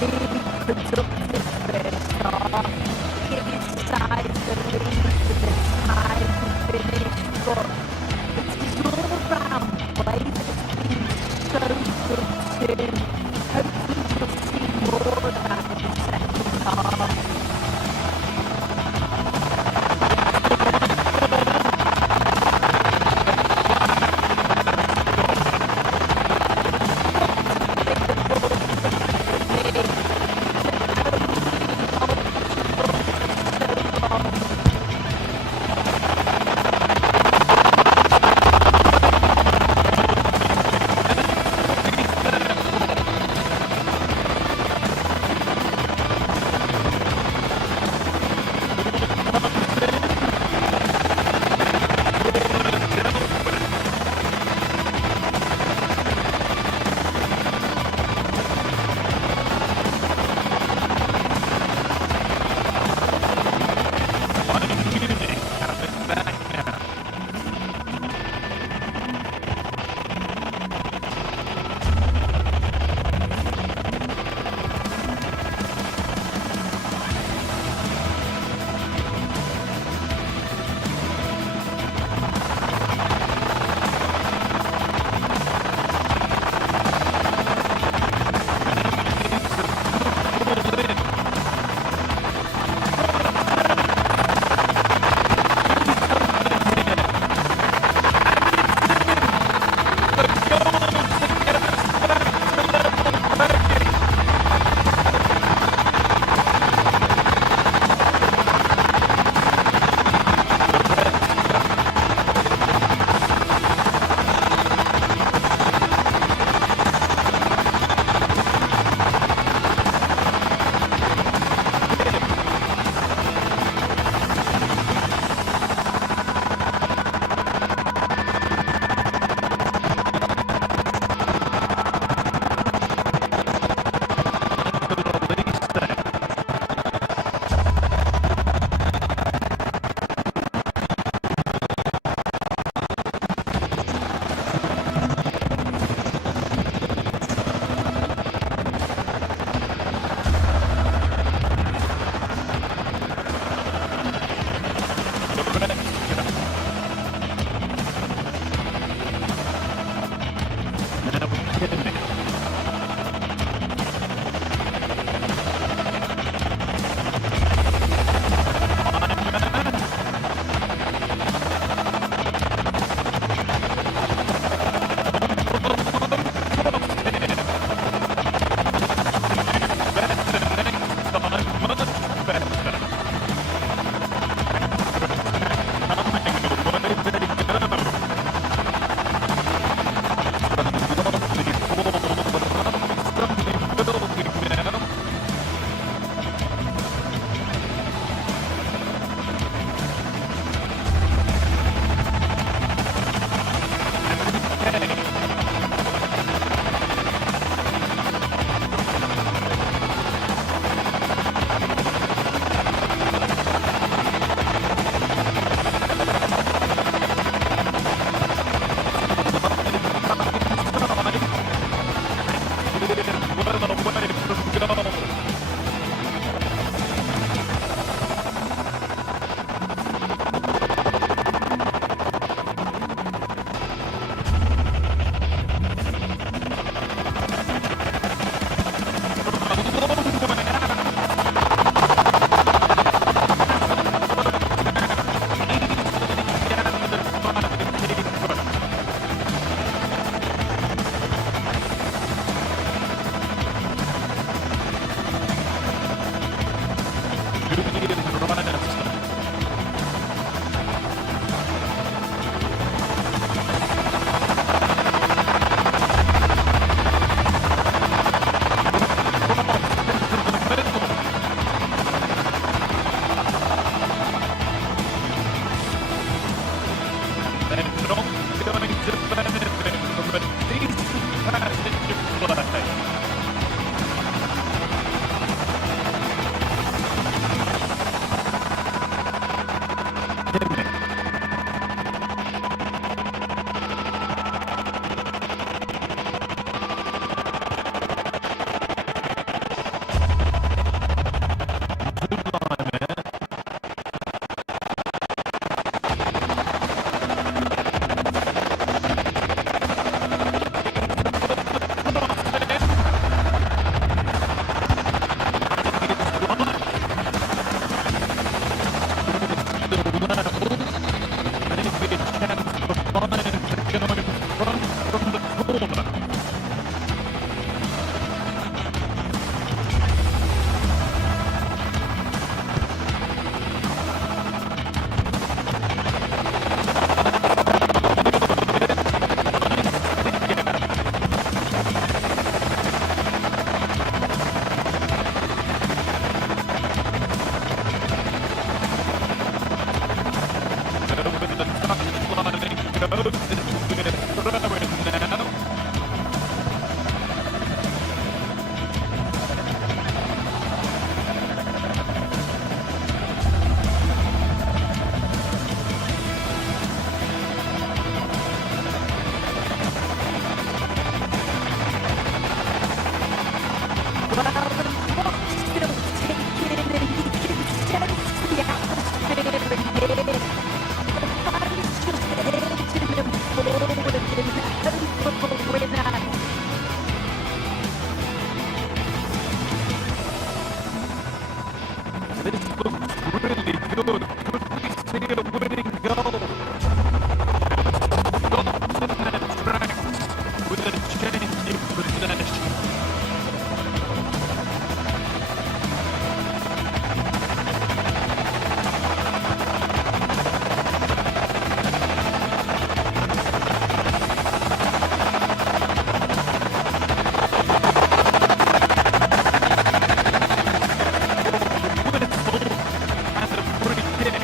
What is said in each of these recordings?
really productive first half. Giving side the lead for the time to finish, but it's all round play that's been so good too. Hopefully we'll see more of that in the second half. good. Could we see a winning goal? Stopped in their tracks with a change in possession. Whistle and a free kick.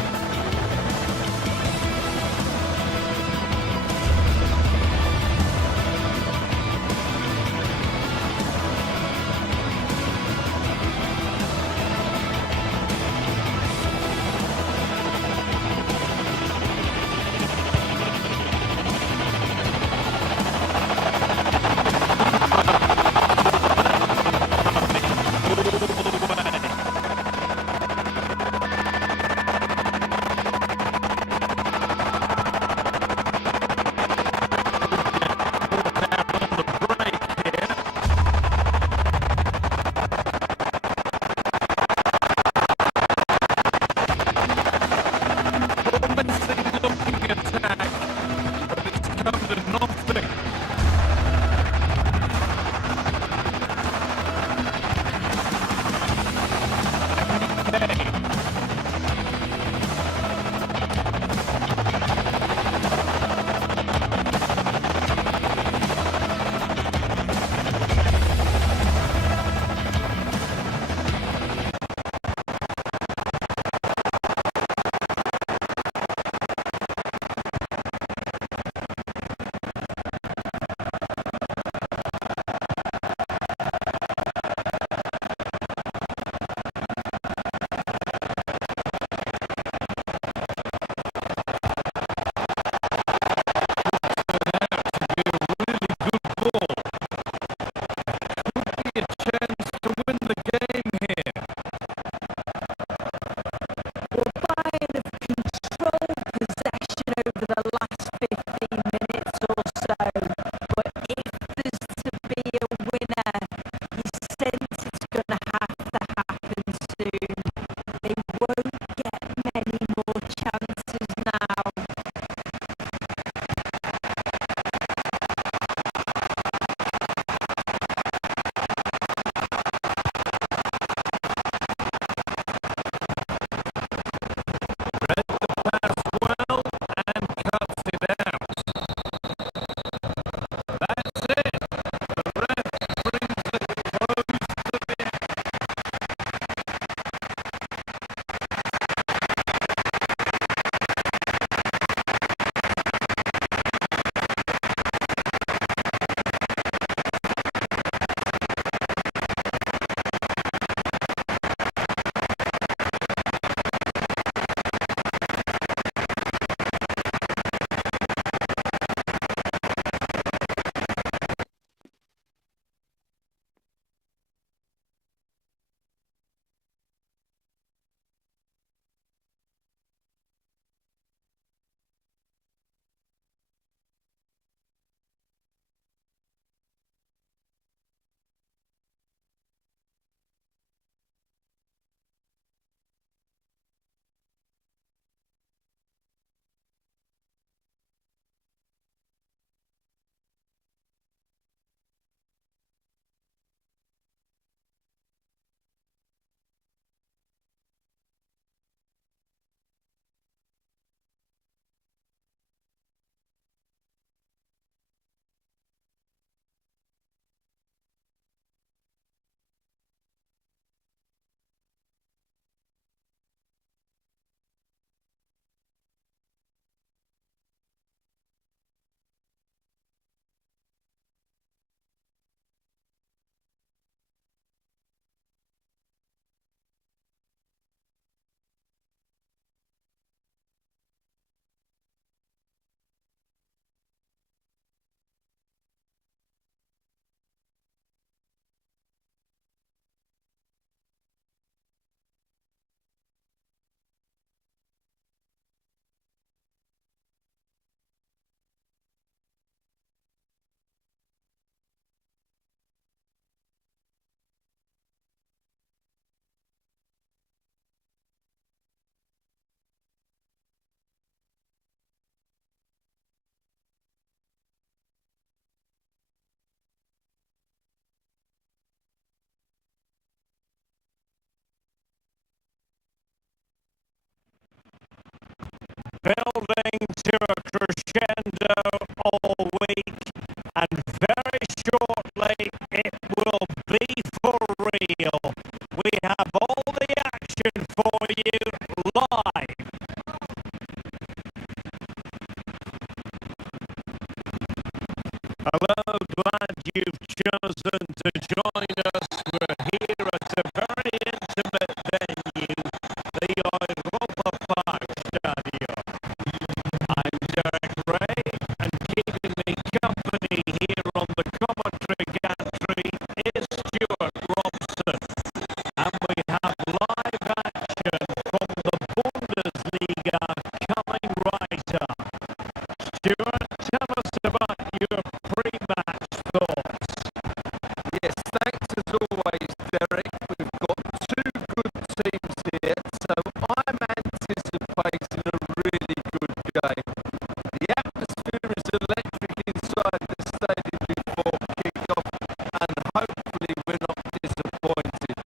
building to a crescendo all week, and very shortly it will be for real. We have all the action for you live. Hello, glad you've chosen to join us. We're here at a very intimate venue, the Europa Park Stadium. I'm Derek Ray, and keeping me company here on the commentary gantry is Stuart Robson. And we have live action from the Bundesliga coming right up. Stuart, tell us about your pre-match thoughts. Yes, thanks as always, Derek. We've got two good teams here, so I'm anticipating a really good game. The atmosphere is electric inside the stadium before kick-off, and hopefully we're not disappointed.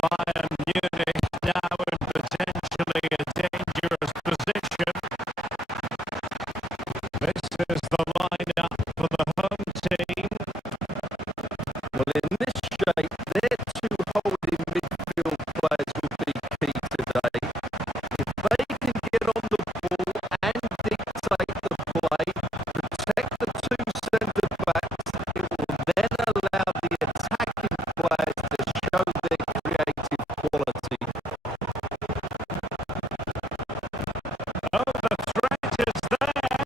Bayern Munich now in potentially a dangerous position. This is the lineup for the home team. Well, in this shape, their two holding midfield players will be key today. If they can get on the ball and dictate the play, protect the two centre-backs, it will then allow the attacking players to show their creative quality. Oh, the threat is there.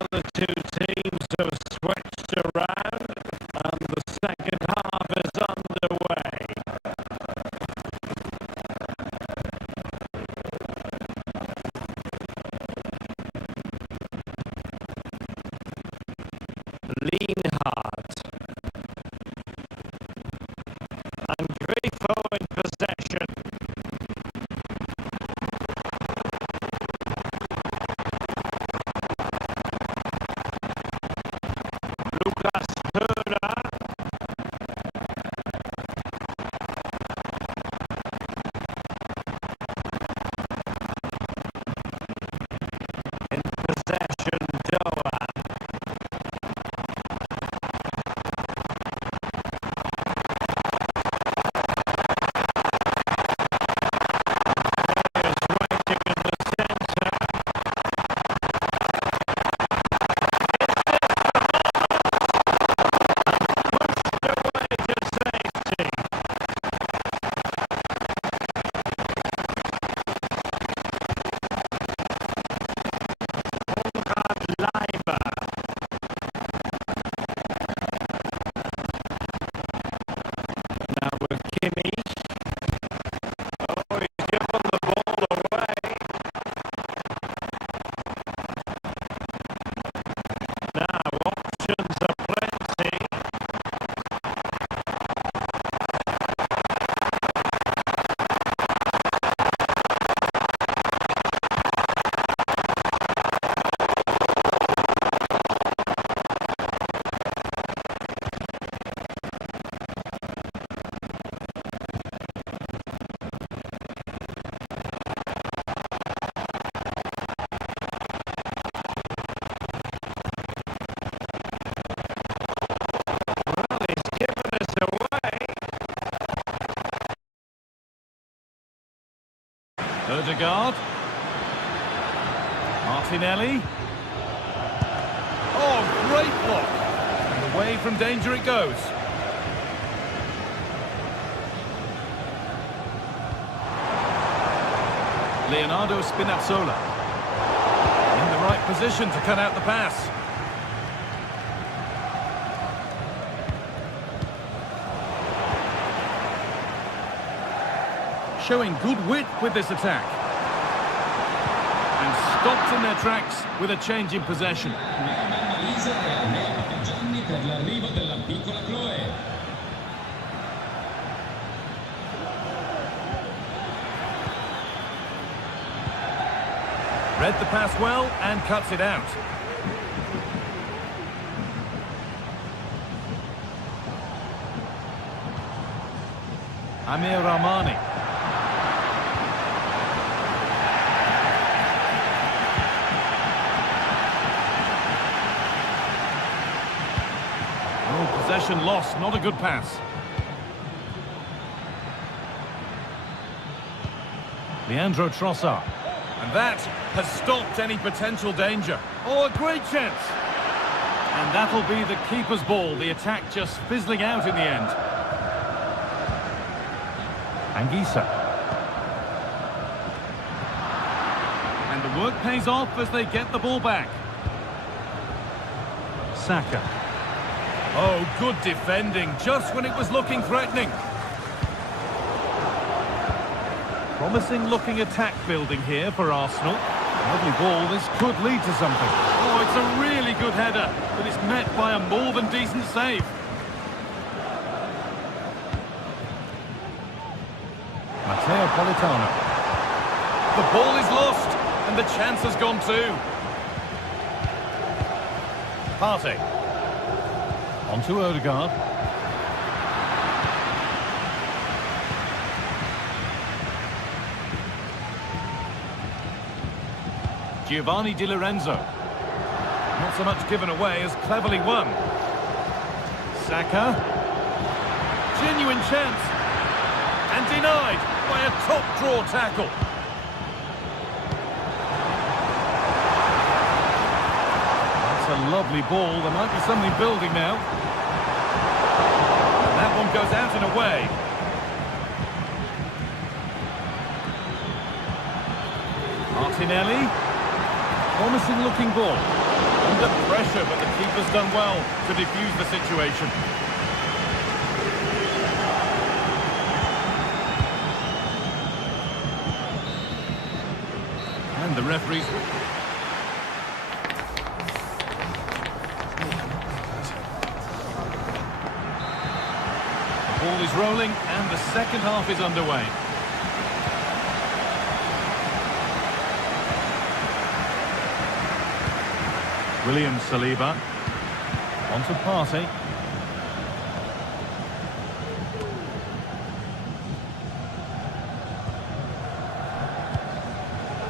Well, the two teams have switched around and the second half is underway. Lienhardt and Grifo in possession. Lucas Höra in possession. Doan. Now with Kimmich. Oh, he's given the ball away. Now options are plenty. Well, he's given us away. Odegaard. Martinelli. Oh, great block. And away from danger it goes. Leonardo Spinazzola. In the right position to cut out the pass. Showing good wit with this attack. And stopped in their tracks with a change in possession. Read the pass well and cuts it out. Amir Rahmani. Oh, possession lost, not a good pass. Leandro Trossard. And that has stopped any potential danger. Oh, a great chance. And that'll be the keeper's ball. The attack just fizzling out in the end. Anguissa. And the work pays off as they get the ball back. Saka. Oh, good defending, just when it was looking threatening. Promising looking attack building here for Arsenal. Lovely ball, this could lead to something. Oh, it's a really good header, but it's met by a more than decent save. Matteo Politano. The ball is lost, and the chance has gone too. Partey. On to Odegaard. Giovanni Di Lorenzo. Not so much given away as cleverly won. Saka. Genuine chance. And denied by a top-draw tackle. That's a lovely ball. There might be something building now. And that one goes out and away. Martinelli. Promising looking ball. And Under pressure, but the keeper's done well to defuse the situation. And the referees... The ball is rolling and the second half is underway. William Saliba. On to Partey.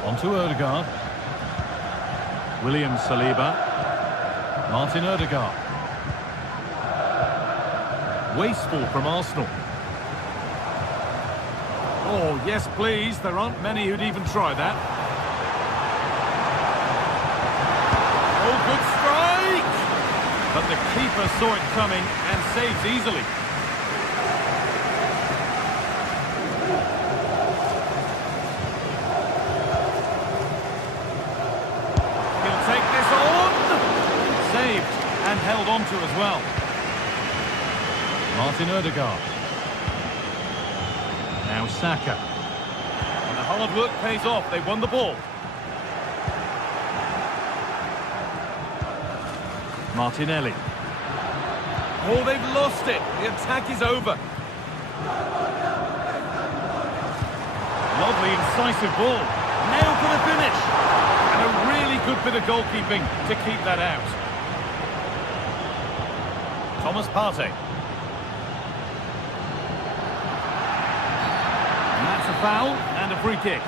On to Odegaard. William Saliba. Martin Odegaard. Wasteful from Arsenal. Oh, yes, please. There aren't many who'd even try that. Oh, good strike! But the keeper saw it coming and saves easily. He'll take this on! Saved and held on to as well. Martin Odegaard. Now Saka. And the hard work pays off. They won the ball. Martinelli. Oh, they've lost it. The attack is over. Lovely, incisive ball. Now for the finish. And a really good bit of goalkeeping to keep that out. Thomas Partey. And that's a foul and a free kick.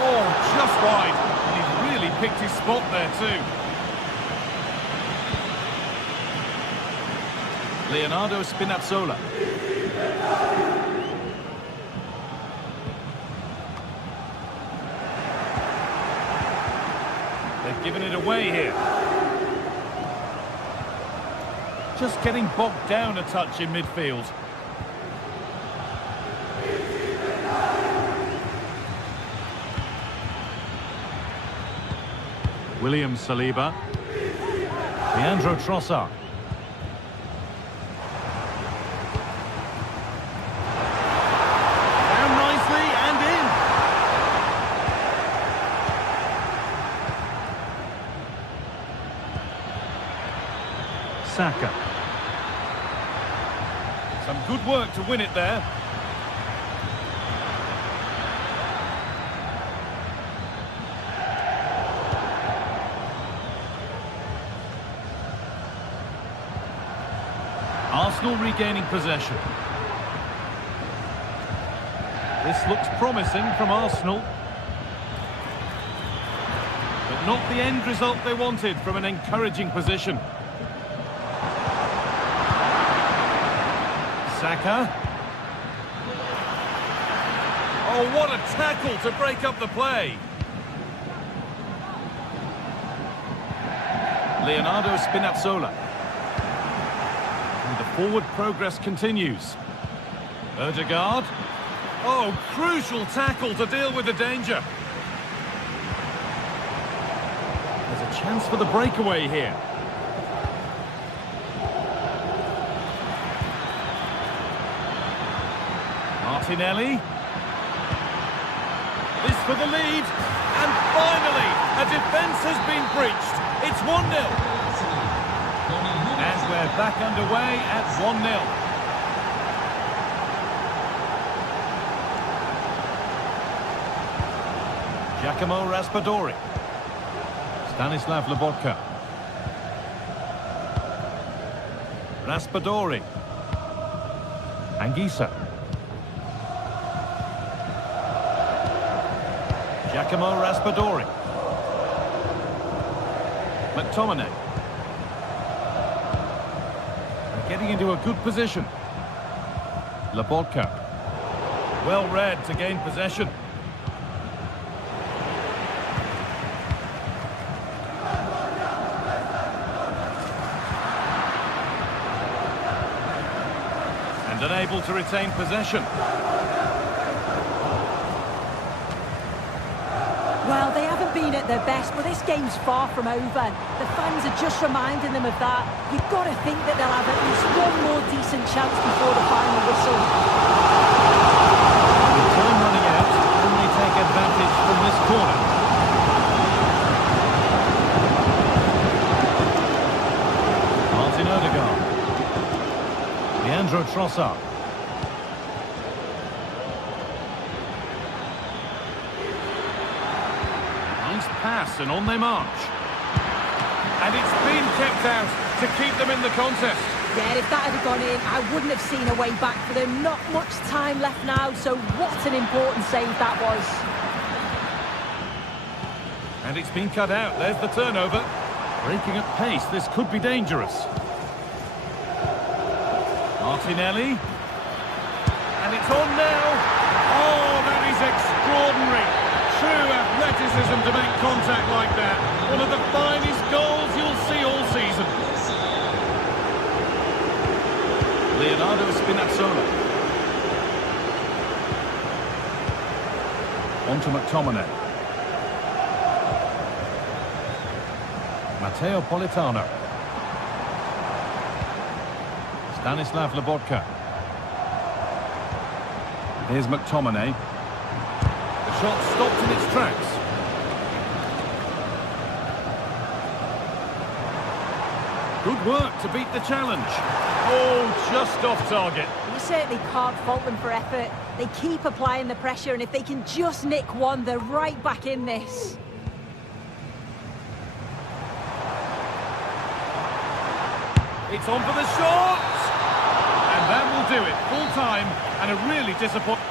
Oh, just wide. And he's really picked his spot there too. Leonardo Spinazzola. They've given it away here. Just getting bogged down a touch in midfield. William Saliba. Leandro Trossard. Down nicely and in. Saka. Some good work to win it there. Arsenal regaining possession. This looks promising from Arsenal. But not the end result they wanted from an encouraging position. Saka. Oh, what a tackle to break up the play. Leonardo Spinazzola. And the forward progress continues. Odegaard. Oh, crucial tackle to deal with the danger. There's a chance for the breakaway here. Martinelli. This for the lead. And finally, a defence has been breached. It's 1-0. And we're back underway at 1-0. Giacomo Raspadori. Stanislav Lobotka. Raspadori. Anguissa. Giacomo Raspadori. McTominay. And getting into a good position. Lobotka. Well read to gain possession. And unable to retain possession. Well, they haven't been at their best, but this game's far from over. The fans are just reminding them of that. You've got to think that they'll have at least one more decent chance before the final whistle. With time running out, can they take advantage from this corner? Martin Odegaard. Leandro Trossard. Pass and on they march. And it's been kept out to keep them in the contest. Yeah, if that had gone in, I wouldn't have seen a way back for them. Not much time left now, so what an important save that was. And it's been cut out. There's the turnover. Breaking at pace, this could be dangerous. Martinelli. And it's on now. Oh, that is extraordinary. True athleticism to make contact like that. One of the finest goals you'll see all season. Leonardo Spinazzola. On to McTominay. Matteo Politano. Stanislav Lobotka. Here's McTominay. The shot stopped in its tracks. Good work to beat the challenge. Oh, just off target. You certainly can't fault them for effort. They keep applying the pressure, and if they can just nick one, they're right back in this. It's on for the shot! And that will do it. Full time and a really disappointing...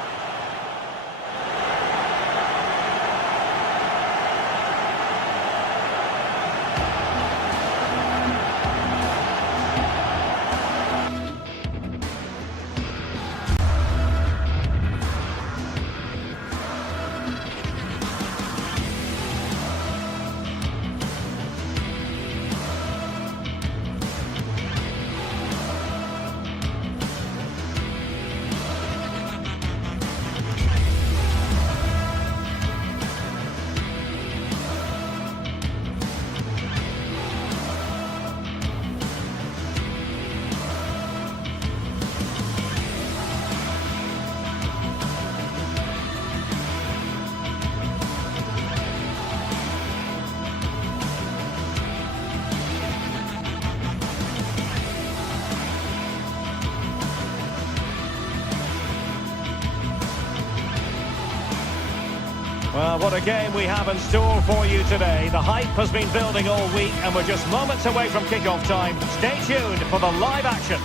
Well, what a game we have in store for you today. The hype has been building all week and we're just moments away from kick-off time. Stay tuned for the live action.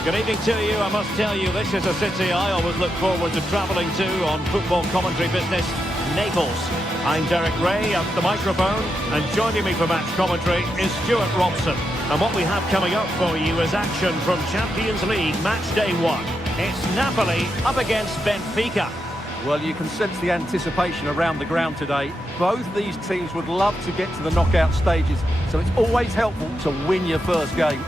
Good evening to you. I must tell you, this is a city I always look forward to travelling to on football commentary business, Naples. I'm Derek Ray at the microphone, and joining me for match commentary is Stuart Robson. And what we have coming up for you is action from Champions League match day 1. It's Napoli up against Benfica. Well, you can sense the anticipation around the ground today. Both these teams would love to get to the knockout stages, so it's always helpful to win your first game.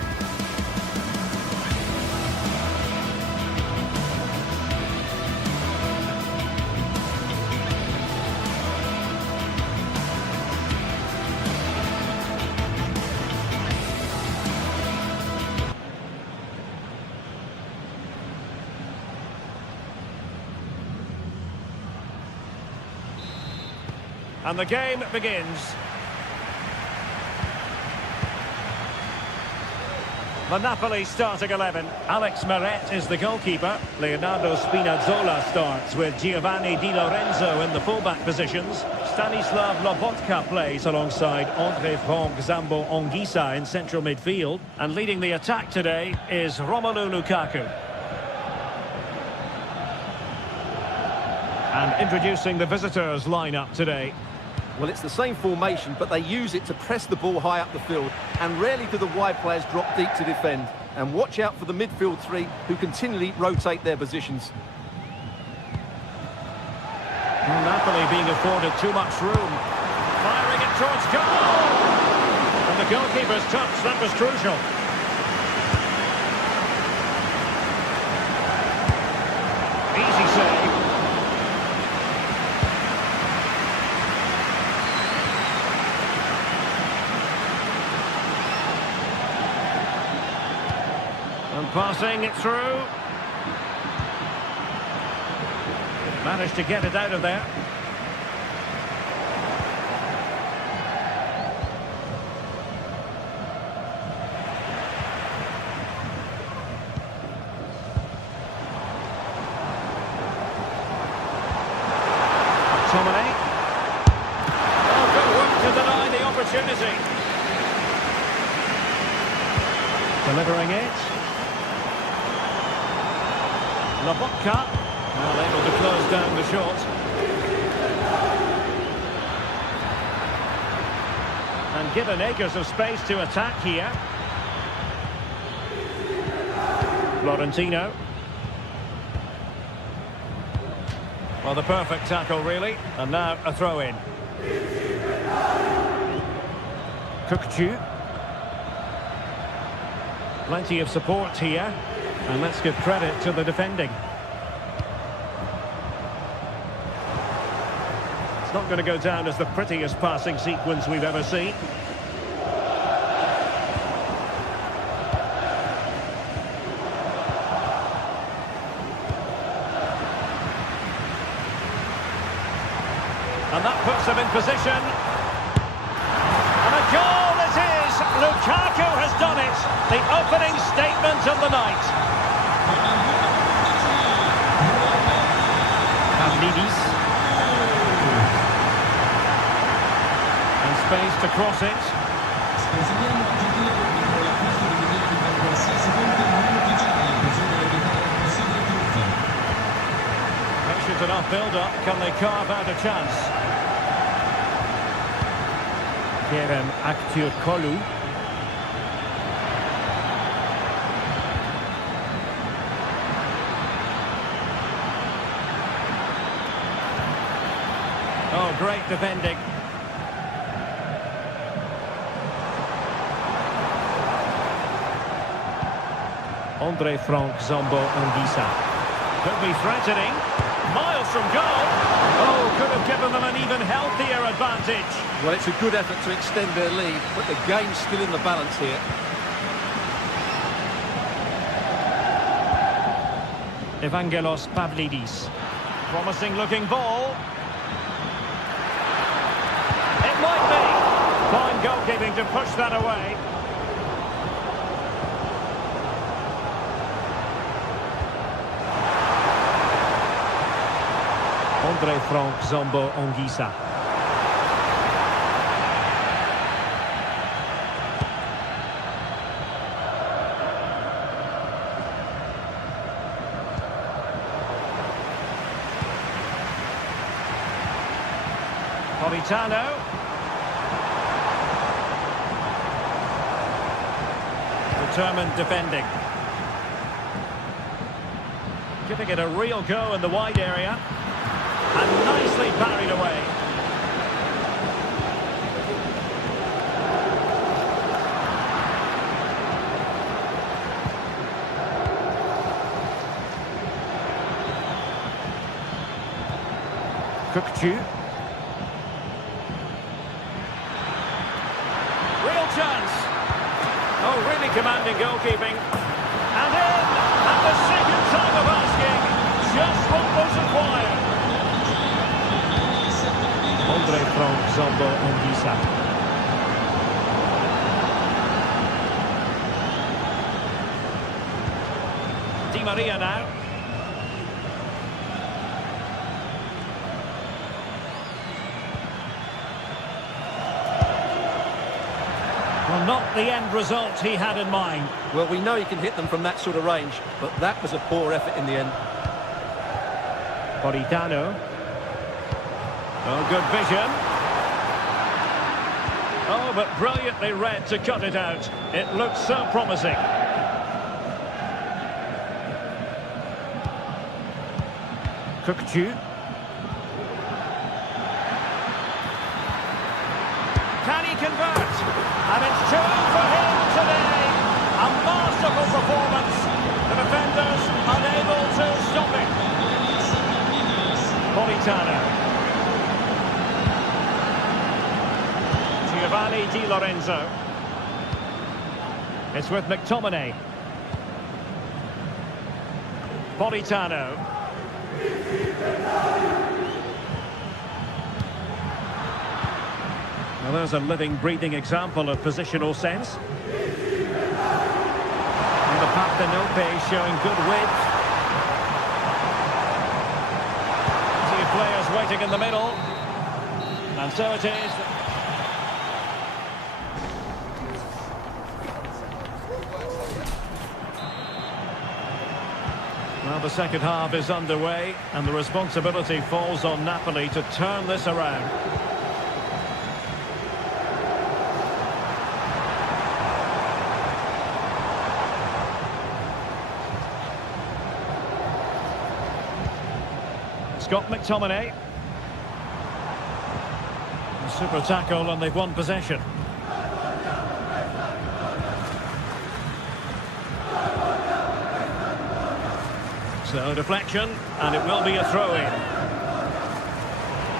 And the game begins. The Napoli starting 11. Alex Meret is the goalkeeper. Leonardo Spinazzola starts with Giovanni Di Lorenzo in the fullback positions. Stanislav Lobotka plays alongside Andre Frank Zambo Anguissa in central midfield. And leading the attack today is Romelu Lukaku. And introducing the visitors' lineup today. Well, it's the same formation, but they use it to press the ball high up the field, and rarely do the wide players drop deep to defend. And watch out for the midfield three, who continually rotate their positions. Napoli being afforded too much room. Firing it towards goal! And the goalkeeper's touch, that was crucial. Easy save. And passing it through. Managed to get it out of there. McTominay. Oh, good work to deny the opportunity. Delivering it. Lobotka. Well, able to close down the shot. And given acres of space to attack here. Florentino. Well, the perfect tackle, really. And now a throw-in. Kukçu. Plenty of support here. And let's give credit to the defending. It's not going to go down as the prettiest passing sequence we've ever seen. And that puts them in position. And a goal it is! Lukaku has done it! The opening statement of the night. Pavlidis. And space to cross it. Patient enough build-up. Can they carve out a chance? Kerem Aktürkoğlu. Oh, great defending. Andre Frank Zombo Anguissa. Could be threatening. Miles from goal. Oh, could have given them an even healthier advantage. Well, it's a good effort to extend their lead, but the game's still in the balance here. Evangelos Pavlidis. Promising looking ball. It might be. Fine goalkeeping to push that away. Andre Frank Zombo Anguissa. Politano. Determined defending. Giving it a real go in the wide area. And nicely parried away. Kukçu. Real chance. Oh, really commanding goalkeeping. And in! At the second time of asking, just what was required. Andre Frank Zombo Anguissa. Di Maria now. Well, not the end result he had in mind. Well, we know he can hit them from that sort of range, but that was a poor effort in the end. Politano. Oh, good vision. Oh, but brilliantly read to cut it out. It looks so promising. Kukçu. Can he convert? And it's two for him today. A masterful performance. The defenders unable to stop it. Politano. Giovanni Di Lorenzo. It's with McTominay. Politano. Well, there's a living, breathing example of positional sense. And the Partenope showing good width. Two players waiting in the middle. And so it is. Well, the second half is underway, and the responsibility falls on Napoli to turn this around. Scott McTominay. A super tackle, and they've won possession. So deflection, and it will be a throw-in.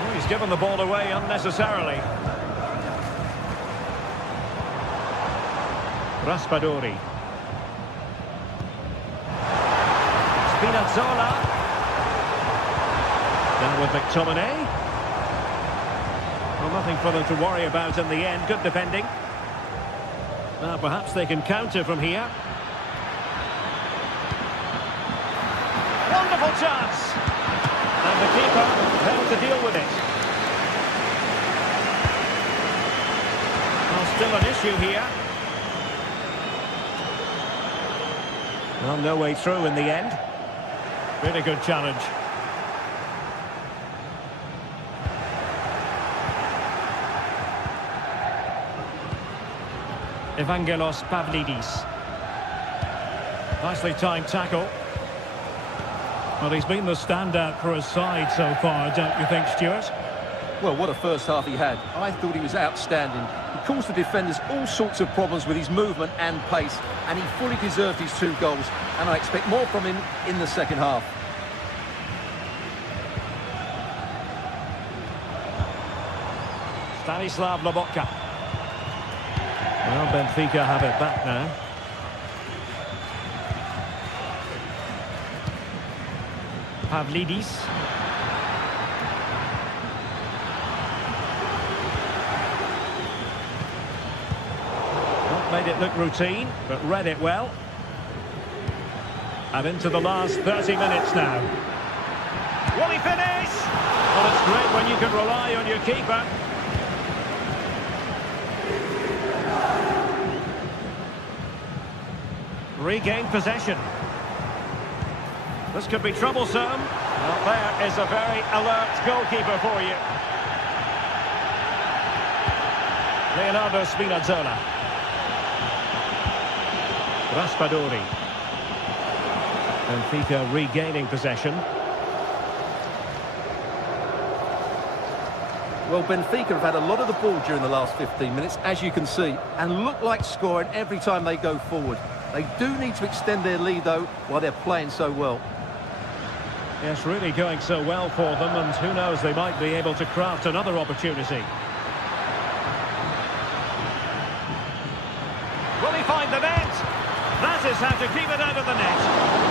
Well, he's given the ball away unnecessarily. Raspadori. Spinazzola. Down with McTominay. Well, nothing for them to worry about in the end. Good defending. Now, perhaps they can counter from here. Wonderful chance. And the keeper held to deal with it. Well, still an issue here. Well, no way through in the end. Really good challenge. Evangelos Pavlidis. Nicely timed tackle. Well, he's been the standout for his side so far, don't you think, Stuart? Well, what a first half he had. I thought he was outstanding. He caused the defenders all sorts of problems with his movement and pace, and he fully deserved his 2 goals, and I expect more from him in the second half. Stanislav Lobotka. Well, Benfica have it back now. Pavlidis. Not made it look routine, but read it well. And into the last 30 minutes now. Will he finish? Well, it's great when you can rely on your keeper. Regained possession. This could be troublesome. Well, there is a very alert goalkeeper for you. Leonardo Spinazzola. Raspadori. Benfica regaining possession. Well, Benfica have had a lot of the ball during the last 15 minutes, as you can see, and look like scoring every time they go forward. They do need to extend their lead, though, while they're playing so well. Yes, really going so well for them, and who knows, they might be able to craft another opportunity. Will he find the net? That is how to keep it out of the net.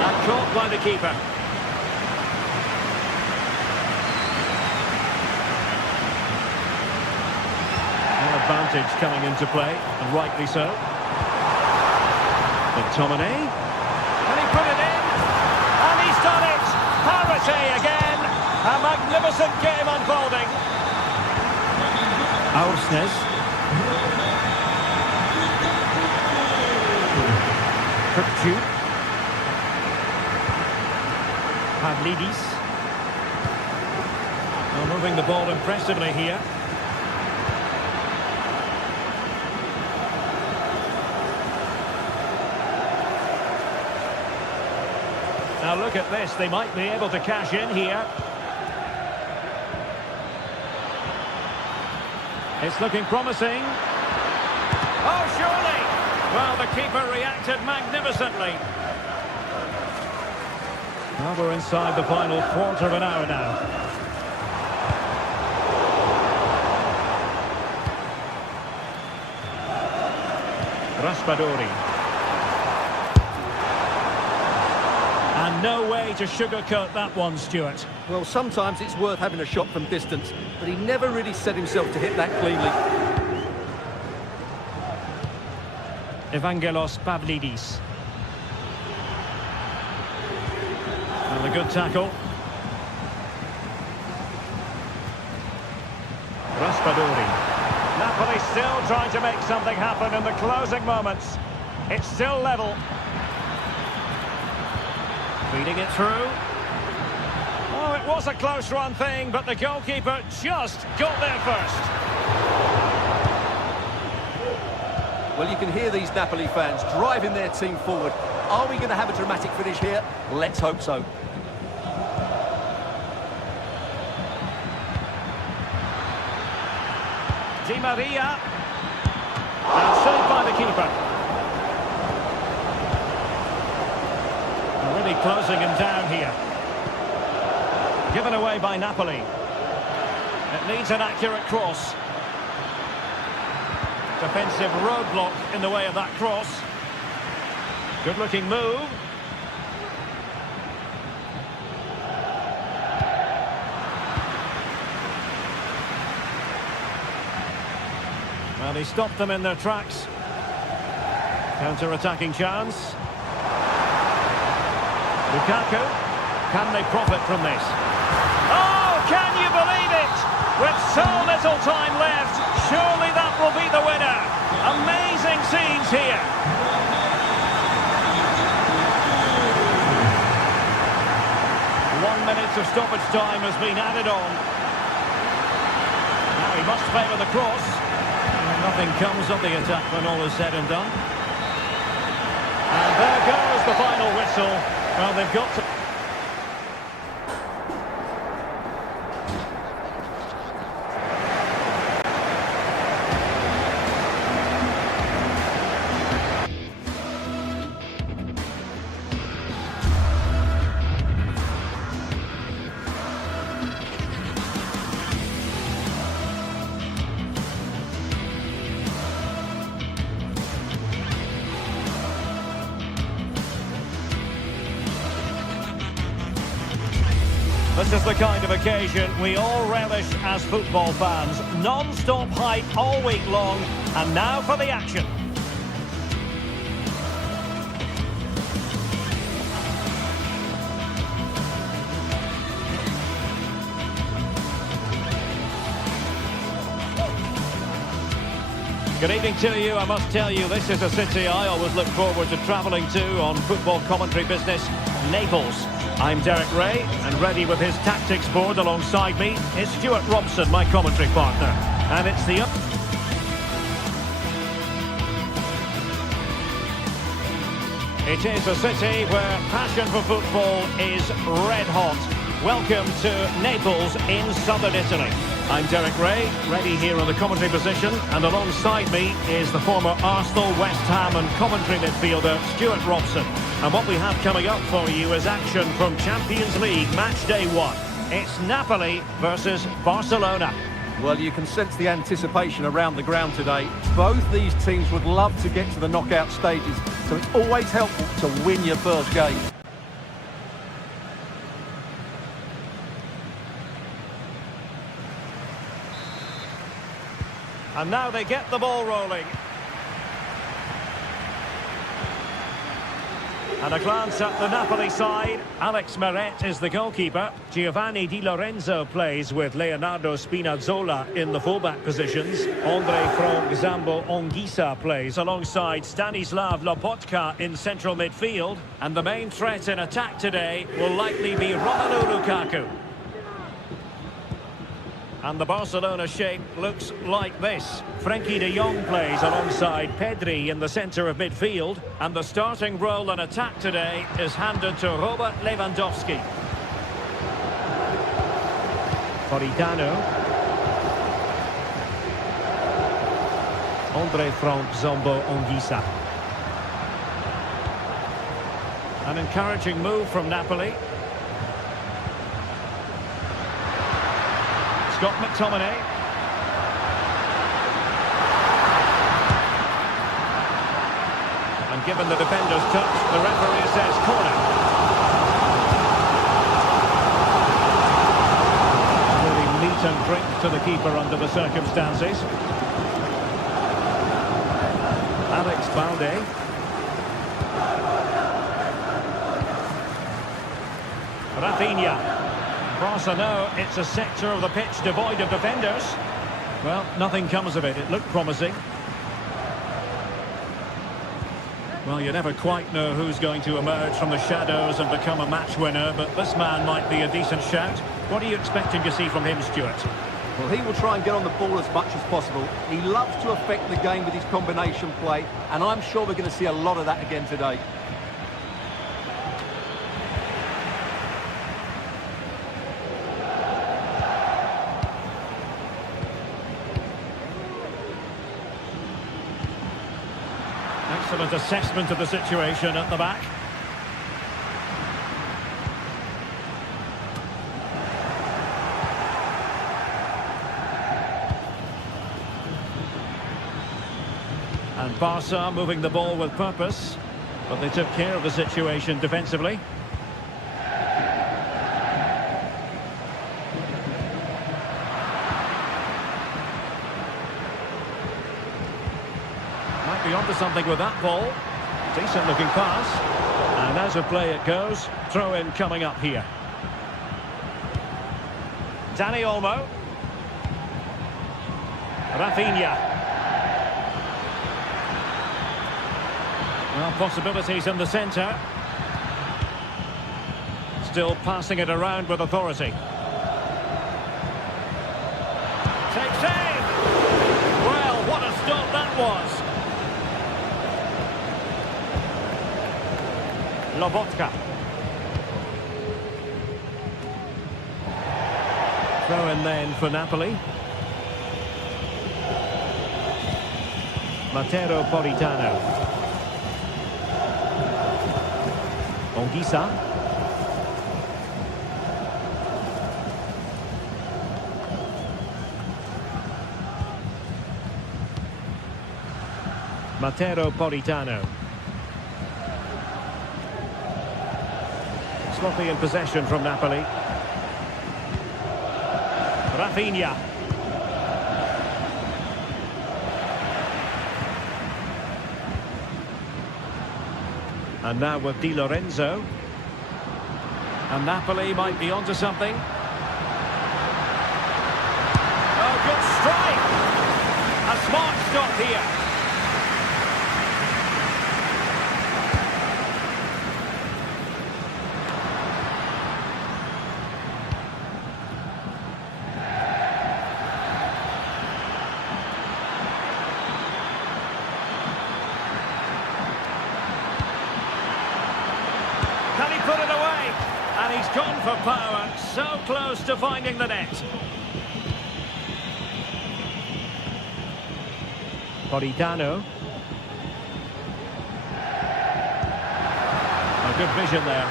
And caught by the keeper. An advantage coming into play, and rightly so. McTominay. Can he put it in? And he's done it! Parity again! A magnificent game unfolding. Aursnes. Kirkju. Pavlidis. Well, moving the ball impressively here. Now look at this, they might be able to cash in here. It's looking promising. Oh, surely! Well, the keeper reacted magnificently. Well, we're inside the final quarter of an hour now. Raspadori. And no way to sugarcoat that one, Stuart. Well, sometimes it's worth having a shot from distance, but he never really set himself to hit that cleanly. Evangelos Pavlidis. And a good tackle. Raspadori. Napoli still trying to make something happen in the closing moments. It's still level. Feeding it through. Oh, it was a close run thing, but the goalkeeper just got there first. Well, you can hear these Napoli fans driving their team forward. Are we going to have a dramatic finish here? Let's hope so. Di Maria. And saved by the keeper. Really closing him down here. Given away by Napoli. It needs an accurate cross. Defensive roadblock in the way of that cross. Good looking move. Well, he stopped them in their tracks. Counter-attacking chance. Lukaku, can they profit from this? Oh, can you believe it? With so little time left, surely that will be the winner. Amazing scenes here. One minute of stoppage time has been added on. Now he must favour the cross. Nothing comes of the attack when all is said and done. And there goes the final whistle. Well, they've got to... This is the kind of occasion we all relish as football fans. Non-stop hype all week long, and now for the action. Good evening to you. I must tell you, this is a city I always look forward to travelling to on football commentary business, Naples. I'm Derek Ray, and ready with his tactics board alongside me is Stuart Robson, my commentary partner. And it's the... It is a city where passion for football is red hot. Welcome to Naples in southern Italy. I'm Derek Ray, ready here on the commentary position, and alongside me is the former Arsenal, West Ham and commentary midfielder Stuart Robson. And what we have coming up for you is action from Champions League match day 1. It's Napoli versus Barcelona. Well, you can sense the anticipation around the ground today. Both these teams would love to get to the knockout stages, so it's always helpful to win your first game. And now they get the ball rolling. And a glance at the Napoli side. Alex Meret is the goalkeeper. Giovanni Di Lorenzo plays with Leonardo Spinazzola in the fullback positions. Andre Frank Zambo Anguissa plays alongside Stanislav Lobotka in central midfield. And the main threat in attack today will likely be Romelu Lukaku. And the Barcelona shape looks like this. Frenkie de Jong plays alongside Pedri in the centre of midfield. And the starting role in attack today is handed to Robert Lewandowski. Politano. Andre Frank Zambo Anguissa. An encouraging move from Napoli. Scott McTominay. And given the defender's touch, the referee says corner. and drink to the keeper under the circumstances. Alex Balde. Rafinha. Barca know it's a sector of the pitch devoid of defenders. Well, nothing comes of it. It looked promising. Well, you never quite know who's going to emerge from the shadows and become a match winner, but this man might be a decent shout. What are you expecting to see from him, Stuart? Well, he will try and get on the ball as much as possible. He loves to affect the game with his combination play, and I'm sure we're going to see a lot of that again today. Excellent assessment of the situation at the back. And Barca moving the ball with purpose, but they took care of the situation defensively. Might be onto something with that ball. Decent looking pass. And as a play it goes, throw in coming up here. Dani Olmo. Rafinha. Well, possibilities in the centre. Still passing it around with authority. Takes aim! Well, what a stop that was! Lobotka. Throw in then for Napoli. Matteo Politano. Onguisa. Matteo Politano. Sloppy in possession from Napoli. Rafinha. And now with Di Lorenzo. And Napoli might be onto something. Oh, good strike! A smart stop here. Can he put it away? And he's gone for power, so close to finding the net. Politano. A good vision there.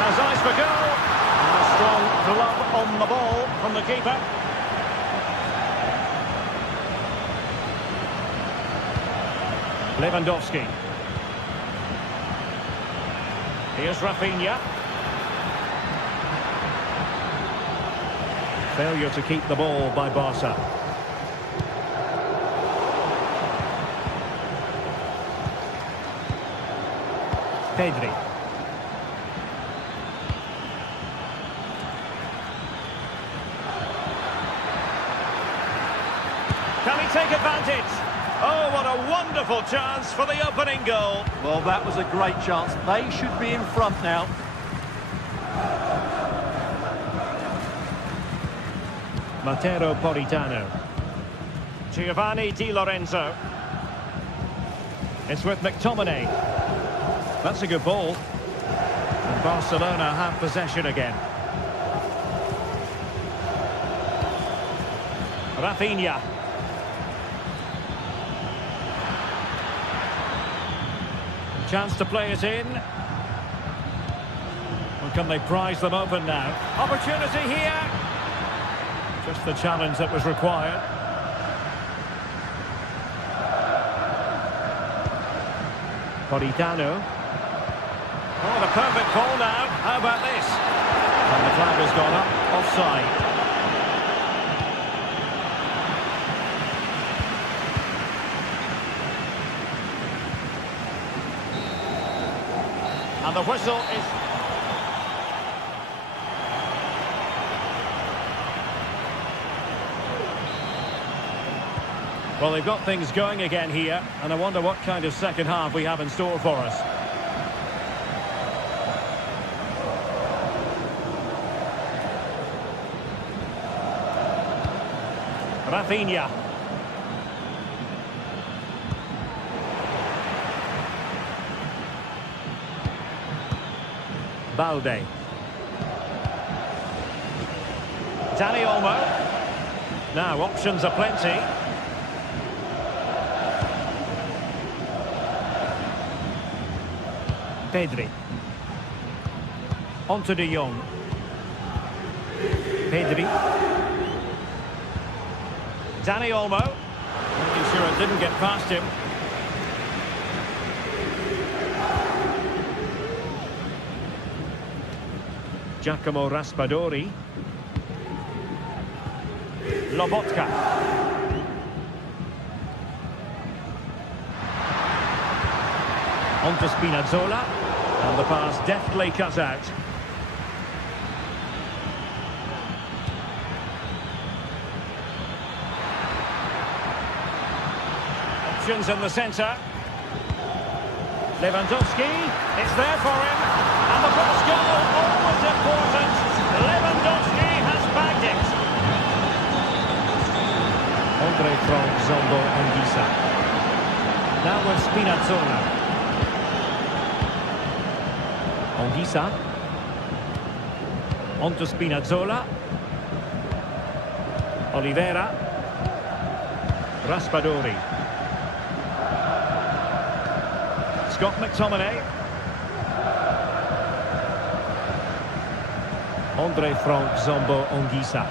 Has eyes for goal. And a strong glove on the ball from the keeper. Lewandowski. Here's Rafinha. Failure to keep the ball by Barca. Pedri. Can he take advantage? Oh, what a wonderful chance for the opening goal. Well, that was a great chance. They should be in front now. Matteo Politano. Giovanni Di Lorenzo. It's with McTominay. That's a good ball. And Barcelona have possession again. Rafinha. Chance to play it in. Well, can they prize them open now? Opportunity here. Just the challenge that was required. Politano. Oh, the perfect ball now. How about this? And the flag has gone up. Offside. And the whistle is... Well, they've got things going again here, and I wonder what kind of second half we have in store for us. Rafinha. Balde. Dani Olmo. Now, options are plenty. Pedri. On to De Jong. Pedri. Dani Olmo. Making sure it didn't get past him. Giacomo Raspadori. Lobotka. On to Spinazzola. And the pass deftly cut out. Options in the centre. Lewandowski. It's there for him. And the first goal, always important. Lewandowski has bagged it. Andre from Zombo Anguissa. Now with Spinazzola. Anguissa. On to Spinazzola. Oliveira. Raspadori. Scott McTominay. Andre Frank Zombo Anguissa.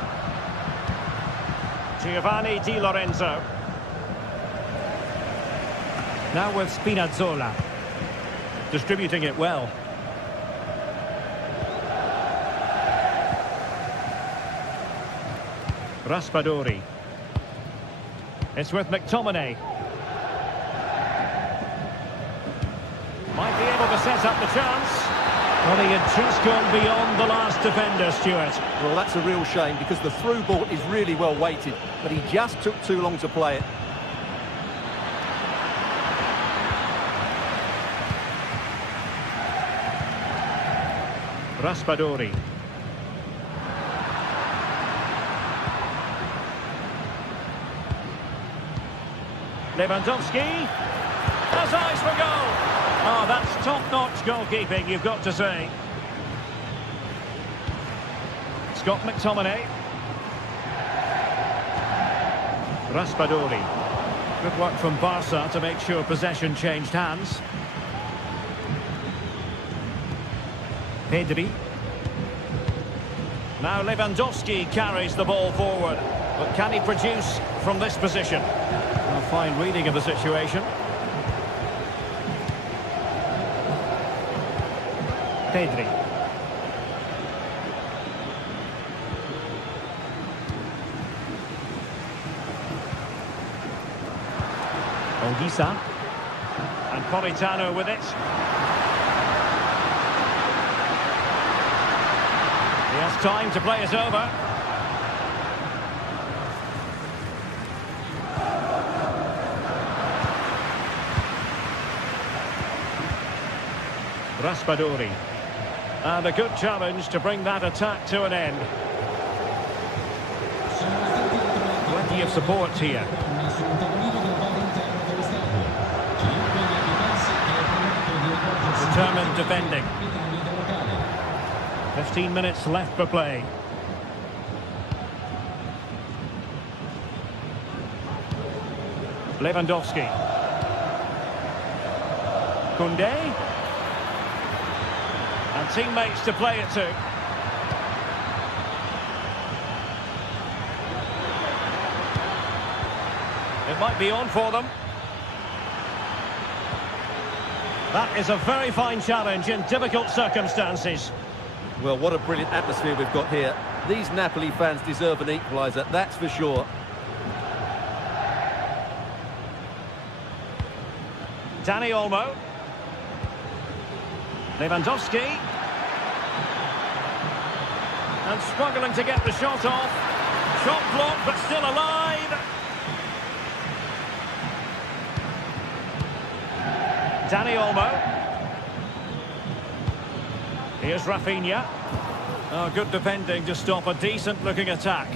Giovanni Di Lorenzo. Now with Spinazzola. Distributing it well. Raspadori. It's with McTominay. Might be able to set up the chance. Well, he had just gone beyond the last defender, Stuart. Well, that's a real shame because the through ball is really well weighted, but he just took too long to play it. Raspadori. Lewandowski has eyes for goal. Oh, that's top-notch goalkeeping, you've got to say. Scott McTominay. Raspadori. Good work from Barca to make sure possession changed hands. Pedri. Now Lewandowski carries the ball forward. But can he produce from this position? A fine reading of the situation. Pedri. Anguissa. And Politano with it. He has time to play it over. Raspadori. And a good challenge to bring that attack to an end. Plenty of support here. Determined defending. 15 minutes left for play. Lewandowski. Koundé. And teammates to play it to. It might be on for them. That is a very fine challenge in difficult circumstances. Well, what a brilliant atmosphere we've got here. These Napoli fans deserve an equaliser, that's for sure. Dani Olmo. Lewandowski. And struggling to get the shot off. Shot blocked, but still alive. Dani Olmo. Here's Rafinha. Oh, good defending to stop a decent-looking attack.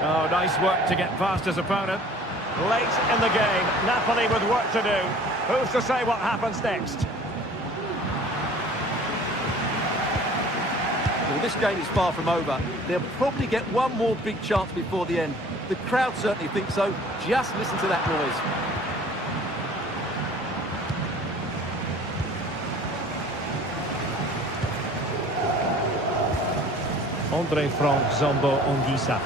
Oh, nice work to get past his opponent. Late in the game, Napoli with work to do. Who's to say what happens next? Well, this game is far from over. They'll probably get one more big chance before the end. The crowd certainly think so. Just listen to that noise. Andre Frank Zombo Ongisa.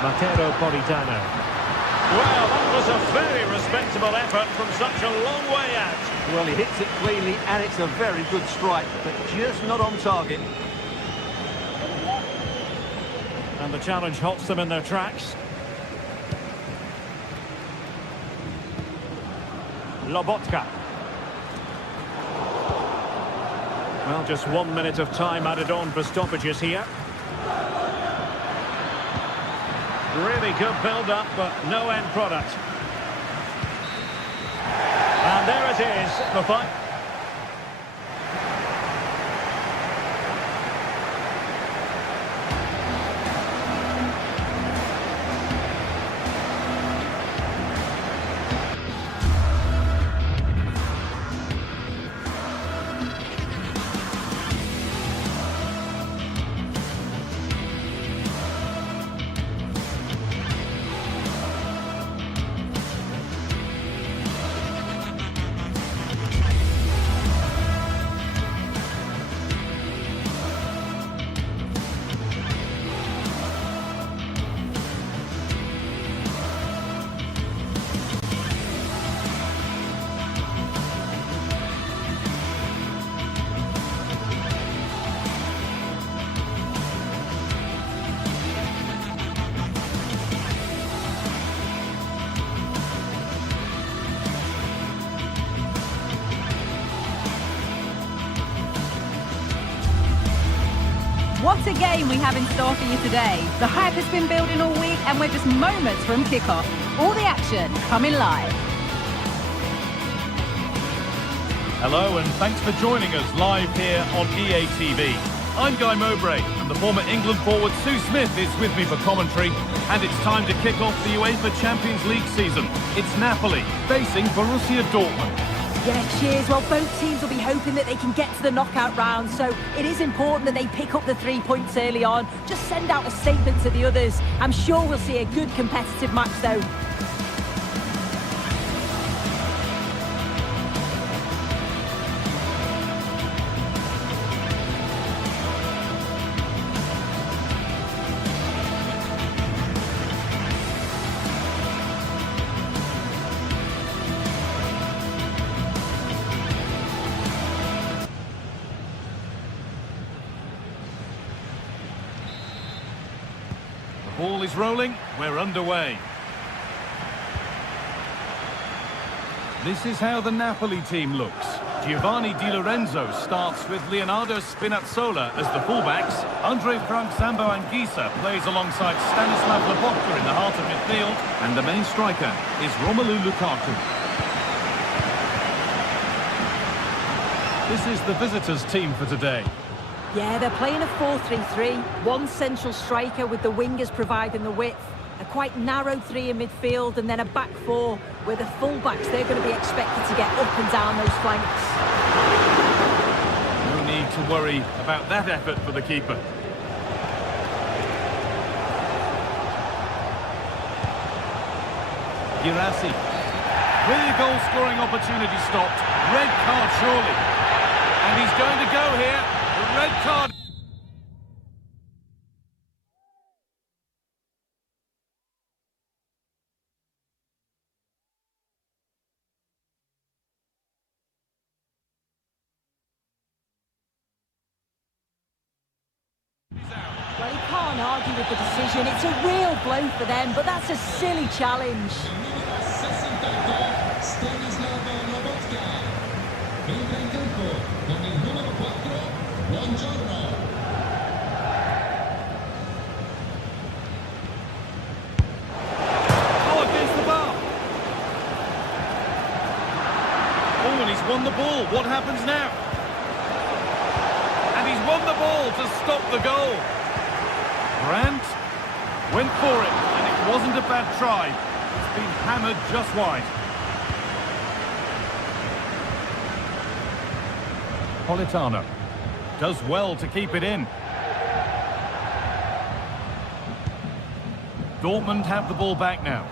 Matero Politano. Well, that was a very respectable effort from such a long way out. Well, he hits it cleanly, and it's a very good strike, but just not on target. And the challenge halts them in their tracks. Lobotka. Well, just 1 minute of time added on for stoppages here. Really good build-up, but no end product. And there it is, the fight. What a game we have in store for you today. The hype has been building all week and we're just moments from kickoff. All the action coming live. Hello and thanks for joining us live here on EA TV. I'm Guy Mowbray and the former England forward Sue Smith is with me for commentary, and it's time to kick off the UEFA Champions League season. It's Napoli facing Borussia Dortmund. Yeah, cheers. Well, both teams will be hoping that they can get to the knockout round, so it is important that they pick up the 3 points early on. Just send out a statement to the others. I'm sure we'll see a good competitive match, though. Ball is rolling, we're underway. This is how the Napoli team looks. Giovanni Di Lorenzo starts with Leonardo Spinazzola as the fullbacks. Andre Frank Zambo Anguissa plays alongside Stanislav Lobotka in the heart of midfield. And the main striker is Romelu Lukaku. This is the visitors' team for today. Yeah, they're playing a 4-3-3. One central striker with the wingers providing the width. A quite narrow three in midfield and then a back four where the full-backs, they're going to be expected to get up and down those flanks. No need to worry about that effort for the keeper. Girassi. Clear goal-scoring opportunity stopped. Red card surely. And he's going to go here. The red card. with the decision. It's a real blow for them, but that's a silly challenge. Won the ball. What happens now? And he's won the ball to stop the goal. Grant went for it, and it wasn't a bad try. It's been hammered just wide. Politano does well to keep it in. Dortmund have the ball back now.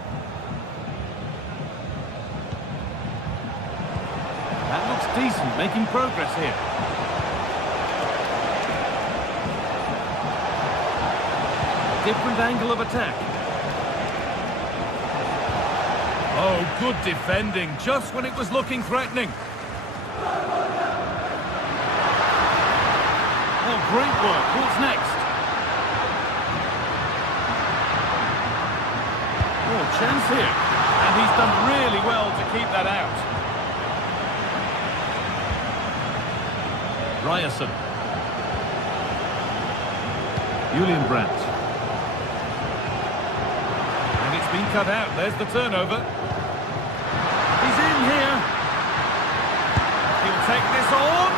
That looks decent, making progress here. Different angle of attack. Oh, good defending, just when it was looking threatening. Oh, great work. What's next? Oh, chance here. And he's done really well to keep that out. Ryerson. Julian Brandt. And it's been cut out. There's the turnover. He's in here. He'll take this on.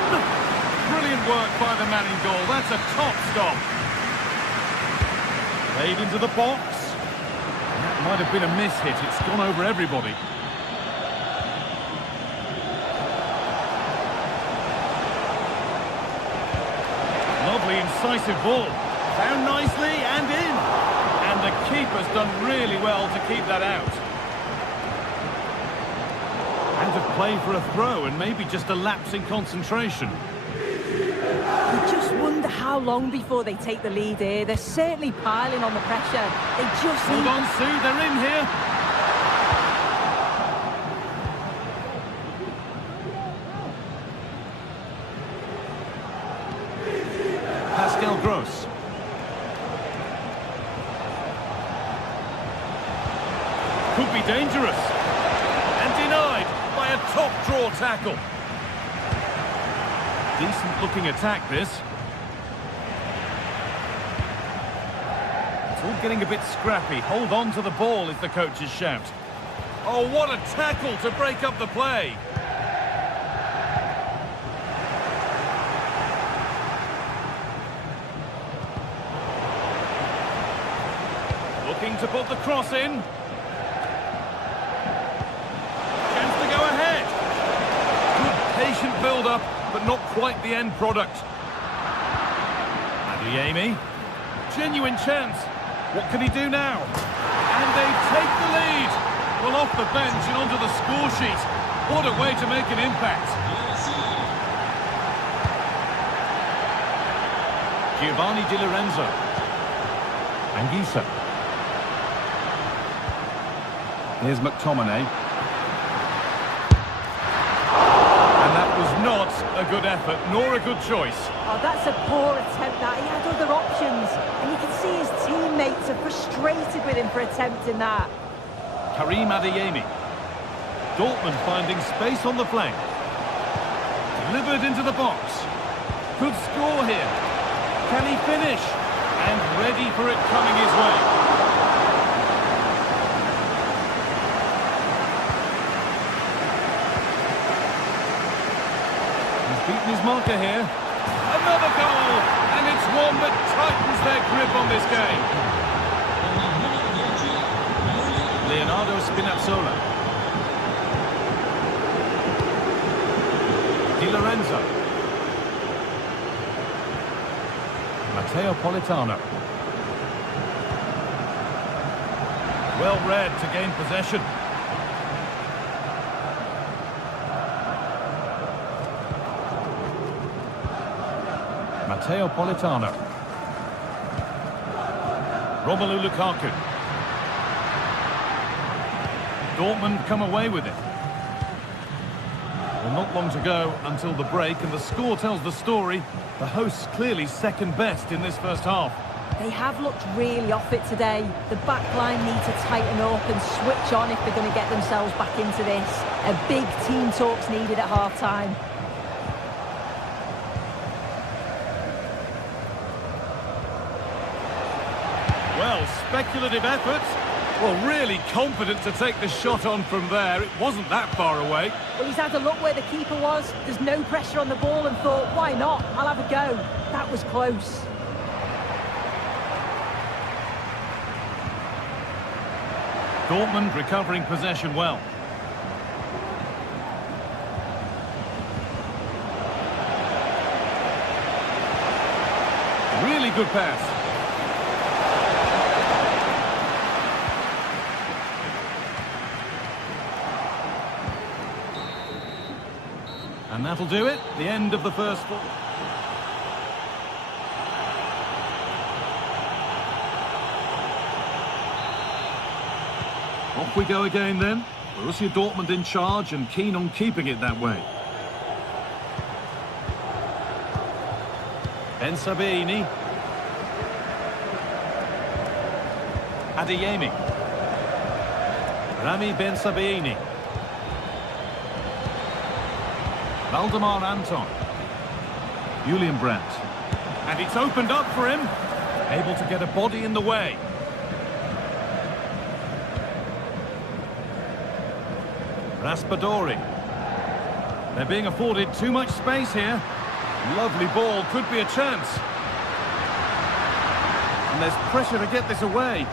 Brilliant work by the man in goal. That's a top stop. Played into the box. That might have been a miss hit. It's gone over everybody. Lovely incisive ball. Found nicely and in. And the keeper's done really well to keep that out. Out of play for a throw and maybe just a lapse in concentration. I just wonder how long before they take the lead here. They're certainly piling on the pressure. They just Hold on, Sue, they're in here. Pascal Gross. Could be dangerous. And denied by a top draw tackle. Decent looking attack, this. It's all getting a bit scrappy. Hold on to the ball is the coach's shout. Oh, what a tackle to break up the play. Looking to put the cross in. Chance to go ahead. Good patient build-up, but not quite the end product. Adeyemi. Genuine chance. What can he do now? And they take the lead. Well, off the bench and onto the score sheet. What a way to make an impact. Giovanni Di Lorenzo. Anguissa. Here's McTominay. And that was not a good effort, nor a good choice. Oh, that's a poor attempt, that. He had other options. And you can see his teammates are frustrated with him for attempting that. Karim Adeyemi. Dortmund finding space on the flank. Delivered into the box. Good score here. Can he finish? And ready for it coming his way. Beaten his marker here. Another goal! And it's one that tightens their grip on this game. Leonardo Spinazzola. Di Lorenzo. Matteo Politano. Well read to gain possession. Matteo Politano. Romelu Lukaku. Dortmund come away with it. Well, not long to go until the break, and the score tells the story. The hosts clearly second best in this first half. They have looked really off it today. The back line need to tighten up and switch on if they're going to get themselves back into this. A big team talk's needed at half-time. Well, speculative effort. Well, really confident to take the shot on from there. It wasn't that far away. Well, he's had a look where the keeper was. There's no pressure on the ball and thought, why not? I'll have a go. That was close. Dortmund recovering possession well. Really good pass. And that'll do it. The end of the first four. Off we go again then. Borussia Dortmund in charge and keen on keeping it that way. Ben Sabini. Adeyemi. Rami Ben Sabini. Valdemar Anton. Julian Brandt. And it's opened up for him. Able to get a body in the way. Raspadori. They're being afforded too much space here. Lovely ball, could be a chance. And there's pressure to get this away.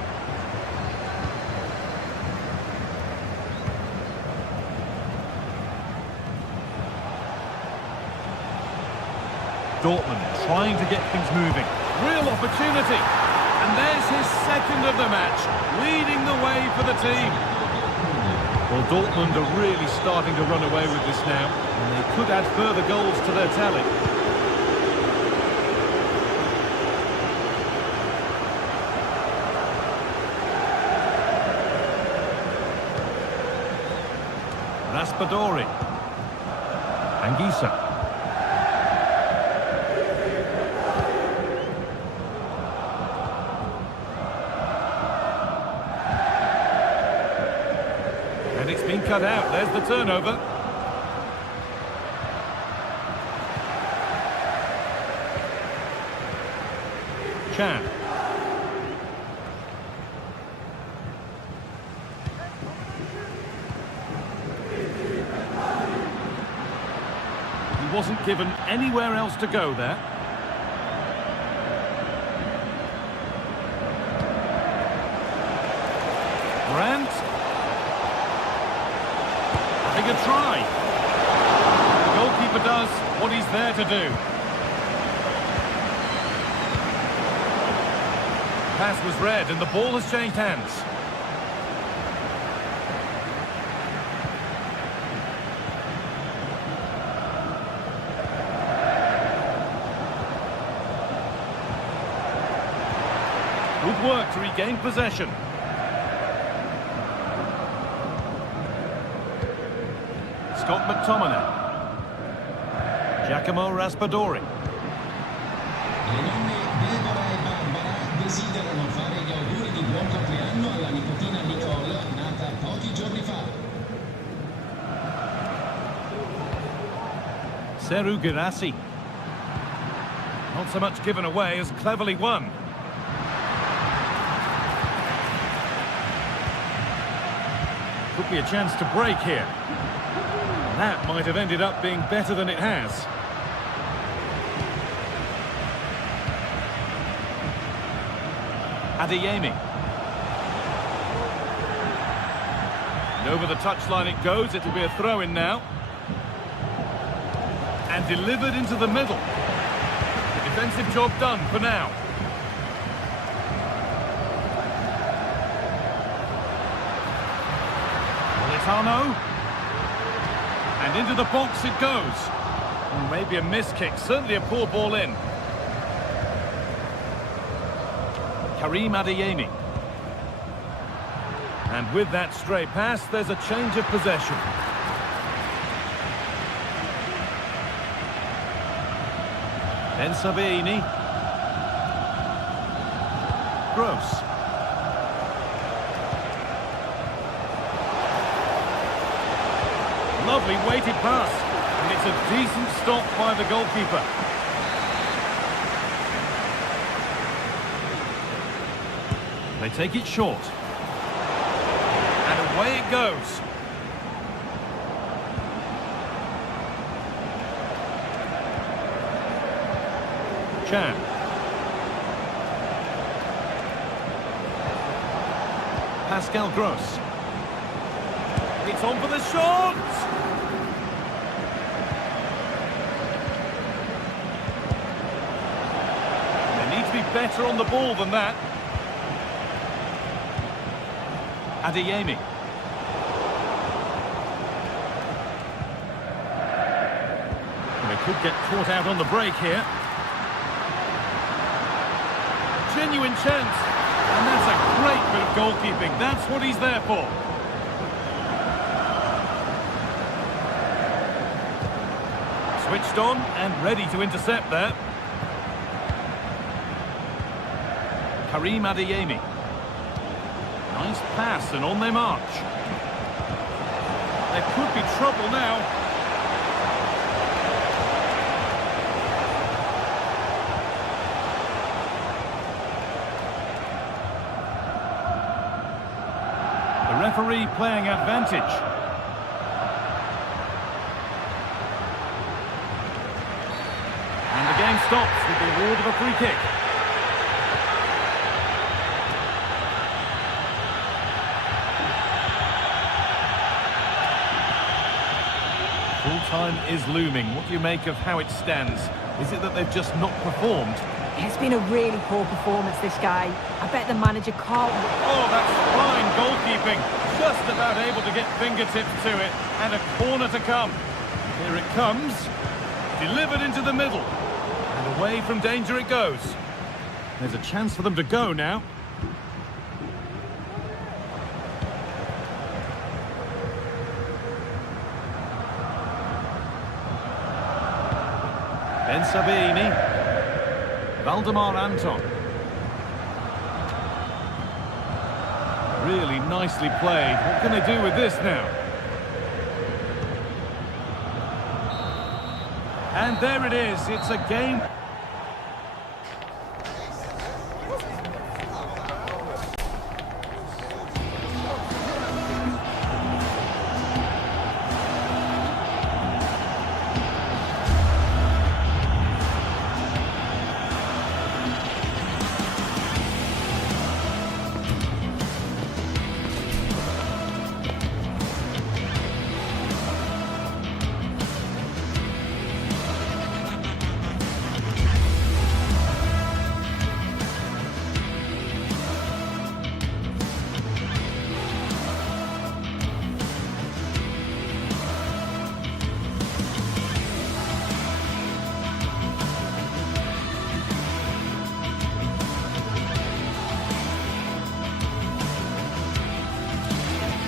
Dortmund trying to get things moving. Real opportunity. And there's his second of the match, leading the way for the team. Well, Dortmund are really starting to run away with this now, and they could add further goals to their tally. Raspadori. Anguissa. And it's been cut out. There's the turnover. Chan. He wasn't given anywhere else to go there. Brandt. Having a try. The goalkeeper does what he's there to do. Pass was read and the ball has changed hands. Good work to regain possession. Scott McTominay. Giacomo Raspadori. Le nonne Deborah e Barbara desiderano fare gli auguri di buon compleanno alla nipotina Nicole, nata pochi giorni fa. Seru Girassi. Not so much given away as cleverly won. Could be a chance to break here. That might have ended up being better than it has. Adeyemi. And over the touchline it goes. It'll be a throw-in now. And delivered into the middle. The defensive job done for now. Politano. And into the box it goes. Maybe a miss kick, certainly a poor ball in. Karim Adeyemi. And with that stray pass, there's a change of possession. Ben Sabini. Gross. Lovely weighted pass. And it's a decent stop by the goalkeeper. They take it short. And away it goes. Chan. Pascal Gross. It's on for the shot! They need to be better on the ball than that. Adeyemi. They could get caught out on the break here. Genuine chance. And that's a great bit of goalkeeping. That's what he's there for. Switched on and ready to intercept there. Karim Adeyemi. Nice pass and on they march. There could be trouble now. The referee playing advantage. And the game stops with the award of a free kick. Full time is looming. What do you make of how it stands? Is it that they've just not performed? It's been a really poor performance, this guy. I bet the manager can't... Oh, that's fine goalkeeping. Just about able to get fingertips to it. And a corner to come. Here it comes. Delivered into the middle. And away from danger it goes. There's a chance for them to go now. Ben Sabini. Valdemar Anton. Really nicely played. What can they do with this now? And there it is. It's a game.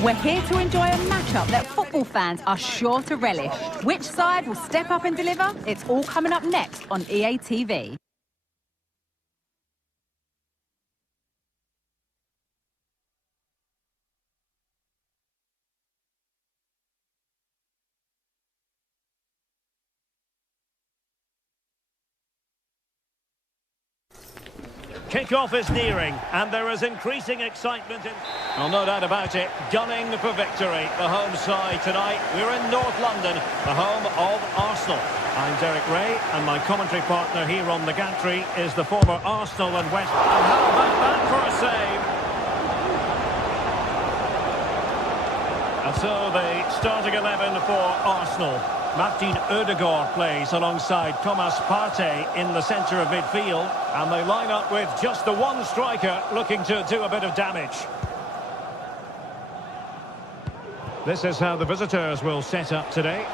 We're here to enjoy a matchup that football fans are sure to relish. Which side will step up and deliver? It's all coming up next on EA TV. Kick-off is nearing, and there is increasing excitement in... Well, no doubt about it, gunning for victory. The home side tonight. We're in North London, the home of Arsenal. I'm Derek Ray, and my commentary partner here on the gantry is the former Arsenal and West... And how about that for a save? And so the starting 11 for Arsenal. Martin Ødegaard plays alongside Thomas Partey in the centre of midfield, and they line up with just the one striker looking to do a bit of damage. This is how the visitors will set up today.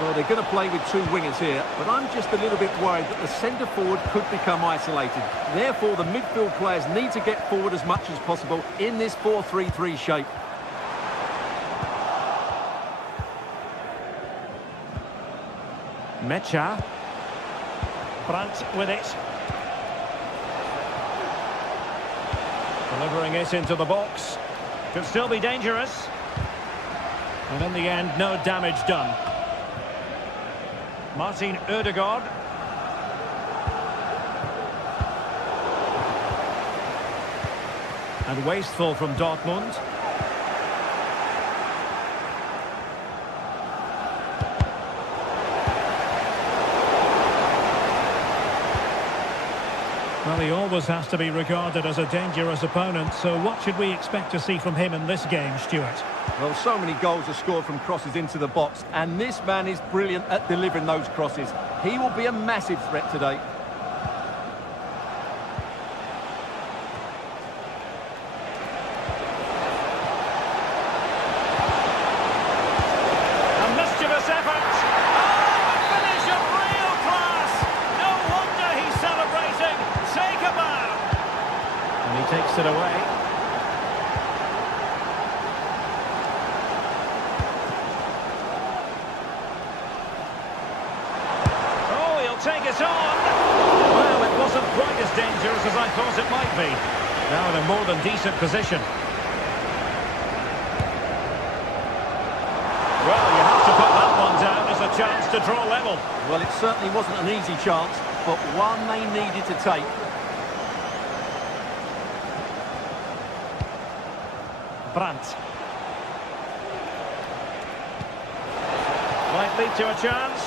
Well, they're going to play with two wingers here, but I'm just a little bit worried that the centre forward could become isolated. Therefore, the midfield players need to get forward as much as possible in this 4-3-3 shape. Mecha. Brandt with it. Delivering it into the box. Could still be dangerous. And in the end, no damage done. Martin Ødegaard. And wasteful from Dortmund. Well, he always has to be regarded as a dangerous opponent, so what should we expect to see from him in this game, Stuart? Well, so many goals are scored from crosses into the box, and this man is brilliant at delivering those crosses. He will be a massive threat today. A mischievous effort. Oh, a finish of real class. No wonder he's celebrating. Take a bow. And he takes it away. Oh, he'll take it on. Well, it wasn't quite as dangerous as I thought it might be. Now in a more than decent position. Well, you have to put that one down as a chance to draw level. Well, it certainly wasn't an easy chance, but one they needed to take. Brandt. Might lead to a chance.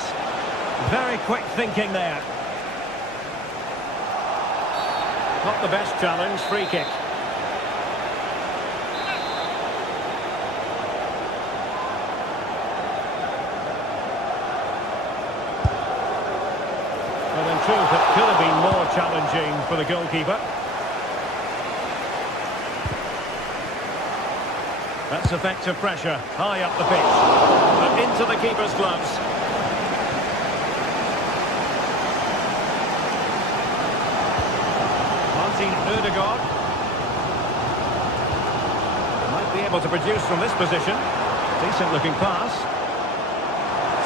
Very quick thinking there. Not the best challenge, free kick. Well, in truth, it could have been more challenging for the goalkeeper. That's effective pressure, high up the pitch. But into the keeper's gloves. Martin Ødegaard. Might be able to produce from this position. Decent looking pass.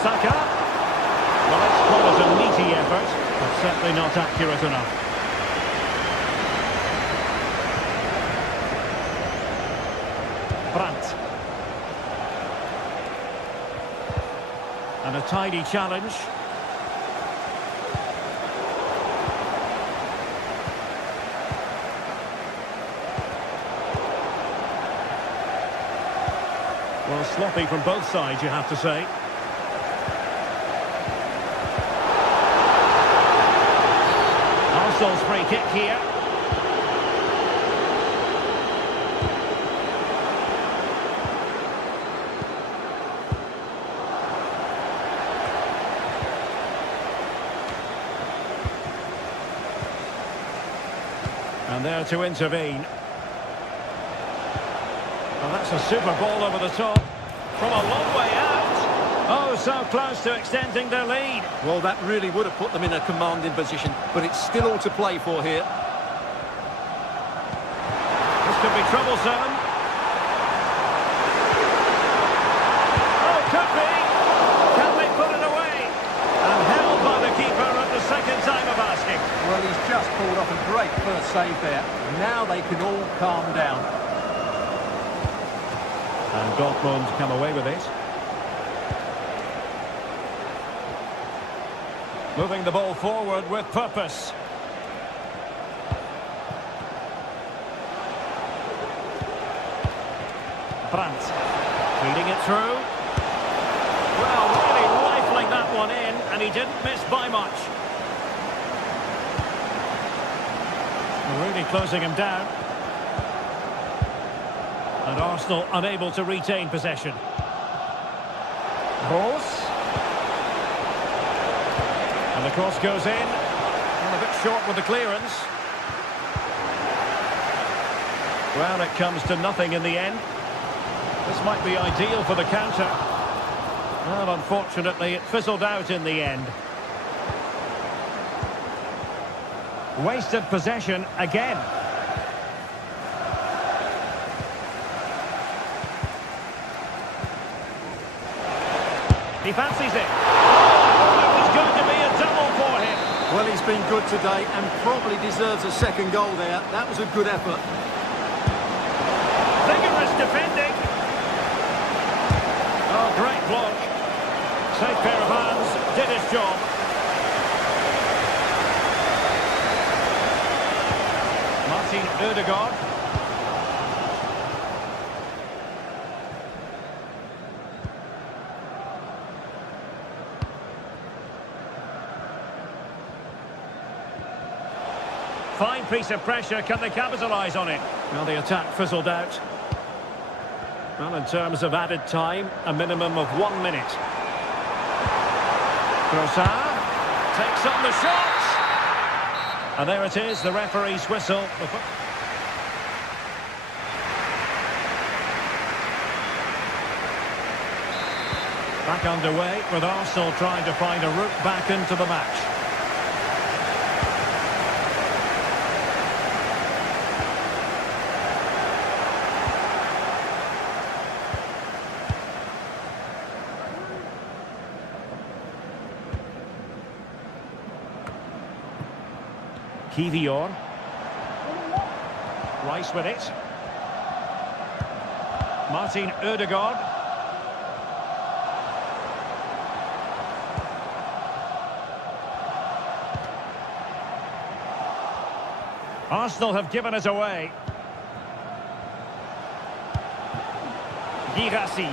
Saka. Well, let's call it a meaty effort, but certainly not accurate enough. Brandt. And a tidy challenge. Well, sloppy from both sides, you have to say. Arsenal's free kick here. And there to intervene. Well, that's a super ball over the top. From a long way out. Oh, so close to extending their lead. Well, that really would have put them in a commanding position, but it's still all to play for here. This could be troublesome. Oh, could be. Can they put it away? And held by the keeper at the second time of asking. Well, he's just pulled off a great first save there. Now they can all calm down. And Dortmund come away with it. Moving the ball forward with purpose. Brandt feeding it through. Well, really rifling that one in, and he didn't miss by much. Really closing him down. And Arsenal unable to retain possession. Horse. And the cross goes in. And a bit short with the clearance. Well, it comes to nothing in the end. This might be ideal for the counter. Well, unfortunately, it fizzled out in the end. Wasted possession again. He fancies it. Oh, it was going to be a double for him. Well, he's been good today and probably deserves a second goal there. That was a good effort. defending. Oh, great block. Safe pair of hands, did his job. Martin Ødegaard. Fine piece of pressure, can they capitalise on it? Well, the attack fizzled out. Well, in terms of added time, a minimum of 1 minute. Trossard takes on the shot. And there it is, the referee's whistle. Back underway with Arsenal trying to find a route back into the match. Kivior. Rice with it. Martin Ødegaard. Arsenal have given us away. Girassi.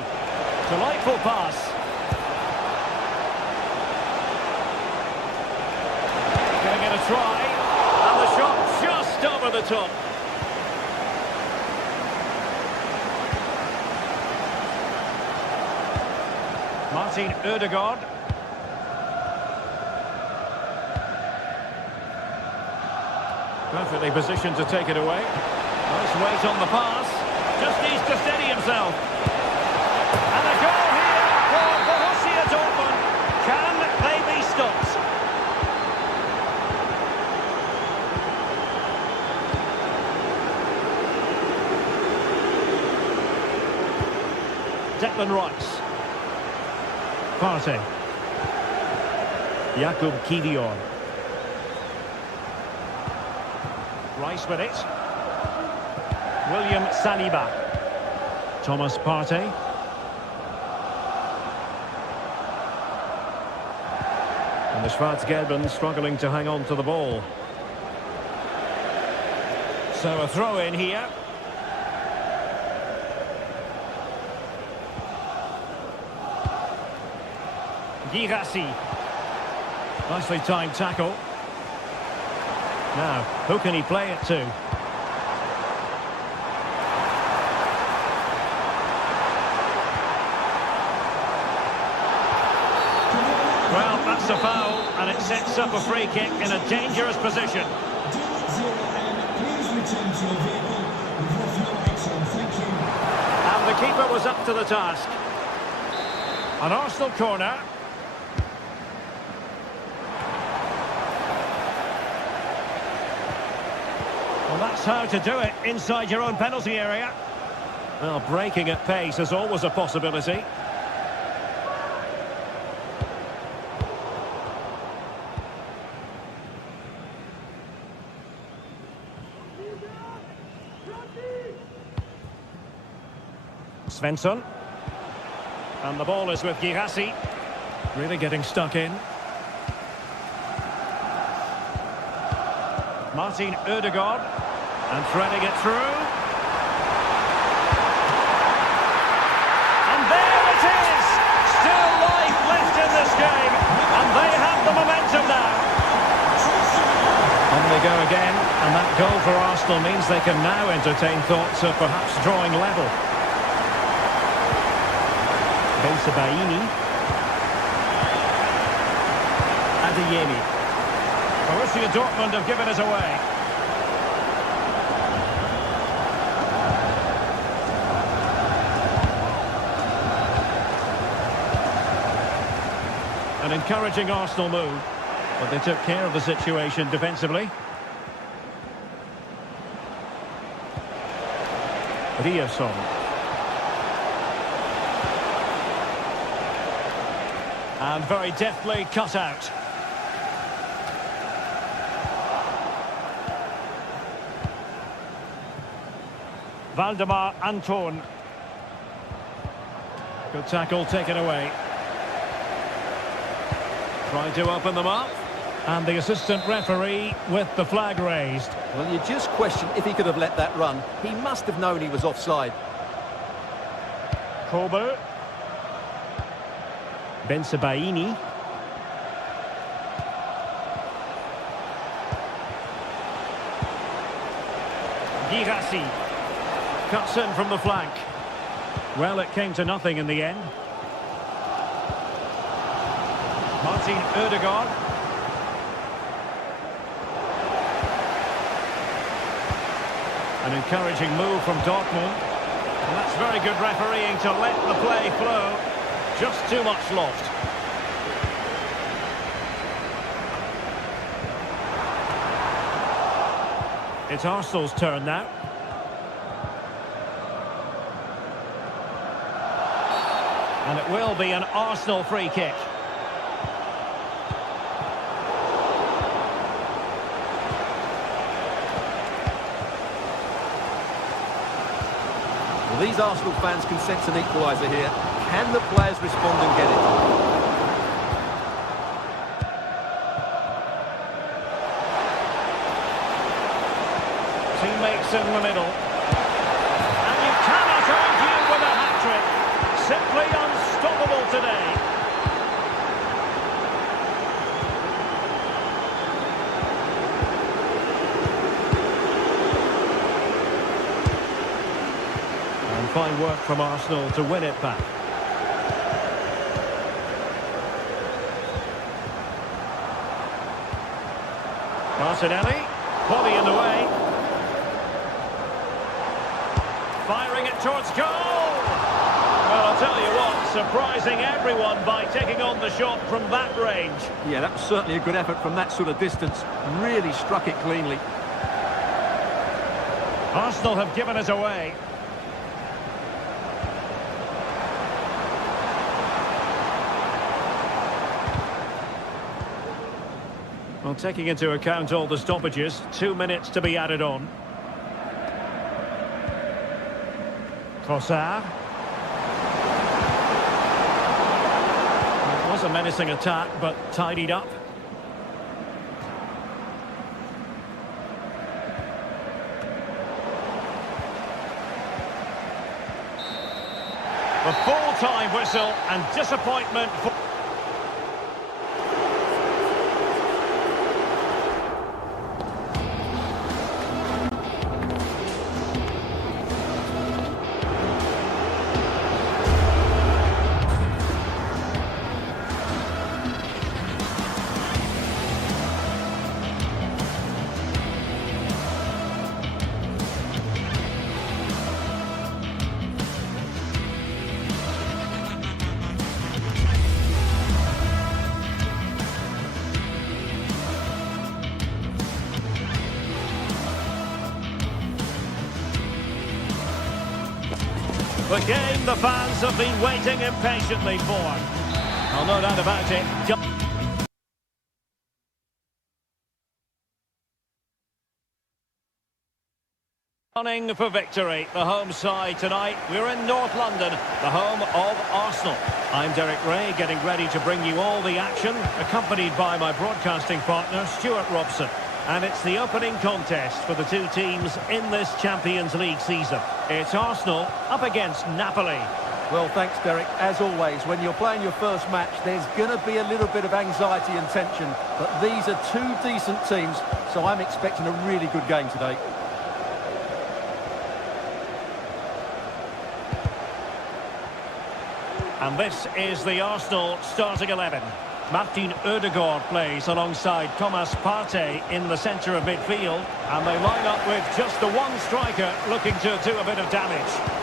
Delightful pass. Gonna get a try. And the shot just over the top. Martin Ødegaard. Perfectly positioned to take it away. Nice weight on the pass. Just needs to steady himself. And a goal here for Borussia Dortmund. Can they be stopped? Declan Rice. Partey. Jakub Kivior. Rice with it. William Saliba. Thomas Partey. And the Schwarz-Gelben struggling to hang on to the ball. So a throw in here. Girassi. Nicely timed tackle. Now, who can he play it to? Well, that's a foul, and it sets up a free kick in a dangerous position. And the keeper was up to the task. An Arsenal corner. Well, that's how to do it inside your own penalty area. Well, breaking at pace is always a possibility. Svensson. And the ball is with Girassi. Really getting stuck in. Martin Ødegaard. And threading it through. And there it is! Still life left in this game. And they have the momentum now. On they go again. And that goal for Arsenal means they can now entertain thoughts of perhaps drawing level. Bensebaini. Adeyemi. Borussia Dortmund have given us away. An encouraging Arsenal move, but they took care of the situation defensively. Riasson. And very deftly cut out. Valdemar Anton. Good tackle taken away. Trying to open them up. And the assistant referee with the flag raised. Well, you just question if he could have let that run. He must have known he was offside. Kobe. Bensebaini. Girassi. Cuts in from the flank. Well, it came to nothing in the end. Martin Ødegaard. An encouraging move from Dortmund. And that's very good refereeing to let the play flow. Just too much loft. It's Arsenal's turn now. And it will be an Arsenal free kick. Well, these Arsenal fans can sense an equaliser here. Can the players respond and get it? Teammates in the middle. And you cannot argue with a hat-trick. Simply unstoppable today. And fine work from Arsenal to win it back. Martinelli, body in the way. Firing it towards goal. Well, I'll tell you what, surprising everyone by taking on the shot from that range. Yeah, that was certainly a good effort from that sort of distance. Really struck it cleanly. Arsenal have given us away. Well, taking into account all the stoppages, 2 minutes to be added on. Trossard. It was a menacing attack, but tidied up. The full-time whistle and disappointment for... The game the fans have been waiting impatiently for. Well, no doubt about it. Running for victory, the home side tonight. We're in North London, the home of Arsenal. I'm Derek Ray, getting ready to bring you all the action, accompanied by my broadcasting partner, Stuart Robson. And it's the opening contest for the two teams in this Champions League season. It's Arsenal up against Napoli. Well, thanks, Derek. As always, when you're playing your first match, there's going to be a little bit of anxiety and tension. But these are two decent teams, so I'm expecting a really good game today. And this is the Arsenal starting 11. Martin Ødegaard plays alongside Thomas Partey in the centre of midfield. And they line up with just the one striker looking to do a bit of damage.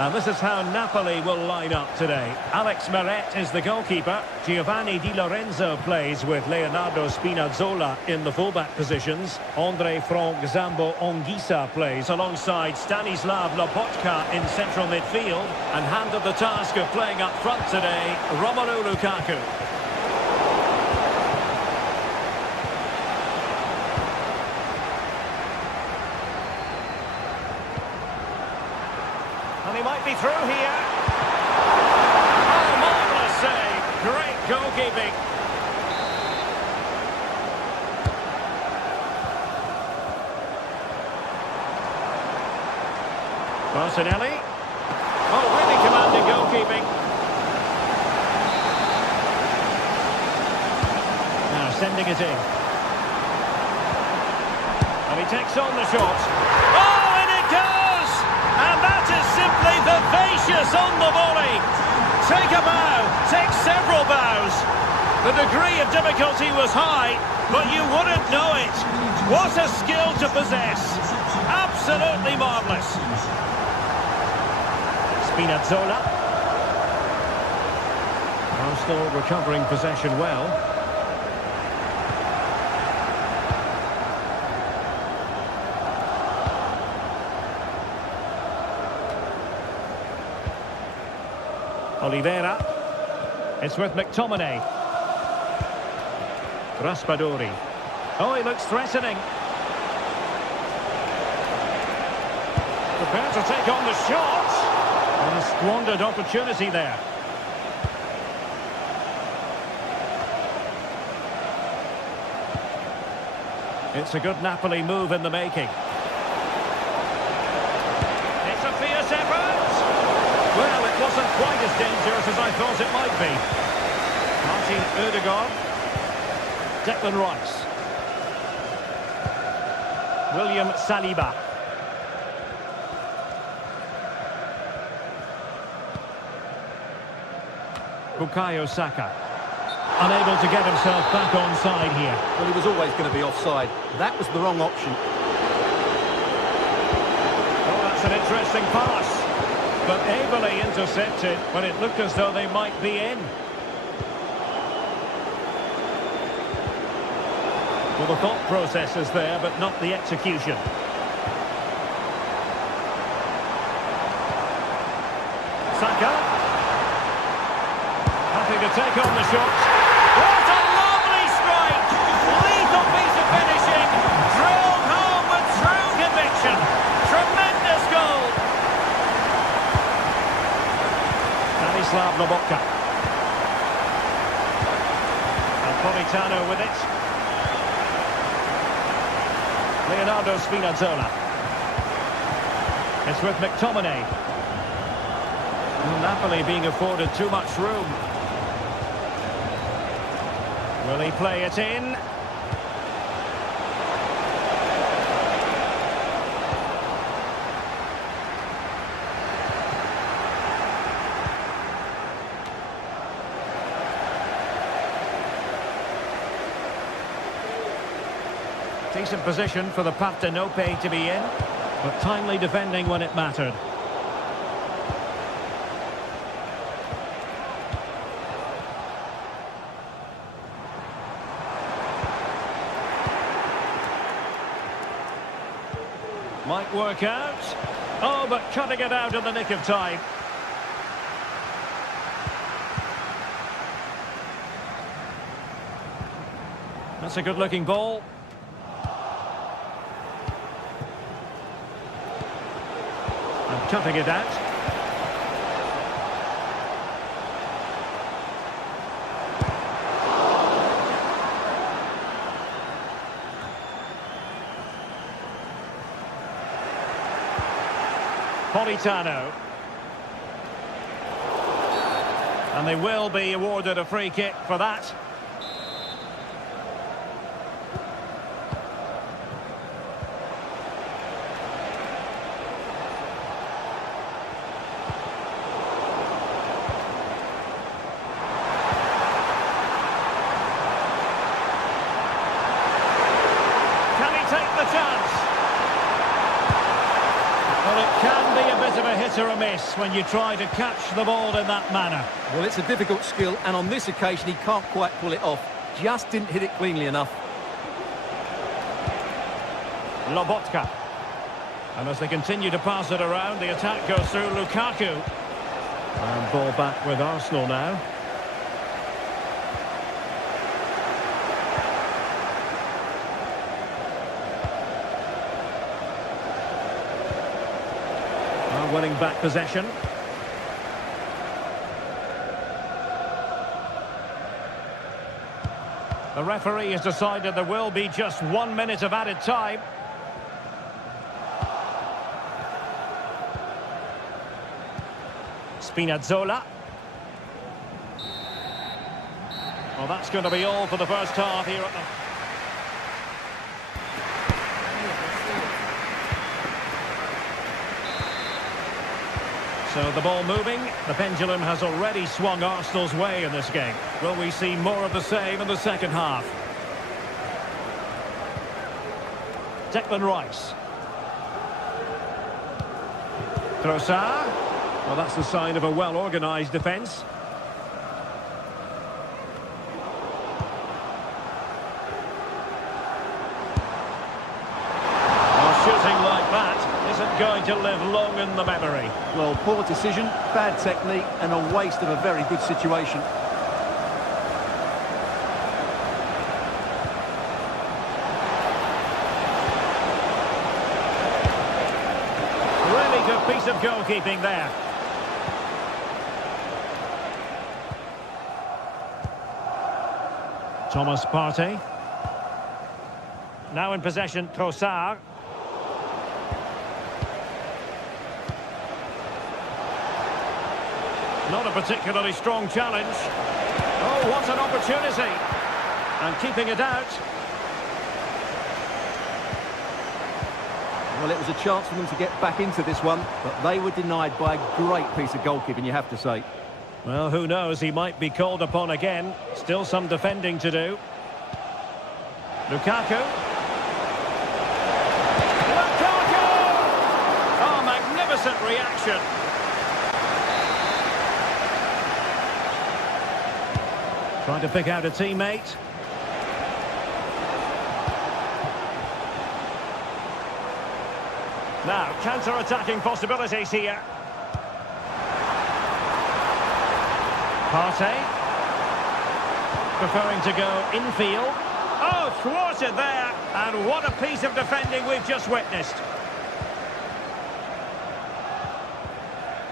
And this is how Napoli will line up today. Alex Meret is the goalkeeper. Giovanni Di Lorenzo plays with Leonardo Spinazzola in the fullback positions. Andre Frank Zambo Anguissa plays alongside Stanislav Lobotka in central midfield. And handed the task of playing up front today, Romelu Lukaku. And he might be through here. Oh, marvellous save. Great goalkeeping. Martinelli. Oh, really commanding goalkeeping. Now sending it in. And he takes on the shot. Oh, and it goes! And that is simply vivacious on the volley. Take a bow, take several bows. The degree of difficulty was high, but you wouldn't know it. What a skill to possess. Absolutely marvellous. Spinazzola. Arsenal recovering possession well. Oliveira. It's with McTominay. Raspadori. Oh, he looks threatening. Prepared to take on the shot. And a squandered opportunity there. It's a good Napoli move in the making. It's a fierce effort. Well, it wasn't quite as dangerous as I thought it might be. Martin Ødegaard. Declan Rice. William Saliba. Bukayo Saka. Unable to get himself back onside here. Well, he was always going to be offside. That was the wrong option. Oh, that's an interesting pass. But ably intercepted when it looked as though they might be in. Well, the thought process is there, but not the execution. Saka. Happy to take on the shot. What a lovely strike! Lethal piece of finishing. Drilled home with true conviction. Tremendous goal. Stanislav Lobotka. And Politano with it. Leonardo Spinazzola. It's with McTominay. Napoli being afforded too much room. Will he play it in? Decent position for the Partenope to be in, but timely defending when it mattered. Might work out. Oh, but cutting it out in the nick of time. That's a good-looking ball. And cutting it out. Politano. And they will be awarded a free kick for that. Can he take the chance? Well, it can be a bit of a hit or a miss when you try to catch the ball in that manner. Well, it's a difficult skill, and on this occasion he can't quite pull it off. Just didn't hit it cleanly enough. Lobotka. And as they continue to pass it around, the attack goes through Lukaku. And ball back with Arsenal now. Now winning back possession. The referee has decided there will be just 1 minute of added time. Spinazzola. Well, that's going to be all for the first half here at the... So the ball moving. The pendulum has already swung Arsenal's way in this game. Will we see more of the same in the second half? Declan Rice. Trossard. Well, that's the sign of a well-organised defence. Shooting like that isn't going to live long in the memory. Well, poor decision, bad technique, and a waste of a very good situation. Really good piece of goalkeeping there. Thomas Partey. Now in possession, Trossard. Not a particularly strong challenge. Oh, what an opportunity. And keeping it out. Well, it was a chance for them to get back into this one, but they were denied by a great piece of goalkeeping, you have to say. Well, who knows? He might be called upon again. Still some defending to do. Lukaku. Lukaku! Oh, magnificent reaction. Trying to pick out a teammate. Now, counter-attacking possibilities here. Partey. Preferring to go infield. Oh, thwarted there. And what a piece of defending we've just witnessed.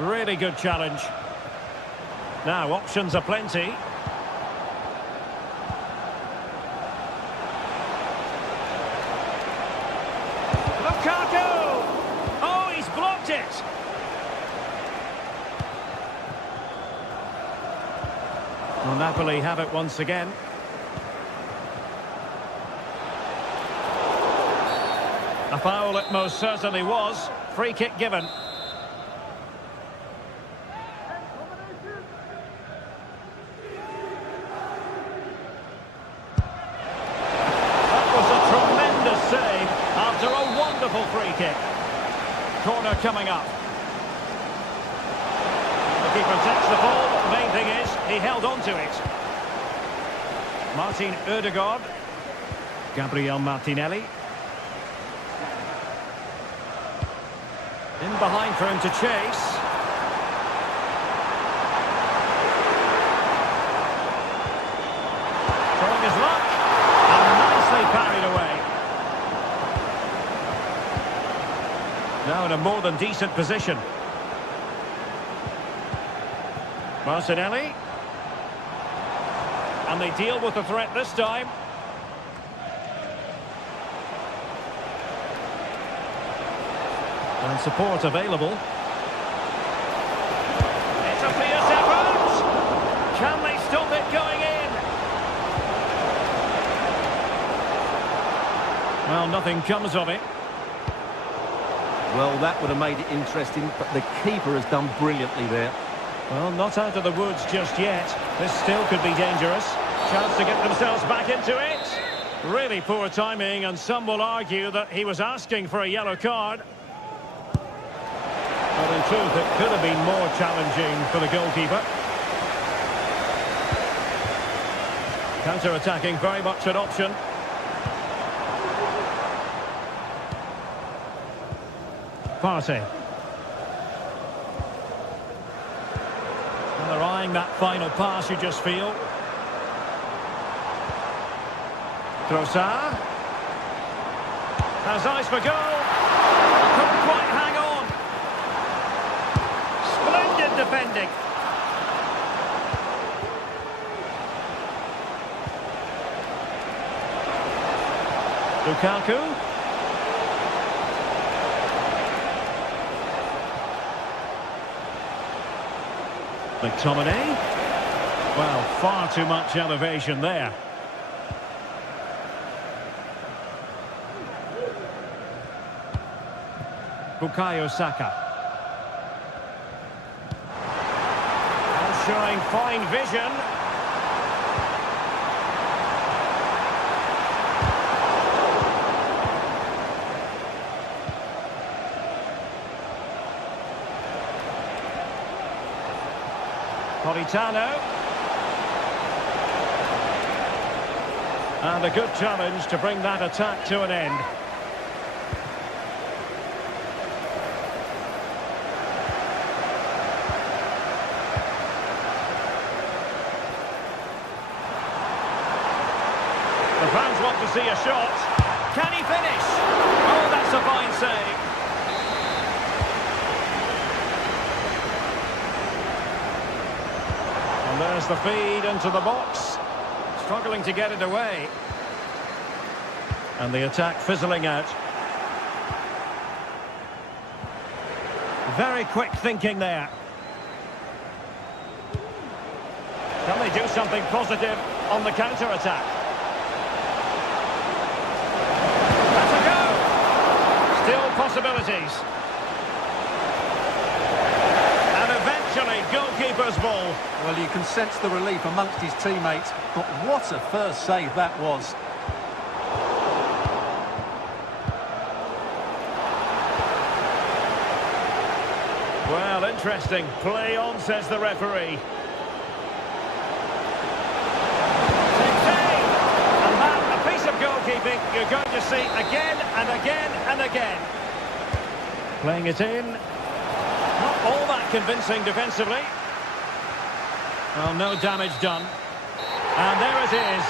Really good challenge. Now, options are plenty. Lukaku! Oh, he's blocked it! Well, Napoli have it once again. A foul it most certainly was. Free kick given. That was a tremendous save after a wonderful free kick. Corner coming up. The keeper takes the ball, but the main thing is he held on to it. Martin Ødegaard. Gabriel Martinelli. In behind for him to chase. Trying his luck. And nicely parried away. Now in a more than decent position. Martinelli. And they deal with the threat this time. And support available. It's a fierce effort! Can they stop it going in? Well, nothing comes of it. Well, that would have made it interesting, but the keeper has done brilliantly there. Well, not out of the woods just yet. This still could be dangerous. Chance to get themselves back into it. Really poor timing, and some will argue that he was asking for a yellow card. Well, in truth, it could have been more challenging for the goalkeeper. Counter-attacking, very much an option. Partey. And they're eyeing that final pass, you just feel. Trossard. Has eyes for goal. Couldn't quite hang on. defending. Lukaku. McTominay. Well, far too much elevation there. Bukayo Saka. And showing fine vision. Politano. And a good challenge to bring that attack to an end. The fans want to see a shot. Can he finish? Oh, that's a fine save. And there's the feed into the box. Struggling to get it away. And the attack fizzling out. Very quick thinking there. Can they do something positive on the counter-attack? That's a go! Still possibilities. And eventually, goalkeeper's ball. Well, you can sense the relief amongst his teammates, but what a first save that was. Well, interesting. Play on, says the referee. And that, a piece of goalkeeping you're going to see again and again and again. Playing it in. Not all that convincing defensively. Well, no damage done. And there it is.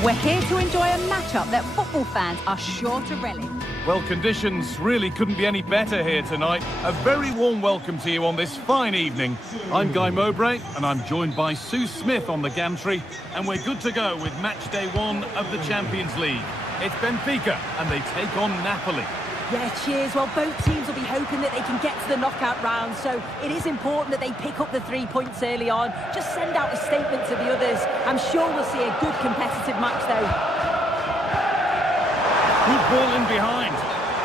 We're here to enjoy a matchup that football fans are sure to relish. Well, conditions really couldn't be any better here tonight. A very warm welcome to you on this fine evening. I'm Guy Mowbray, and I'm joined by Sue Smith on the gantry, and we're good to go with match day 1 of the Champions League. It's Benfica, and they take on Napoli. Yeah, cheers. Well, both teams will be hoping that they can get to the knockout round, so it is important that they pick up the 3 points early on. Just send out a statement to the others. I'm sure we'll see a good competitive match, though. Good ball in behind,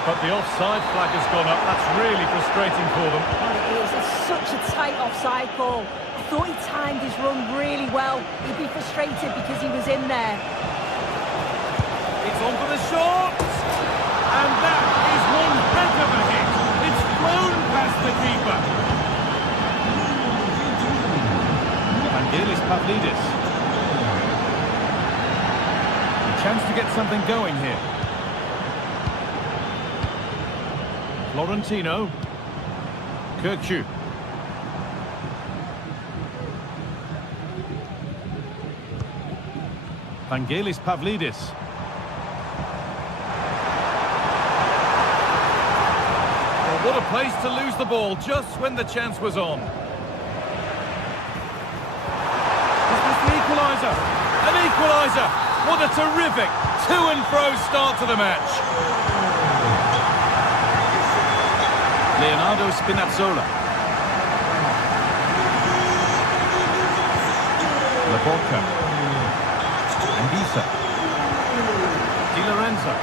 but the offside flag has gone up. That's really frustrating for them. Well, it is. It's such a tight offside call. I thought he timed his run really well. He'd be frustrated because he was in there. It's on for the shot! And that is one heck of a hit. It's flown past the keeper. Vangelis Pavlidis. A chance to get something going here. Florentino. Kirkju. Vangelis Pavlidis. Well, what a place to lose the ball just when the chance was on. Is this the equaliser? An equaliser! What a terrific to-and-fro start to the match. Leonardo Spinazzola. Laporta. Anguissa. Di Lorenzo.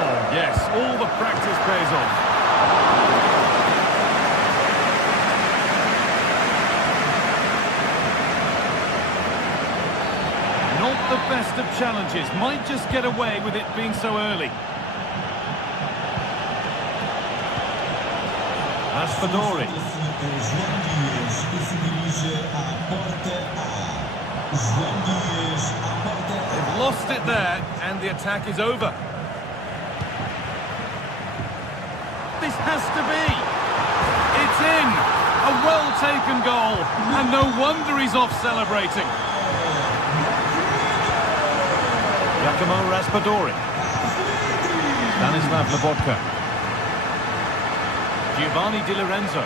Oh yes, all the practice pays off. Not the best of challenges, might just get away with it being so early. Raspadori. They've lost it there, and the attack is over. This has to be. It's in. A well-taken goal, and no wonder he's off celebrating. Giacomo Raspadori. Stanislav Lobotka. Giovanni Di Lorenzo.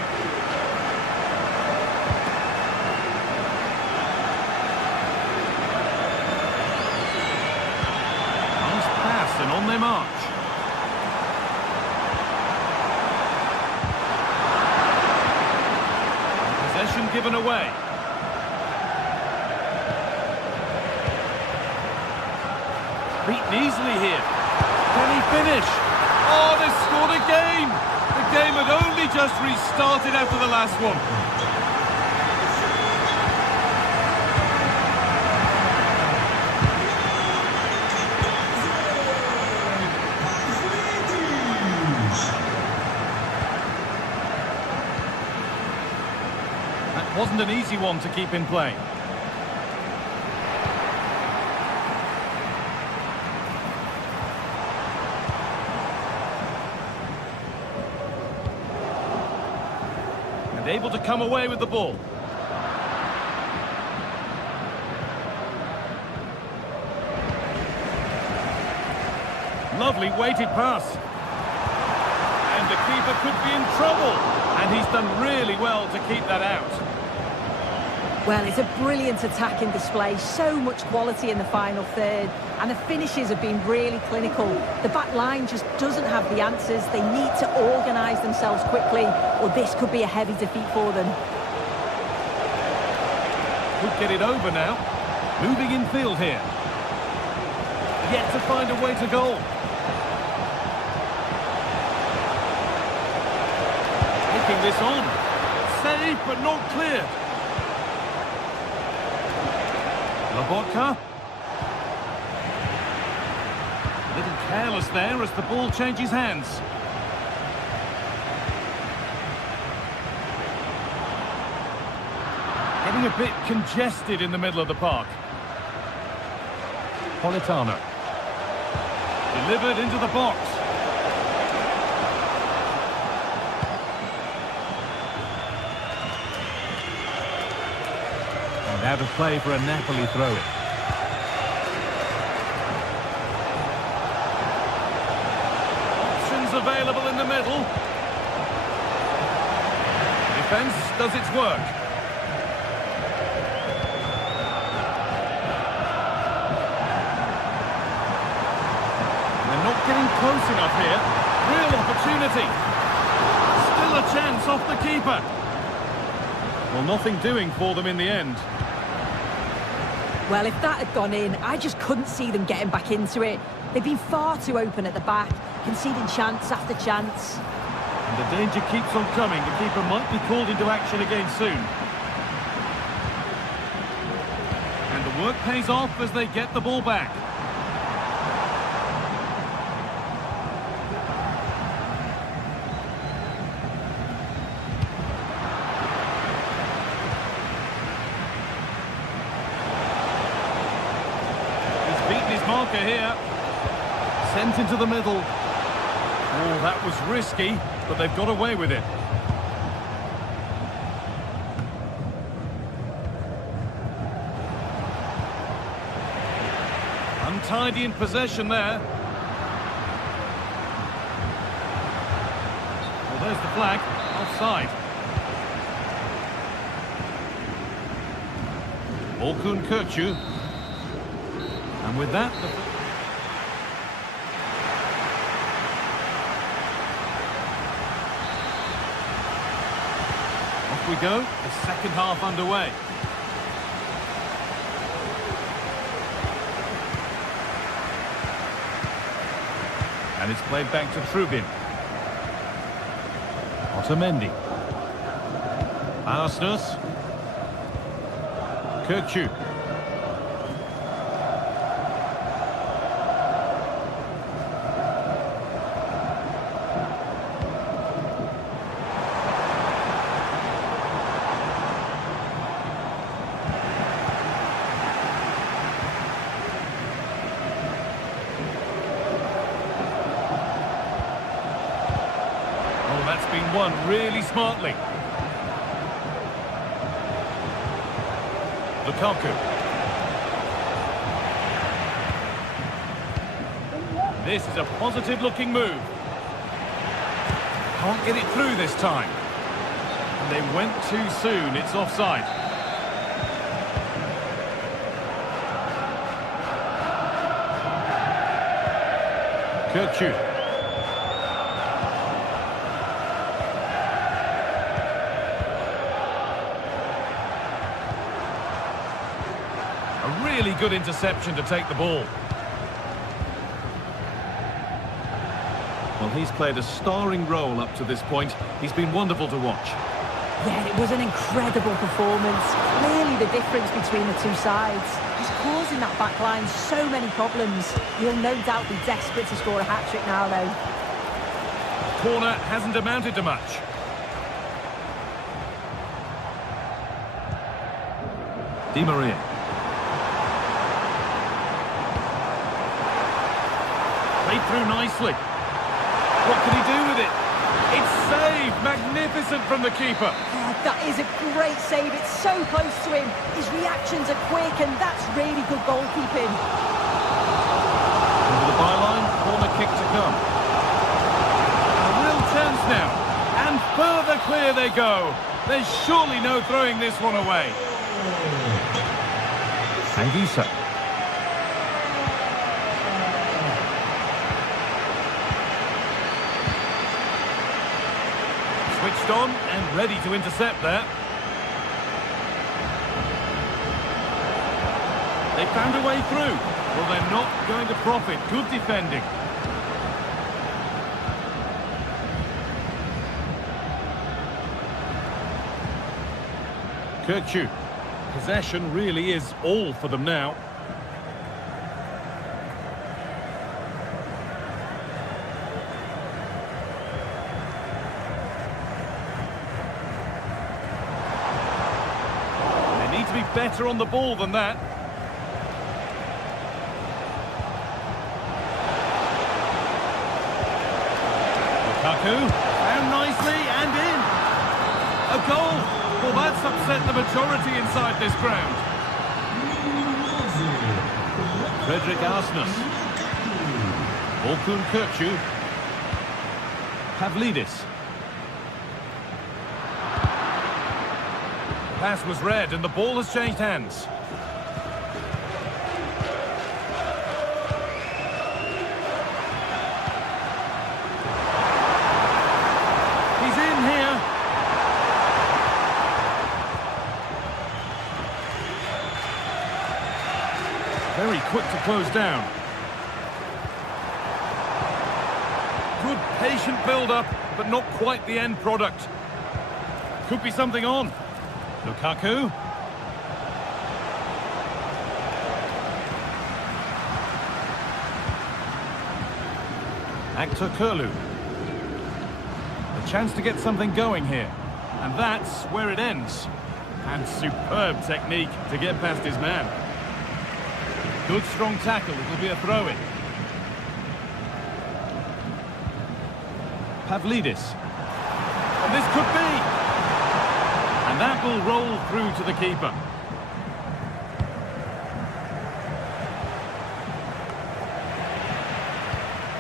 Nice pass and on their march. Possession given away. Beaten easily here. Can he finish? Oh, they've scored again! The game had only just restarted after the last one. That wasn't an easy one to keep in play. Able to come away with the ball. Lovely weighted pass. And the keeper could be in trouble. And he's done really well to keep that out. Well, it's a brilliant attacking display, so much quality in the final third, and the finishes have been really clinical. The back line just doesn't have the answers. They need to organise themselves quickly, or this could be a heavy defeat for them. Could get it over now. Moving in field here. Yet to find a way to goal. Taking this on. Save, but not clear. Lobotka. A little careless there as the ball changes hands. Getting a bit congested in the middle of the park. Politano. Delivered into the box. And out of play for a Napoli throw-in. Options available in the middle. Defence does its work. They're not getting close enough here. Real opportunity. Still a chance off the keeper. Well, nothing doing for them in the end. Well, if that had gone in, I just couldn't see them getting back into it. They've been far too open at the back, conceding chance after chance. And the danger keeps on coming. The keeper might be called into action again soon. And the work pays off as they get the ball back. He's beaten his marker here. Sent into the middle. Oh, that was risky, but they've got away with it. Untidy in possession there. Well, there's the flag. Offside. Orkun Kökçü. And with that... Off we go. The second half underway. And it's played back to Trubin. Otamendi. Arsenus. Kökçü. That's been won really smartly. Lukaku. This is a positive-looking move. Can't get it through this time. And they went too soon. It's offside. Kökçü. Really good interception to take the ball. Well, he's played a starring role up to this point. He's been wonderful to watch. Yeah, it was an incredible performance. Clearly the difference between the two sides. He's causing that back line so many problems. He'll no doubt be desperate to score a hat-trick now, though. Corner hasn't amounted to much. Di Maria. Played through nicely. What can he do with it? It's saved. Magnificent from the keeper. Oh, that is a great save. It's so close to him. His reactions are quick, and that's really good goalkeeping. Over the byline, corner kick to come. A real chance now. And further clear they go. There's surely no throwing this one away. Anguissa. Switched on and ready to intercept there. They found a way through. Well, they're not going to profit. Good defending. Kökçü. Possession really is all for them now. To be better on the ball than that. Lukaku, found nicely and in. A goal. Well, that's upset the majority inside this ground. Fredrik Arsenus. Orkun Kökçü. Pavlidis. Pass was read and the ball has changed hands. He's in here. Very quick to close down. Good patient build-up, but not quite the end product. Could be something on. Lukaku. Aktürkoğlu. A chance to get something going here. And that's where it ends. And superb technique to get past his man. Good strong tackle, it'll be a throw-in. Pavlidis. And this could be. And that will roll through to the keeper.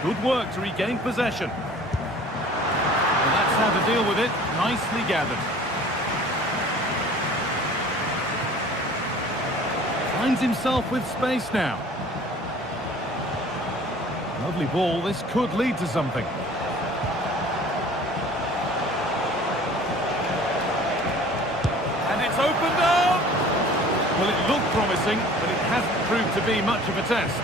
Good work to regain possession. And that's how to deal with it. Nicely gathered. Finds himself with space now. Lovely ball. This could lead to something. And it's opened up! Well, it looked promising, but it hasn't proved to be much of a test.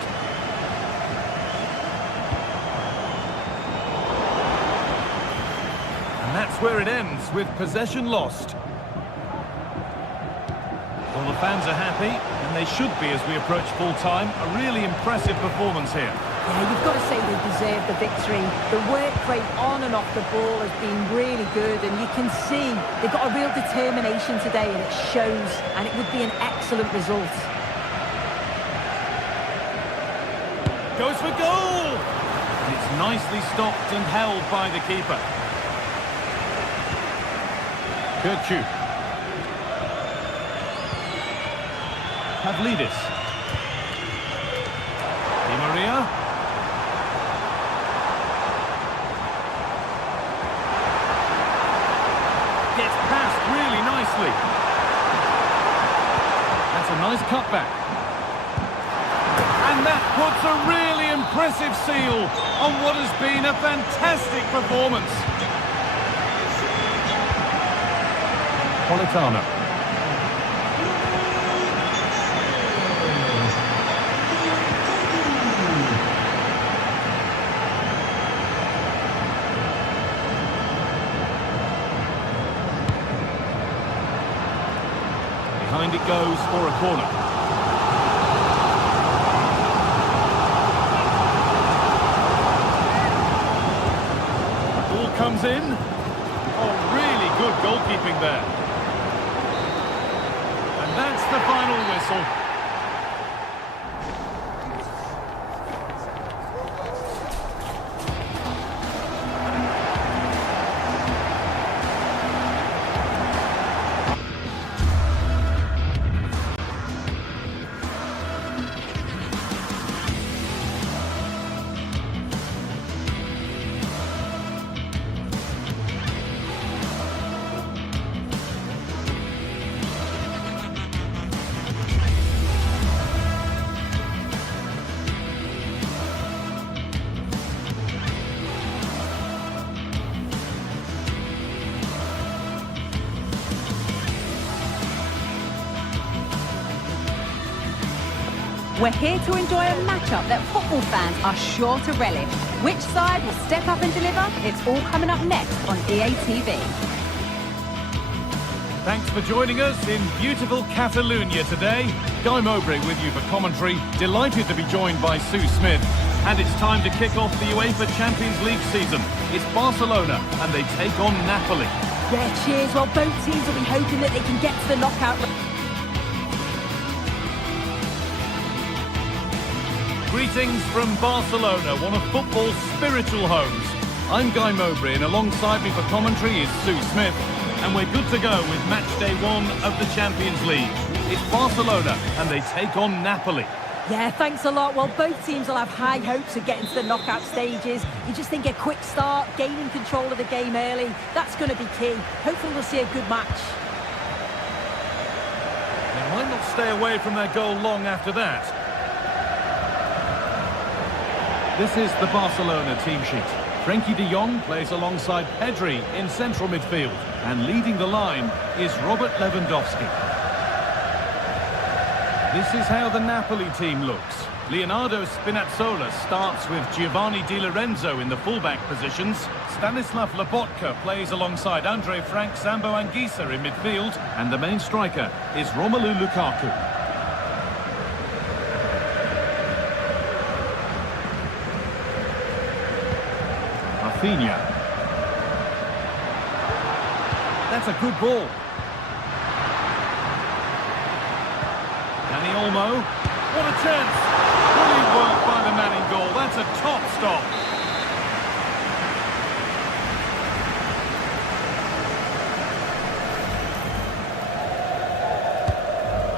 And that's where it ends, with possession lost. Well, the fans are happy, and they should be as we approach full-time. A really impressive performance here. Yeah, you've got to say they deserve the victory. The work rate on and off the ball has been really good, and you can see they've got a real determination today, and it shows, and it would be an excellent result. Goes for goal! And it's nicely stopped and held by the keeper. Kirchu. Pavlidis. Di Maria. Gets past really nicely. That's a nice cutback. And that puts a really impressive seal on what has been a fantastic performance. Politano. Behind it goes for a corner. Ball comes in. Oh, really good goalkeeping there. And that's the final whistle. We're here to enjoy a matchup that football fans are sure to relish. Which side will step up and deliver? It's all coming up next on EA TV. Thanks for joining us in beautiful Catalonia today. Guy Mowbray with you for commentary. Delighted to be joined by Sue Smith. And it's time to kick off the UEFA Champions League season. It's Barcelona and they take on Napoli. Yeah, cheers. Well, both teams will be hoping that they can get to the knockout. Greetings from Barcelona, one of football's spiritual homes. I'm Guy Mowbray, and alongside me for commentary is Sue Smith. And we're good to go with match day 1 of the Champions League. It's Barcelona, and they take on Napoli. Yeah, thanks a lot. Well, both teams will have high hopes of getting to the knockout stages. You just think a quick start, gaining control of the game early, that's going to be key. Hopefully we'll see a good match. They might not stay away from their goal long after that. This is the Barcelona team sheet. Frenkie de Jong plays alongside Pedri in central midfield. And leading the line is Robert Lewandowski. This is how the Napoli team looks. Leonardo Spinazzola starts with Giovanni Di Lorenzo in the fullback positions. Stanislav Lobotka plays alongside Andre Frank Sambo Anguissa in midfield. And the main striker is Romelu Lukaku. Rafinha. That's a good ball. Dani Olmo. What a chance. Brilliant work by the man in goal. That's a top stop.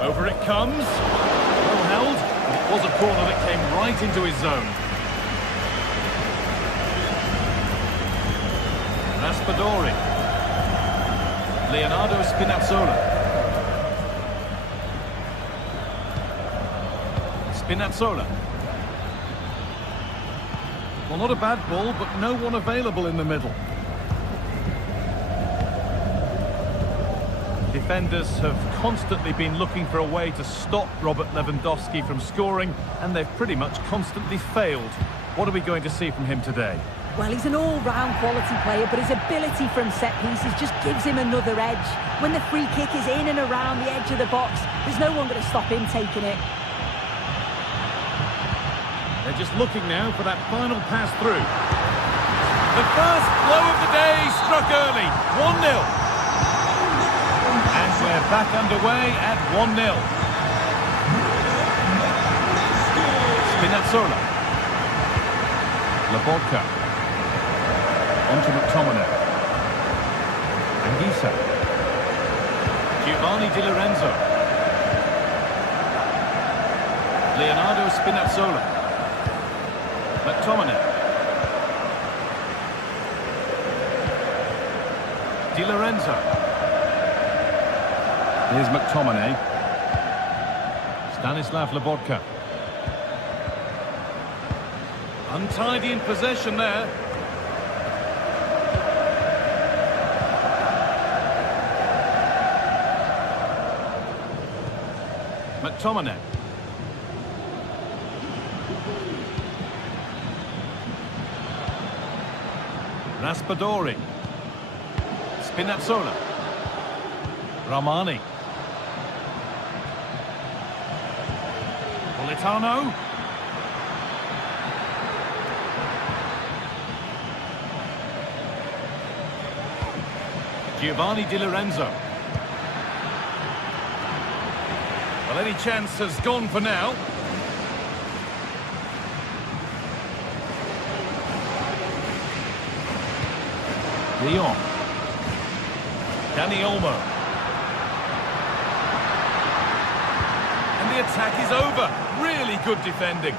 Over it comes. Well held. It was a corner that came right into his zone. Raspadori. Leonardo Spinazzola. Spinazzola. Well, not a bad ball, but no one available in the middle. Defenders have constantly been looking for a way to stop Robert Lewandowski from scoring, and they've pretty much constantly failed. What are we going to see from him today? Well, he's an all-round quality player, but his ability from set pieces just gives him another edge. When the free kick is in and around the edge of the box, there's no one going to stop him taking it. They're just looking now for that final pass through. The first blow of the day struck early, 1-0. And we're back underway at 1-0. Spinazzola. Lobotka. On to McTominay. Anguissa. Giovanni Di Lorenzo. Leonardo Spinazzola. McTominay. Di Lorenzo. Here's McTominay. Stanislav Lobotka. Untidy in possession there. McTominay. Raspadori. Spinazzola. Ramani. Politano. Giovanni Di Lorenzo. Well, any chance has gone for now. De Jong. Dani Olmo. And the attack is over. Really good defending.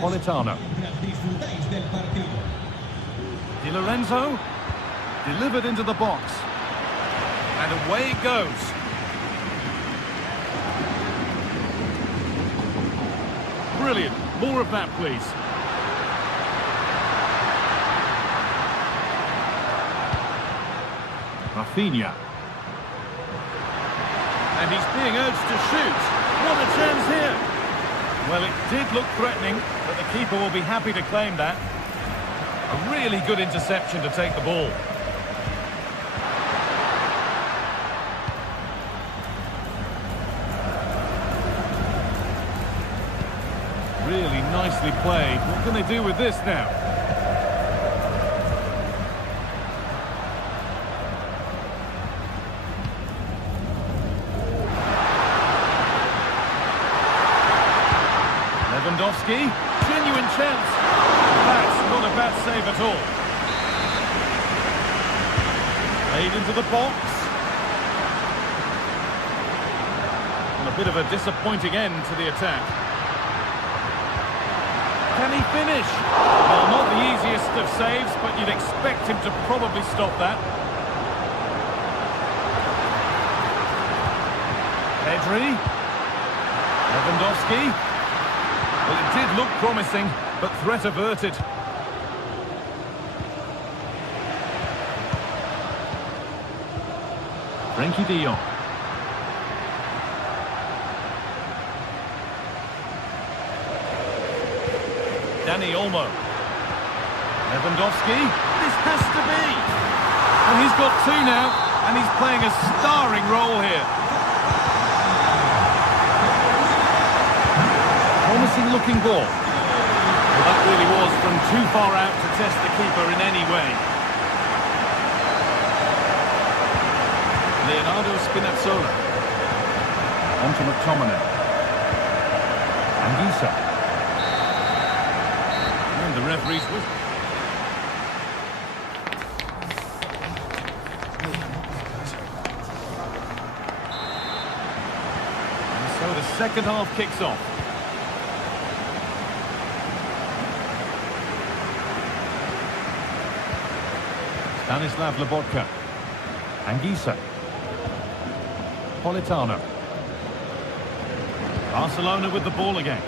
Politano. Di Lorenzo delivered into the box, and away it goes. Brilliant. More of that, please. Rafinha. And he's being urged to shoot. What a chance here. Well, it did look threatening, but the keeper will be happy to claim that. A really good interception to take the ball. Really nicely played. What can they do with this now? Lewandowski, genuine chance. That's not a bad save at all. Played into the box. And a bit of a disappointing end to the attack. Can he finish? Well, not the easiest of saves, but you'd expect him to probably stop that. Pedri. Lewandowski. Well, it did look promising, but threat averted. Frenkie de Jong. Dani Olmo. Lewandowski. This has to be. And he's got two now, and he's playing a starring role here. Promising looking ball. The that really was from too far out to test the keeper in any way. Leonardo Spinazzola. On to McTominay. Anguissa. And the referee's whistle. And so the second half kicks off. Stanislav Lobotka. Anguissa. Politano. Barcelona with the ball again.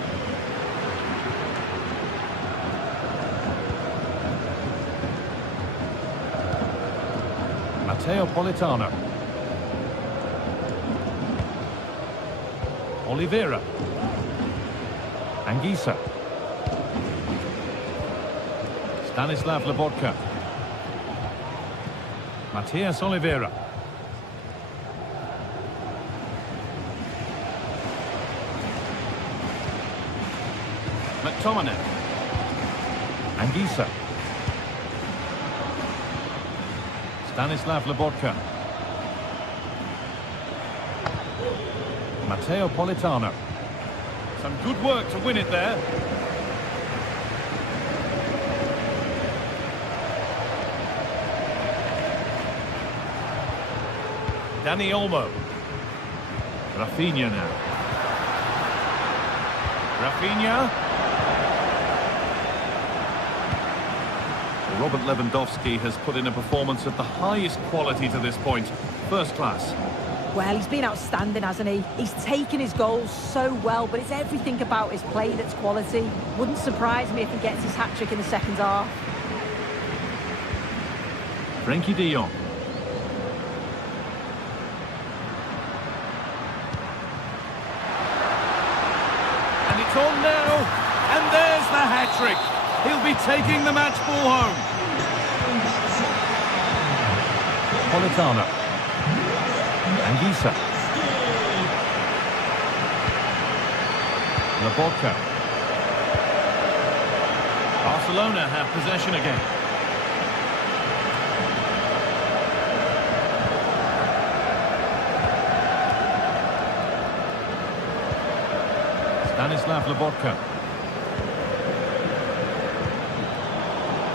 Matteo Politano. Oliveira. Anguissa. Stanislav Lobotka. Matias Oliveira. McTominay. Anguissa. Stanislav Lobotka. Matteo Politano. Some good work to win it there. Dani Olmo. Rafinha now. Rafinha. Robert Lewandowski has put in a performance of the highest quality to this point. First class. Well, he's been outstanding, hasn't he? He's taken his goals so well, but it's everything about his play that's quality. Wouldn't surprise me if he gets his hat-trick in the second half. Frenkie de Jong. And it's on now. And there's the hat-trick. He'll be taking the match ball home. Politano. Anguissa. Lobotka. Barcelona have possession again. Stanislav Lobotka.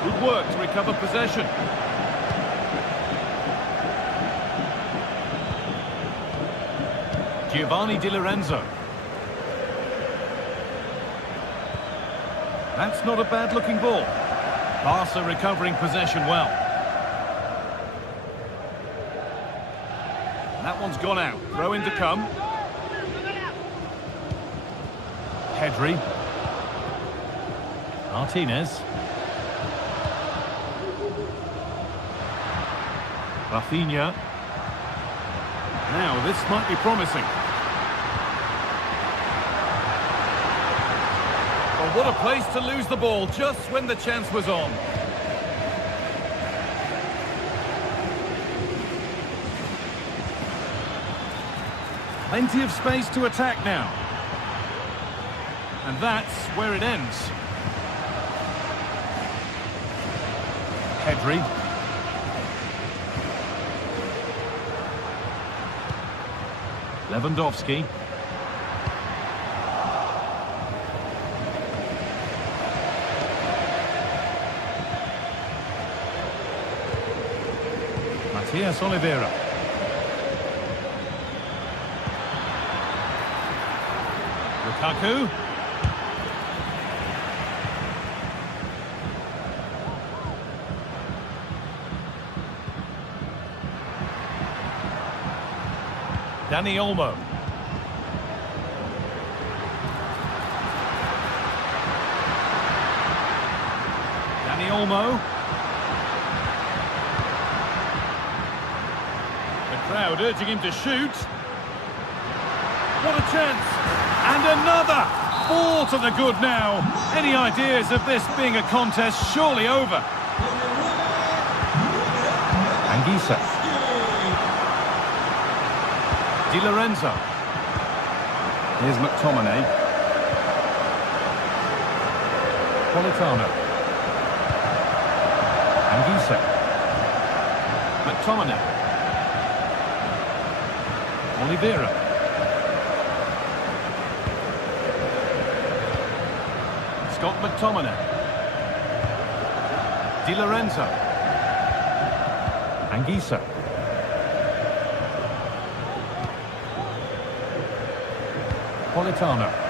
Good work to recover possession. Giovanni Di Lorenzo. That's not a bad-looking ball. Barca recovering possession well. That one's gone out. Throw in to come. Pedri. Martinez. Rafinha. Now, this might be promising. Well, what a place to lose the ball just when the chance was on. Plenty of space to attack now. And that's where it ends. Pedri. Lewandowski. Matias Oliveira. Lukaku. Dani Olmo. Dani Olmo. The crowd urging him to shoot. What a chance! And another! 4 to the good now. Any ideas of this being a contest surely over? Anguissa. Di Lorenzo. Here's McTominay. Politano. Anguissa. McTominay. Oliveira. Scott McTominay. Di Lorenzo. Anguissa. Politano.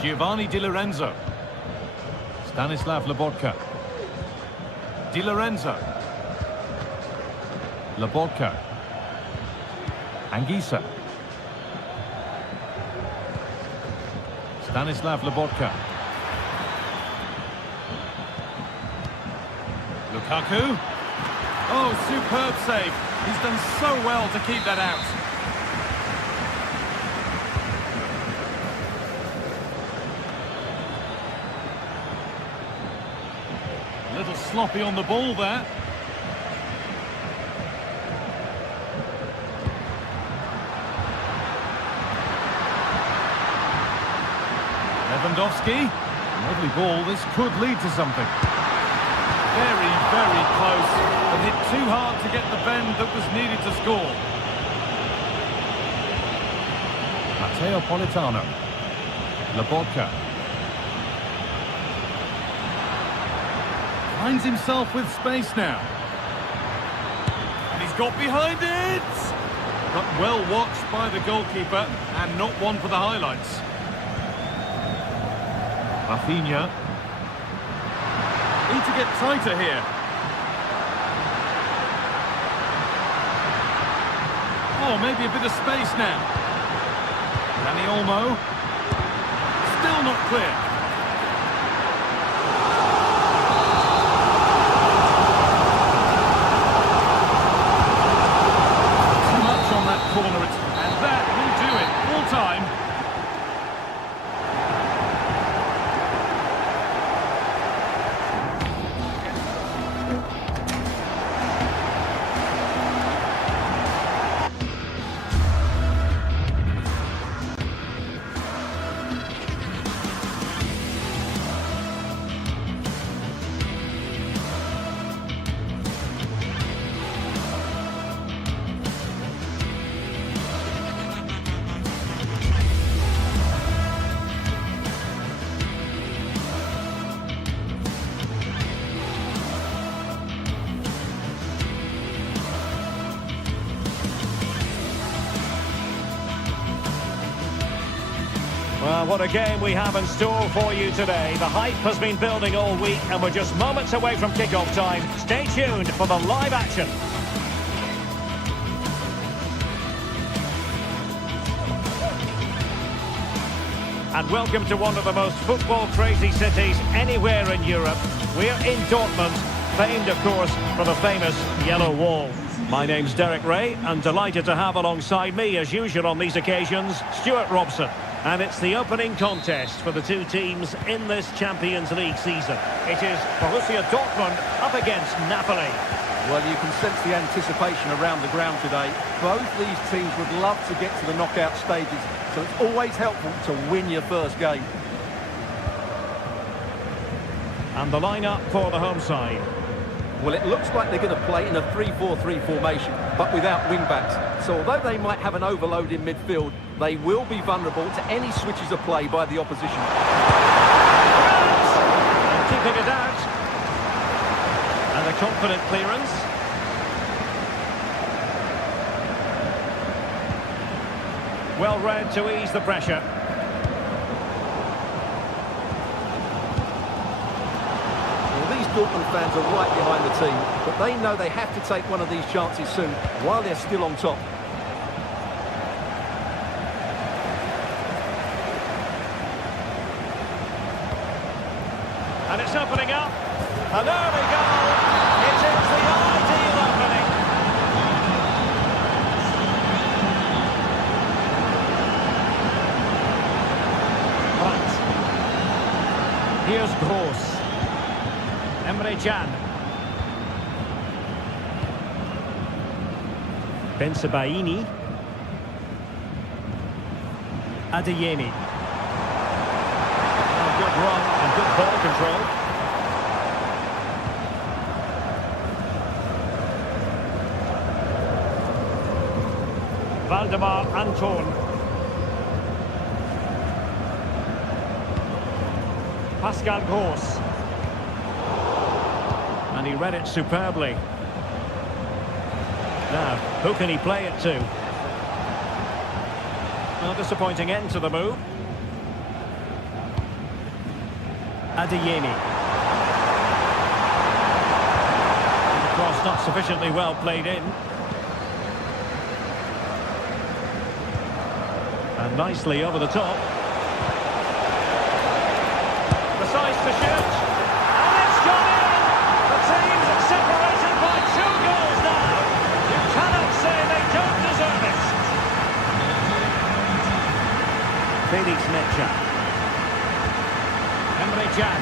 Giovanni Di Lorenzo. Stanislav Lobotka. Di Lorenzo. Lobotka. Anguissa. Stanislav Lobotka. Lukaku. Oh, superb save. He's done so well to keep that out. A little sloppy on the ball there. Lewandowski. Lovely ball. This could lead to something. Very, very close, but hit too hard to get the bend that was needed to score. Matteo Politano. Lobotka. Finds himself with space now. And he's got behind it! But well watched by the goalkeeper, and not one for the highlights. Rafinha. Need to get tighter here. Oh, maybe a bit of space now. Dani Olmo. Still not clear. Too much on that corner, and that will do it. Full time. Well, what a game we have in store for you today. The hype has been building all week and we're just moments away from kick-off time. Stay tuned for the live action. And welcome to one of the most football-crazy cities anywhere in Europe. We're in Dortmund, famed, of course, for the famous Yellow Wall. My name's Derek Ray, and delighted to have alongside me, as usual on these occasions, Stuart Robson. And it's the opening contest for the two teams in this Champions League season. It is Borussia Dortmund up against Napoli. Well, you can sense the anticipation around the ground today. Both these teams would love to get to the knockout stages, so it's always helpful to win your first game. And the lineup for the home side. Well, it looks like they're going to play in a 3-4-3 formation, but without wing-backs. So although they might have an overload in midfield, they will be vulnerable to any switches of play by the opposition. And keeping it out. And a confident clearance. Well read to ease the pressure. Dortmund fans are right behind the team, but they know they have to take one of these chances soon while they're still on top. And it's opening up. And there we go. It is the ideal opening. Right. Here's Gross. Emre Can. Bensebaini. Adeyemi. Good run and good ball control. Valdemar Anton. Pascal Gross. And he read it superbly. Now, who can he play it to? No disappointing end to the move. Adeyemi. The cross not sufficiently well played in. And nicely over the top. Precise to shoot. And it's gone in! The teams are separated by 2 goals now. You cannot say they don't deserve it. Felix Mecha. Emre Can.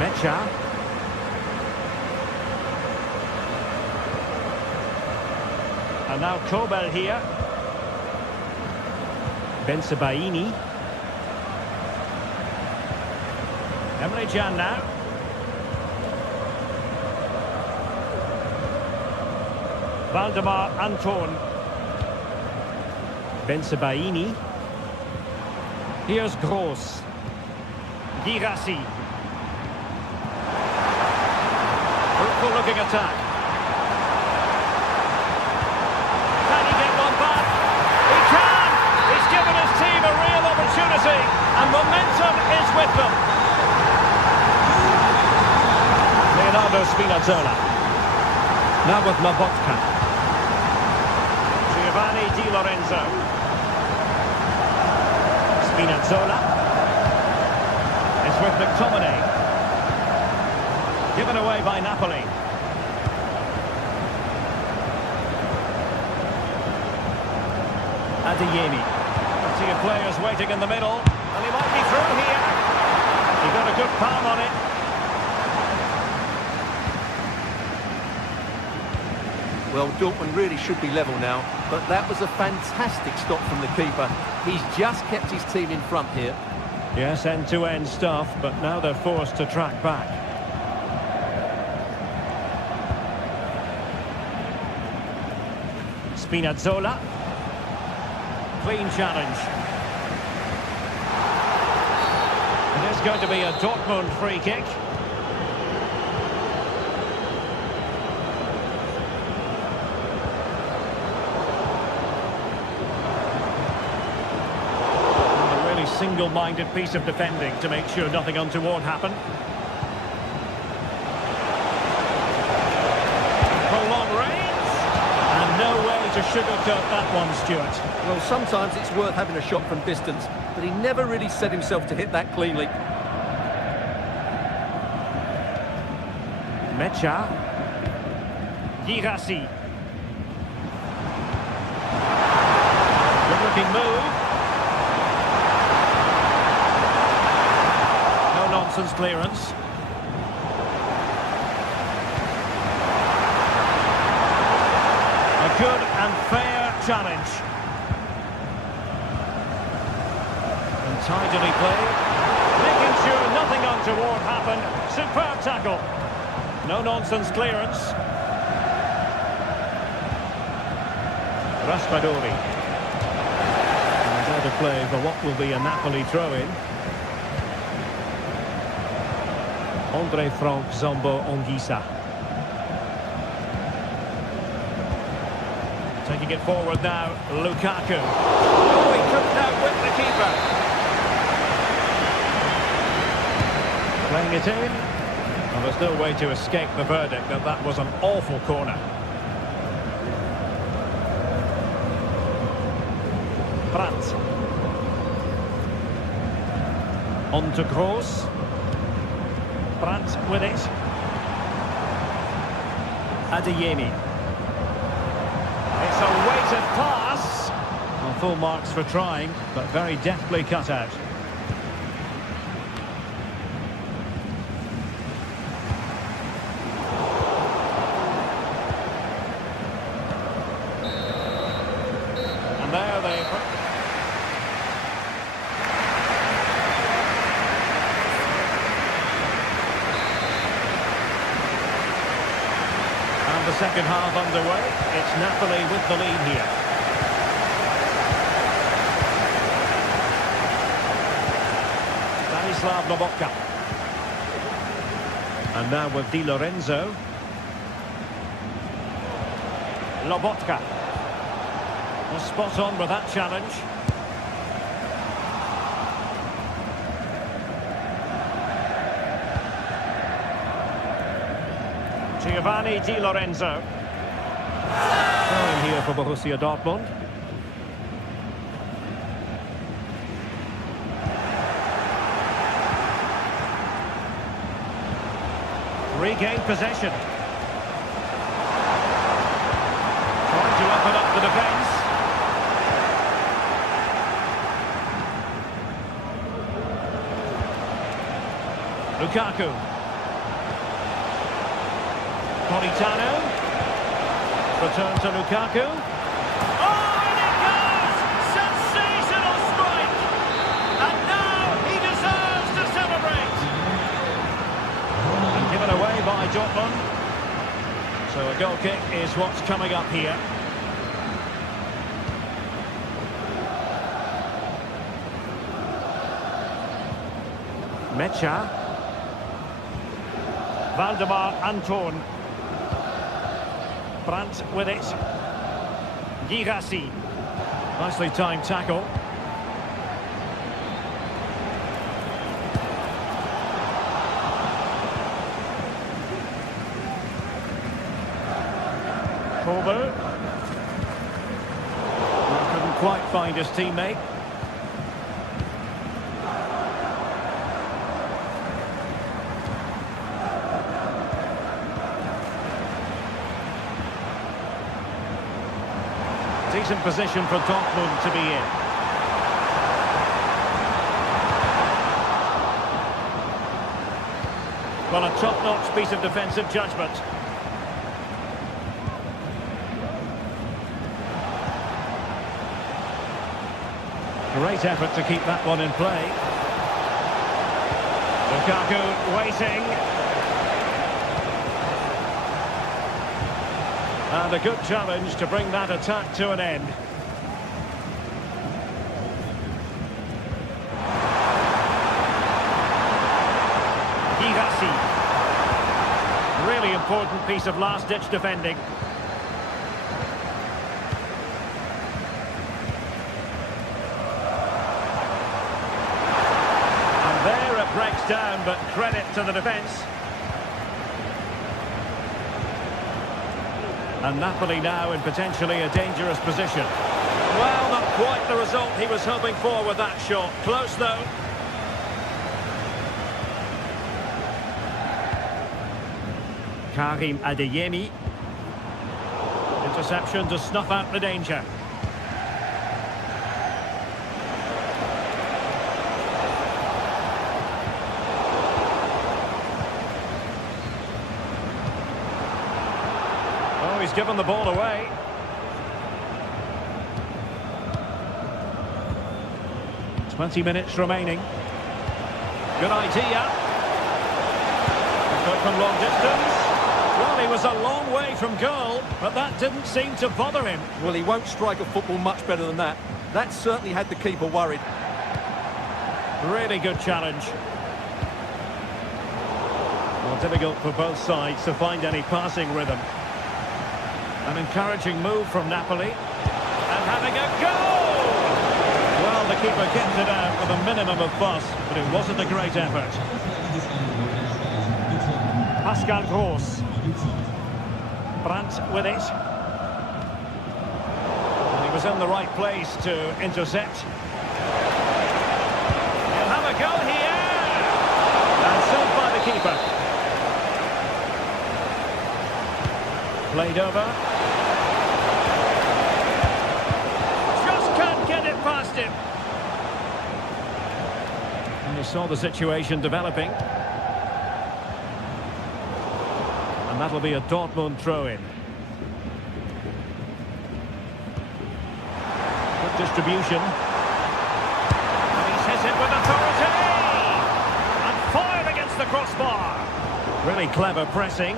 Mecha. And now Kobel here. Bensebaini. Emre Can now. Valdemar Anton. Bensebaini. Here's Gross. Girassi. Fruitful looking attack. Can he get one back? He can! He's given his team a real opportunity, and momentum is with them. Leonardo Spinazzola. Now with Lobotka. Giovanni Di Lorenzo. Spinazzola. It's with McTominay. Given away by Napoli. Adeyemi. Plenty of players waiting in the middle, and he might be through here. He got a good palm on it. Well, Dortmund really should be level now, but that was a fantastic stop from the keeper. He's just kept his team in front here. Yes, end-to-end stuff, but now they're forced to track back. Spinazzola. Clean challenge. It is going to be a Dortmund free kick. A really single-minded piece of defending to make sure nothing untoward happened. Prolonged range. And no way to sugarcoat that one, Stuart. Well, sometimes it's worth having a shot from distance, but he never really set himself to hit that cleanly. Mecha. Girassi. Good-looking move. No-nonsense clearance. A good and fair challenge. And tidily played. Making sure nothing untoward happened. Superb tackle. No-nonsense clearance. Raspadori. And out of play for what will be a Napoli throw-in. Andre Frank Zombo Ongisa. Taking it forward now, Lukaku. Oh, he couldn't outwit the keeper. Playing it in. Well, there's no way to escape the verdict that that was an awful corner. Brandt. On to Gross. Brandt with it. Adeyemi. It's a weighted pass. Well, full marks for trying, but very deftly cut out. And there the second half underway. It's Napoli with the lead here. Lobotka. And now with Di Lorenzo. Lobotka. Well, spot on with that challenge. Giovanni Di Lorenzo. Throw-in here for Borussia Dortmund. Regained possession. Trying to open up the defence. Lukaku. Politano. Return to Lukaku. Oh, and it goes! Sensational strike! And now he deserves to celebrate! And given away by Dortmund. So a goal kick is what's coming up here. Mecha. Valdemar Anton. Brandt with it. Girassi. Nicely timed tackle. Kobe. Couldn't quite find his teammate. Decent position for Dortmund to be in. Well, a top-notch piece of defensive judgment. Great effort to keep that one in play. Lukaku waiting. And a good challenge to bring that attack to an end. Girassi. Really important piece of last-ditch defending. And there it breaks down, but credit to the defence. And Napoli now in potentially a dangerous position. Well, not quite the result he was hoping for with that shot. Close, though. Karim Adeyemi. Interception to snuff out the danger. He's given the ball away. "20 minutes remaining. Good idea. Good from long distance. Well, he was a long way from goal, but that didn't seem to bother him. Well, he won't strike a football much better than that. That certainly had the keeper worried. Really good challenge. Well, difficult for both sides to find any passing rhythm. An encouraging move from Napoli. And having a goal! Well, the keeper kept it out with a minimum of fuss, but it wasn't a great effort. Pascal Gross. Brandt with it. And he was in the right place to intercept. He'll have a go here! And saved by the keeper. Played over. Past him. And he saw the situation developing. And that'll be a Dortmund throw-in. Good distribution. And he's hit it with authority! And fired against the crossbar. Really clever pressing.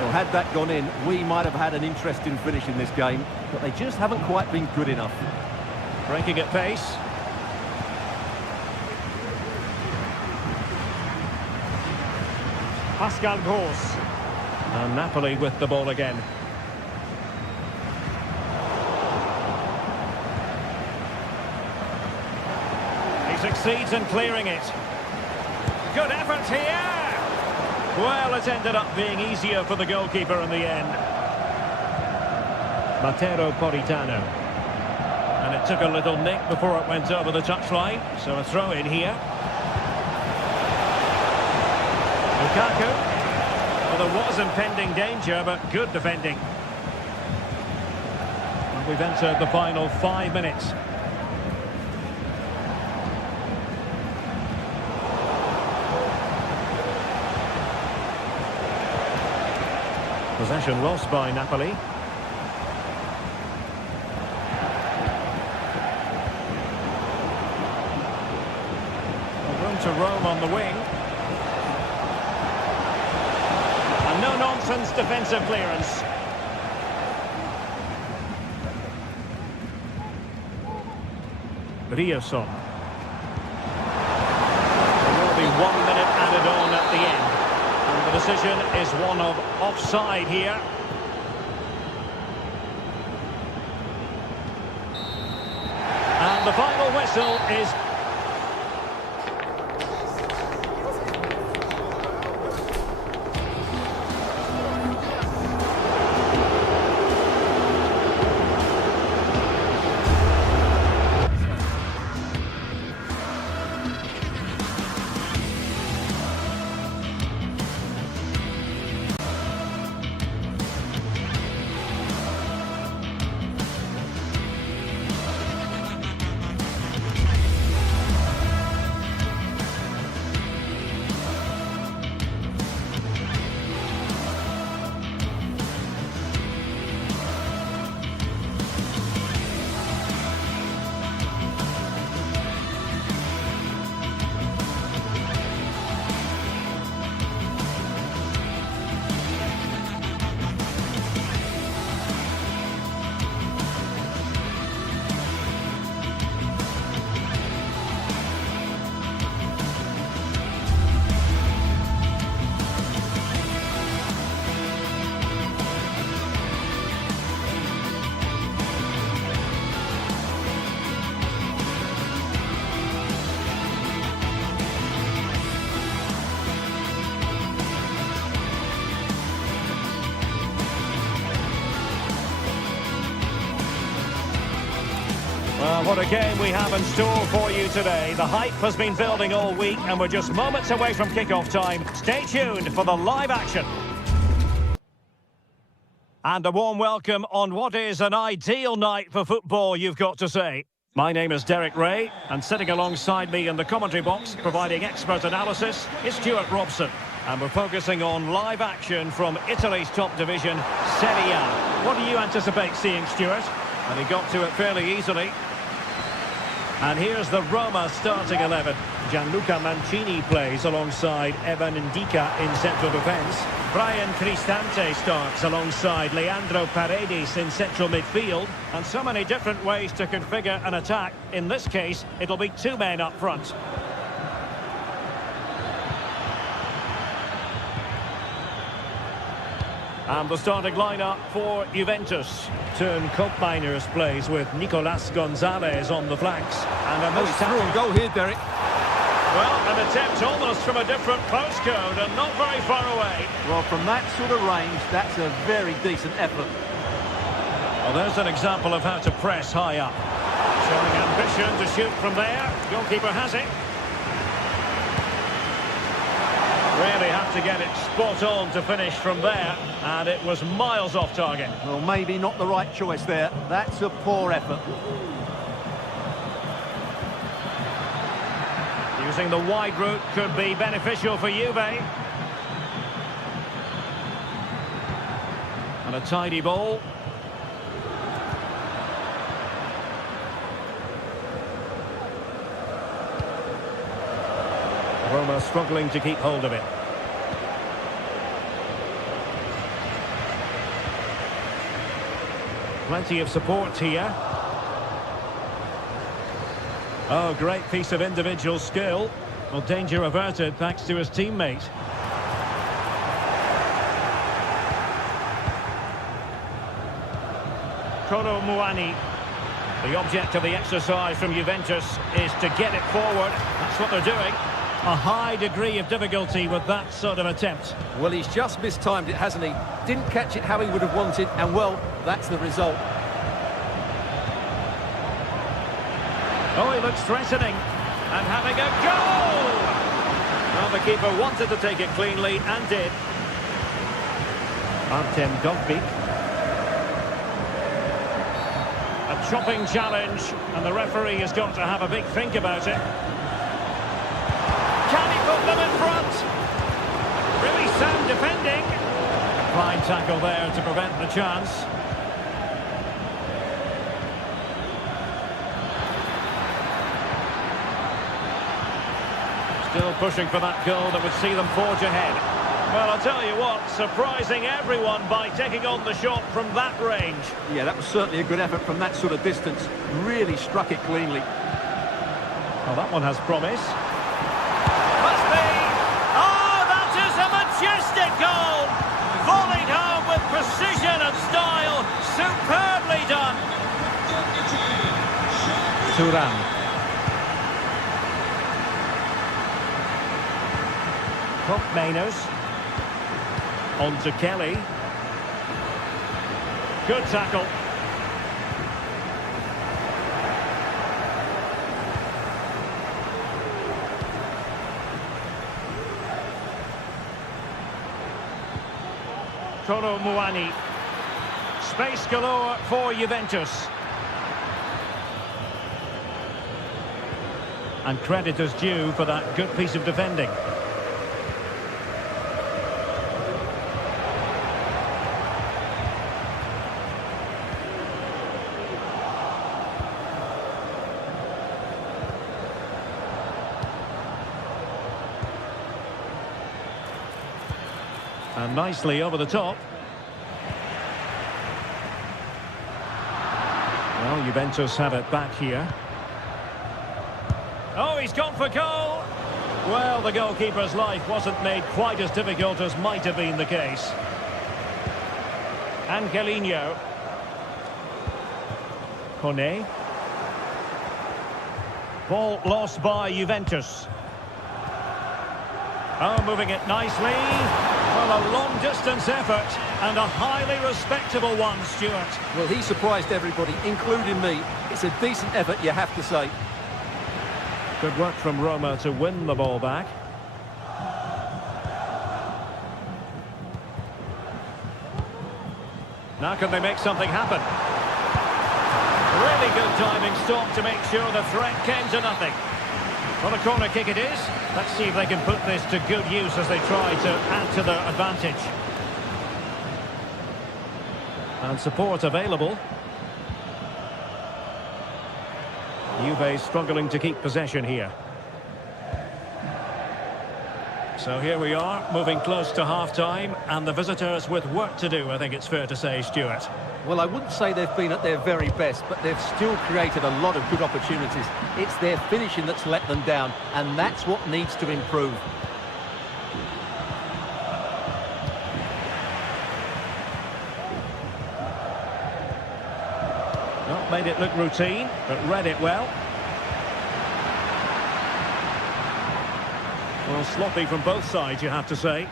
Well, had that gone in, we might have had an interesting finish in this game, but they just haven't quite been good enough. Breaking at pace. Pascal Gross. And Napoli with the ball again. He succeeds in clearing it. Good effort here! Well, it ended up being easier for the goalkeeper in the end. Matteo Politano. And it took a little nick before it went over the touchline. So a throw in here. Lukaku. Well, there was impending danger, but good defending. And we've entered the final 5 minutes. Possession lost by Napoli. Room to roam on the wing. And no-nonsense defensive clearance. Rioson. There will be 1 minute added on at the end. And the decision is one of offside here. And the final whistle is... Well, what a game we have in store for you today. The hype has been building all week and we're just moments away from kickoff time. Stay tuned for the live action. And a warm welcome on what is an ideal night for football, you've got to say. My name is Derek Ray, and sitting alongside me in the commentary box, providing expert analysis, is Stuart Robson. And we're focusing on live action from Italy's top division, Serie A. What do you anticipate seeing, Stuart? And he got to it fairly easily. And here's the Roma starting 11. Gianluca Mancini plays alongside Evan Ndika in central defence. Brian Cristante starts alongside Leandro Paredes in central midfield. And so many different ways to configure an attack. In this case, it'll be 2 men up front. And the starting lineup for Juventus. Turn Koopmeiners plays with Nicolas Gonzalez on the flanks. And a most through and go here, Derek. Well, an attempt almost from a different postcode and not very far away. Well, from that sort of range, that's a very decent effort. Well, there's an example of how to press high up. Showing ambition to shoot from there. Goalkeeper has it. Really have to get it spot on to finish from there, and it was miles off target. Well, maybe not the right choice there. That's a poor effort. Using the wide route could be beneficial for Juve. And a tidy ball. Roma struggling to keep hold of it. Plenty of support here. Oh, great piece of individual skill. Well, danger averted thanks to his teammate. Kolo Muani. The object of the exercise from Juventus is to get it forward. That's what they're doing. A high degree of difficulty with that sort of attempt. Well, he's just mistimed it, hasn't he? Didn't catch it how he would have wanted, and well, that's the result. Oh, he looks threatening. And having a goal! Well, the keeper wanted to take it cleanly and did. Artem Dovbyk. A chopping challenge, and the referee has got to have a big think about it. Can he put them in front? Really sound defending. Fine tackle there to prevent the chance. Still pushing for that goal that would see them forge ahead. Well, I'll tell you what, surprising everyone by taking on the shot from that range. Yeah, that was certainly a good effort from that sort of distance. Really struck it cleanly. Well, that one has promise. Must be! Oh, that is a majestic goal! Volleyed home with precision and style. Superbly done. Thuram. Mainers. On to Kelly. Good tackle. Kolo Muani. Space galore for Juventus. And credit is due for that good piece of defending. And nicely over the top. Well, Juventus have it back here. Oh, he's gone for goal! Well, the goalkeeper's life wasn't made quite as difficult as might have been the case. Angelino. Kone. Ball lost by Juventus. Oh, moving it nicely. Well, a long-distance effort and a highly respectable one, Stuart. Well, he surprised everybody, including me. It's a decent effort, you have to say. Good work from Roma to win the ball back. Now can they make something happen? Really good diving stop to make sure the threat came to nothing. Well, a corner kick it is. Let's see if they can put this to good use as they try to add to their advantage. And support available. Juve struggling to keep possession here. So here we are, moving close to half-time, and the visitors with work to do, I think it's fair to say, Stuart. Well, I wouldn't say they've been at their very best, but they've still created a lot of good opportunities. It's their finishing that's let them down, and that's what needs to improve. Not made it look routine, but read it well. Well, sloppy from both sides, you have to say.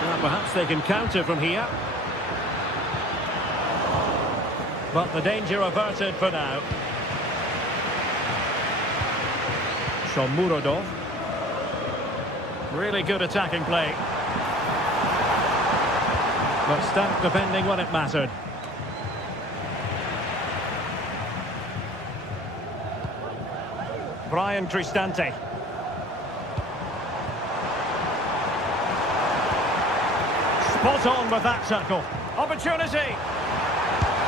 Well, perhaps they can counter from here. But the danger averted for now. Shomurodov. Really good attacking play. But stamp defending when it mattered. Brian Cristante. Spot on with that tackle. Opportunity.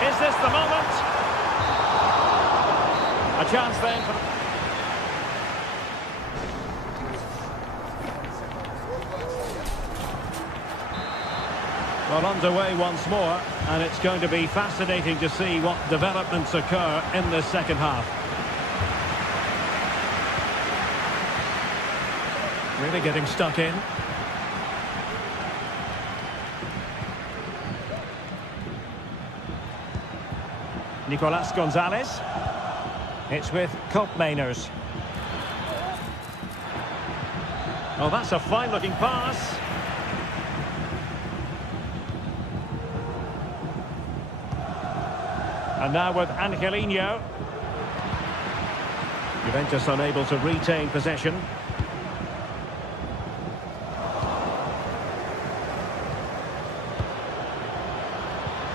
Is this the moment? A chance then for... Well, underway once more, and it's going to be fascinating to see what developments occur in this second half. Really getting stuck in. Nicolas Gonzalez. It's with Koopmeiners. Oh, that's a fine-looking pass. And now with Angelino. Juventus unable to retain possession.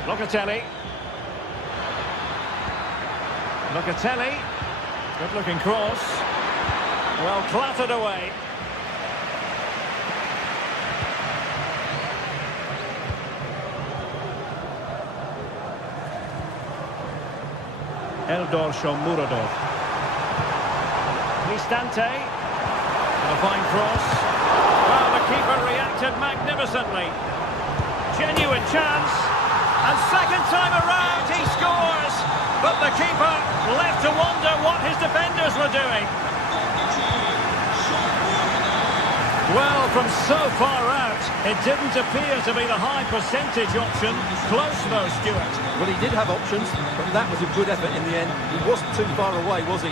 Locatelli. Good looking cross. Well clattered away. Eldor Shomurodov. Cristante. And a fine cross. Well, the keeper reacted magnificently. Genuine chance. And second time around, he scores. But the keeper left to wonder what his defenders were doing. Well, from so far out, it didn't appear to be the high percentage option. Close though, Stuart. Well, he did have options, but that was a good effort in the end. He wasn't too far away, was he?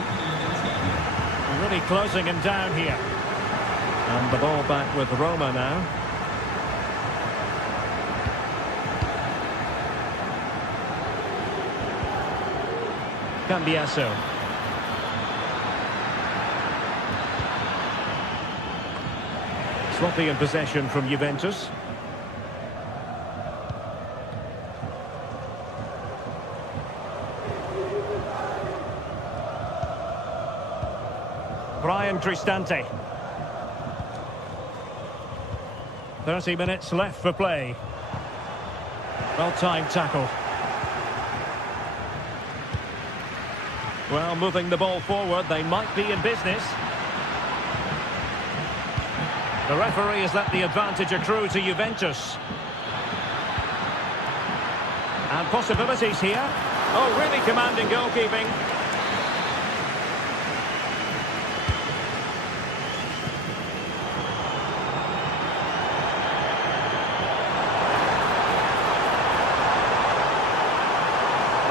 Really closing him down here. And the ball back with Roma now. Cambiaso. Sloppy in possession from Juventus. Brian Cristante. 30 minutes left for play. Well-timed tackle. Well, moving the ball forward, they might be in business. The referee has let the advantage accrue to Juventus. And possibilities here. Oh, really commanding goalkeeping.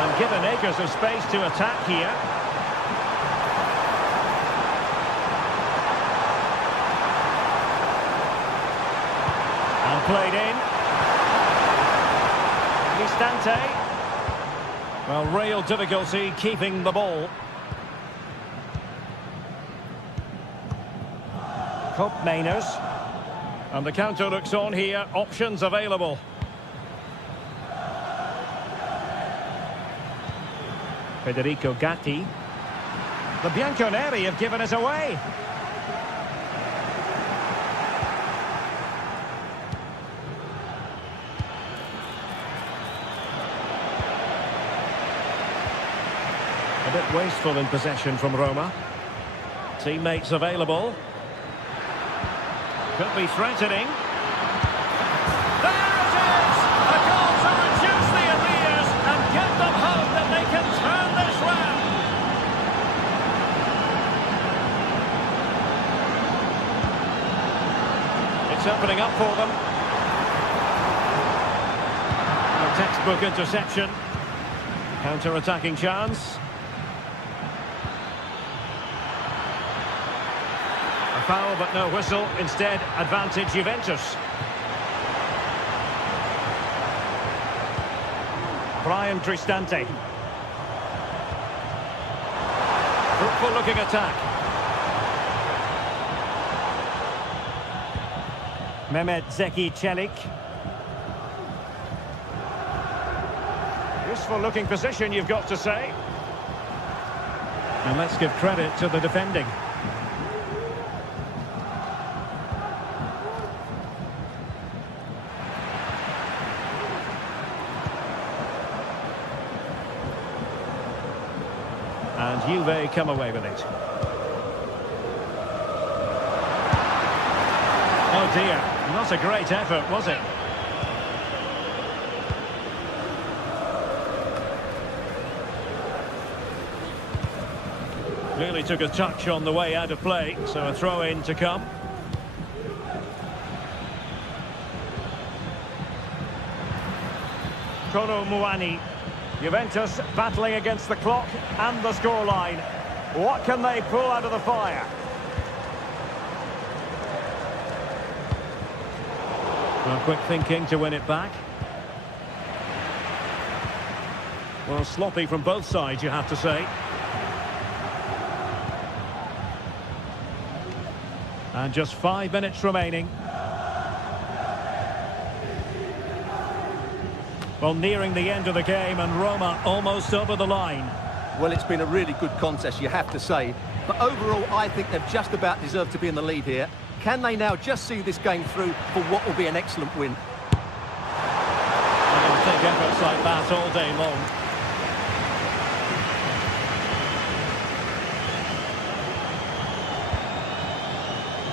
And given acres of space to attack here. Played in. Cristante. Well, real difficulty keeping the ball. Koopmeiners. And the counter looks on here. Options available. Federico Gatti. The Bianconeri have given us away. A bit wasteful in possession from Roma. Teammates available. Could be threatening. There it is! A goal to reduce the arrears and give them hope that they can turn this round. It's opening up for them. A textbook interception. Counter-attacking chance. Foul but no whistle, instead advantage Juventus. Brian Cristante. Fruitful looking attack. Mehmet Zeki Çelik. Useful looking position, you've got to say. And let's give credit to the defending. And Juve come away with it. Oh dear, not a great effort, was it? Clearly took a touch on the way out of play, so a throw-in to come. Kolo Muani. Juventus battling against the clock and the scoreline. What can they pull out of the fire? Well, quick thinking to win it back. Well, sloppy from both sides, you have to say. And just 5 minutes remaining. Well, nearing the end of the game, and Roma almost over the line. Well, it's been a really good contest, you have to say. But overall, I think they've just about deserved to be in the lead here. Can they now just see this game through for what will be an excellent win? They're going to take efforts like that all day long.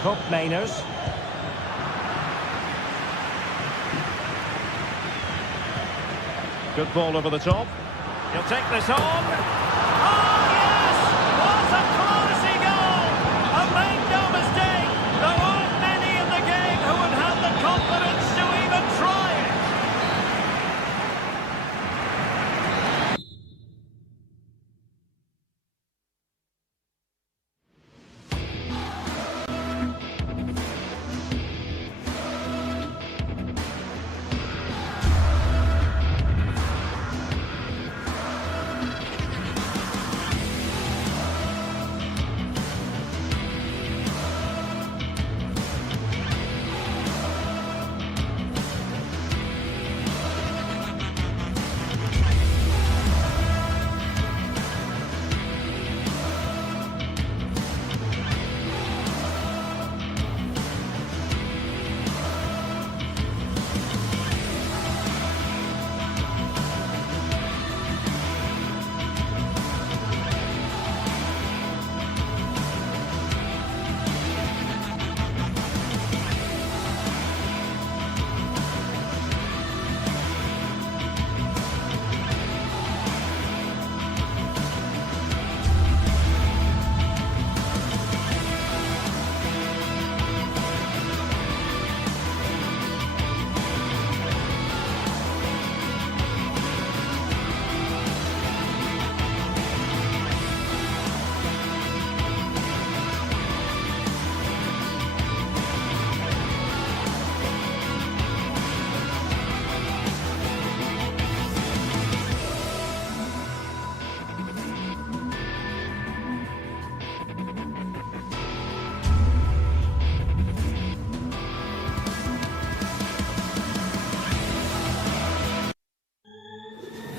Cup Mainers. Good ball over the top. He'll take this on. Oh, yes! What a classy goal! And make no mistake, there weren't many in the game who would have the confidence to even try it.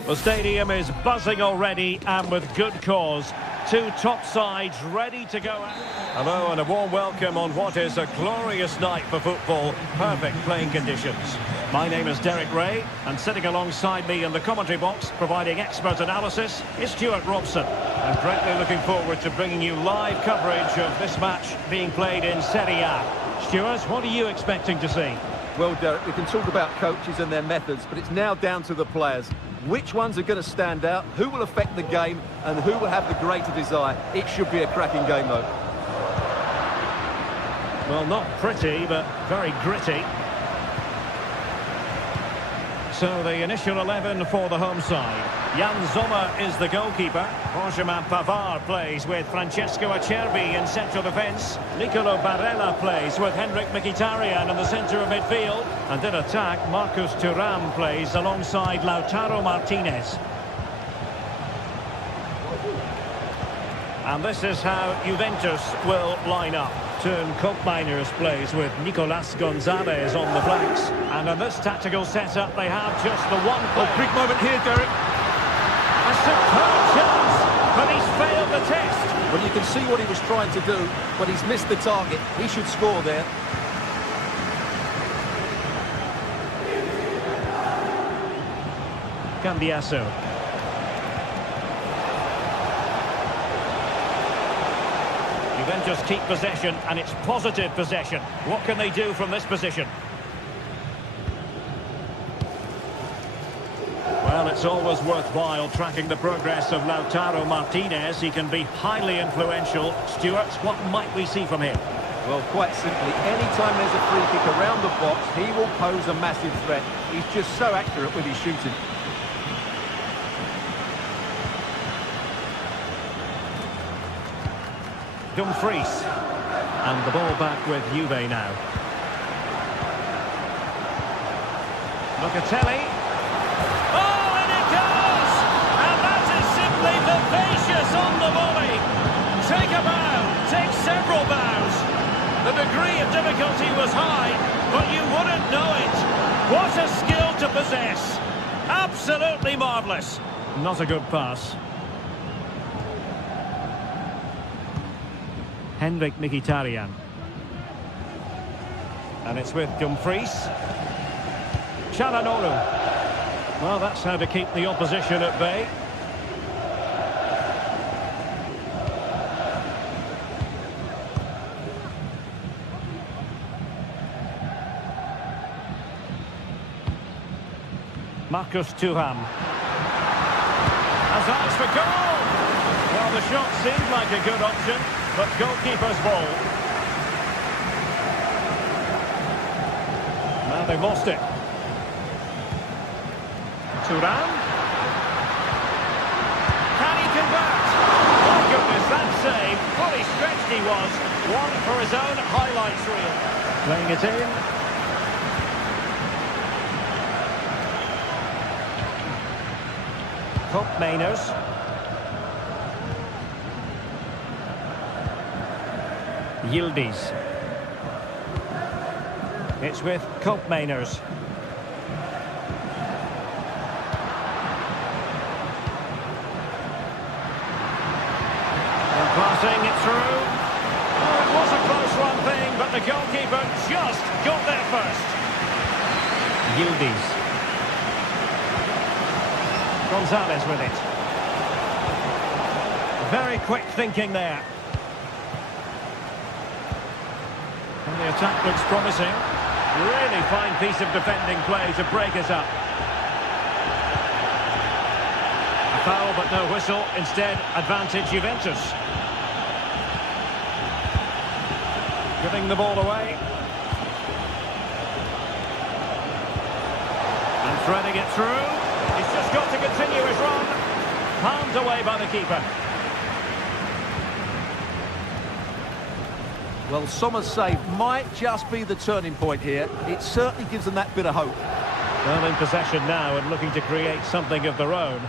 The stadium is buzzing already, and with good cause. Two top sides ready to go. Hello and a warm welcome on what is a glorious night for football. Perfect playing conditions. My name is Derek Ray, and sitting alongside me in the commentary box, providing expert analysis, is Stuart Robson. I'm greatly looking forward to bringing you live coverage of this match being played in Serie A. Stuart, what are you expecting to see? Well, Derek, we can talk about coaches and their methods, but it's now down to the players. Which ones are going to stand out, who will affect the game, and who will have the greater desire? It should be a cracking game, though. Well, not pretty, but very gritty. So the initial 11 for the home side. Jan Sommer is the goalkeeper. Benjamin Pavard plays with Francesco Acerbi in central defence. Nicolo Barella plays with Henrik Mkhitaryan in the centre of midfield. And in attack, Marcus Thuram plays alongside Lautaro Martinez. And this is how Juventus will line up. Turn Cup Miners plays with Nicolas Gonzalez on the flanks. And in this tactical setup, they have just the one player. Oh, big moment here, Derek. A superb chance, but he's failed the test. Well, you can see what he was trying to do, but he's missed the target. He should score there. Cambiaso. Juventus keep possession, and it's positive possession. What can they do from this position? Well, it's It's always worthwhile tracking the progress of Lautaro Martinez. He can be highly influential. Stuart, what might we see from him? Well, quite simply, anytime there's a free kick around the box, he will pose a massive threat. He's just so accurate with his shooting. Dumfries. And the ball back with Juve now. Locatelli. Oh, and it goes! And that is simply vivacious on the volley. Take a bow, take several bows. The degree of difficulty was high, but you wouldn't know it. What a skill to possess. Absolutely marvellous. Not a good pass. Henrik Mkhitaryan. And it's with Dumfries. Çalhanoğlu. Well, that's how to keep the opposition at bay. Marcus Thuram. Has eyes for goal! Well, the shot seemed like a good option, but goalkeeper's ball. Now they've lost it. Thuram. Can he convert? Oh goodness, that save. Fully stretched he was. One for his own highlights reel. Playing it in. Mainers. Yildiz. It's with Mainers. And passing it through. Oh, it was a close one thing, but the goalkeeper just got there first. Yildiz. Gonzalez with it. Very quick thinking there. And the attack looks promising. Really fine piece of defending play to break us up. A foul but no whistle. Instead, advantage Juventus. Giving the ball away. And threading it through. He's just got to continue his run. Palmed away by the keeper. Well, Sommer's save might just be the turning point here. It certainly gives them that bit of hope. Well, in possession now and looking to create something of their own.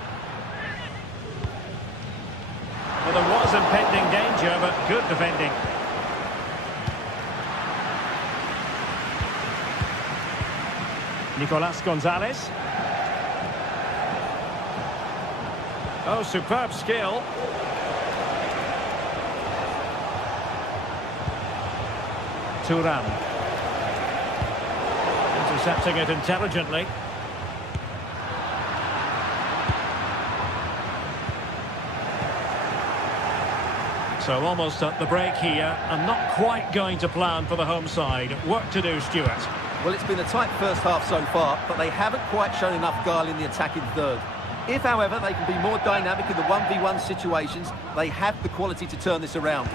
Well, there was impending danger, but good defending. Nicolas Gonzalez. Oh, superb skill. Thuram. Intercepting it intelligently. So almost at the break here, and not quite going to plan for the home side. Work to do, Stuart. Well, it's been a tight first half so far, but they haven't quite shown enough guile in the attacking third. If, however, they can be more dynamic in the 1v1 situations, they have the quality to turn this around.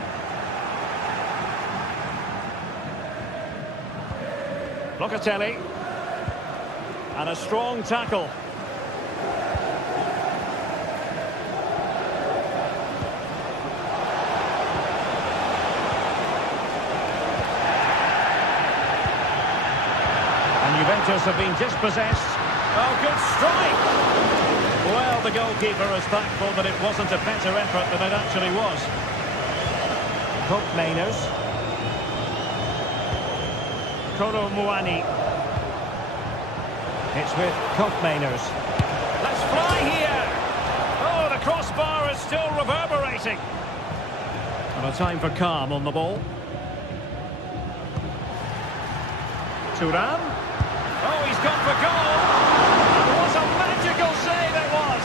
Locatelli. And a strong tackle. And Juventus have been dispossessed. Oh, good strike! Well, the goalkeeper is thankful that it wasn't a better effort than it actually was. Mainers. Kolo Muani. It's with Mainers. Let's fly here! Oh, the crossbar is still reverberating. And a time for calm on the ball. Thuram. Oh, he's gone for goal. And what a magical save it was.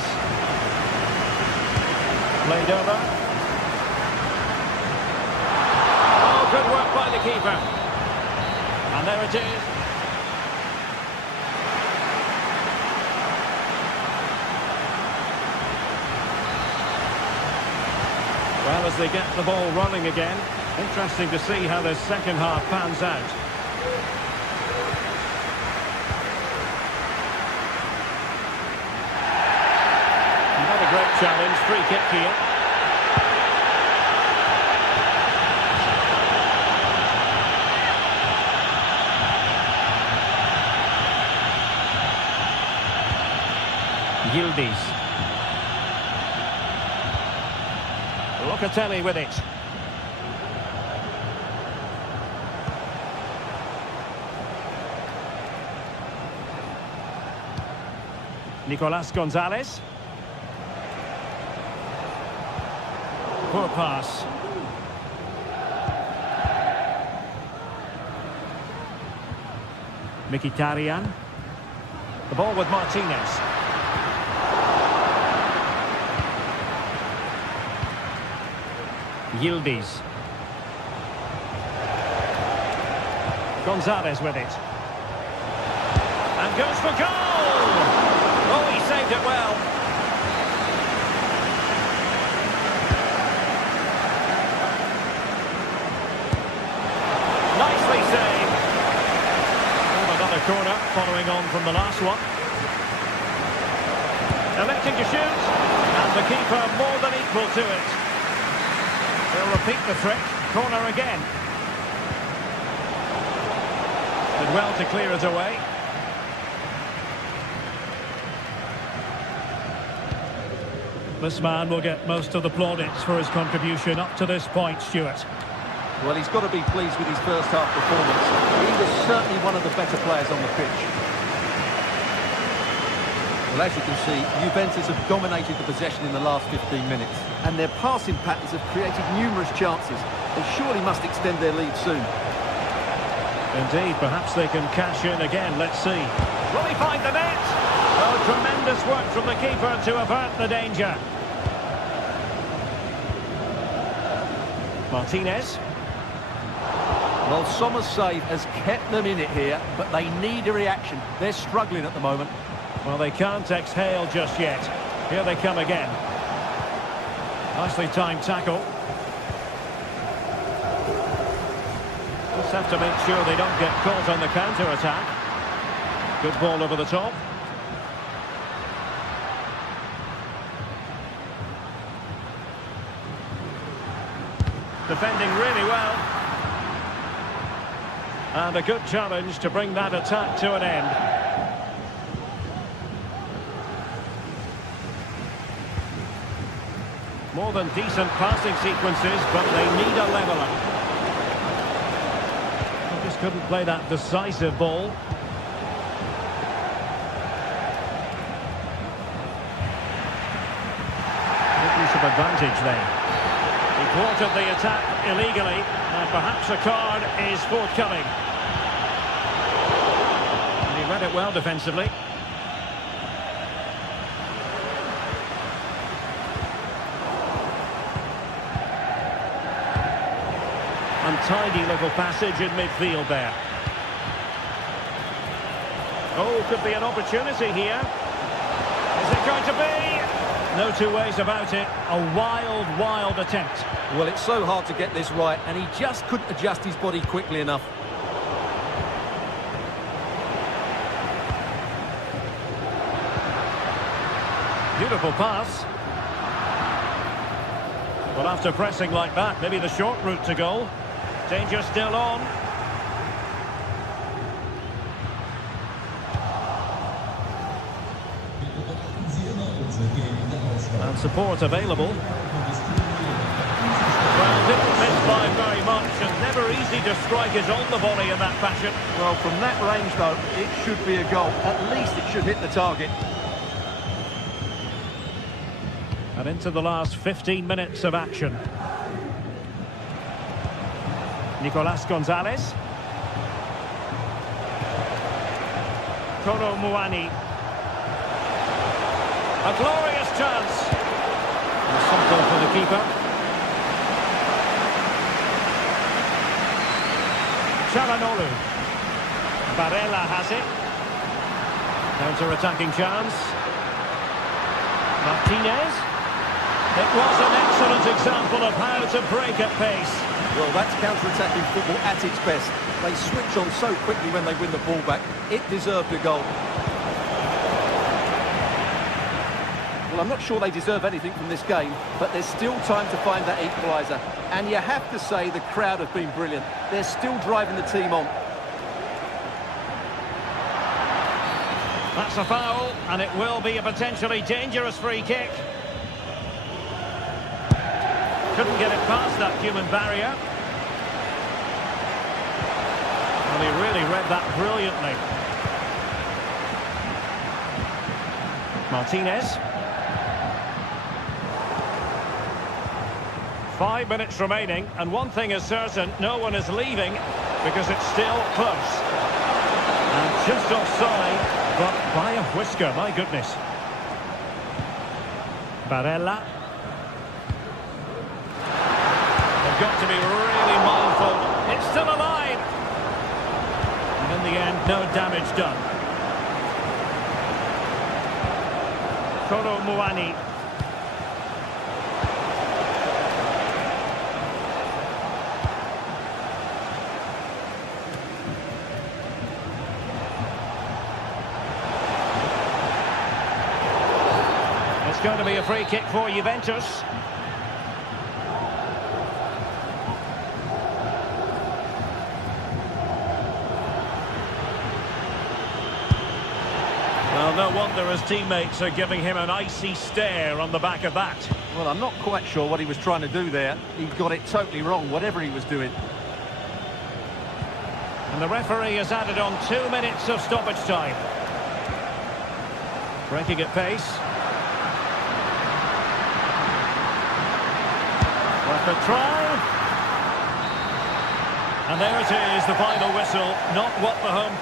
Played over. Oh, good work by the keeper. And there it is. as they get the ball running again. Interesting to see how the second half pans out. Not a great challenge, free kick here. Yildiz. Locatelli with it. Nicolas Gonzalez. Poor pass. Mkhitaryan. The ball with Martinez. Yildiz. Gonzalez with it. And goes for goal! Oh, he saved it well. Nicely saved. Oh, another corner following on from the last one. Electing to shoot. And the keeper more than equal to it. They'll repeat the threat. Corner again. Did well to clear it away. This man will get most of the plaudits for his contribution up to this point, Stuart. Well, he's got to be pleased with his first half performance. He was certainly one of the better players on the pitch. Well, as you can see, Juventus have dominated the possession in the last 15 minutes. And their passing patterns have created numerous chances. They surely must extend their lead soon. Indeed, perhaps they can cash in again. Let's see. Will he find the net? Oh, tremendous work from the keeper to avert the danger. Martinez. Well, Sommer's save has kept them in it here, but they need a reaction. They're struggling at the moment. Well, they can't exhale just yet. Here they come again. Nicely timed tackle. Just have to make sure they don't get caught on the counter-attack. Good ball over the top. Defending really well. And a good challenge to bring that attack to an end. More than decent passing sequences, but they need a leveller. They just couldn't play that decisive ball. Good use of advantage there. He thwarted the attack illegally, and perhaps a card is forthcoming. And he read it well defensively. Untidy little passage in midfield there. Oh, could be an opportunity here. Is it going to be? No two ways about it. A wild, wild attempt. Well, it's so hard to get this right, and he just couldn't adjust his body quickly enough. Beautiful pass. Well, after pressing like that, maybe the short route to goal. Danger still on. And support available. Well, didn't miss by very much, and never easy to strike it on the volley in that fashion. Well, from that range, though, it should be a goal. At least it should hit the target. And into the last 15 minutes of action. Nicolas Gonzalez. Kolo Muani. A glorious chance. And something for the keeper. Çalhanoğlu. Barella has it. Counter-attacking chance. Martinez. It was an excellent example of how to break at pace. Well, that's counter-attacking football at its best. They switch on so quickly when they win the ball back. It deserved a goal. Well, I'm not sure they deserve anything from this game, but there's still time to find that equaliser. And you have to say the crowd have been brilliant. They're still driving the team on. That's a foul, and it will be a potentially dangerous free kick. Couldn't get it past that human barrier. Well, he really read that brilliantly. Martinez. 5 minutes remaining, and one thing is certain, no one is leaving because it's still close. And just offside, but by a whisker, my goodness. Barella. They've got to be really mindful. It's still alive. And in the end, no damage done. Koro Muani. It's going to be a free kick for Juventus. Well, no wonder his teammates are giving him an icy stare on the back of that. Well, I'm not quite sure what he was trying to do there. He got it totally wrong, whatever he was doing. And the referee has added on 2 minutes of stoppage time. Breaking at pace. Worth a try. And there it is, the final whistle. Not what the home...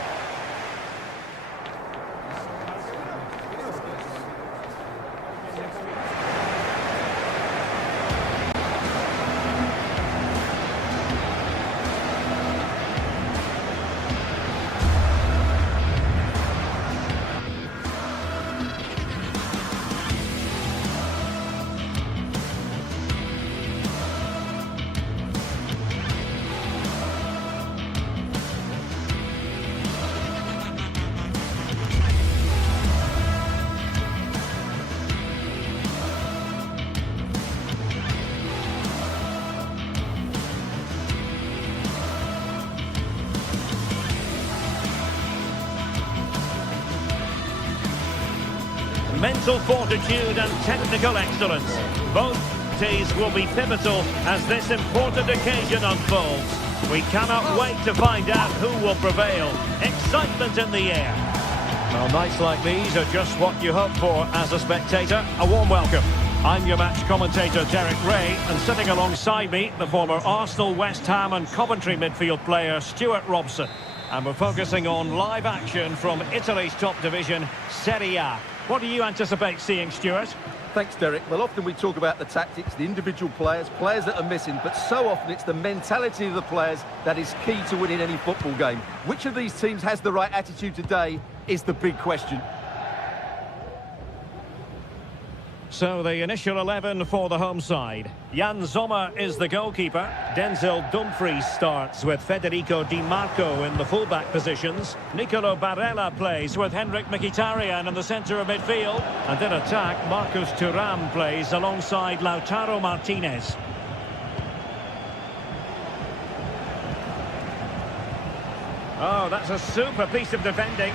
Mental fortitude and technical excellence. Both teams will be pivotal as this important occasion unfolds. We cannot wait to find out who will prevail. Excitement in the air. Well, nights like these are just what you hope for as a spectator. A warm welcome. I'm your match commentator, Derek Ray, and sitting alongside me, the former Arsenal, West Ham and Coventry midfield player, Stuart Robson. And we're focusing on live action from Italy's top division, Serie A. What do you anticipate seeing, Stuart? Thanks, Derek. Well, often we talk about the tactics, the individual players that are missing, but so often it's the mentality of the players that is key to winning any football game. Which of these teams has the right attitude today is the big question. So the initial 11 for the home side. Jan Sommer is the goalkeeper. Denzel Dumfries starts with Federico Di Marco in the fullback positions. Nicolo Barella plays with Henrik Mkhitaryan in the centre of midfield. And in attack, Marcus Thuram plays alongside Lautaro Martinez. Oh, that's a super piece of defending.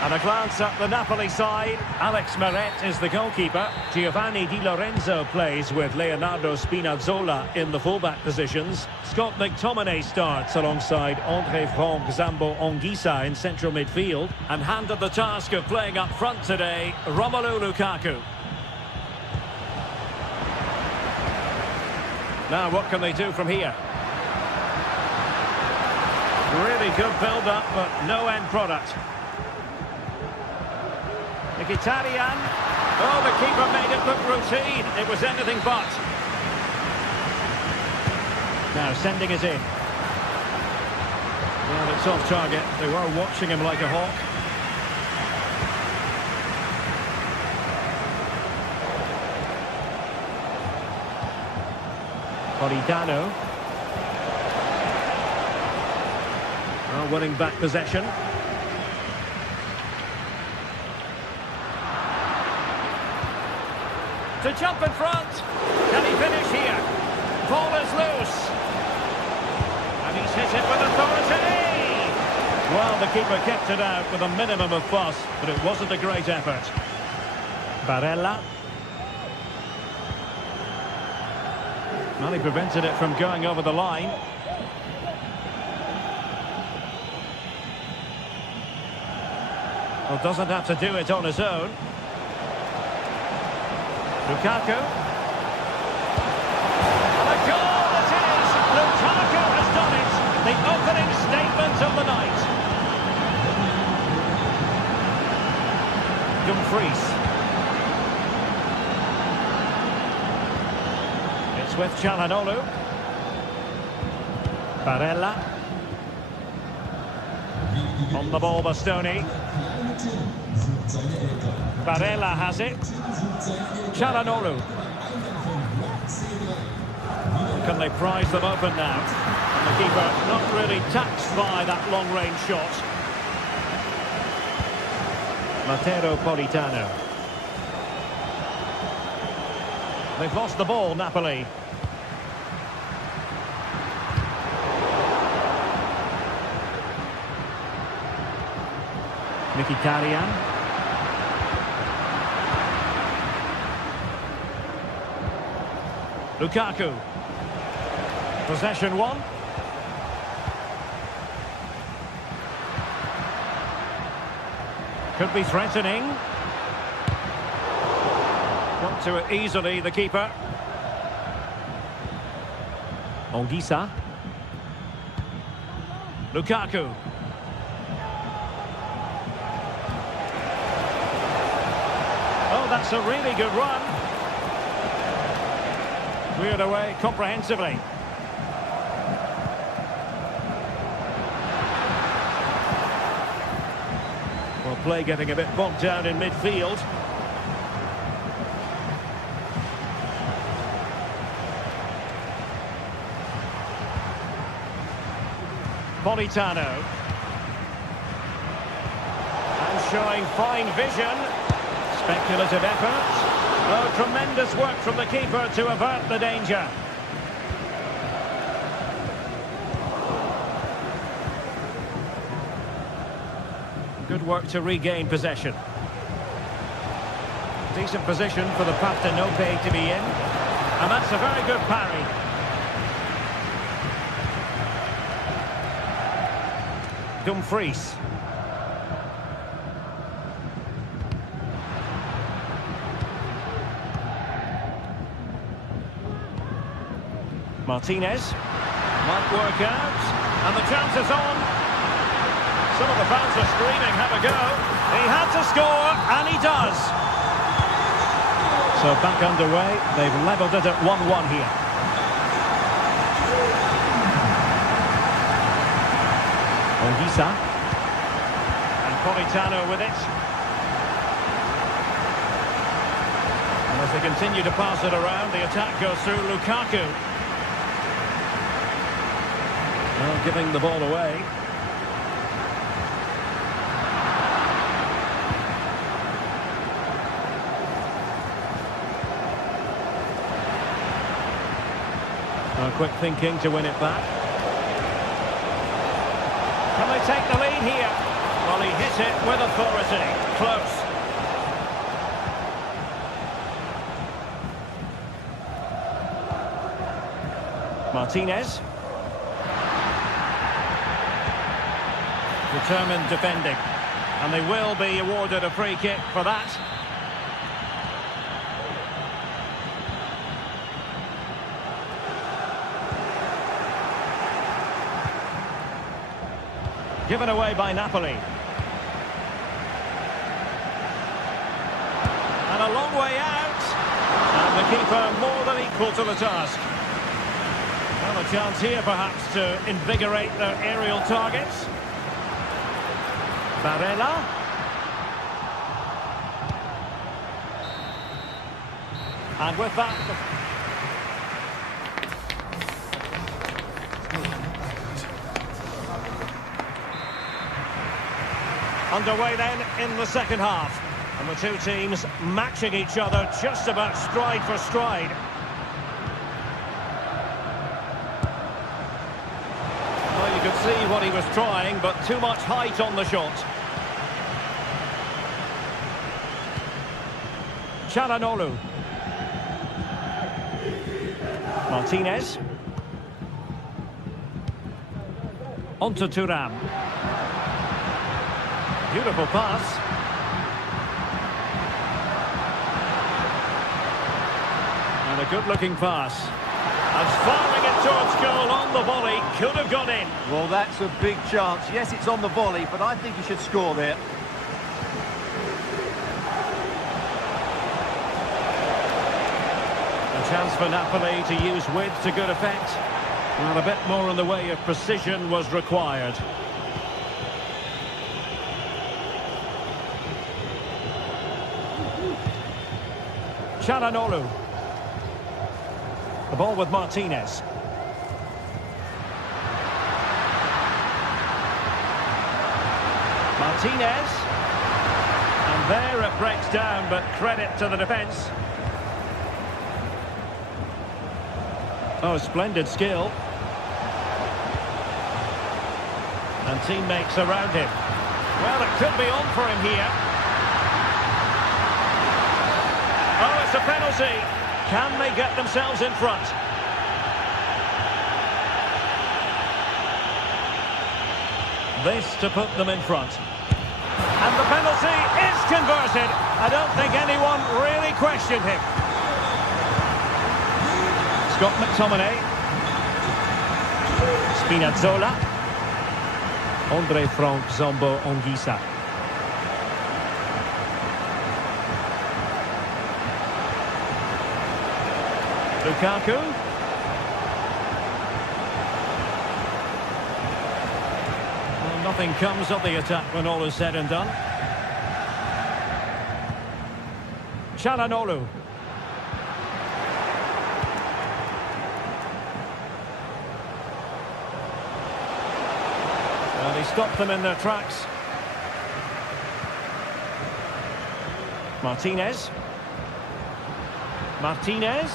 And a glance at the Napoli side. Alex Meret is the goalkeeper. Giovanni Di Lorenzo plays with Leonardo Spinazzola in the fullback positions. Scott McTominay starts alongside André Franck Zambo Anguissa in central midfield. And handed the task of playing up front today, Romelu Lukaku. Now, what can they do from here? Really good build-up, but no end product. Mkhitaryan. Oh, the keeper made it look routine. It was anything but. Now sending it in. Well, it's off target. They were watching him like a hawk. Politano. Well, winning back possession. To jump in front. Can he finish here? Ball is loose. And he's hit it with authority. Well, the keeper kept it out with a minimum of fuss, but it wasn't a great effort. Barella. Well, he prevented it from going over the line. Well, doesn't have to do it on his own. Lukaku. And a goal it is! Lukaku has done it! The opening statement of the night. Dumfries. It's with Çalhanoğlu. Barella. On the ball, Bastoni. Barella has it. Çalhanoğlu. Can they prize them open now? And the keeper not really taxed by that long-range shot. Matteo Politano. They've lost the ball, Napoli. Mkhitaryan. Lukaku. Possession one. Could be threatening. Got to it easily, the keeper. Ongisa. Lukaku. Oh, that's a really good run. Cleared away comprehensively. Well, play getting a bit bogged down in midfield. Politano. And showing fine vision. Speculative effort. Oh, tremendous work from the keeper to avert the danger. Good work to regain possession. Decent position for the Partenope to be in. And that's a very good parry. Dumfries. Martinez. Might work out. And the chance is on. Some of the fans are screaming, have a go. He had to score, and he does. So back underway. They've levelled it at 1-1 here. Ongisa. And Politano with it. And as they continue to pass it around, the attack goes through Lukaku. Well, giving the ball away. Quick thinking to win it back. Can they take the lead here? Well, he hit it with authority. Close. Martinez. Determined defending. And they will be awarded a free kick for that. Given away by Napoli. And a long way out. And the keeper more than equal to the task. Well, a chance here perhaps to invigorate their aerial targets. Barella. And with that... Underway then in the second half. And the two teams matching each other just about stride for stride. Well, you could see what he was trying, but too much height on the shot. Çalhanoğlu. Martinez. On to Thuram. Beautiful pass. And a good-looking pass. And firing it towards goal on the volley. Could have gone in. Well, that's a big chance. Yes, it's on the volley, but I think he should score there. A chance for Napoli to use width to good effect. Well, a bit more in the way of precision was required. Çalhanoğlu. The ball with Martinez. Martinez. And there it breaks down, but credit to the defence. Oh, splendid skill. And teammates around him. Well, it could be on for him here. Oh, it's a penalty. Can they get themselves in front? This to put them in front. And the penalty is converted. I don't think anyone really questioned him. Scott McTominay. Spinazzola. Andre Frank Zombo Anguissa. Lukaku. Well, nothing comes of the attack when all is said and done. Çalhanoğlu. Well, he stopped them in their tracks. Martinez. Martinez.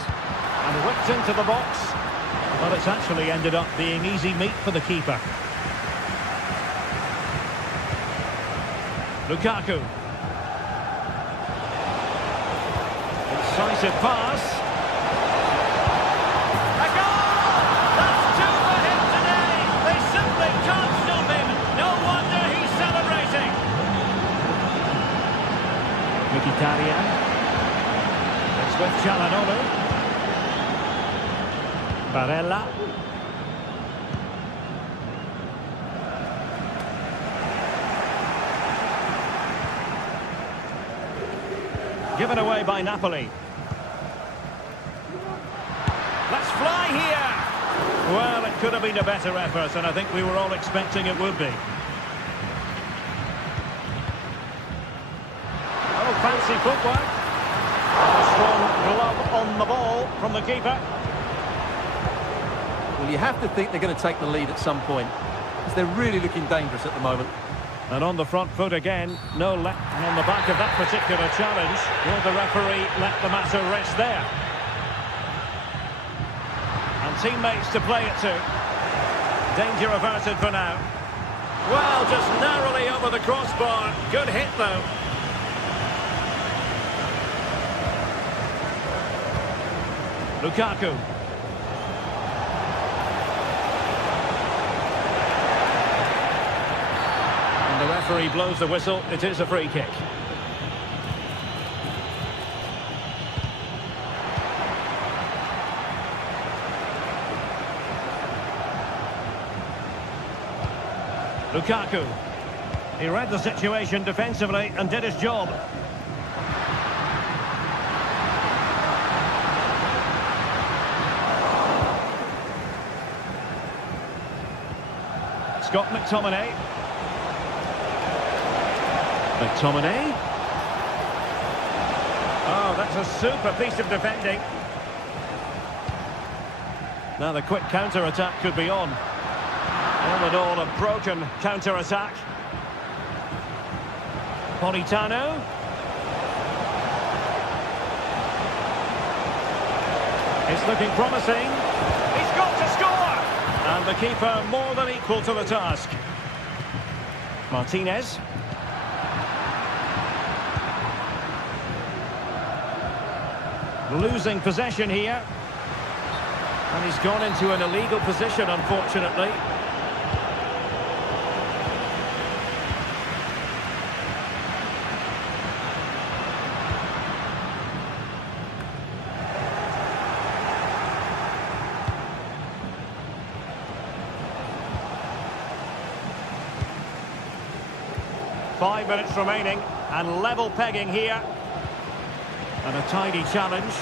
And whipped into the box. Well, it's actually ended up being easy meat for the keeper. Lukaku. Incisive pass. A goal! That's two for him today. They simply can't stop him. No wonder he's celebrating. Mkhitaryan. It's with Çalhanoğlu. Barella. Given away by Napoli. Let's fly here! Well, it could have been a better effort, and I think we were all expecting it would be. Oh, fancy footwork. A strong glove on the ball from the keeper. Well, you have to think they're going to take the lead at some point, because they're really looking dangerous at the moment. And on the front foot again, no let. And on the back of that particular challenge, will the referee let the matter rest there? And teammates to play it to. Danger averted for now. Well, just narrowly over the crossbar. Good hit, though. Lukaku. The referee blows the whistle. It is a free kick. Lukaku. He read the situation defensively and did his job. Scott McTominay. McTominay. Oh, that's a super piece of defending. Now the quick counter-attack could be on. All in all, a broken counter-attack. Politano. It's looking promising. He's got to score! And the keeper more than equal to the task. Martinez. Losing possession here. And he's gone into an illegal position, unfortunately. Five minutes remaining, and level pegging here. And a tidy challenge.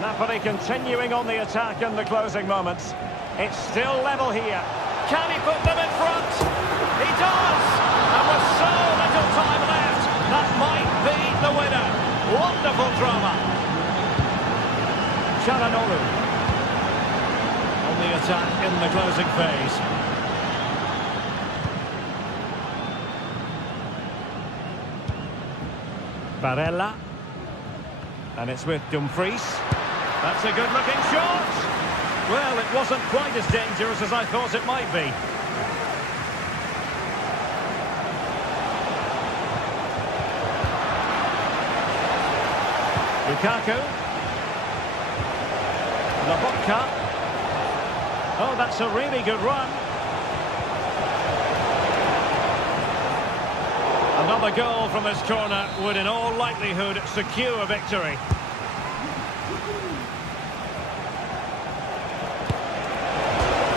Napoli continuing on the attack in the closing moments. It's still level here. Can he put them in front? He does! And with so little time left, that might be the winner. Wonderful drama. Çalhanoğlu on the attack in the closing phase. Barella, and it's with Dumfries. That's a good-looking shot. Well, it wasn't quite as dangerous as I thought it might be. Lukaku. Lobotka. Oh, that's a really good run. Another goal from this corner would in all likelihood secure a victory.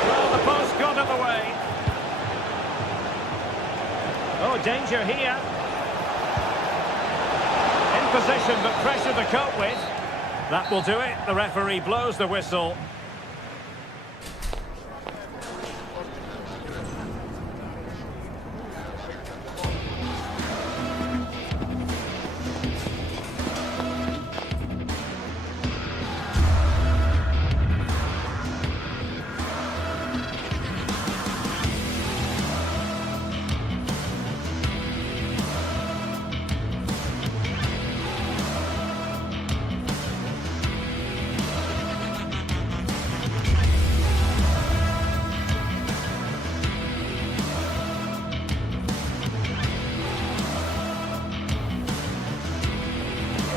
Well, the post got in the way. Oh, danger here. In position, but pressure to cope with. That will do it. The referee blows the whistle.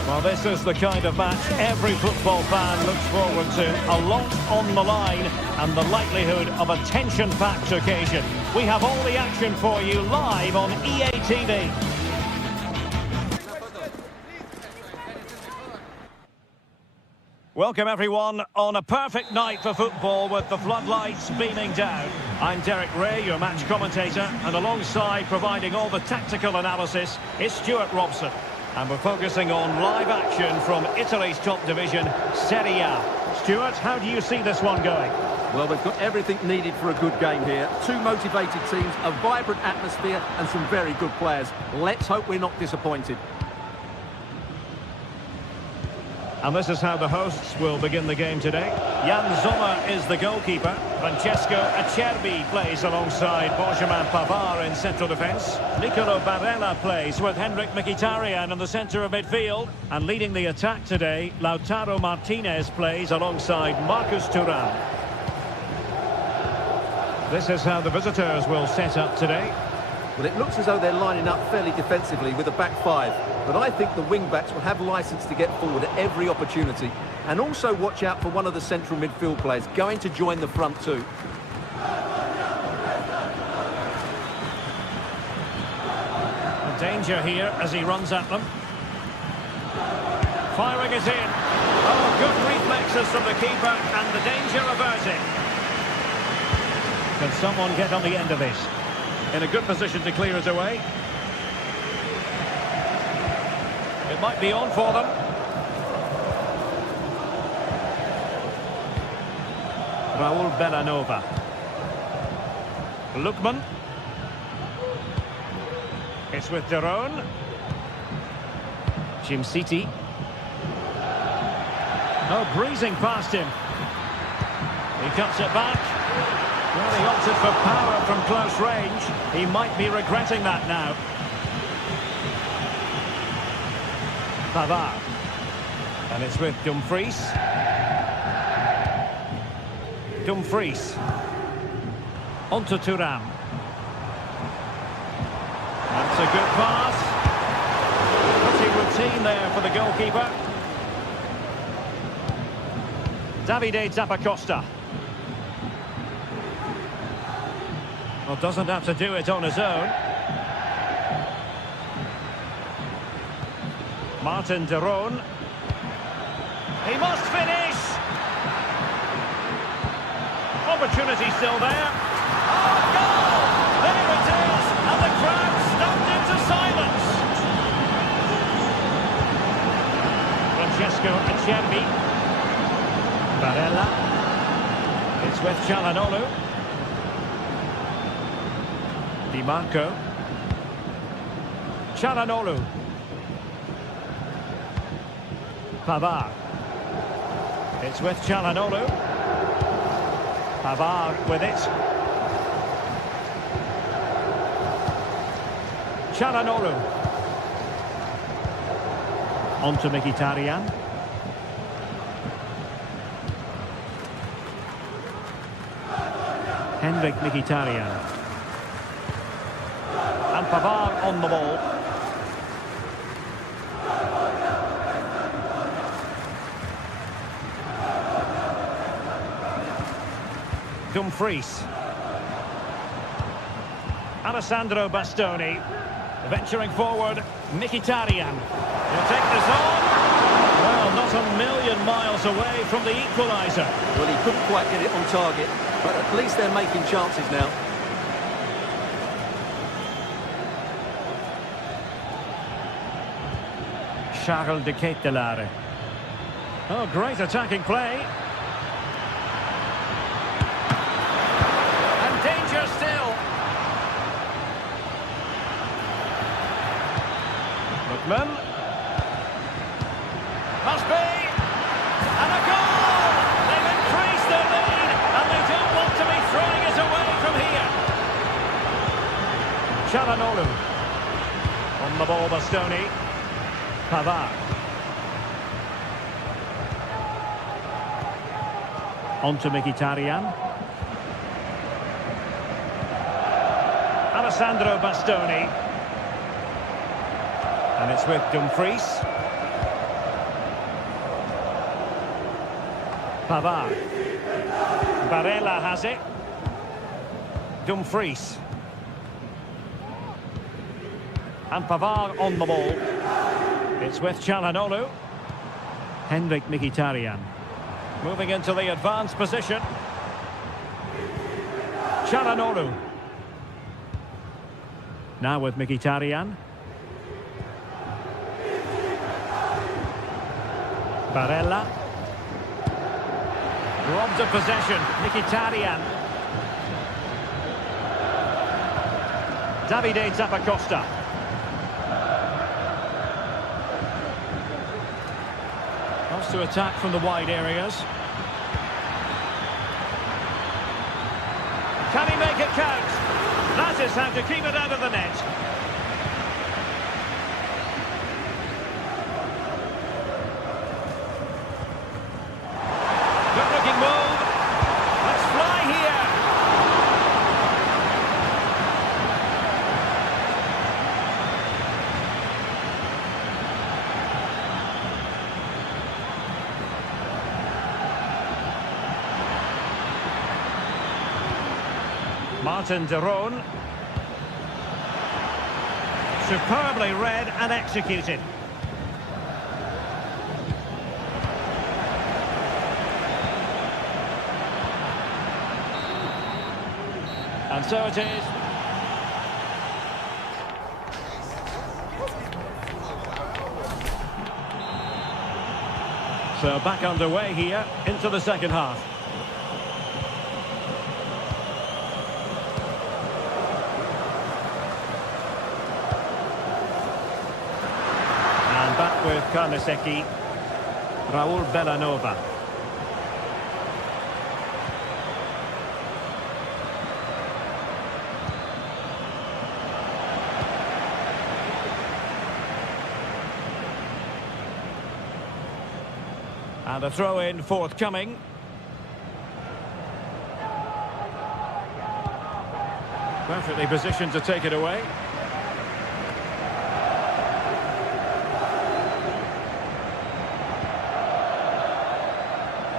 Well, this is the kind of match every football fan looks forward to. A lot on the line and the likelihood of a tension-packed occasion. We have all the action for you live on EA TV. Welcome everyone on a perfect night for football with the floodlights beaming down. I'm Derek Ray, your match commentator, and alongside providing all the tactical analysis is Stuart Robson. And we're focusing on live action from Italy's top division, Serie A. Stuart, how do you see this one going? Well, we've got everything needed for a good game here. Two motivated teams, a vibrant atmosphere and some very good players. Let's hope we're not disappointed. And this is how the hosts will begin the game today. Jan Sommer is the goalkeeper. Francesco Acerbi plays alongside Benjamin Pavard in central defence. Nicolo Barella plays with Henrik Mkhitaryan in the centre of midfield. And leading the attack today, Lautaro Martinez plays alongside Marcus Thuram. This is how the visitors will set up today. Well, it looks as though they're lining up fairly defensively with a back five. But I think the wing-backs will have licence to get forward at every opportunity. And also watch out for one of the central midfield players going to join the front two. A danger here as he runs at them. Firing it in. Oh, good reflexes from the keeper and the danger averted. Can someone get on the end of this? In a good position to clear it away. It might be on for them. Raul Bellanova. Lookman. It's with Derone. Jim City. Oh, breezing past him. He cuts it back. Well, he opted for power from close range. He might be regretting that now. Pavard. And it's with Dumfries. Dumfries. On to Thuram. That's a good pass. Pretty routine there for the goalkeeper. Davide Zappacosta. Well, doesn't have to do it on his own. Martin de Roon. He must finish! Opportunity still there. Oh, goal! There it is! And the crowd stunned into silence. Francesco Acerbi. Barella. It's with Çalhanoğlu. Di Marco. Çalhanoğlu. Pavard. It's with Çalhanoğlu. Pavard with it. Çalhanoğlu. On to Mkhitaryan. Henrik Mkhitaryan. And Pavard on the ball. Dumfries. Alessandro Bastoni. Venturing forward, Mkhitaryan. He'll take this on. Well, not a million miles away from the equaliser. Well, he couldn't quite get it on target, but at least they're making chances now. Charles de Ketelaere. Oh, great attacking play. And danger still. Lookman. Must be. And a goal! They've increased their lead, and they don't want to be throwing it away from here. Çalhanoğlu. On the ball, Bastoni. Pavard. On to Mkhitaryan. Alessandro Bastoni. And it's with Dumfries. Pavard. Barella has it. Dumfries. And Pavard on the ball. It's with Çalhanoğlu. Henrik Mkhitaryan. Moving into the advanced position. Çalhanoğlu. Now with Mkhitaryan. Barella. Robbed of possession. Mkhitaryan. Davide Zappacosta. Wants to attack from the wide areas. Can he make it count? That is how to keep it out of the net. Good looking move. Let's fly here. Martin de Roon. Superbly read and executed. And so it is. So back underway here into the second half. Back with Karnaseki, Raul Bellanova. And a throw-in forthcoming. Perfectly positioned to take it away.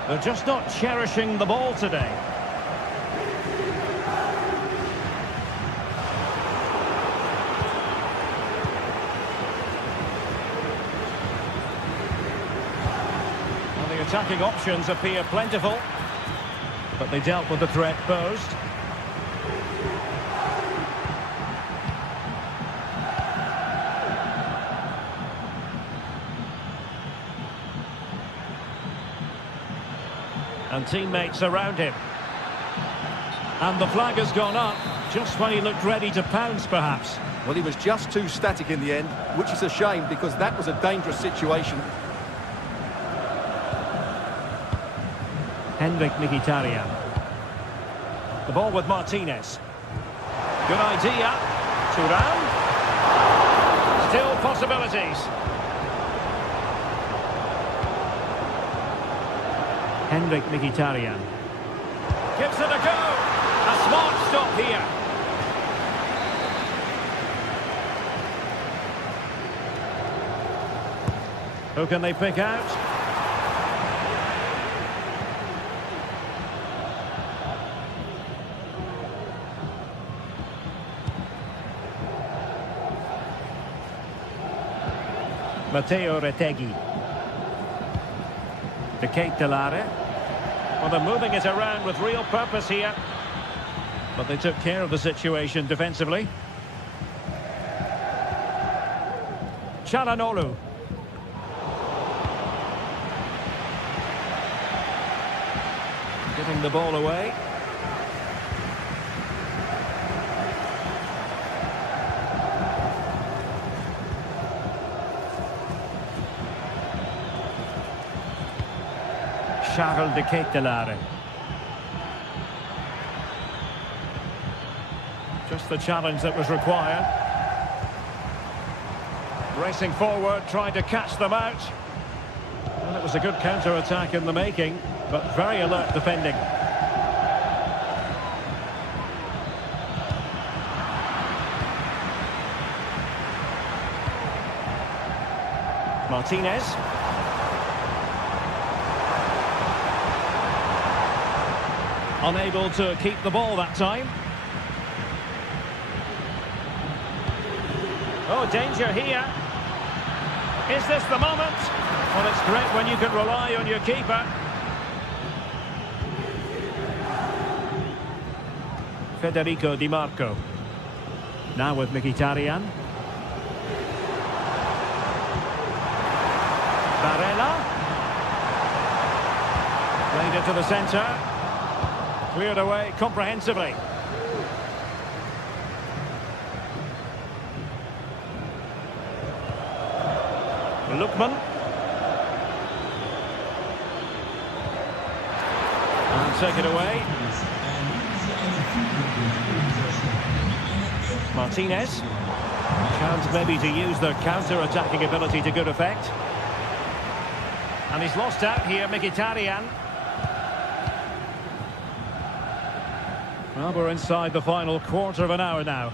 They're just not cherishing the ball today. Well, the attacking options appear plentiful, but they dealt with the threat posed. And teammates around him. And the flag has gone up, just when he looked ready to pounce, perhaps. Well, he was just too static in the end, which is a shame because that was a dangerous situation. Henrik Mkhitaryan. The ball with Martinez. Good idea. Thuram. Still possibilities. Henrik Mkhitaryan. Gives it a go. A smart stop here. Who can they pick out? Matteo Retegui. De Ketelare. Well, they're moving it around with real purpose here. But they took care of the situation defensively. Çalhanoğlu. Giving the ball away. Charles de Ketelare. Just the challenge that was required. Racing forward, trying to catch them out. Well, it was a good counter-attack in the making, but very alert defending. Martinez. Unable to keep the ball that time. Oh, danger here. Is this the moment? Well, it's great when you can rely on your keeper. Federico Di Marco. Now with Mkhitaryan. Barella. Played it to the centre. Cleared away comprehensively. Lookman. And take it away. Martinez. Chance maybe to use their counter-attacking ability to good effect. And he's lost out here, Mkhitaryan. Well, we're inside the final quarter of an hour now.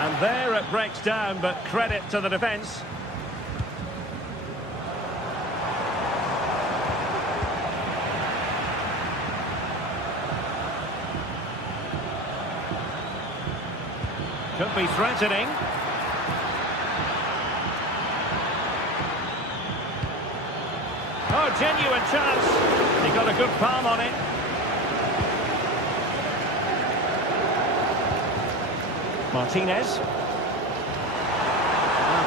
And there it breaks down, but credit to the defence. Could be threatening. Oh, genuine chance. He got a good palm on it. Martinez.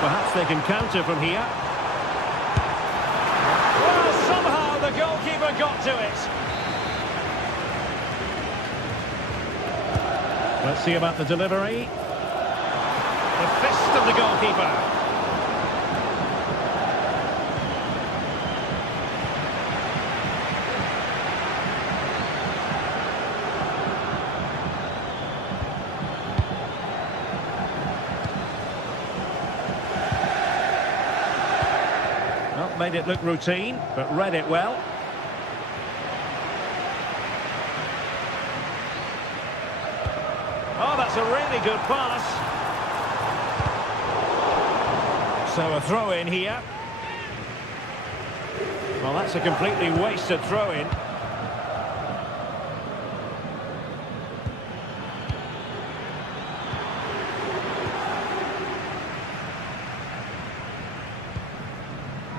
Perhaps they can counter from here. Well, somehow the goalkeeper got to it. Let's see about the delivery. The fist of the goalkeeper. made it look routine, but read it well. Oh, that's a really good pass. So a throw-in here. Well, that's a completely wasted throw-in.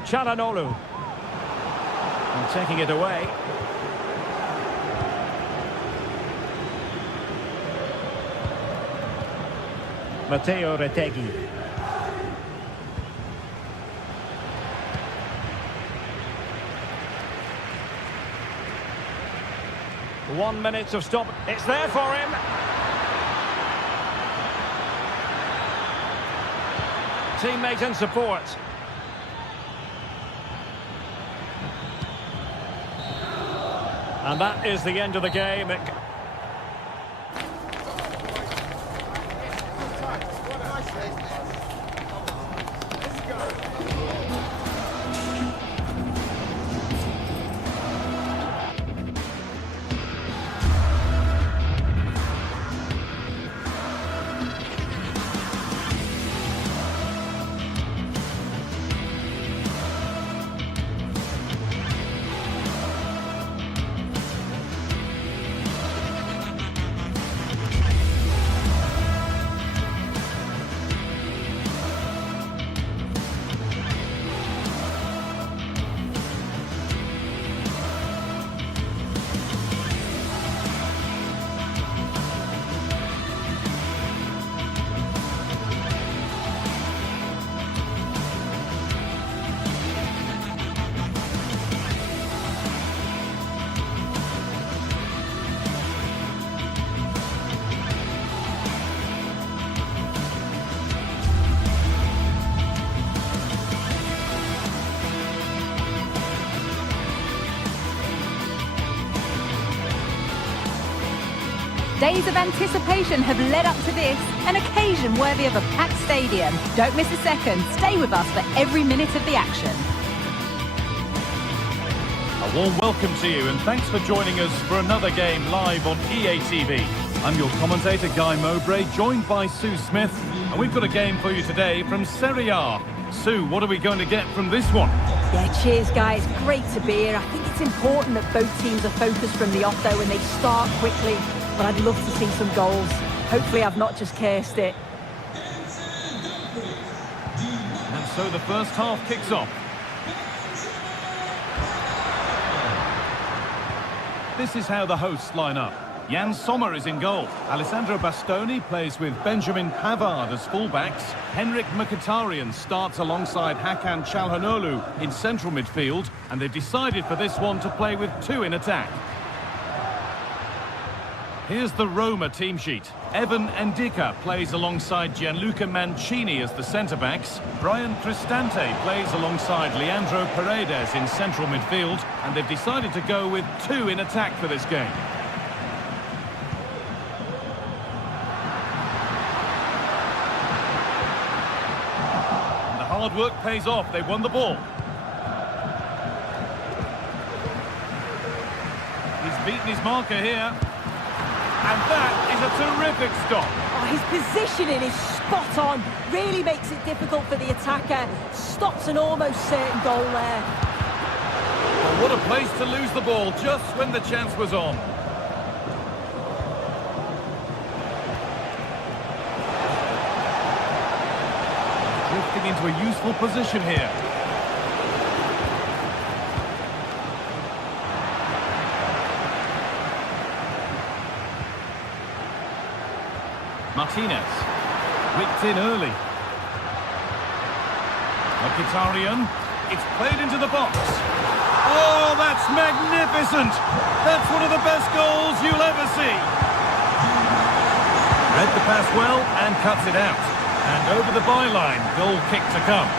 Çalhanoğlu. And taking it away. Matteo Retegui. One minute of stop. It's there for him. Teammate and support. And that is the end of the game. Days of anticipation have led up to this, an occasion worthy of a packed stadium. Don't miss a second. Stay with us for every minute of the action. A warm welcome to you and thanks for joining us for another game live on EA TV. I'm your commentator Guy Mowbray, joined by Sue Smith, and we've got a game for you today from Serie A. Sue, what are we going to get from this one? Yeah, cheers, guys. Great to be here. I think it's important that both teams are focused from the off, though, and they start quickly. But I'd love to see some goals. Hopefully I've not just cursed it. And so the first half kicks off. This is how the hosts line up. Jan Sommer is in goal. Alessandro Bastoni plays with Benjamin Pavard as fullbacks. Henrik Mkhitaryan starts alongside Hakan Çalhanoğlu in central midfield. And they've decided for this one to play with two in attack. Here's the Roma team sheet. Evan Ndicka plays alongside Gianluca Mancini as the centre-backs. Brian Cristante plays alongside Leandro Paredes in central midfield. And they've decided to go with two in attack for this game. And the hard work pays off. They won the ball. He's beaten his marker here. And that is a terrific stop. Oh, his positioning is spot on. Really makes it difficult for the attacker. Stops an almost certain goal there. Well, what a place to lose the ball just when the chance was on. Drifting into a useful position here. Martinez, whipped in early. Mkhitaryan, it's played into the box. Oh, that's magnificent! That's one of the best goals you'll ever see. Read the pass well and cuts it out. And over the byline, goal kick to come.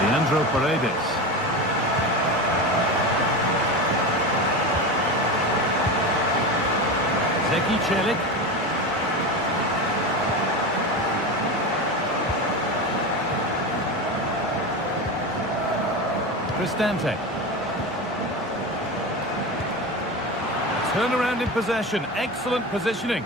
Leandro Paredes. Zeki Çelik. Cristante. Turnaround in possession. Excellent positioning.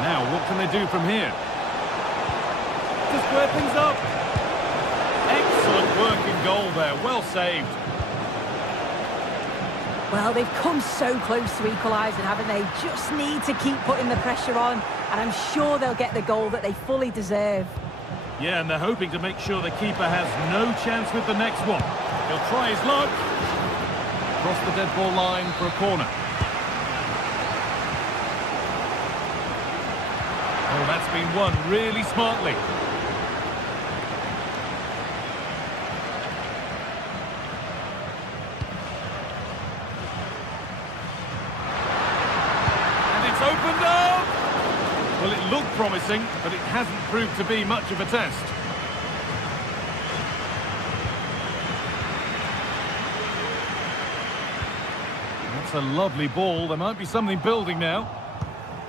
Now, what can they do from here? To square things up. Excellent work in goal there. Well saved. Well, they've come so close to equalising, haven't they? Just need to keep putting the pressure on, and I'm sure they'll get the goal that they fully deserve. Yeah, and they're hoping to make sure the keeper has no chance with the next one. He'll try his luck. Across the dead ball line for a corner. Oh, that's been won really smartly. Opened up! Well, it looked promising, but it hasn't proved to be much of a test. That's a lovely ball. There might be something building now.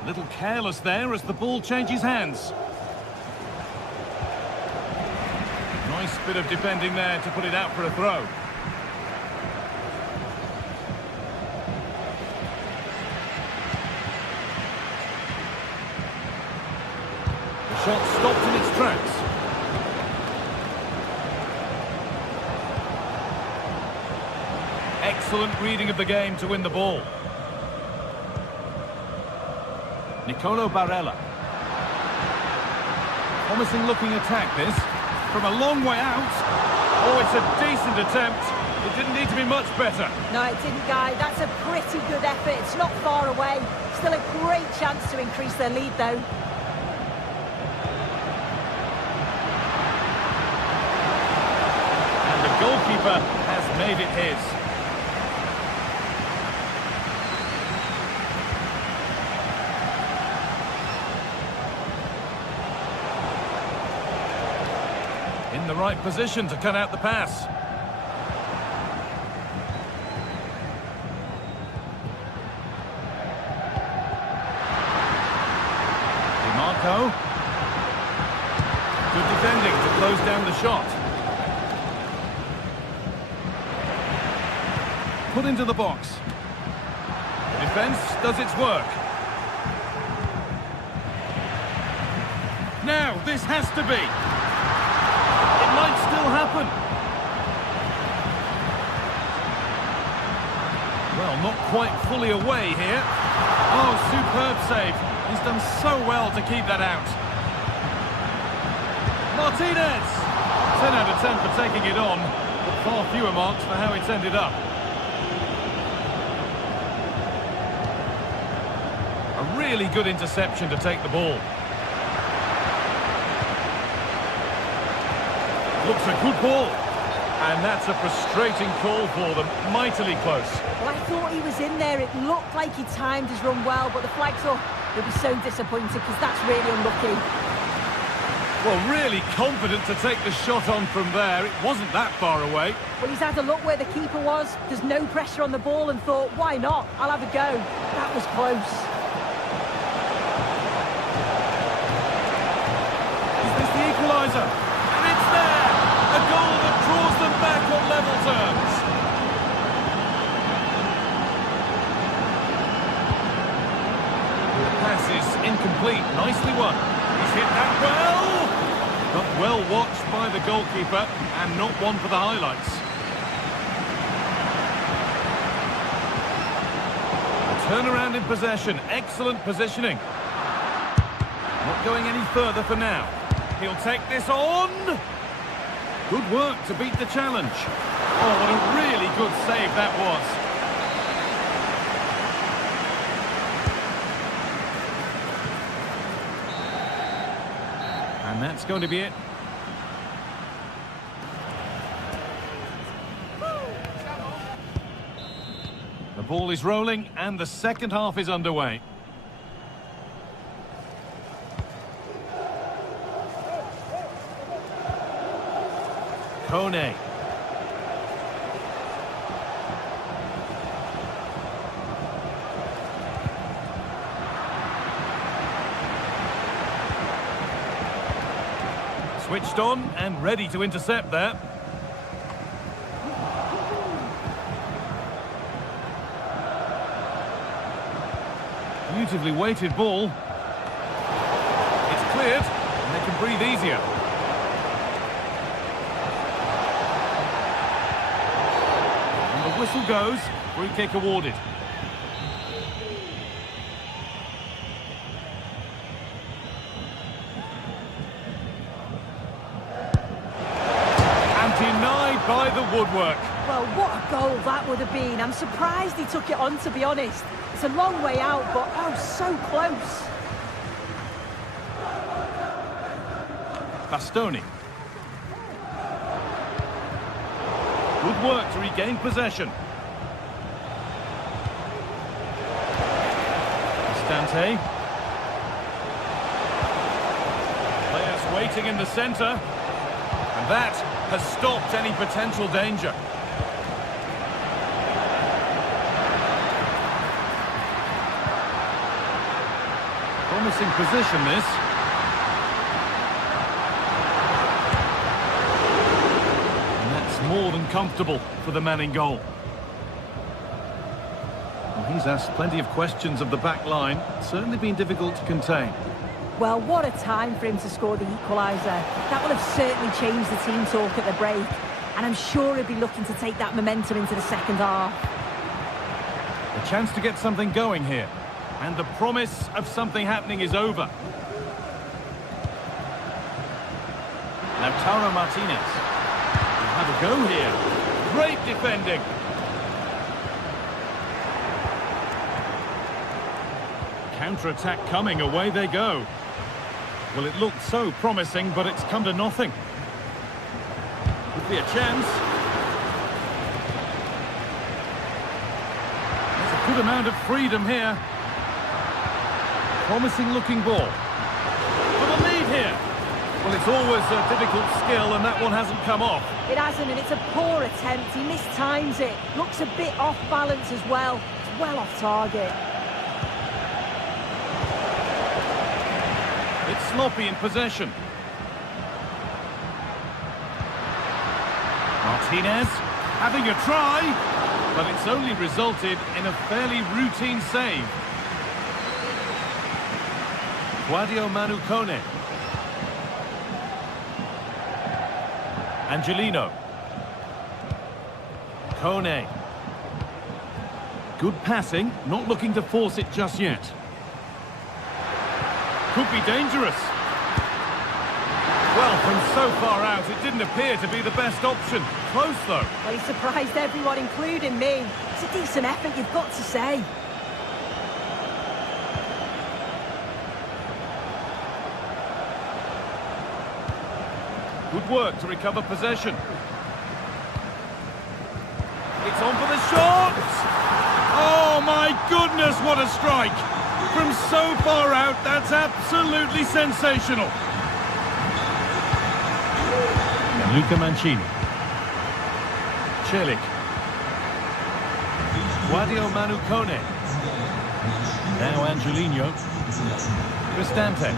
A little careless there as the ball changes hands. Nice bit of defending there to put it out for a throw. Shot stopped in its tracks. Excellent reading of the game to win the ball. Nicolo Barella. Promising looking attack this. From a long way out. Oh, it's a decent attempt. It didn't need to be much better. No, it didn't, Guy. That's a pretty good effort. It's not far away. Still a great chance to increase their lead, though. Goalkeeper has made it his. In the right position to cut out the pass. DiMarco. Good defending to close down the shot. Put into the box. The defence does its work. Now, this has to be. It might still happen. Well, not quite fully away here. Oh, superb save. He's done so well to keep that out. Martinez! 10 out of 10 for taking it on, but far fewer marks for how it's ended up. A really good interception to take the ball. Looks a good ball. And that's a frustrating call for them. Mightily close. Well, I thought he was in there. It looked like he timed his run well, but the flag's up. He'll be so disappointed because that's really unlucky. Well, really confident to take the shot on from there. It wasn't that far away. Well, he's had a look where the keeper was. There's no pressure on the ball and thought, why not? I'll have a go. That was close. Is this the equaliser? And it's there! A goal that draws them back on level terms. The pass is incomplete. Nicely won. He's hit that well! But well watched by the goalkeeper and not one for the highlights. A turnaround in possession. Excellent positioning. Not going any further for now. He'll take this on. Good work to beat the challenge. Oh, what a really good save that was. And that's going to be it. The ball is rolling and the second half is underway. Kone. Switched on and ready to intercept there. Beautifully weighted ball. It's cleared, and they can breathe easier. And the whistle goes, free kick awarded. And denied by the woodwork. Well, what a goal that would have been. I'm surprised he took it on, to be honest. It's a long way out, but oh, so close. Bastoni. Good work to regain possession. Stante. Players waiting in the centre. And that has stopped any potential danger. Promising position, this. And that's more than comfortable for the man in goal. Well, he's asked plenty of questions of the back line. Certainly been difficult to contain. Well, what a time for him to score the equaliser. That will have certainly changed the team talk at the break. And I'm sure he'll be looking to take that momentum into the second half. A chance to get something going here. And the promise of something happening is over. Lautaro Martinez. He'll have a go here. Great defending. Counter-attack coming, away they go. Well, it looked so promising, but it's come to nothing. Could be a chance. There's a good amount of freedom here. Promising looking ball. For the lead here. Well, it's always a difficult skill, and that one hasn't come off. It hasn't, and it's a poor attempt. He mistimes it. Looks a bit off balance as well. It's well off target. It's sloppy in possession. Martinez having a try, but it's only resulted in a fairly routine save. Guadio Manu Kone. Angelino. Kone. Good passing, not looking to force it just yet. Could be dangerous. Well, from so far out, it didn't appear to be the best option. Close, though. Well, he surprised everyone, including me. It's a decent effort, you've got to say. Good work to recover possession. It's on for the shot! Oh, my goodness, what a strike! From so far out, that's absolutely sensational. Luca Mancini. Celik. Guadio Manu Kone. Now Angelino. Cristante.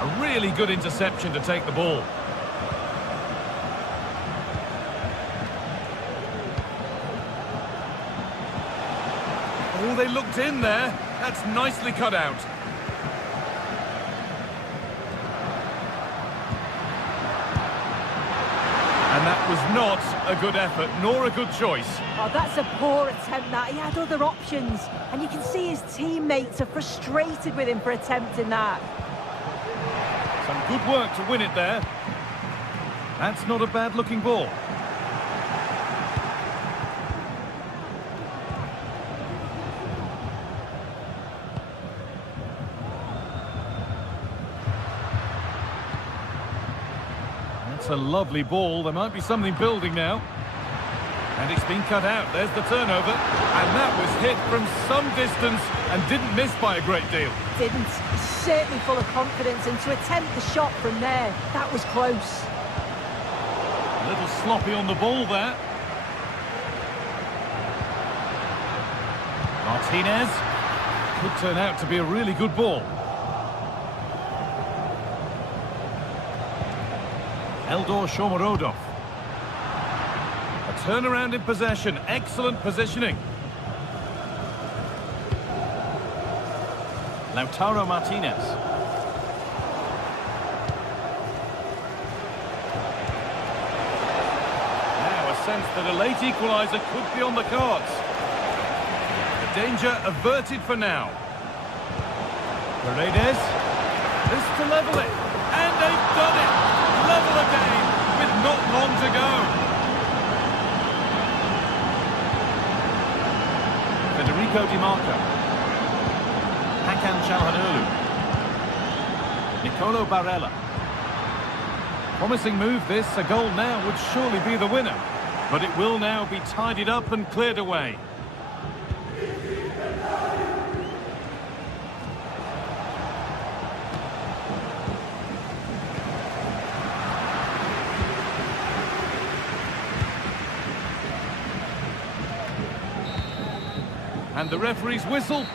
A really good interception to take the ball. Oh, they looked in there. That's nicely cut out. And that was not a good effort, nor a good choice. Oh, that's a poor attempt, that. He had other options. And you can see his teammates are frustrated with him for attempting that. Some good work to win it there. That's not a bad-looking ball. That's a lovely ball. There might be something building now. And it's been cut out. There's the turnover. And that was hit from some distance and didn't miss by a great deal. Didn't. He's certainly full of confidence, and to attempt the shot from there, that was close. A little sloppy on the ball there. Martinez. Could turn out to be a really good ball. Eldor Shomorodov. A turnaround in possession. Excellent positioning. Lautaro Martinez. Now a sense that a late equaliser could be on the cards. The danger averted for now. Paredes. This to level it. And they've done it. Level again with not long to go. Federico Di Marco. Hakan Çalhanoğlu. Nicolo Barella. Promising move this. A goal now would surely be the winner. But it will now be tidied up and cleared away. And the referee's whistle.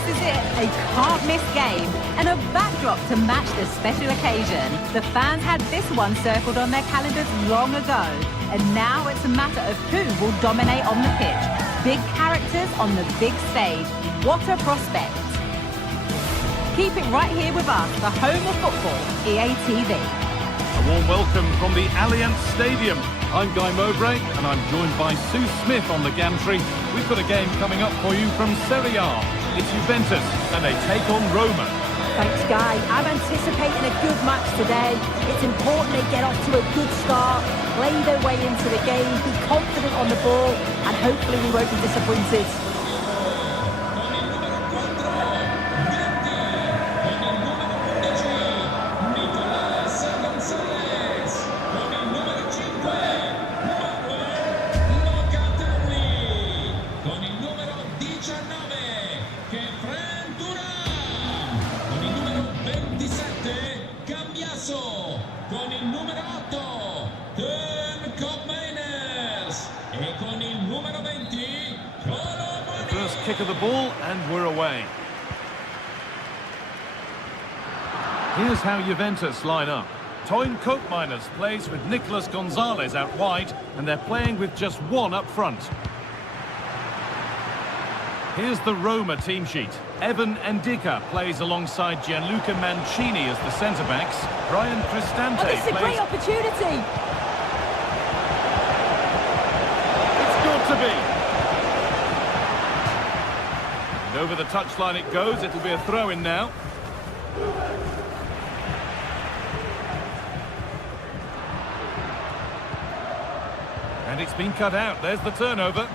This is it, a can't-miss game and a backdrop to match the special occasion. The fans had this one circled on their calendars long ago, and now it's a matter of who will dominate on the pitch. Big characters on the big stage. What a prospect. Keep it right here with us, the home of football, EA TV. A warm welcome from the Allianz Stadium. I'm Guy Mowbray, and I'm joined by Sue Smith on the gantry. We've got a game coming up for you from Serie A. It's Juventus, and they take on Roma. Thanks, Guy. I'm anticipating a good match today. It's important they get off to a good start, play their way into the game, be confident on the ball, and hopefully we won't be disappointed. Con il numero 8 e con il numero 20 First kick of the ball and we're away. Here's how Juventus line up. Toyn Koopmeiners plays with Nicolas Gonzalez out wide, and they're playing with just one up front. Here's the Roma team sheet. Evan Ndika plays alongside Gianluca Mancini as the centre-backs. Brian Cristante this is a plays... great opportunity! It's got to be! And over the touchline it goes. It'll be a throw-in now. And it's been cut out. There's the turnover.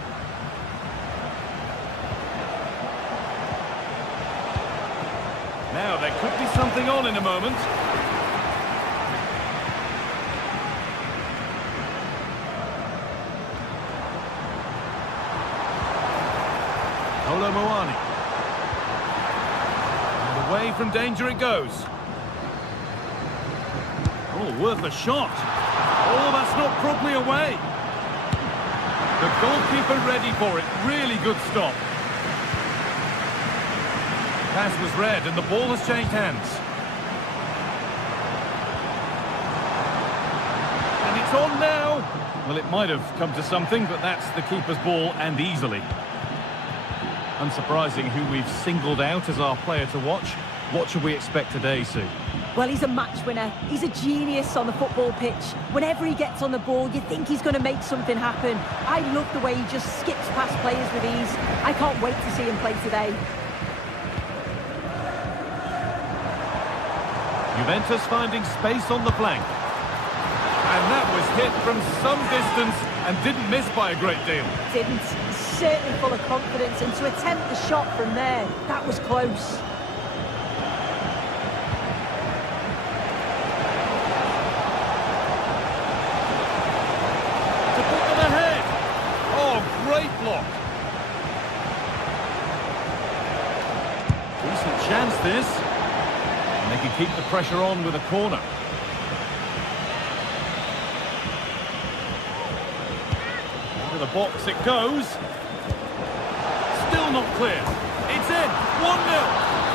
Now, there could be something on in a moment. Olo Moani. And away from danger it goes. Oh, worth a shot. Oh, that's not properly away. The goalkeeper ready for it. Really good stop. Pass was read and the ball has changed hands. And it's on now. Well, it might have come to something, but that's the keeper's ball, and easily. Unsurprising who we've singled out as our player to watch. What should we expect today, Sue? Well, he's a match winner. He's a genius on the football pitch. Whenever he gets on the ball, you think he's going to make something happen. I love the way he just skips past players with ease. I can't wait to see him play today. Juventus finding space on the flank. And that was hit from some distance and didn't miss by a great deal. Didn't. He's certainly full of confidence, and to attempt the shot from there, that was close. To put them ahead. Oh, great block. Decent chance this. And they can keep the pressure on with a corner. Into the box it goes. Still not clear. It's in. 1-0.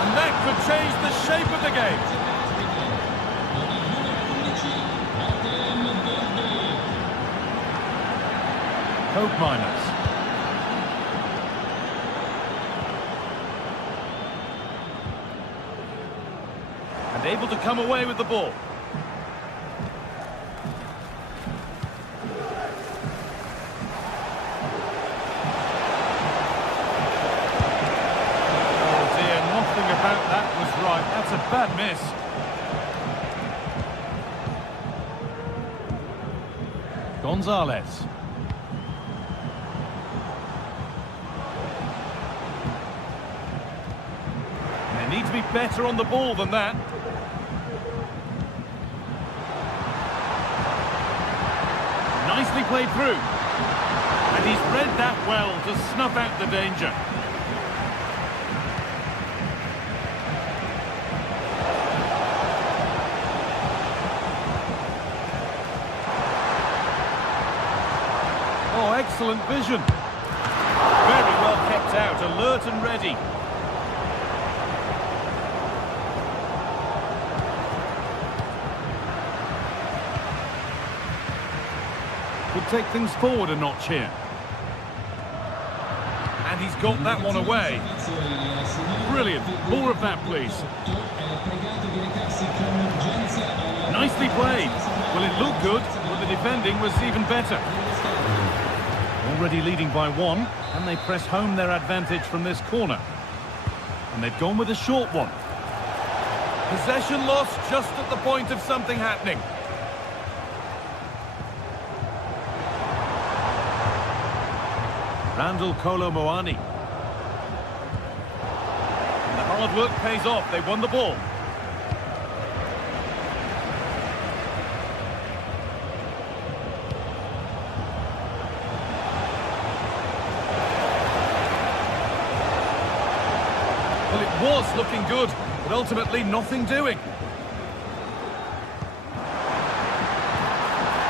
And that could change the shape of the game. Koopmeiners. And able to come away with the ball. Oh dear, nothing about that was right. That's a bad miss. Gonzalez. They need to be better on the ball than that. Nicely played through. And he's read that well to snuff out the danger. Oh, excellent vision. Very well kept out, alert and ready. could take things forward a notch here. And he's got that one away. Brilliant. More of that, please. Nicely played. Well, it looked good, but the defending was even better. Already leading by one, and they press home their advantage from this corner. And they've gone with a short one. Possession lost just at the point of something happening. Randall Kolo Moani. And the hard work pays off. They won the ball. Well, it was looking good, but ultimately nothing doing.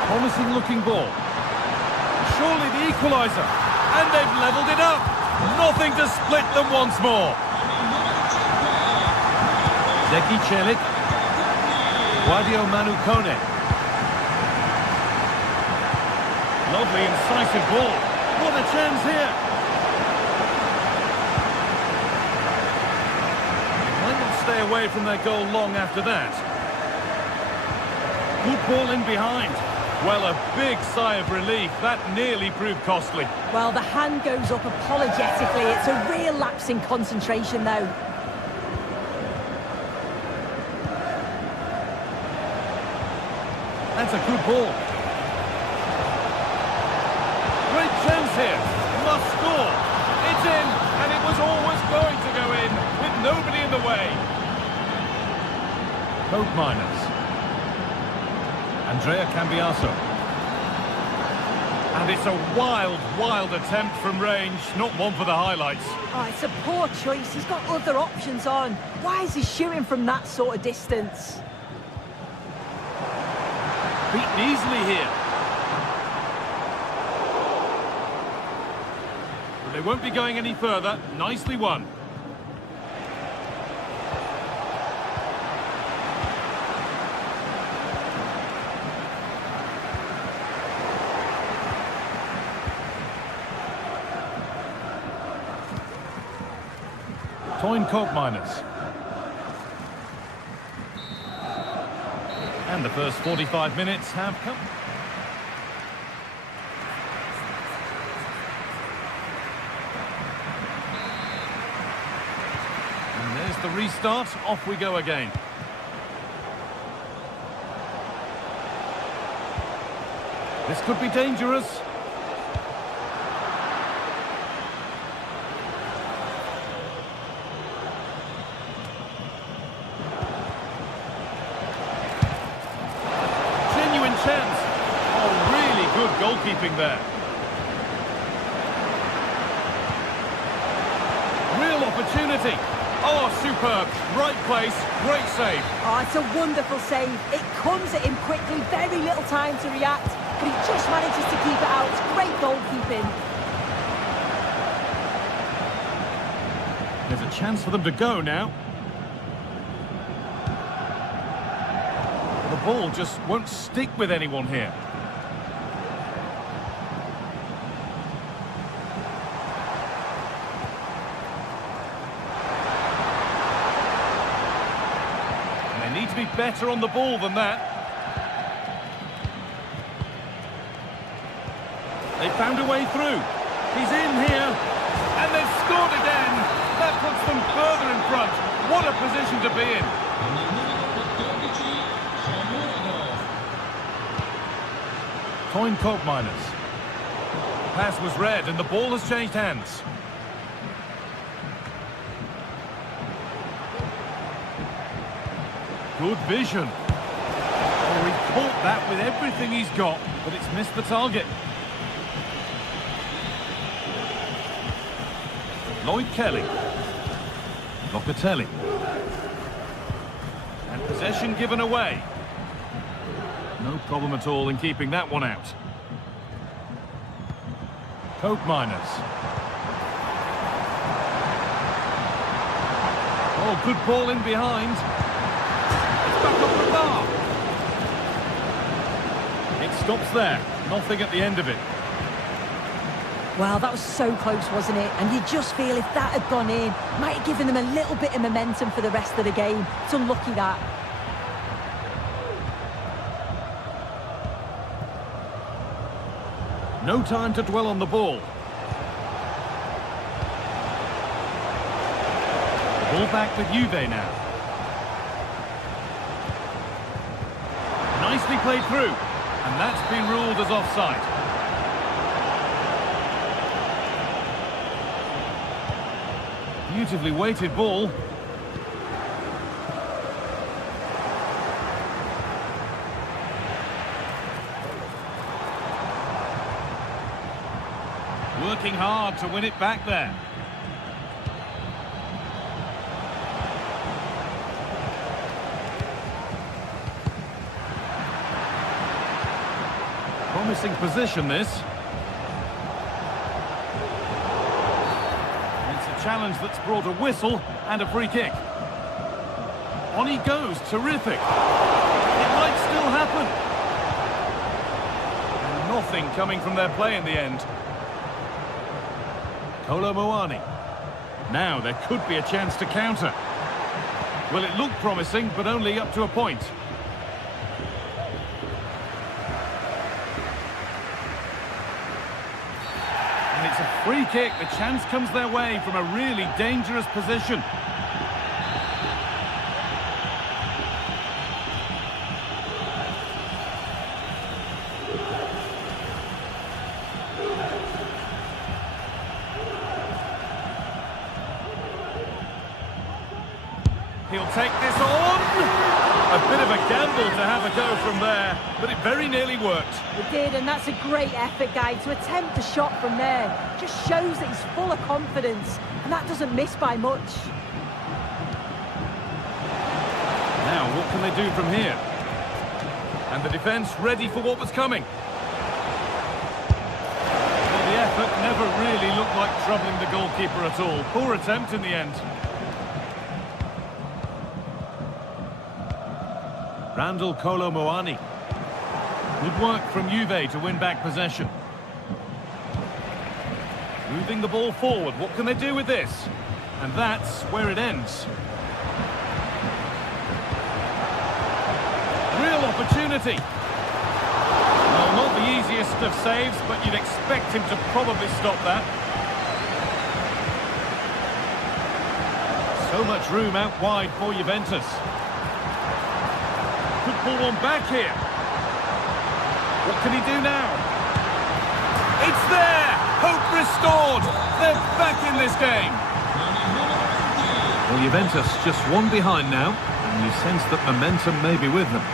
Promising looking ball. Surely the equaliser. And they've levelled it up. Nothing to split them once more. Zeki Celik. Wadio Manu Kone. Lovely incisive ball. What a chance here. Might not stay away from their goal long after that. Good ball in behind. Well, a big sigh of relief. That nearly proved costly. Well, the hand goes up apologetically. It's a real lapse in concentration, though. That's a good ball. Great chance here. Must score. It's in, and it was always going to go in, with nobody in the way. Coke Miners. Andrea Cambiaso. And it's a wild, wild attempt from range, not one for the highlights. Oh, it's a poor choice. He's got other options on. Why is he shooting from that sort of distance? Beaten easily here. But they won't be going any further. Nicely won. Toyn Coke Miners. And the first 45 minutes have come. And there's the restart. Off we go again. This could be dangerous. Goalkeeping there. Real opportunity. Oh, superb. Right place, great save. Oh, it's a wonderful save. It comes at him quickly, very little time to react, but he just manages to keep it out. It's great goalkeeping. There's a chance for them to go now. The ball just won't stick with anyone here. Need to be better on the ball than that. They found a way through. He's in here, and they've scored again. That puts them further in front. What a position to be in. Toyn Coke Miners. Pass was read, and the ball has changed hands. Good vision. Oh, he caught that with everything he's got, but it's missed the target. Lloyd Kelly. Locatelli. And possession given away. No problem at all in keeping that one out. Coke Miners. Oh, good ball in behind. Back up the bar. It's stops there. Nothing at the end of it. Well, that was so close, wasn't it? And you just feel if that had gone in, might have given them a little bit of momentum for the rest of the game. It's unlucky that. No time to dwell on the ball. Ball back with Juve now. Nicely played through. And that's been ruled as offside. Beautifully weighted ball. Working hard to win it back there. Promising position, this. It's a challenge that's brought a whistle and a free kick. On he goes, terrific. It might still happen. And nothing coming from their play in the end. Kolo Muani. Now there could be a chance to counter. Well, it looked promising, but only up to a point. And it's a free kick. The chance comes their way from a really dangerous position. He'll take this on. A bit of a gamble to have a go from there, but it very nearly worked. It did, and that's a great effort, guy. To attempt a shot from there just shows that he's full of confidence, and that doesn't miss by much. Now, what can they do from here? And the defence ready for what was coming. Well, the effort never really looked like troubling the goalkeeper at all. Poor attempt in the end. Randall Kolo Muani. Good work from Juve to win back possession. Moving the ball forward. What can they do with this? And that's where it ends. Real opportunity. Well, not the easiest of saves, but you'd expect him to probably stop that. So much room out wide for Juventus. Could pull one back here. What can he do now? It's there! Hope restored! They're back in this game! Well, Juventus just one behind now, and you sense that momentum may be with them.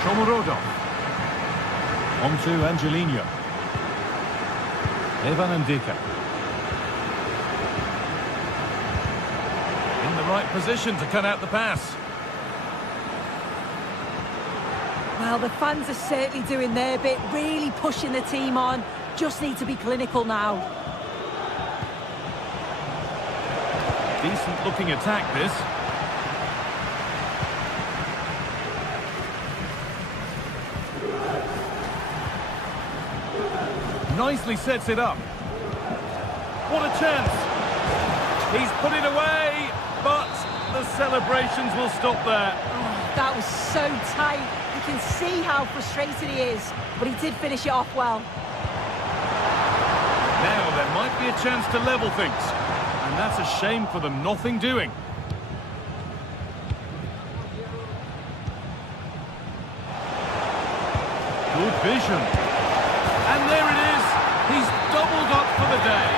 Shomorodov. On to Angelino. Evan Ndika. Right position to cut out the pass. Well, the fans are certainly doing their bit, really pushing the team on. Just need to be clinical now. Decent looking attack, this. Nicely sets it up. What a chance. He's put it away. But the celebrations will stop there. Oh, that was so tight. You can see how frustrated he is, but he did finish it off well. Now there might be a chance to level things, and that's a shame for them. Nothing doing. Good vision. And there it is. He's doubled up for the day.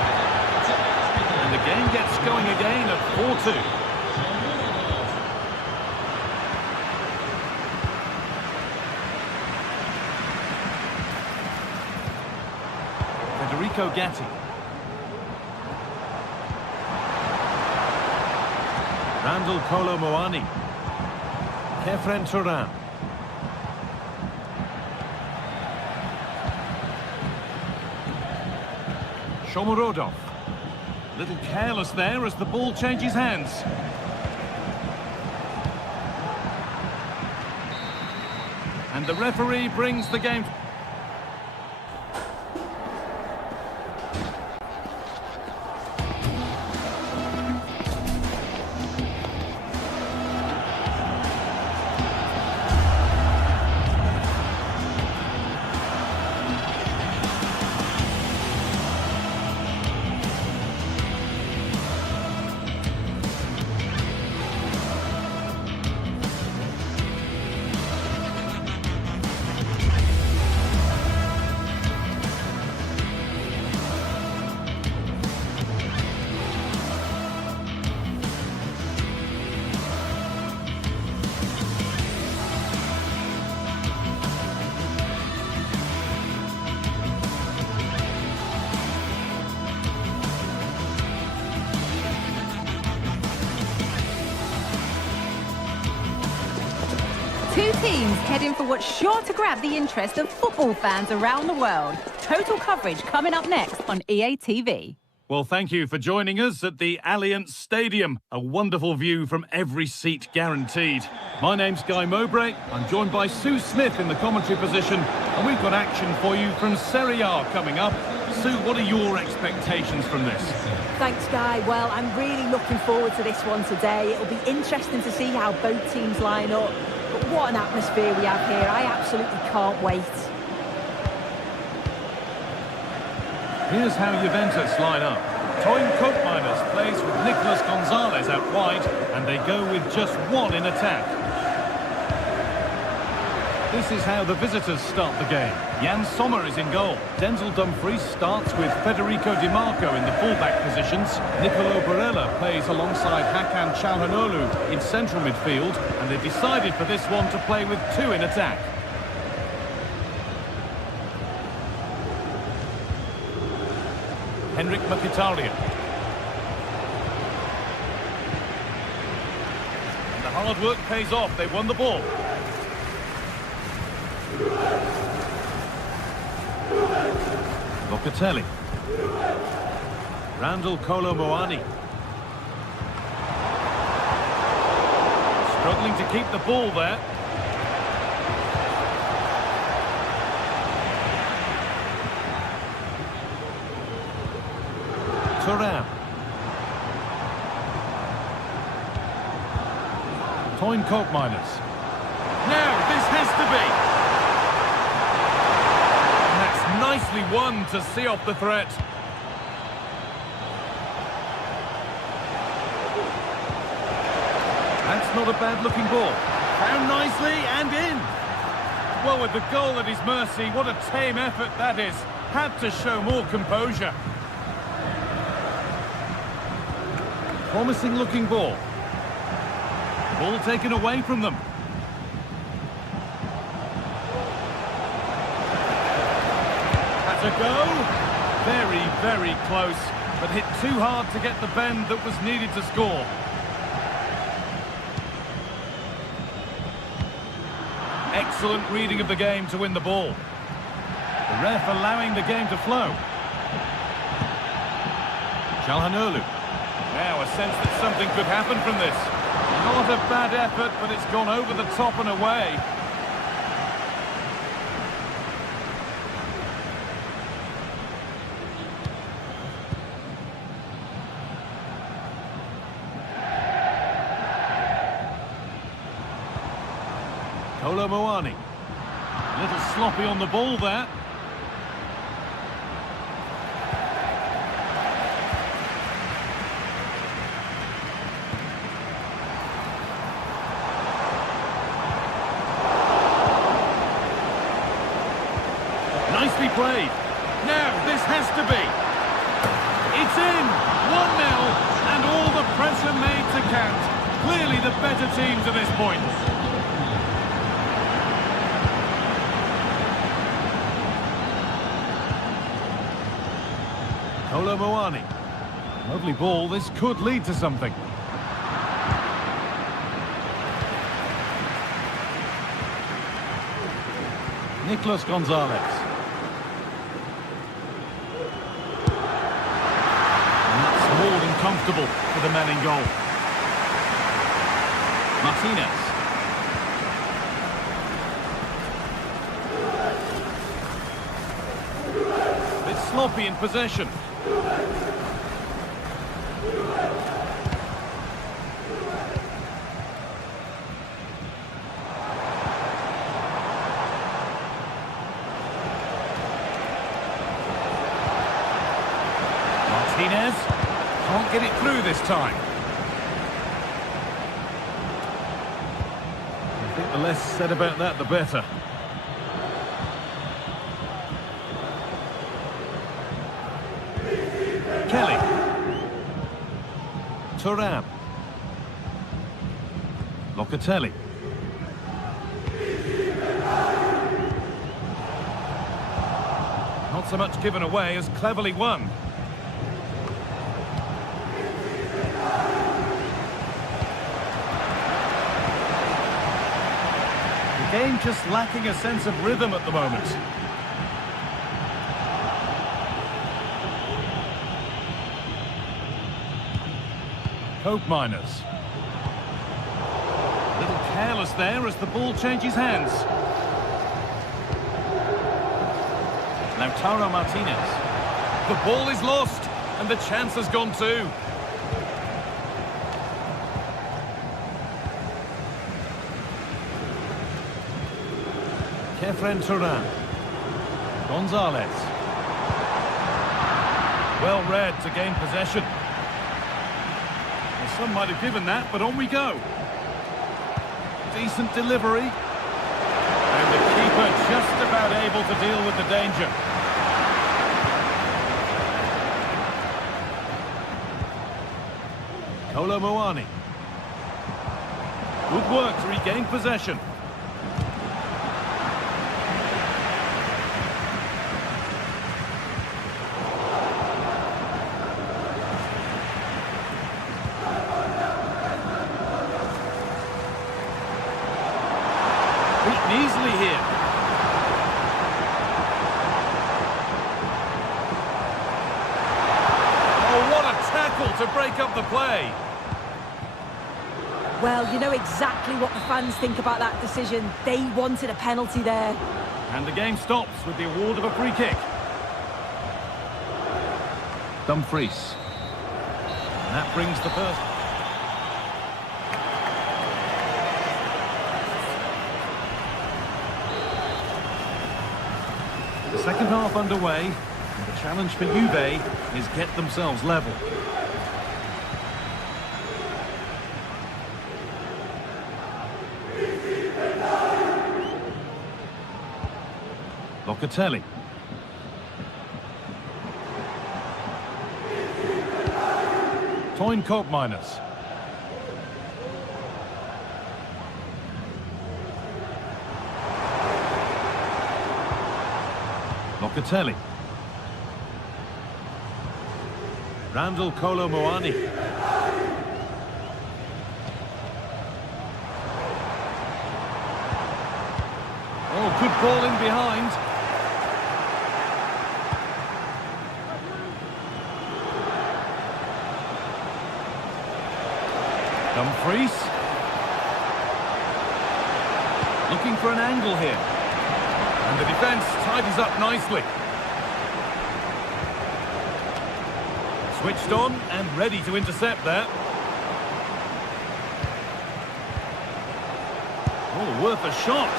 And the game gets going again at 4-2. Federico Gatti. Randall Kolo Muani. Kefren Turan. Shomorodov. A little careless there as the ball changes hands. And the referee brings the game... Two teams heading for what's sure to grab the interest of football fans around the world. Total coverage coming up next on EA TV. Well, thank you for joining us at the Allianz Stadium. A wonderful view from every seat guaranteed. My name's Guy Mowbray. I'm joined by Sue Smith in the commentary position, and we've got action for you from Serie A coming up. Sue, what are your expectations from this? Thanks, Guy. Well, I'm really looking forward to this one today. It'll be interesting to see how both teams line up. But what an atmosphere we have here. I absolutely can't wait. Here's how Juventus line up. Toyn Koopmeiners plays with Nicolas Gonzalez out wide, and they go with just one in attack. This is how the visitors start the game. Jan Sommer is in goal. Denzel Dumfries starts with Federico Di Marco in the fullback positions. Nicolo Barella plays alongside Hakan Çalhanoğlu in central midfield, and they've decided for this one to play with two in attack. Henrik Mkhitaryan. And the hard work pays off. They've won the ball. Locatelli. Randall Kolo Muani. Struggling to keep the ball there. Thuram. Toyn Koopmeiners. Now, this has to be. And that's nicely won to see off the threat. That's not a bad-looking ball. Found nicely and in. Well, with the goal at his mercy, what a tame effort that is. Had to show more composure. Promising looking ball. Ball taken away from them. That's a go. Very, very close, but hit too hard to get the bend that was needed to score. Excellent reading of the game to win the ball. The ref allowing the game to flow. Çalhanoğlu. Now a sense that something could happen from this. Not a bad effort, but it's gone over the top and away. Kolo Muani. A little sloppy on the ball there. Nicely played. Now, this has to be. It's in. 1-0, and all the pressure made to count. Clearly the better team to this point. Kolo Muani. Lovely ball. This could lead to something. Nicolas Gonzalez. More than comfortable for the man in goal. Martinez. sloppy in possession. Martinez can't get it through this time. I think the less said about that, the better. Kelly. Thuram. Locatelli. Not so much given away as cleverly won. The game just lacking a sense of rhythm at the moment. Cope Miners. A little careless there as the ball changes hands. Lautaro Martinez. The ball is lost and the chance has gone too. Kefren Turan. Gonzalez. Well read to gain possession. Well, some might have given that, but on we go. Decent delivery. And the keeper just about able to deal with the danger. Kolo Muani. Good work to regain possession. Beaten easily here. Oh, what a tackle to break up the play. Well, you know exactly what the fans think about that decision. They wanted a penalty there. And the game stops with the award of a free kick. Dumfries. And that brings the first. The second half underway, and the challenge for Juve is get themselves level. Locatelli. Toyn Koopmeiners. Locatelli. Randall Kolo Muani. Oh, good ball in behind. Dumfries. Looking for an angle here. And the defence tidies up nicely. Switched on and ready to intercept there. Oh, worth a shot.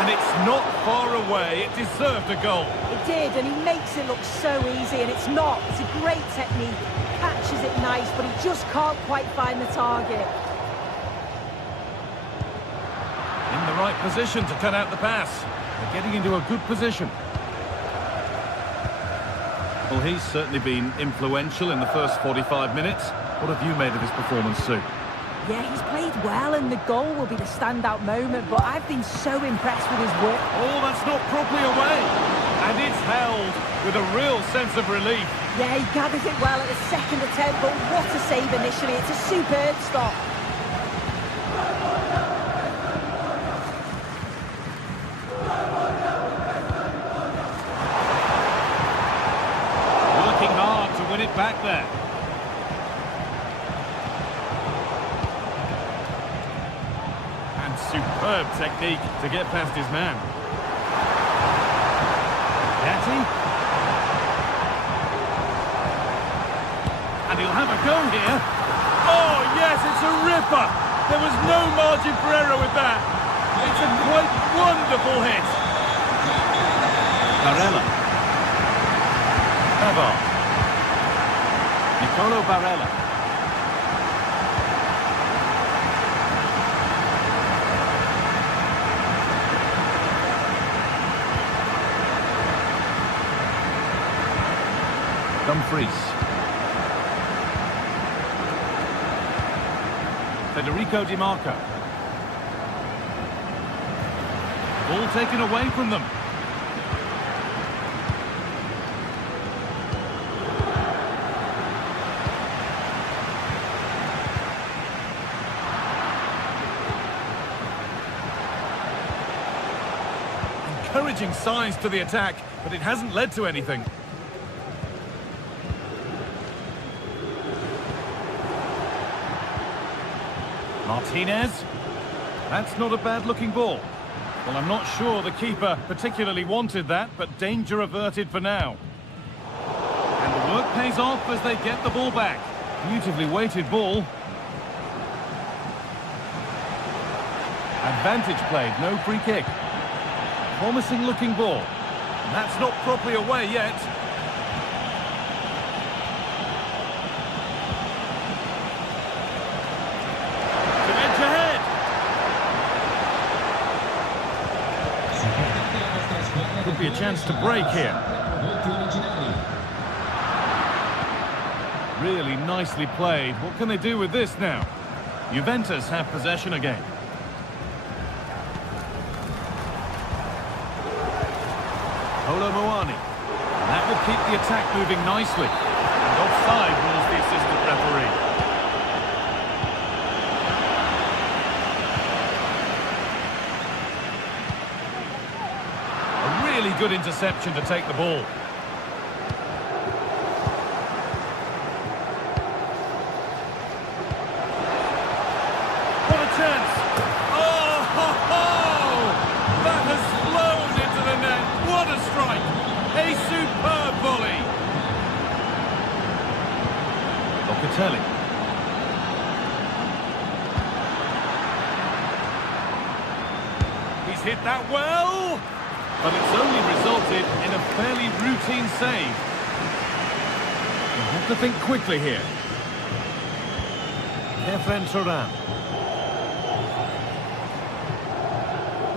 And it's not far away. It deserved a goal. It did, and he makes it look so easy, and it's not. It's a great technique. Catches it nice, but he just can't quite find the target. In the right position to cut out the pass. They're getting into a good position. Well, he's certainly been influential in the first 45 minutes. What have you made of his performance, Sue? Yeah, he's played well, and the goal will be the standout moment, but I've been so impressed with his work. Oh, that's not properly away. And it's held with a real sense of relief. Yeah, he gathers it well at the second attempt, but what a save initially. It's a superb stop. Working hard to win it back there. And superb technique to get past his man. Gatti. he'll have a go here. Oh, yes, it's a ripper. There was no margin for error with that. It's a quite wonderful hit. Barella. Pavard. Nicolo Barella. Dumfries. Federico Di Marco. Ball taken away from them. Encouraging signs to the attack, but it hasn't led to anything. Martinez. That's not a bad-looking ball. Well, I'm not sure the keeper particularly wanted that, but danger averted for now. And the work pays off as they get the ball back. Beautifully weighted ball. Advantage played, no free kick. Promising-looking ball. And that's not properly away yet. Could be a chance to break here. Really nicely played. What can they do with this now? Juventus have possession again. Kolo Muani. That will keep the attack moving nicely. And offside rules the assistant referee. Really good interception to take the ball. What a chance! Oh, ho, ho! That has flown into the net. What a strike! A superb volley. Locatelli. He's hit that well. But it's only resulted in a fairly routine save. You have to think quickly here. Kefren Turan.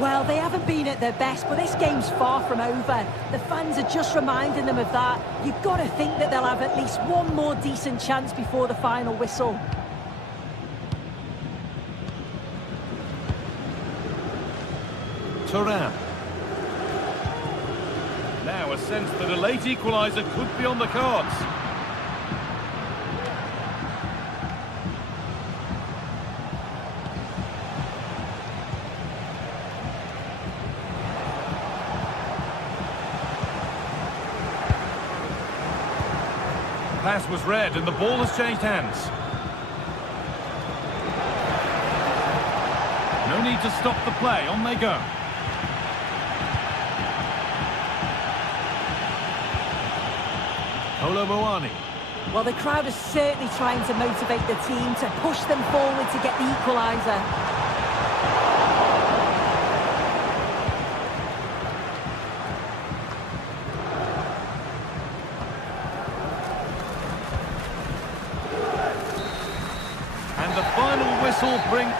Well, they haven't been at their best, but this game's far from over. The fans are just reminding them of that. You've got to think that they'll have at least one more decent chance before the final whistle. Turan. Now a sense that a late equaliser could be on the cards. The pass was read and the ball has changed hands. No need to stop the play, on they go. Kolo Muani. Well, the crowd is certainly trying to motivate the team to push them forward to get the equaliser. And the final whistle brings...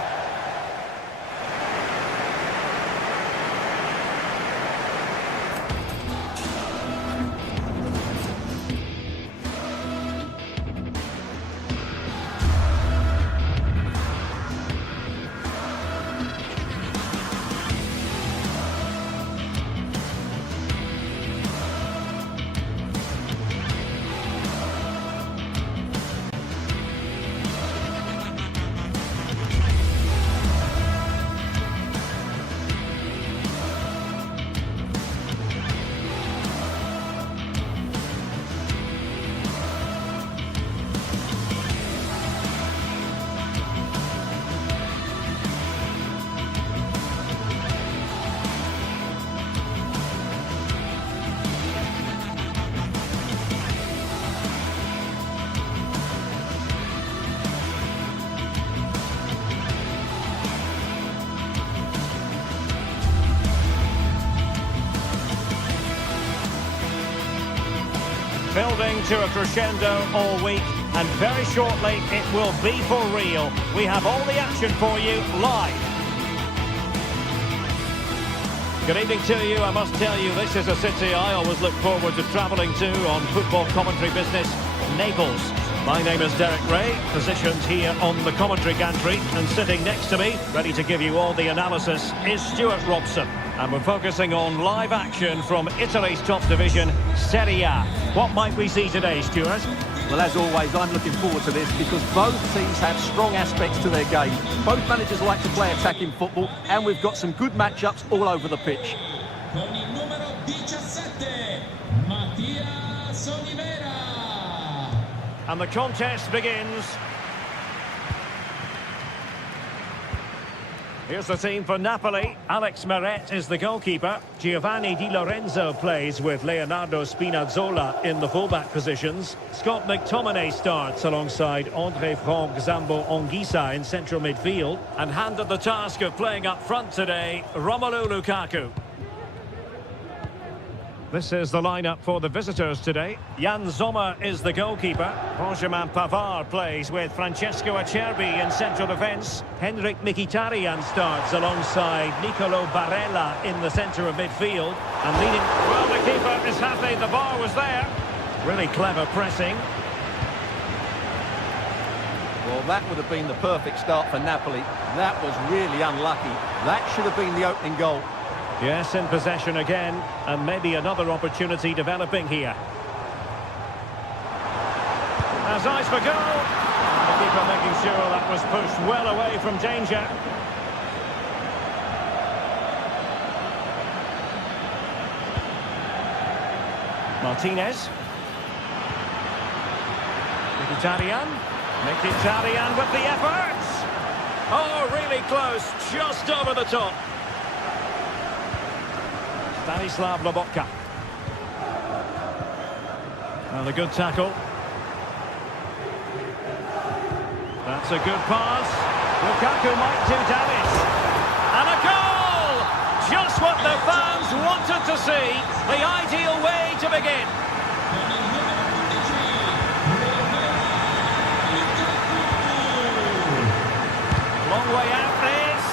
building to a crescendo all week, and very shortly it will be for real. We have all the action for you live. Good evening to you. I must tell you, this is a city I always look forward to travelling to on football commentary business, Naples. My name is Derek Ray, positioned here on the commentary gantry, and sitting next to me, ready to give you all the analysis, is Stuart Robson. And we're focusing on live action from Italy's top division, Serie A. What might we see today, Stuart? Well, as always, I'm looking forward to this because both teams have strong aspects to their game. Both managers like to play attacking football, and we've got some good matchups all over the pitch. Con il numero 17, Mattias Oliveira. And the contest begins. Here's the team for Napoli. Alex Meret is the goalkeeper. Giovanni Di Lorenzo plays with Leonardo Spinazzola in the fullback positions. Scott McTominay starts alongside Andre Frank Zambo Anguissa in central midfield. And handed the task of playing up front today, Romelu Lukaku. This is the lineup for the visitors today. Jan Sommer is the goalkeeper. Benjamin Pavard plays with Francesco Acerbi in central defence. Henrik Mkhitaryan starts alongside Nicolo Barella in the centre of midfield. And leading... Well, the keeper is happy the bar was there. Really clever pressing. Well, that would have been the perfect start for Napoli. That was really unlucky. That should have been the opening goal. Yes, in possession again, and maybe another opportunity developing here. Has eyes for goal. The keeper making sure that was pushed well away from danger. Martinez. Mkhitaryan with the efforts. Oh, really close, just over the top. Stanislav Lobotka. And a good tackle. That's a good pass. Lukaku might do damage. And a goal! Just what the fans wanted to see. The ideal way to begin. Long way out this.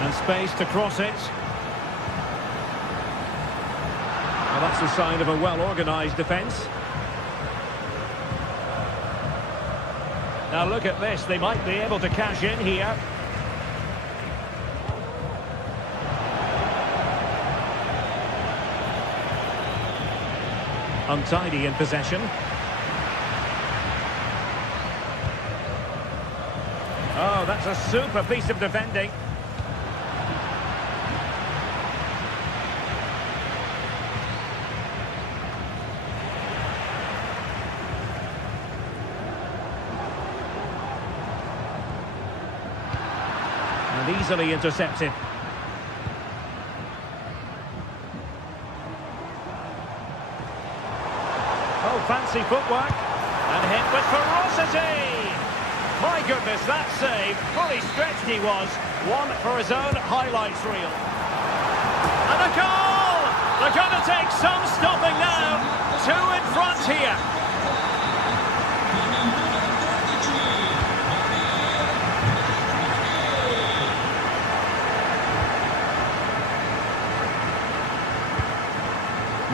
And space to cross it. Well, that's a sign of a well-organised defence. Now look at this, they might be able to cash in here. Untidy in possession. Oh, that's a super piece of defending. And easily intercepted. Oh, fancy footwork. And hit with ferocity. My goodness, that save. Fully stretched he was. One for his own highlights reel. And a goal! They're going to take some stopping now. Two in front here.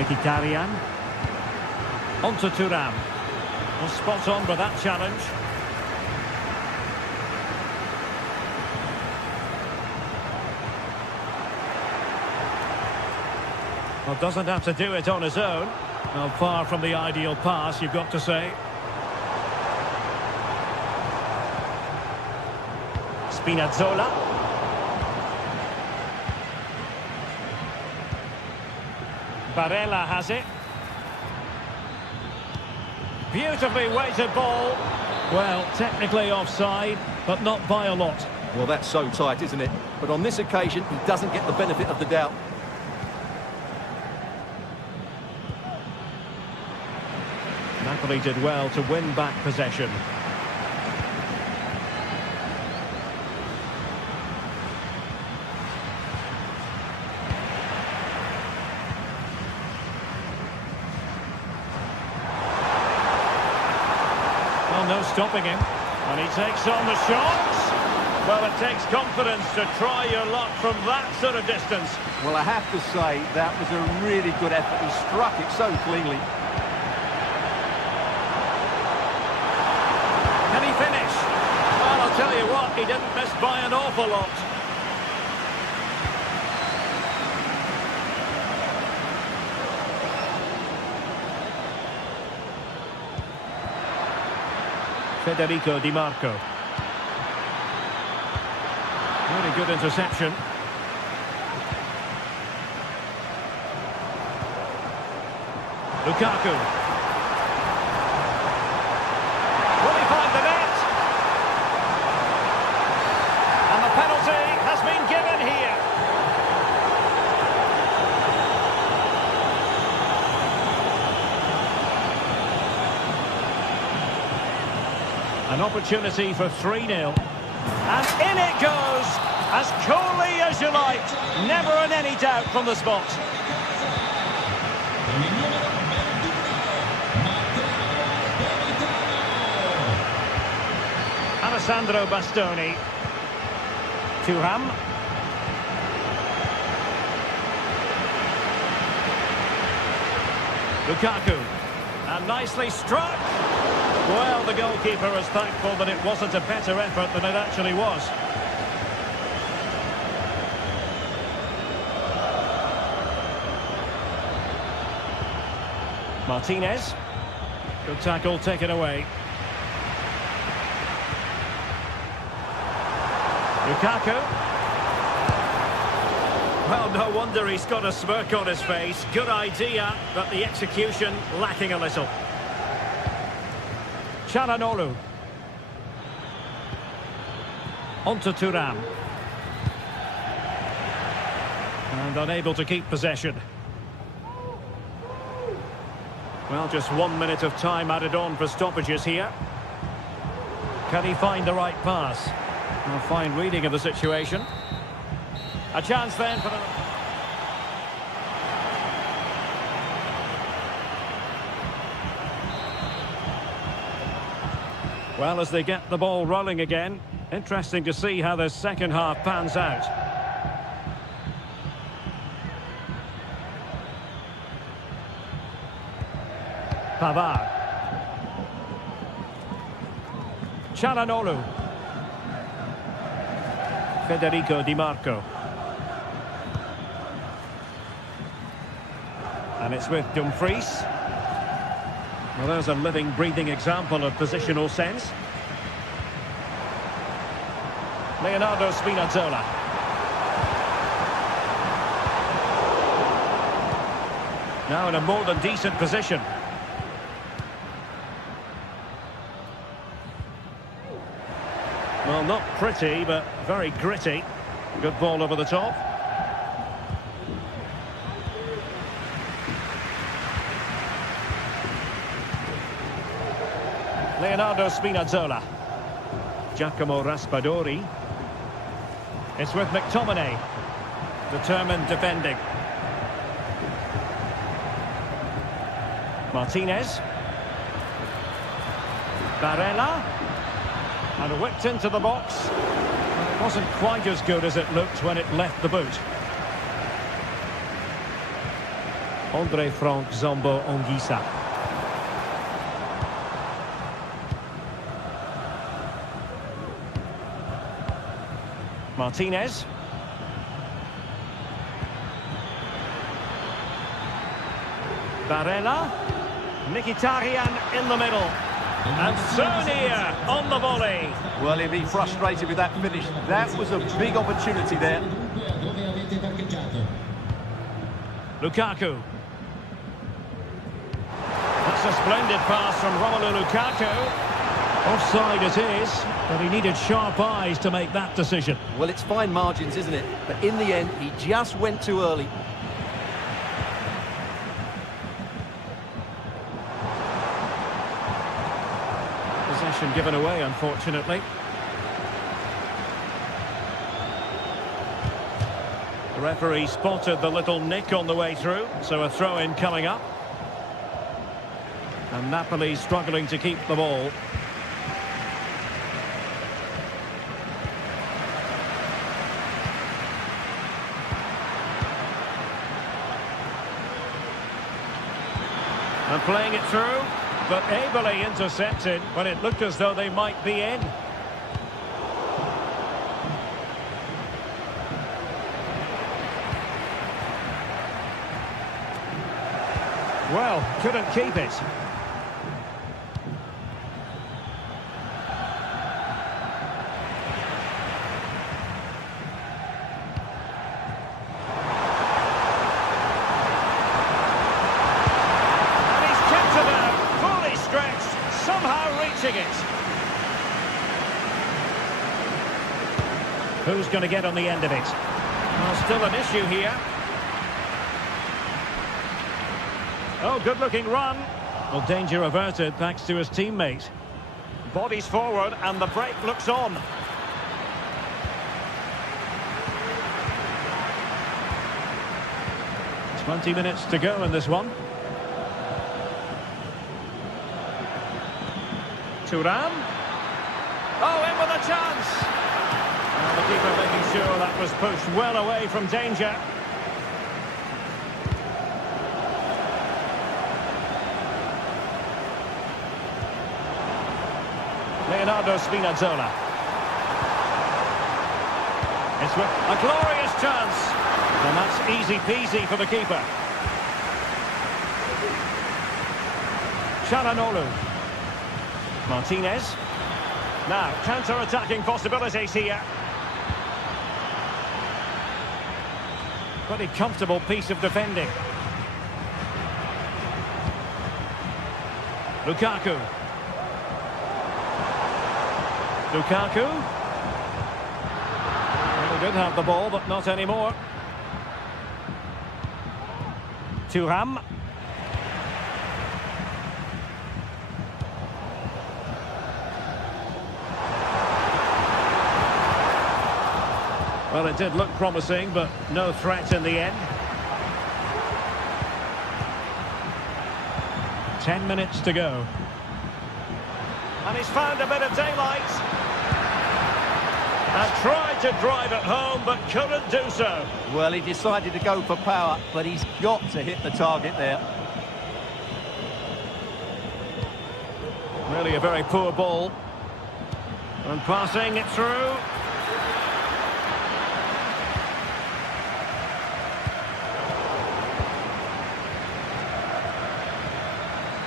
Mkhitaryan. On to Thuram. Well, spot on with that challenge. Well, doesn't have to do it on his own. Well, far from the ideal pass, you've got to say. Spinazzola. Barella has it. Beautifully weighted ball. Well, technically offside, but not by a lot. Well, that's so tight, isn't it? But on this occasion, he doesn't get the benefit of the doubt. Napoli did well to win back possession. Well, no stopping him. And he takes on the shots. Well, it takes confidence to try your luck from that sort of distance. Well, I have to say, that was a really good effort. He struck it so cleanly. Can he finish? Well, I'll tell you what, he didn't miss by an awful lot. Federico Di Marco. Very good interception. Lukaku. Will he find the net? And the penalty has been given here. An opportunity for 3-0. And in it goes, as coolly as you like. Never in any doubt from the spot. Alessandro Bastoni. Thuram. Lukaku. And nicely struck. Well, the goalkeeper is thankful that it wasn't a better effort than it actually was. Martinez. Good tackle taken away. Lukaku. Well, no wonder he's got a smirk on his face. Good idea, but the execution lacking a little. Çalhanoğlu. Onto Thuram. And unable to keep possession. Well, just 1 minute of time added on for stoppages here. Can he find the right pass? A fine reading of the situation. A chance then for the... Well, as they get the ball rolling again, interesting to see how the second half pans out. Pavard. Çalhanoğlu. Federico Di Marco. And it's with Dumfries. Well, there's a living, breathing example of positional sense. Leonardo Spinazzola. Now in a more than decent position. Well, not pretty, but very gritty. Good ball over the top. Leonardo Spinazzola. Giacomo Raspadori. It's with McTominay. Determined defending. Martinez. Barella. And whipped into the box. It wasn't quite as good as it looked when it left the boot. Andre Frank Zombo Anguissa. Martinez. Barella. Mkhitaryan in the middle. And so near on the volley. Well, he'll be frustrated with that finish. That was a big opportunity there. Lukaku. That's a splendid pass from Romelu Lukaku. Offside it is, but he needed sharp eyes to make that decision. Well, it's fine margins, isn't it? But in the end, he just went too early. Possession given away, unfortunately. The referee spotted the little nick on the way through, so a throw-in coming up. And Napoli struggling to keep the ball. Playing it through, but ably intercepted when it looked as though they might be in. Well, couldn't keep it. And he's kept it out, fully stretched, somehow reaching it. Who's going to get on the end of it? Well, still an issue here. Oh, good-looking run. Well, danger averted thanks to his teammate. Bodies forward and the break looks on. "20 minutes to go in this one. Thuram. Oh, in with a chance. And the keeper making sure that was pushed well away from danger. Leonardo Spinazzola. It's a glorious chance. And that's easy peasy for the keeper. Çalhanoğlu. Martinez. Now, counter-attacking possibilities here. Pretty comfortable piece of defending. Lukaku. Lukaku. Well, they did have the ball, but not anymore. Thuram. Well, it did look promising, but no threat in the end. 10 minutes to go. And he's found a bit of daylight. And tried to drive it home, but couldn't do so. Well, he decided to go for power, but he's got to hit the target there. Really a very poor ball. And passing it through.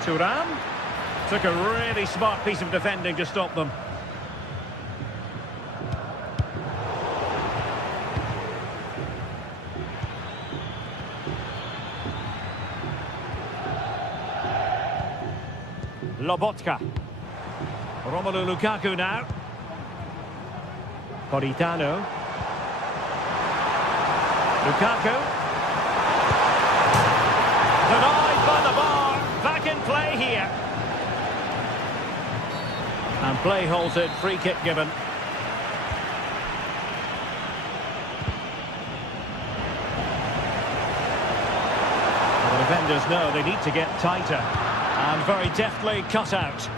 Thuram took a really smart piece of defending to stop them. Lobotka. Romelu Lukaku now. Politano. Lukaku. Denied by the bar. Back in play here. And play halted, free kick given. The defenders know they need to get tighter. And very deftly cut out.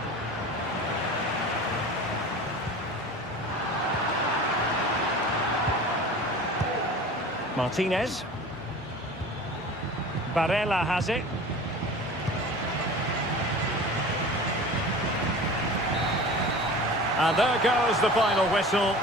Martinez. Barella has it. And there goes the final whistle.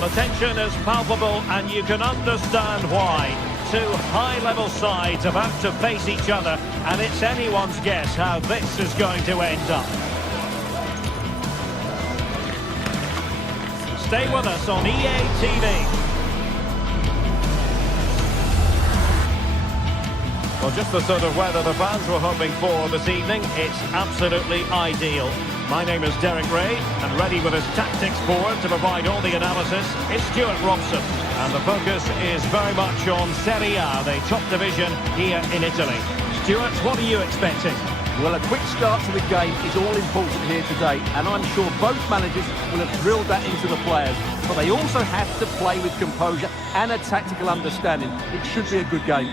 The tension is palpable and you can understand why. Two high-level sides about to face each other, and it's anyone's guess how this is going to end up. Stay with us on EA TV. Well, just the sort of weather the fans were hoping for this evening. It's absolutely ideal. My name is Derek Ray, and ready with his tactics board to provide all the analysis is Stuart Robson. And the focus is very much on Serie A, the top division here in Italy. Stuart, what are you expecting? Well, a quick start to the game is all important here today, and I'm sure both managers will have drilled that into the players. But they also have to play with composure and a tactical understanding. It should be a good game.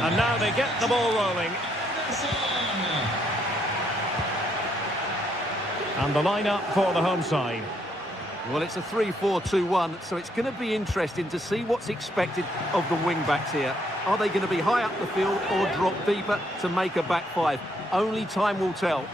And now they get the ball rolling. And the lineup for the home side. Well, it's a 3-4-2-1, so it's going to be interesting to see what's expected of the wing-backs here. Are they going to be high up the field or drop deeper to make a back five? Only time will tell.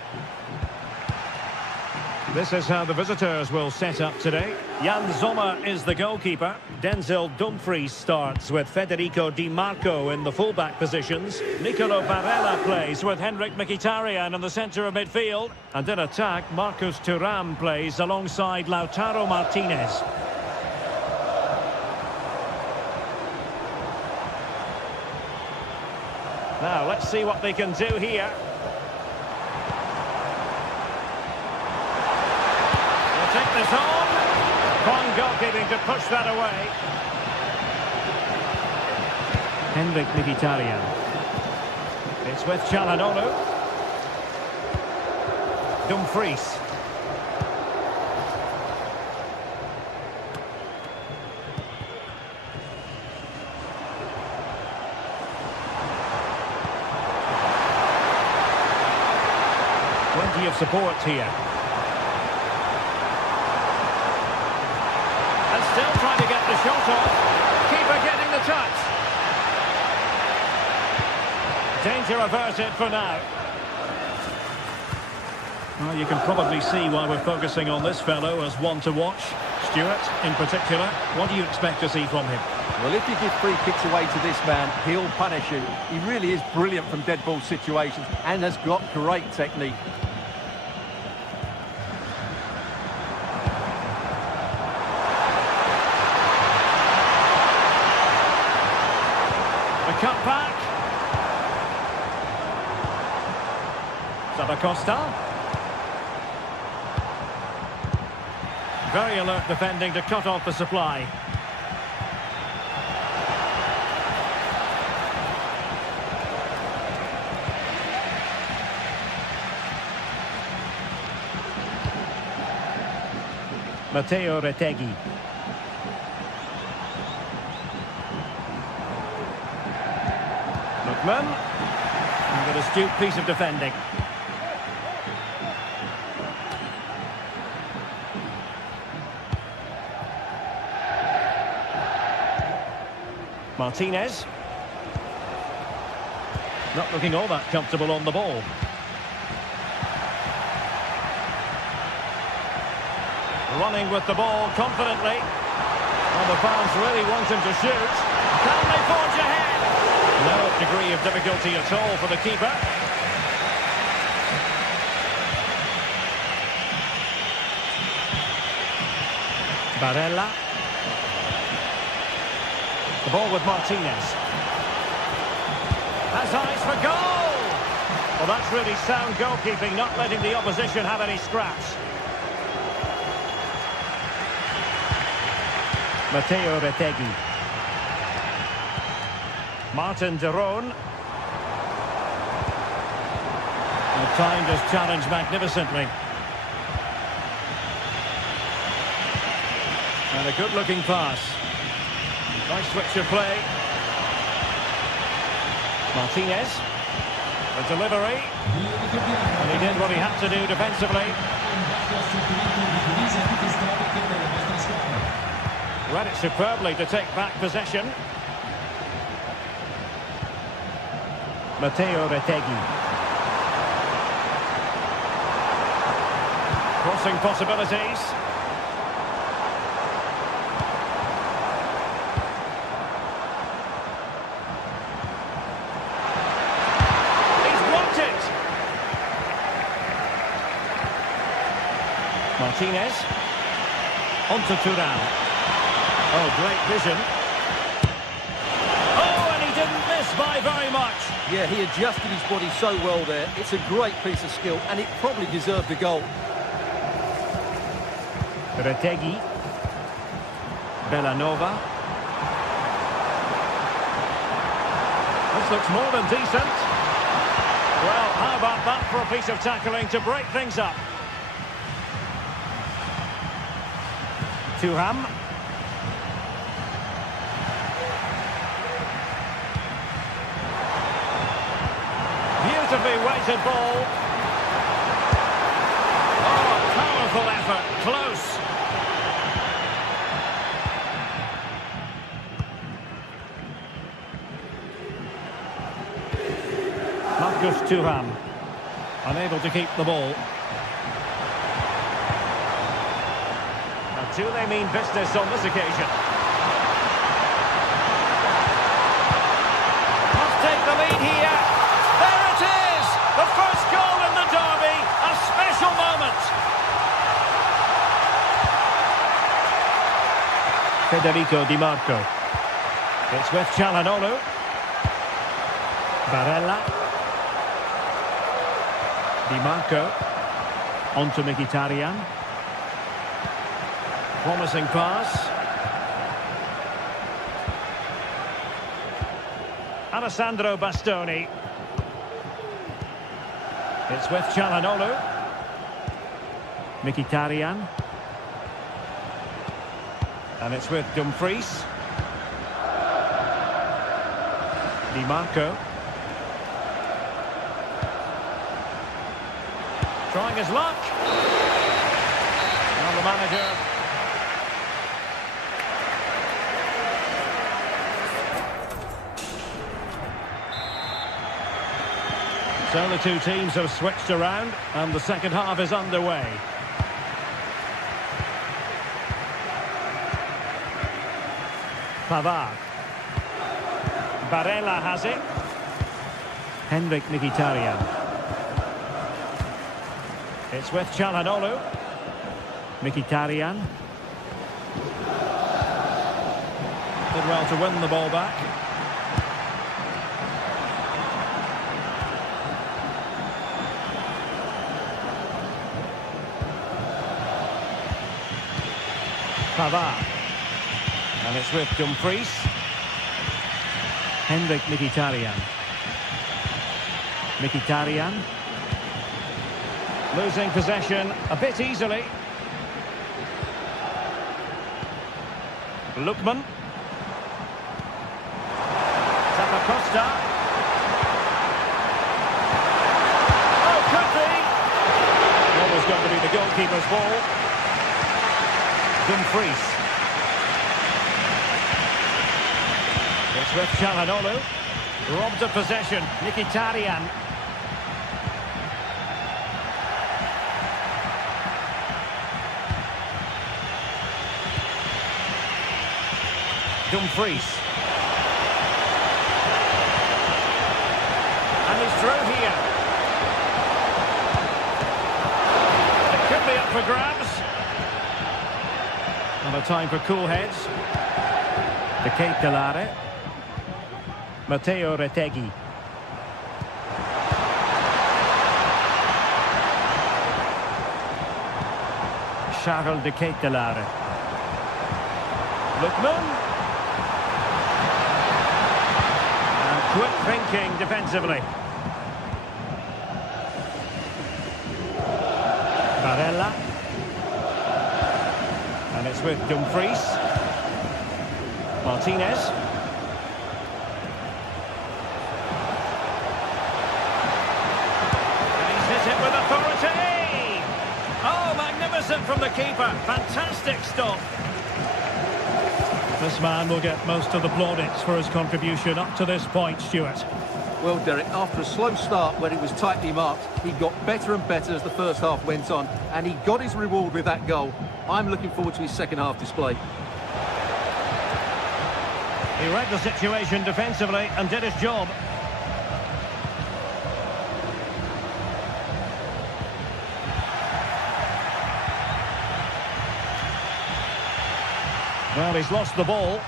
This is how the visitors will set up today. Jan Sommer is the goalkeeper. Denzel Dumfries starts with Federico Di Marco in the full-back positions. Nicolo Barella plays with Henrik Mkhitaryan in the centre of midfield. And in attack, Marcus Thuram plays alongside Lautaro Martinez. Now, let's see what they can do here. Take this on. Fine goalkeeping to push that away. Henrik Mkhitaryan. It's with Çalhanoğlu. Dumfries. Plenty of support here. Still trying to get the shot off. Keeper getting the touch. Danger averted for now. Well, you can probably see why we're focusing on this fellow as one to watch. Stuart, in particular, what do you expect to see from him? Well, if you give free kicks away to this man, he'll punish you. He really is brilliant from dead ball situations and has got great technique. Cut back. Sabacosta. Very alert defending to cut off the supply. Matteo Retegui. And an astute piece of defending. Martinez. Not looking all that comfortable on the ball. Running with the ball confidently. Well, the fans really want him to shoot. Can they forge ahead? No degree of difficulty at all for the keeper. Barella. The ball with Martinez. Has eyes for goal! Well, that's really sound goalkeeping, not letting the opposition have any scraps. Matteo Retegui. Martin de Roon. Timed his challenge magnificently. And a good-looking pass. Nice switch of play. Martinez. The delivery. And he did what he had to do defensively. Read it superbly to take back possession. Matteo Retegui. Crossing possibilities. He's blocked it. Martinez. On to Thuram. Oh, great vision. Oh, and he didn't miss by very much. Yeah, he adjusted his body so well there. It's a great piece of skill, and it probably deserved a goal. Retegui. Bellanova. This looks more than decent. Well, how about that for a piece of tackling to break things up? Thuram. Beautifully weighted ball. Oh, powerful effort. Close. Marcus Thuram. Unable to keep the ball. Now, do they mean business on this occasion? Must take the lead here. There it is! The first goal in the derby. A special moment. Federico Di Marco. It's with Çalhanoğlu. Barella. Di Marco. On to Mkhitaryan. Promising pass. Alessandro Bastoni. It's with Çalhanoğlu. Mkhitaryan. And it's with Dumfries. Di Marco. Trying his luck. Now the manager. So the two teams have switched around and the second half is underway. Pavard. Barella has it. Henrik Mkhitaryan. It's with Çalhanoğlu. Mkhitaryan. Did well to win the ball back. Pavard. And it's with Dumfries. Henrik Mkhitaryan. Mkhitaryan. Losing possession a bit easily. Lookman. Zappacosta. Oh, could be. What was going to be the goalkeeper's ball. Dumfries. It's with Çalhanoğlu. Robbed of possession. Mkhitaryan. Dumfries. And he's through here. It could be up for grabs. And a time for cool heads. De Ketelaere. Matteo Retegui. Charles De Ketelaere. Lookman. And quick thinking defensively. Barella. And it's with Dumfries. Martinez. With authority! Oh, magnificent from the keeper. Fantastic stop. This man will get most of the plaudits for his contribution up to this point, Stuart. Well, Derek, after a slow start when it was tightly marked, he got better and better as the first half went on, and he got his reward with that goal. I'm looking forward to his second half display. He read the situation defensively and did his job. Well, he's lost the ball.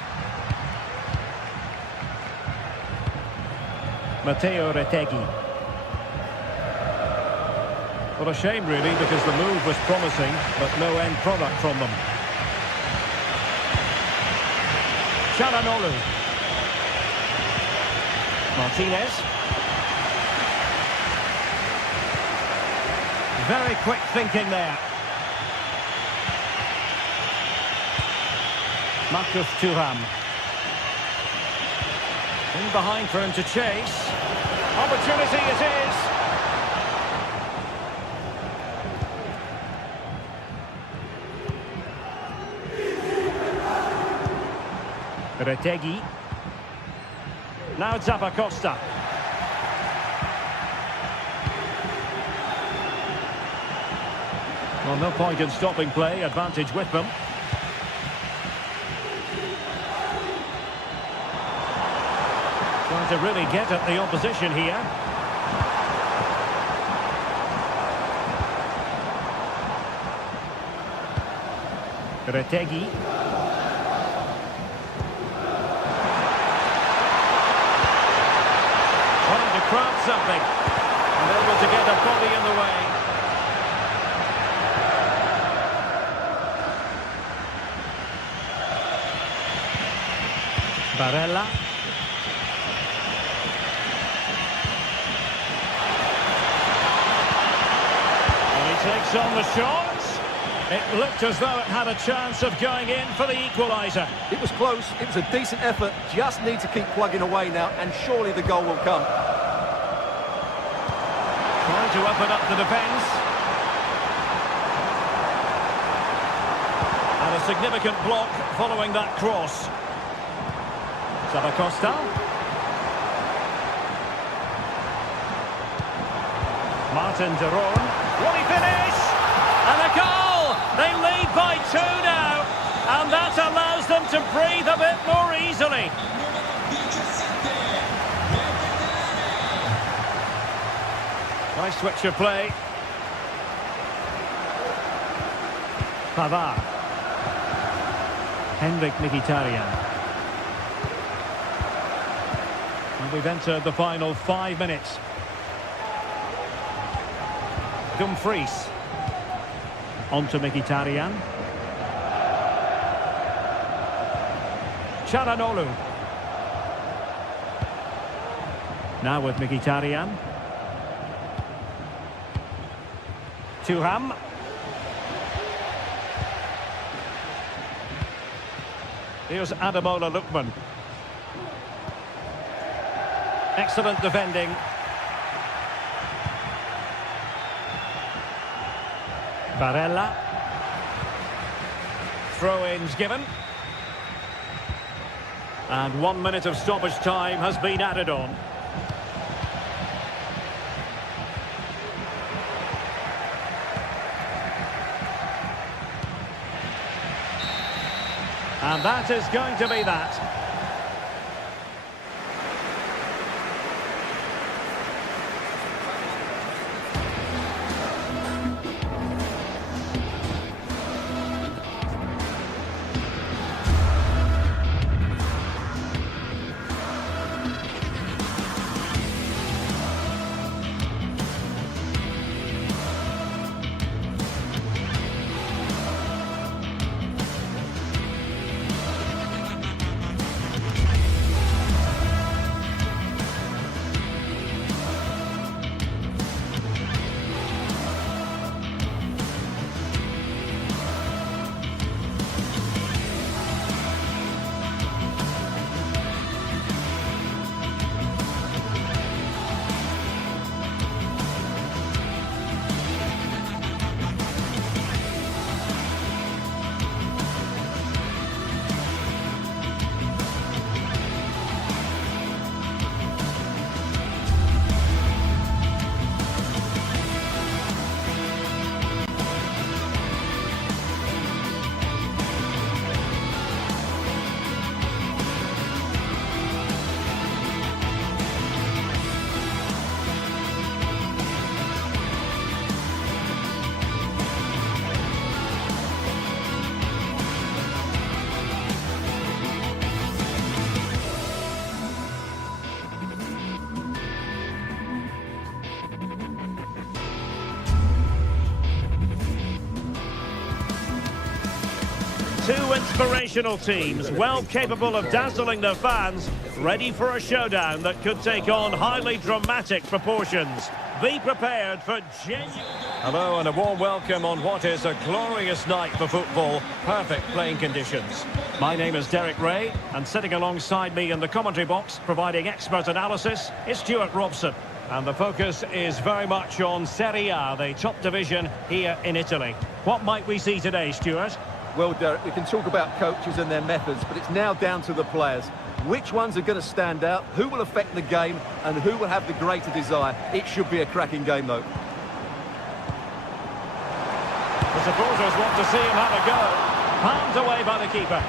Matteo Retegui. What a shame, really, because the move was promising, but no end product from them. Çalhanoğlu. Martinez. Very quick thinking there. Marcus Thuram. In behind for him to chase. Opportunity it is. Retegui. Now Zappacosta. Well, no point in stopping play. Advantage with them. Trying to really get at the opposition here. Retegui. Trying to craft something. And able to get a body in the way. Barella. Takes on the shots. It looked as though it had a chance of going in for the equaliser. It was close, it was a decent effort, just need to keep plugging away now, and surely the goal will come. Trying to open up the defence. And a significant block following that cross. Zappacosta. Martin de Roon. Will he finish? And a goal! They lead by 2 now. And that allows them to breathe a bit more easily. Nice switch of play. Pavard. Henrik Mkhitaryan. And we've entered the final 5 minutes. Dumfries. On to Mkhitaryan. Çalhanoğlu. Now with Mkhitaryan. Thuram. Here's Ademola Lookman. Excellent defending. Barella. Throw-ins given. And 1 minute of stoppage time has been added on. And that is going to be that. Two inspirational teams, well capable of dazzling their fans, ready for a showdown that could take on highly dramatic proportions. Be prepared for genuine... Hello and a warm welcome on what is a glorious night for football. Perfect playing conditions. My name is Derek Ray, and sitting alongside me in the commentary box, providing expert analysis, is Stuart Robson. And the focus is very much on Serie A, the top division here in Italy. What might we see today, Stuart? Well, Derek, we can talk about coaches and their methods, but it's now down to the players. Which ones are going to stand out, who will affect the game, and who will have the greater desire? It should be a cracking game, though. The supporters want to see him have a go. Palmed away by the keeper.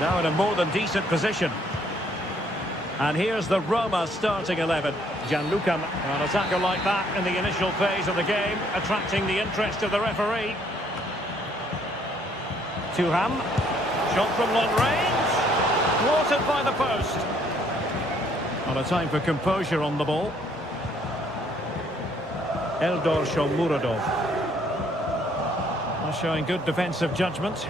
Now in a more than decent position. And here's the Roma starting 11. Gianluca, an attacker like that in the initial phase of the game, attracting the interest of the referee. Thuram, shot from long range, thwarted by the post. Not a time for composure on the ball. Eldor Shomurodov. Showing good defensive judgment.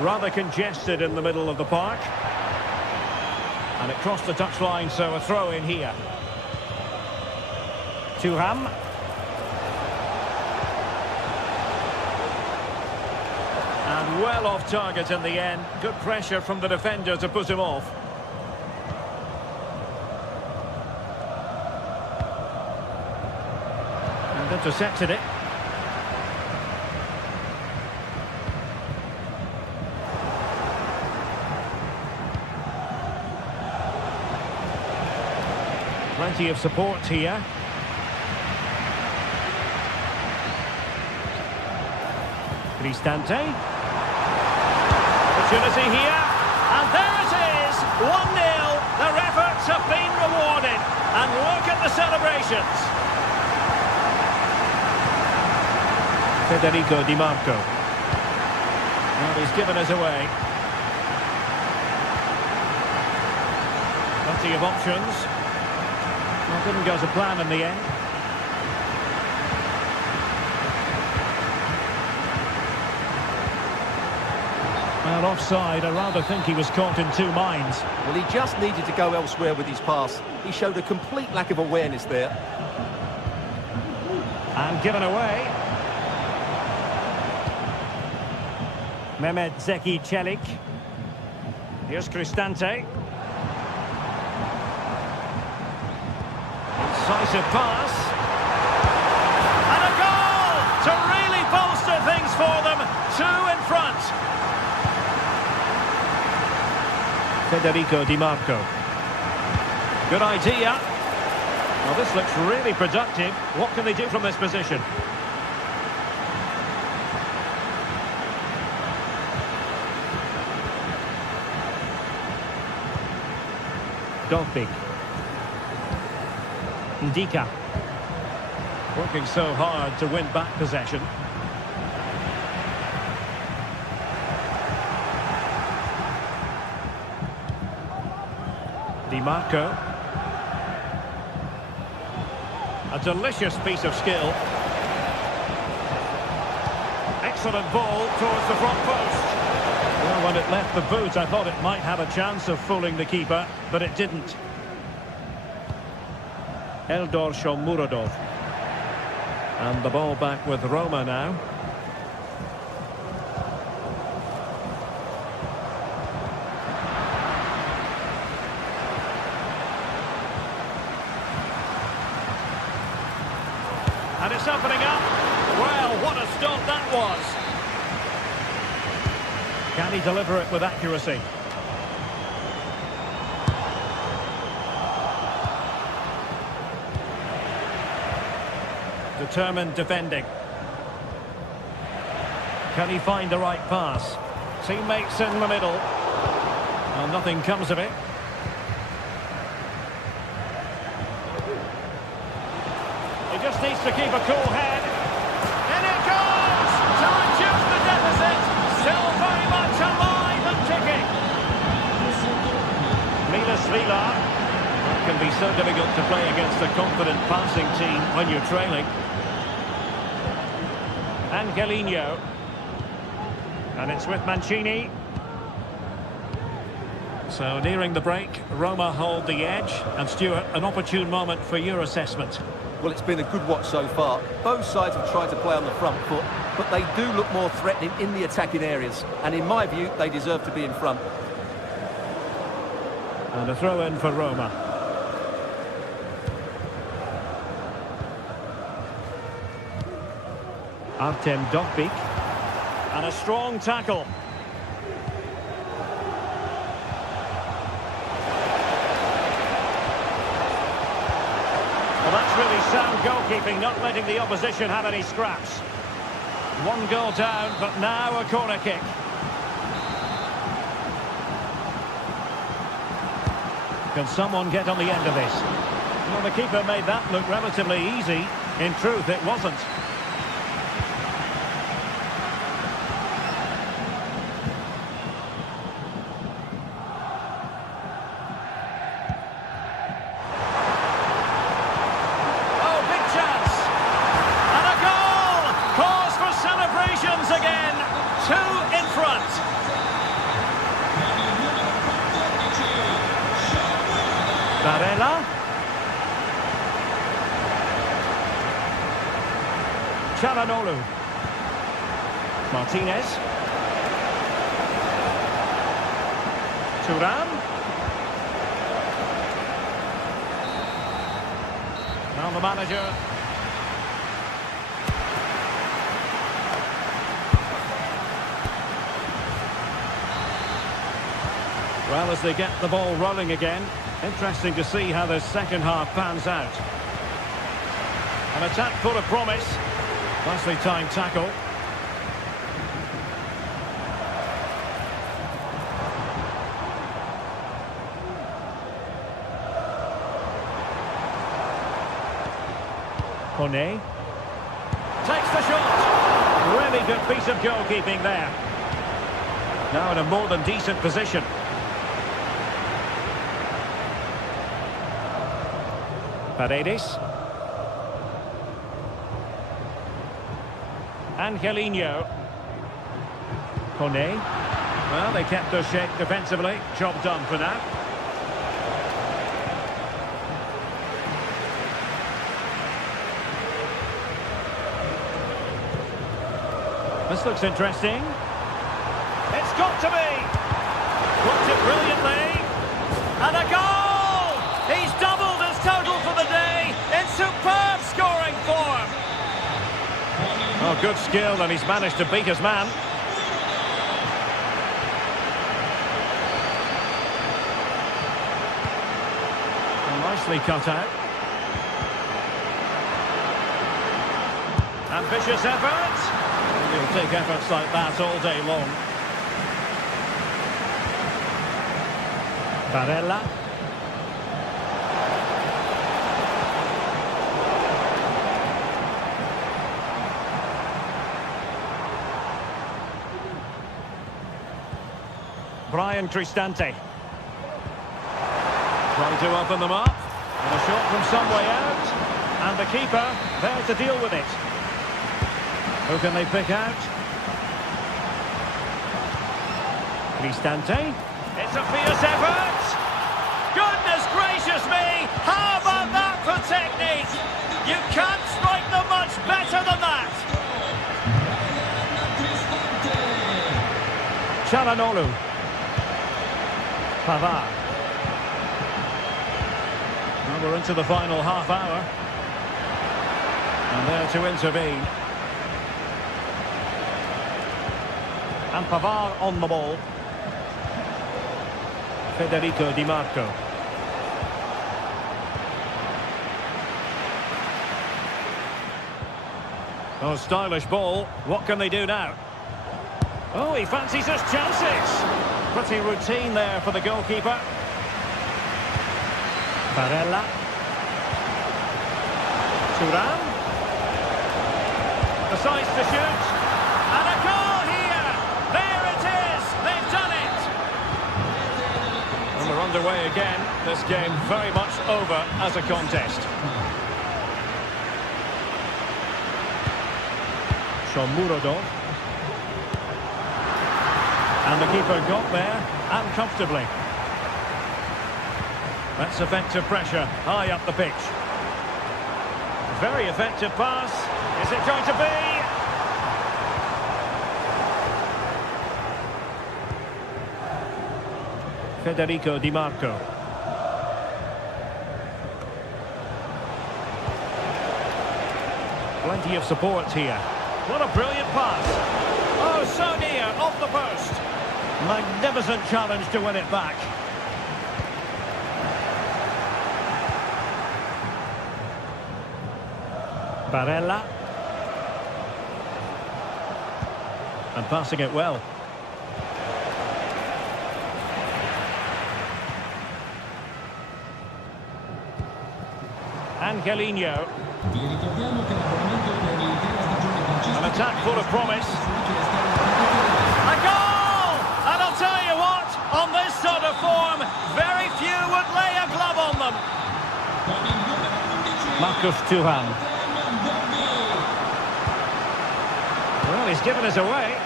Rather congested in the middle of the park. And it crossed the touchline, so a throw in here. Thuram. And well off target in the end. Good pressure from the defender to put him off. And intercepted it. Plenty of support here. Cristante. Opportunity here. And there it is! 1-0. Their efforts have been rewarded. And look at the celebrations. Federico Di Marco. Well, he's given us away. Plenty of options. Well, didn't go to plan in the end. Well, offside. I rather think he was caught in two minds. Well, he just needed to go elsewhere with his pass. He showed a complete lack of awareness there. And given away. Mehmet Zeki Çelik. Here's Cristante. Decisive pass. And a goal to really bolster things for them. Two in front. Federico Di Marco. Good idea. Well, this looks really productive. What can they do from this position? Dolphy. Ndika. Working so hard to win back possession. Di Marco. A delicious piece of skill. Excellent ball towards the front post. Well, when it left the boot, I thought it might have a chance of fooling the keeper, but it didn't. Eldor Shomurodov. And the ball back with Roma now. And it's opening up. Well, what a stop that was. Can he deliver it with accuracy? Determined defending. Can he find the right pass? Teammates in the middle. Well, nothing comes of it. He just needs to keep a cool head. And it goes! Time to so difficult to play against a confident passing team when you're trailing. Angelino. And it's with Mancini. So nearing the break, Roma hold the edge. And Stuart, an opportune moment for your assessment. Well, it's been a good watch so far. Both sides have tried to play on the front foot, but they do look more threatening in the attacking areas. And in my view, they deserve to be in front. And a throw in for Roma. Artem Dovbyk. And a strong tackle. Well, that's really sound goalkeeping, not letting the opposition have any scraps. One goal down, but now a corner kick. Can someone get on the end of this? Well, the keeper made that look relatively easy. In truth, it wasn't. Oh, big chance! And a goal! Cause for celebrations again. 2 in front. Barella. Çalhanoğlu. Martinez. Thuram. Now the manager. Well, as they get the ball rolling again, interesting to see how the second half pans out. An attack full of promise. Nicely timed tackle. Kone. Takes the shot. Really good piece of goalkeeping there. Now in a more than decent position. Paredes. Angelino. Kone. Well, they kept their shape defensively. Job done for now. This looks interesting. It's got to be. Blocked it brilliantly. And a goal! He's doubled his total for the day in superb scoring form. Oh, good skill, and he's managed to beat his man. Nicely cut out. Ambitious effort. He'll take efforts like that all day long. Barella. Brian Cristante. Trying to open them up. And a shot from some way out. And the keeper there to deal with it. Who can they pick out? Cristante. It's a fierce effort. Goodness gracious me! How about that for technique? You can't strike them much better than that. Çalhanoğlu. Pavard. Well, we're into the final half hour. And there to intervene. And Pavard on the ball. Federico Di Marco. Oh, stylish ball. What can they do now? Oh, he fancies his chances. Pretty routine there for the goalkeeper. Barella. Thuram. Decides to shoot. And a goal here. There it is. They've done it. And we're underway again. This game very much over as a contest. Shomurodov. And the keeper got there, and comfortably. That's effective pressure, high up the pitch. Very effective pass. Is it going to be? Federico Di Marco. Plenty of support here. What a brilliant pass. Oh, so near, off the post. Magnificent challenge to win it back. Barella. And passing it well. Angelino. An attack full of promise. A goal! And I'll tell you what, on this sort of form, very few would lay a glove on them. Marcus Thuram. Well, he's given us away.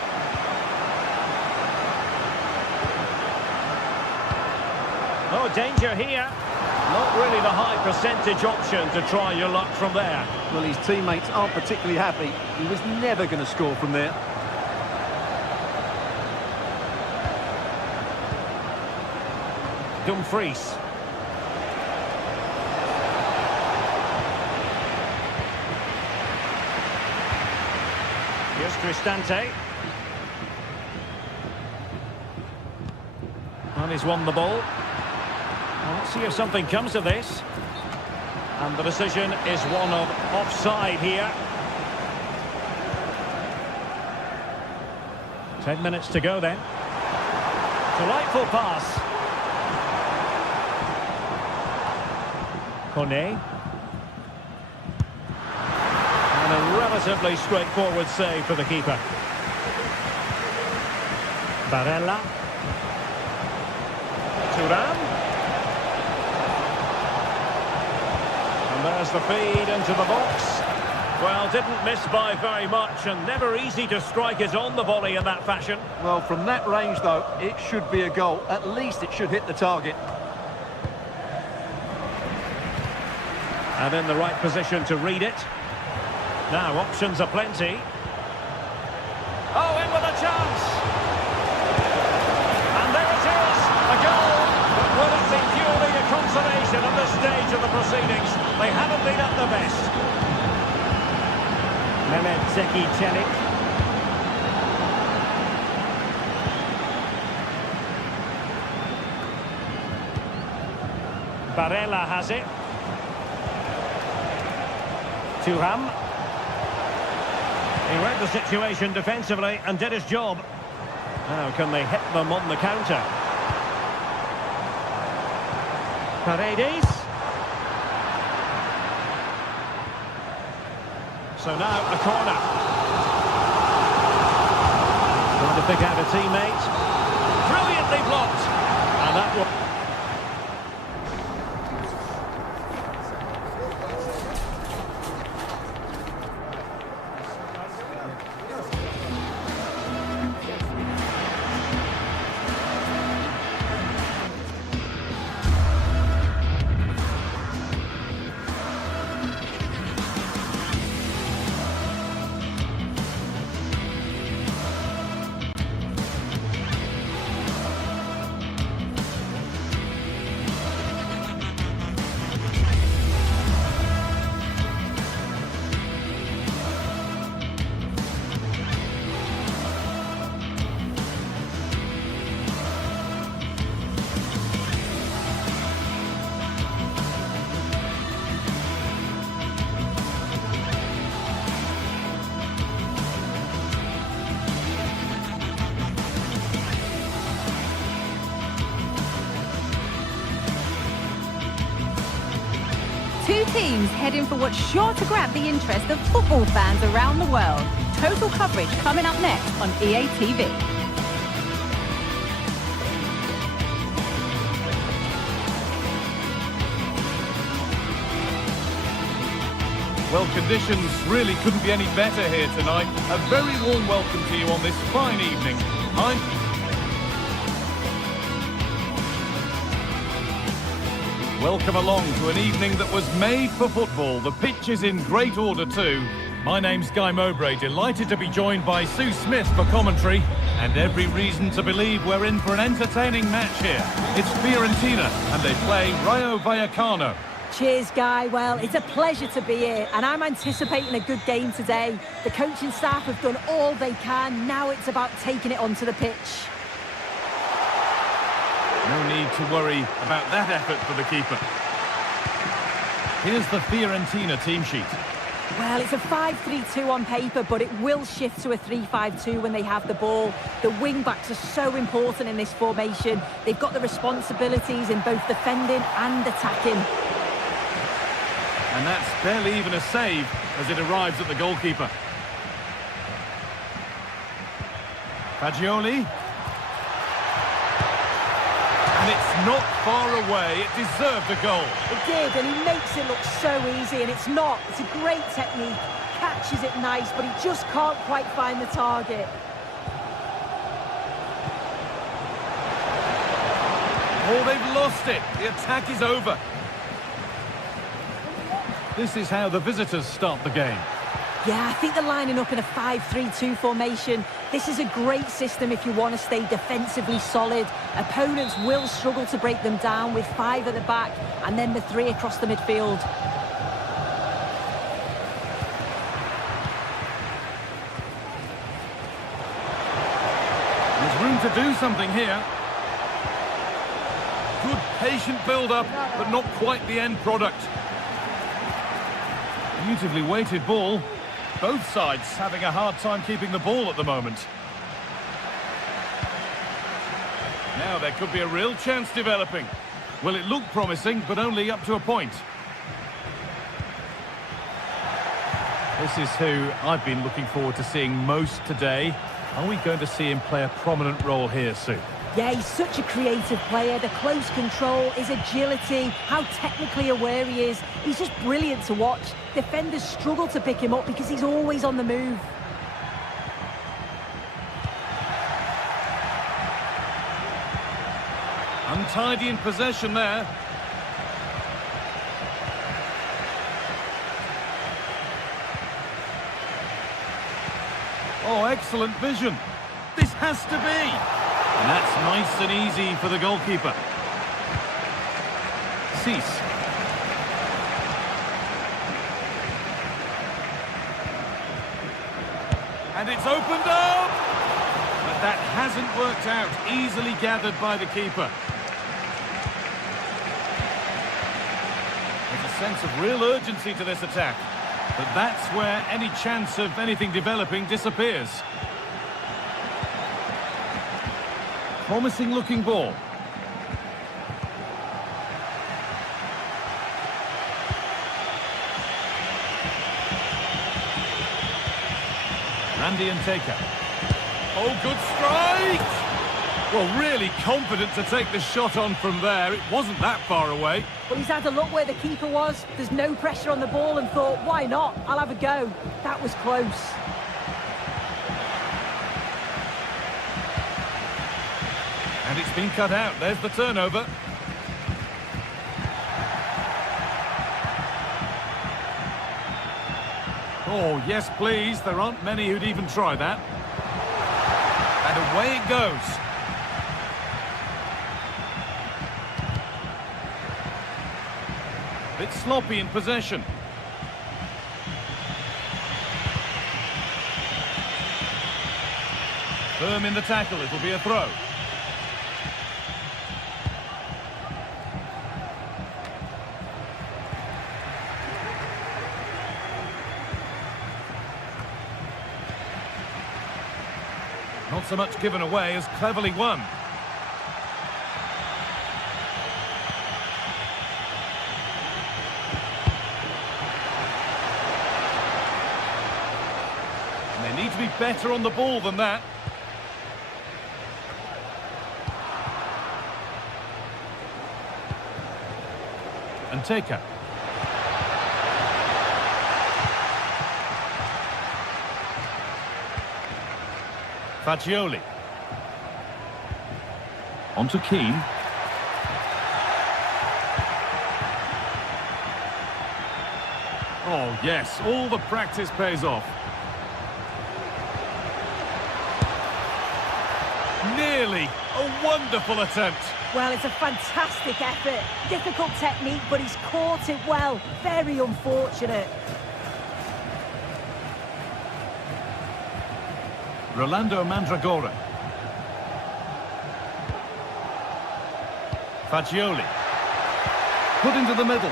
Oh, danger here. Not really the high percentage option to try your luck from there. Well, his teammates aren't particularly happy. He was never going to score from there. Dumfries. Here's Cristante. And he's won the ball. Let's see if something comes of this. And the decision is one of offside here. 10 minutes to go then. Delightful pass. Kone. And a relatively straightforward save for the keeper. Barella. Thuram. And there's the feed into the box. Well, didn't miss by very much, and never easy to strike it on the volley in that fashion. Well, from that range, though, it should be a goal. At least it should hit the target. And in the right position to read it. Now, options are plenty. Oh, in with a chance! And there it is, a goal! But will it be purely a consolation at this stage of the proceedings? They haven't been at their best. Mehmet Zeki Çelik. Barella has it. Thuram. He read the situation defensively and did his job. Now can they hit them on the counter? Paredes. So now a corner. Trying to pick out a teammate. Brilliantly blocked. And that will... Two teams heading for what's sure to grab the interest of football fans around the world. Total coverage coming up next on EA TV. Well, conditions really couldn't be any better here tonight. A very warm welcome to you on this fine evening. Welcome along to an evening that was made for football. The pitch is in great order too. My name's Guy Mowbray, delighted to be joined by Sue Smith for commentary, and every reason to believe we're in for an entertaining match here. It's Fiorentina, and they play Rayo Vallecano. Cheers, Guy. Well, it's a pleasure to be here, and I'm anticipating a good game today. The coaching staff have done all they can. Now it's about taking it onto the pitch. No need to worry about that effort for the keeper. Here's the Fiorentina team sheet. Well, it's a 5-3-2 on paper, but it will shift to a 3-5-2 when they have the ball. The wing-backs are so important in this formation. They've got the responsibilities in both defending and attacking. And that's barely even a save as it arrives at the goalkeeper. Fagioli. And it's not far away. It deserved a goal. It did, and he makes it look so easy, and it's not. It's a great technique. Catches it nice, but he just can't quite find the target. Oh, they've lost it. The attack is over. This is how the visitors start the game. Yeah, I think they're lining up in a 5-3-2 formation. This is a great system if you want to stay defensively solid. Opponents will struggle to break them down with 5 at the back and then the 3 across the midfield. There's room to do something here. Good patient build-up, but not quite the end product. Beautifully weighted ball. Both sides having a hard time keeping the ball at the moment. Now there could be a real chance developing. Well, it looked promising, but only up to a point. This is who I've been looking forward to seeing most today. Are we going to see him play a prominent role here, Sue? Yeah, he's such a creative player. The close control, his agility, how technically aware he is. He's just brilliant to watch. Defenders struggle to pick him up because he's always on the move. Untidy in possession there. Oh, excellent vision. This has to be. And that's nice and easy for the goalkeeper. Cease. And it's opened up! But that hasn't worked out. Easily gathered by the keeper. There's a sense of real urgency to this attack. But that's where any chance of anything developing disappears. Promising looking ball. Randy and Taker. Oh, good strike! Well, really confident to take the shot on from there. It wasn't that far away. Well, he's had a look where the keeper was. There's no pressure on the ball and thought, why not? I'll have a go. That was close. And it's been cut out. There's the turnover. Oh, yes, please. There aren't many who'd even try that. And away it goes. Bit sloppy in possession. Firm in the tackle. It'll be a throw. Not so much given away as cleverly won. And they need to be better on the ball than that. And Taker. Fagioli. On to Keane. Oh, yes, all the practice pays off. Nearly. A wonderful attempt. Well, it's a fantastic effort. Difficult technique, but he's caught it well. Very unfortunate. Rolando Mandragora. Fagioli. Put into the middle.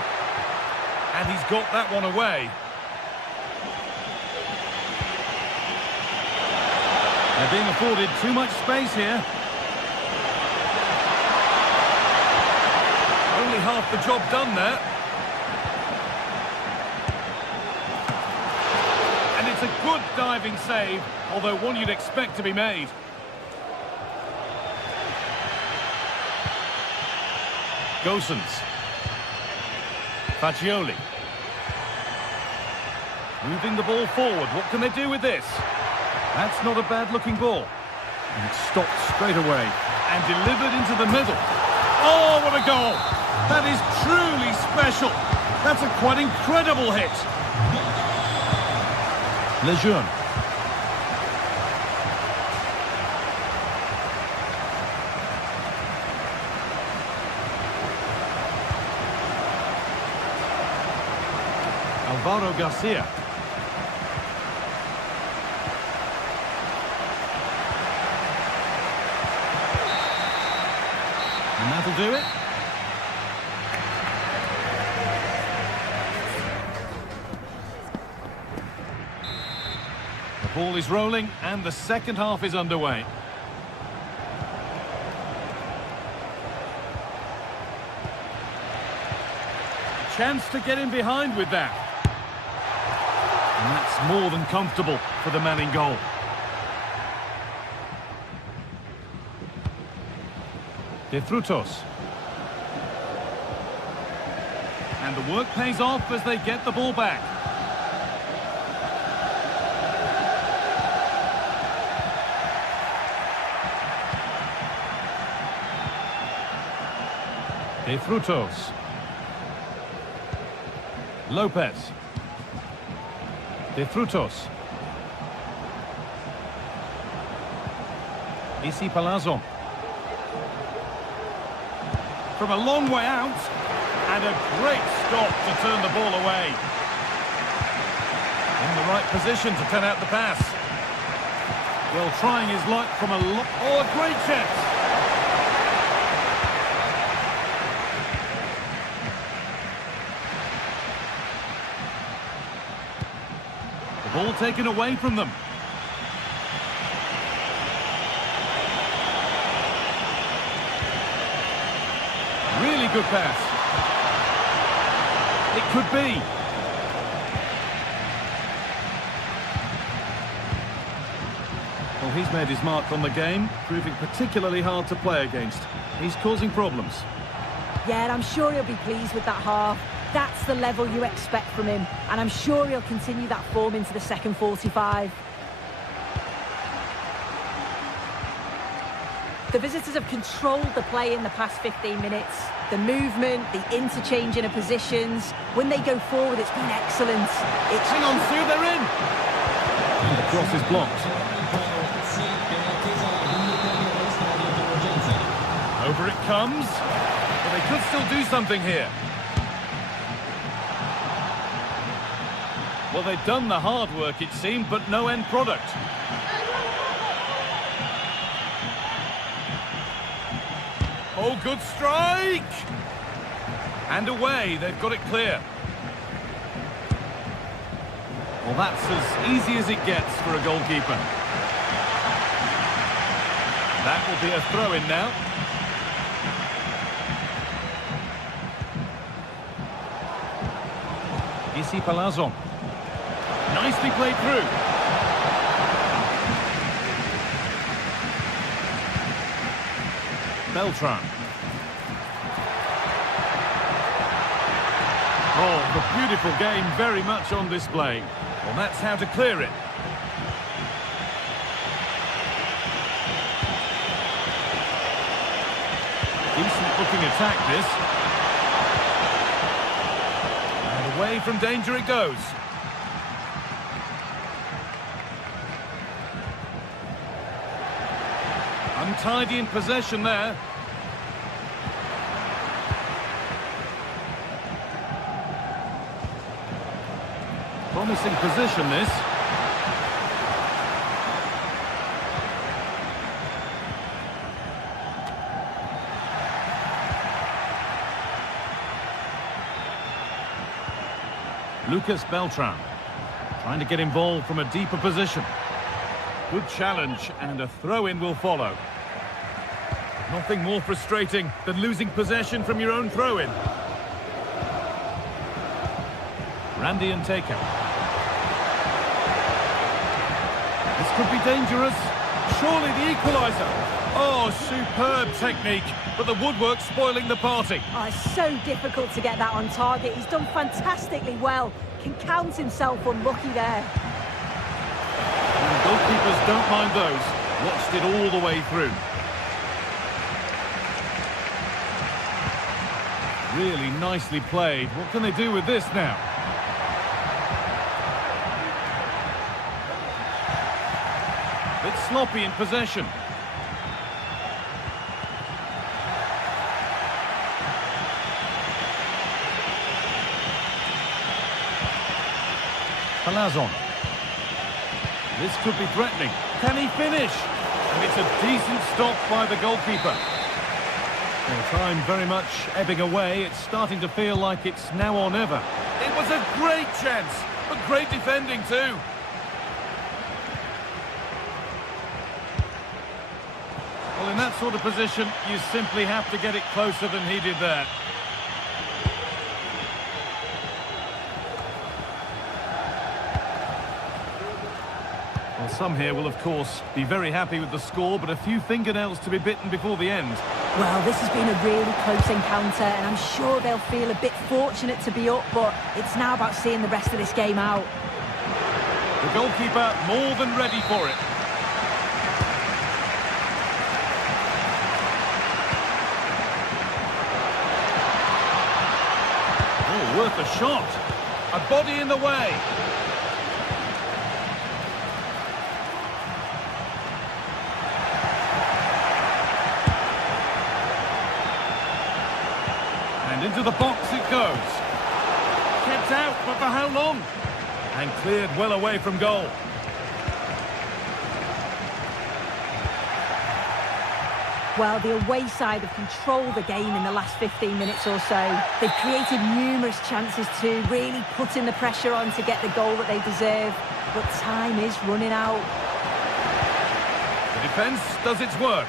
And he's got that one away. They're being afforded too much space here. Only half the job done there. And it's a good diving save, although one you'd expect to be made. Gosens. Fagioli. Moving the ball forward. What can they do with this? That's not a bad-looking ball. And it's stopped straight away. And delivered into the middle. Oh, what a goal! That is truly special. That's a quite incredible hit. Lejeune. Alvaro Garcia. And that'll do it. The ball is rolling and the second half is underway. Chance to get in behind with that. And that's more than comfortable for the man in goal. De Frutos. And the work pays off as they get the ball back. De Frutos. Lopez. De Frutos. Isi Palazzo. From a long way out, and a great stop to turn the ball away. In the right position to turn out the pass. Well, trying his luck from a great chance. The ball taken away from them. Really good pass. It could be. Well, he's made his mark on the game, proving particularly hard to play against. He's causing problems. Yeah, and I'm sure he'll be pleased with that half. That's the level you expect from him, and I'm sure he'll continue that form into the second 45. The visitors have controlled the play in the past 15 minutes. The movement, the interchanging of positions. When they go forward, it's been excellent. Hang on, Sue, they're in! And the cross is blocked. Over it comes. But they could still do something here. Well, they've done the hard work, it seemed, but no end product. Oh, good strike! And away, they've got it clear. Well, that's as easy as it gets for a goalkeeper. That will be a throw-in now. Isi Palazzo. Nicely played through. Beltran. Oh, the beautiful game very much on display. Well, that's how to clear it. Decent-looking attack, this. And away from danger it goes. Untidy in possession there. Promising position, this. Lucas Beltran trying to get involved from a deeper position. Good challenge, and a throw-in will follow. Nothing more frustrating than losing possession from your own throw-in. Randy and Taker. This could be dangerous. Surely the equaliser. Oh, superb technique, but the woodwork spoiling the party. Oh, it's so difficult to get that on target. He's done fantastically well. Can count himself unlucky there. And goalkeepers don't mind those. Watched it all the way through. Really nicely played. What can they do with this now? Bit sloppy in possession. Palazon. This could be threatening. Can he finish? And it's a decent stop by the goalkeeper. Well, time very much ebbing away. It's starting to feel like it's now or never. It was a great chance, but great defending too. Well, in that sort of position, you simply have to get it closer than he did there. Well, some here will, of course, be very happy with the score, but a few fingernails to be bitten before the end. Well, this has been a really close encounter, and I'm sure they'll feel a bit fortunate to be up, but it's now about seeing the rest of this game out. The goalkeeper more than ready for it. Oh, worth a shot. A body in the way. And into the box it goes. Kept out, but for how long? And cleared well away from goal. Well, the away side have controlled the game in the last 15 minutes or so. They've created numerous chances to really put in the pressure on to get the goal that they deserve. But time is running out. The defence does its work.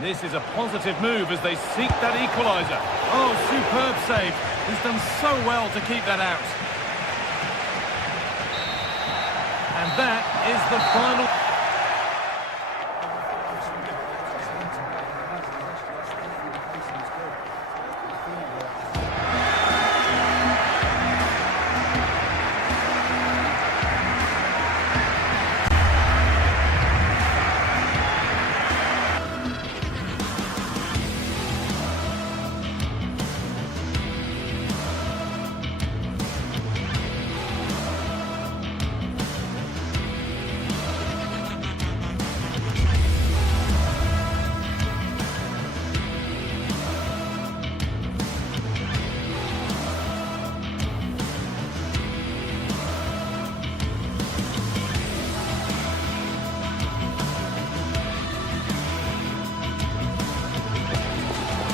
This is a positive move as they seek that equaliser. Oh, superb save. He's done so well to keep that out. And that is the final...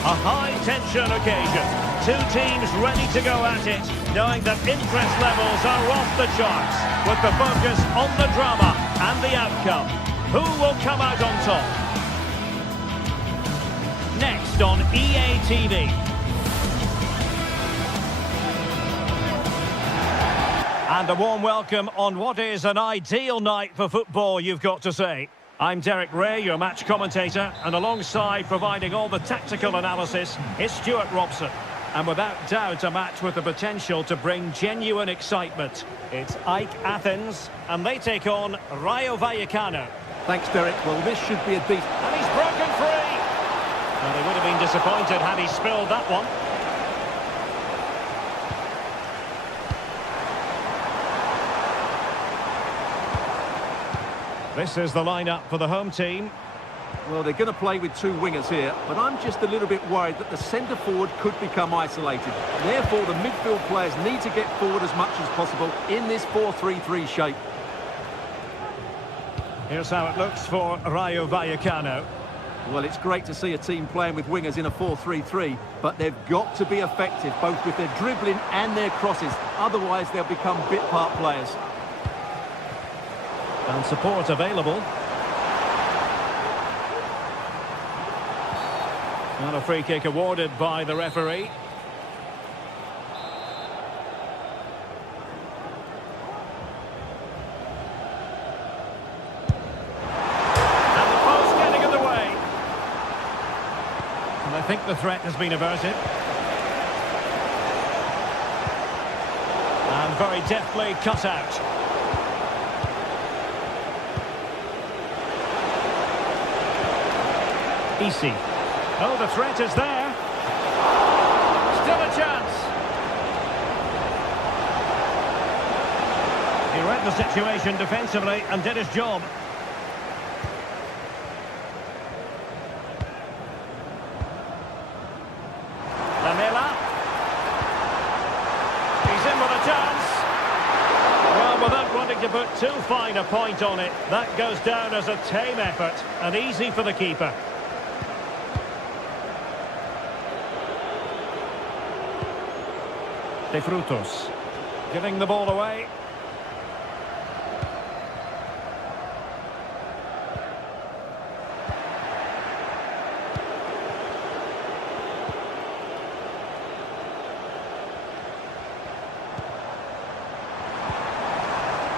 A high-tension occasion. Two teams ready to go at it, knowing that interest levels are off the charts, with the focus on the drama and the outcome. Who will come out on top? Next on EA TV. And a warm welcome on what is an ideal night for football, you've got to say. I'm Derek Ray, your match commentator, and alongside providing all the tactical analysis is Stuart Robson. And without doubt, a match with the potential to bring genuine excitement. It's Ike Athens, and they take on Rayo Vallecano. Thanks, Derek. Well, this should be a decent... And he's broken free! Well, they would have been disappointed had he spilled that one. This is the lineup for the home team. Well, they're going to play with two wingers here, but I'm just a little bit worried that the centre-forward could become isolated. Therefore, the midfield players need to get forward as much as possible in this 4-3-3 shape. Here's how it looks for Rayo Vallecano. Well, it's great to see a team playing with wingers in a 4-3-3, but they've got to be effective, both with their dribbling and their crosses. Otherwise, they'll become bit-part players. And support available. And a free kick awarded by the referee. And the post getting in the way. And I think the threat has been averted. And very deftly cut out. Easy. Oh, the threat is there. Still a chance. He read the situation defensively and did his job. Lamela. He's in with a chance. Well, without wanting to put too fine a point on it, that goes down as a tame effort and easy for the keeper. De Frutos, giving the ball away.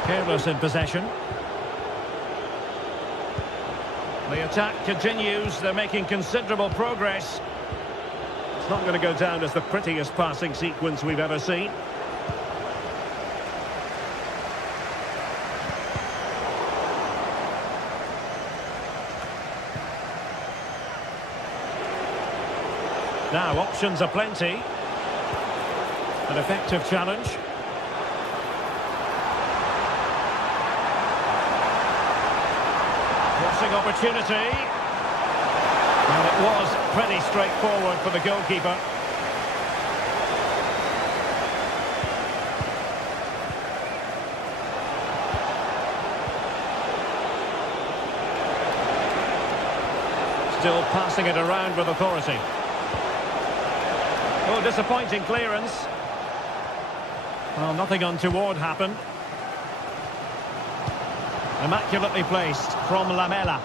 Careless in possession. The attack continues, they're making considerable progress. It's not going to go down as the prettiest passing sequence we've ever seen. Now, options are plenty. An effective challenge. Crossing opportunity. And it was pretty straightforward for the goalkeeper. Still passing it around with authority. Oh, disappointing clearance. Well, nothing untoward happened. Immaculately placed from Lamela.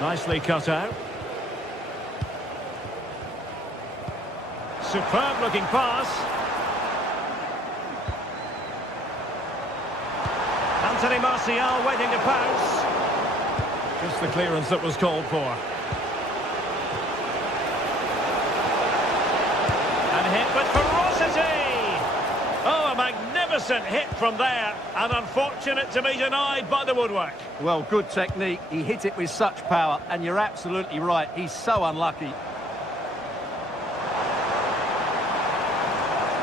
Nicely cut out. Superb looking pass. Anthony Martial waiting to pounce. Just the clearance that was called for. And hit with ferocity. Oh, a magnificent hit from there. And unfortunate to be denied by the woodwork. Well, good technique. He hit it with such power, and you're absolutely right. He's so unlucky.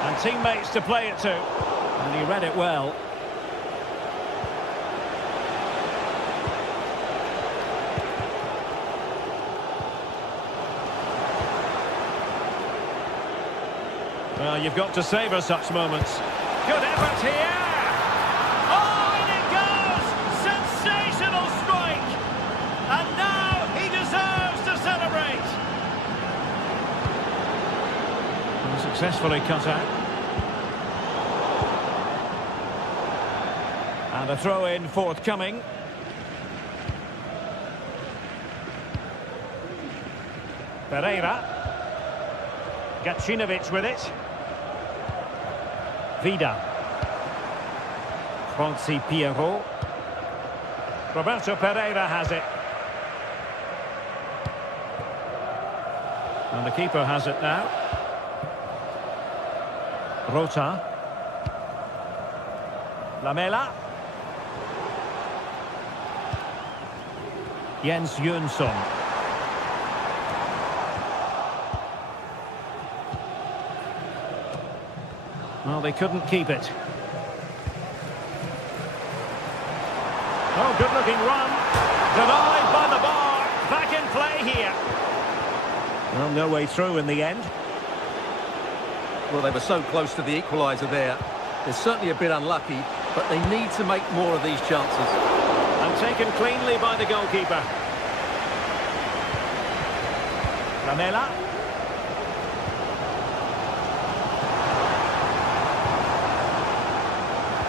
And teammates to play it to. And he read it well. Well, you've got to savour such moments. Good effort here! Oh, and it goes! Sensational strike! And now he deserves to celebrate! And successfully cut out. And a throw-in forthcoming. Pereira. Gacinovic with it. Vida. Franci Pierrot. Roberto Pereira has it. And the keeper has it now. Rota. Lamela. Jens Jönsson. Well, they couldn't keep it. Oh, good-looking run. Denied by the bar. Back in play here. Well, no way through in the end. Well, they were so close to the equaliser there. They're certainly a bit unlucky, but they need to make more of these chances. And taken cleanly by the goalkeeper. Lamela.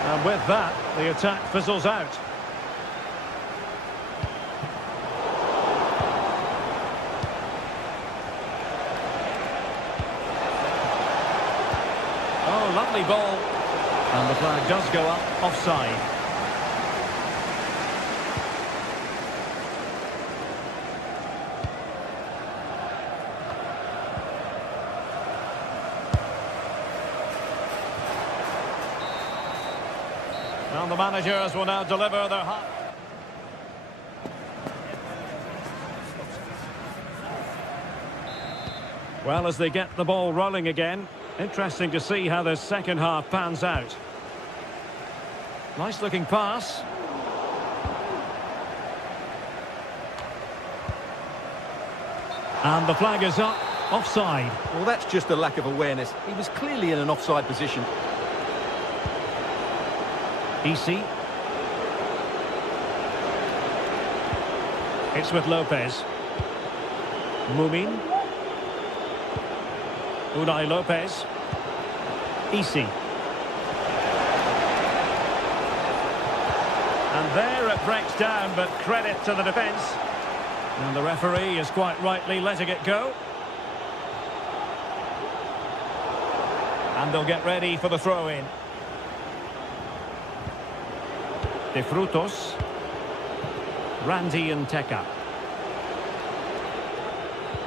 And with that, the attack fizzles out. Oh, lovely ball. And the flag does go up offside. And the managers will now deliver their half. Well, as they get the ball rolling again, interesting to see how the second half pans out. Nice looking pass. And the flag is up, offside. Well, that's just a lack of awareness. He was clearly in an offside position. Easy. It's with Lopez. Mumin. Unai Lopez. Easy. And there it breaks down, but credit to the defence. And the referee is quite rightly letting it go. And they'll get ready for the throw-in. De Frutos. Randy and Teka.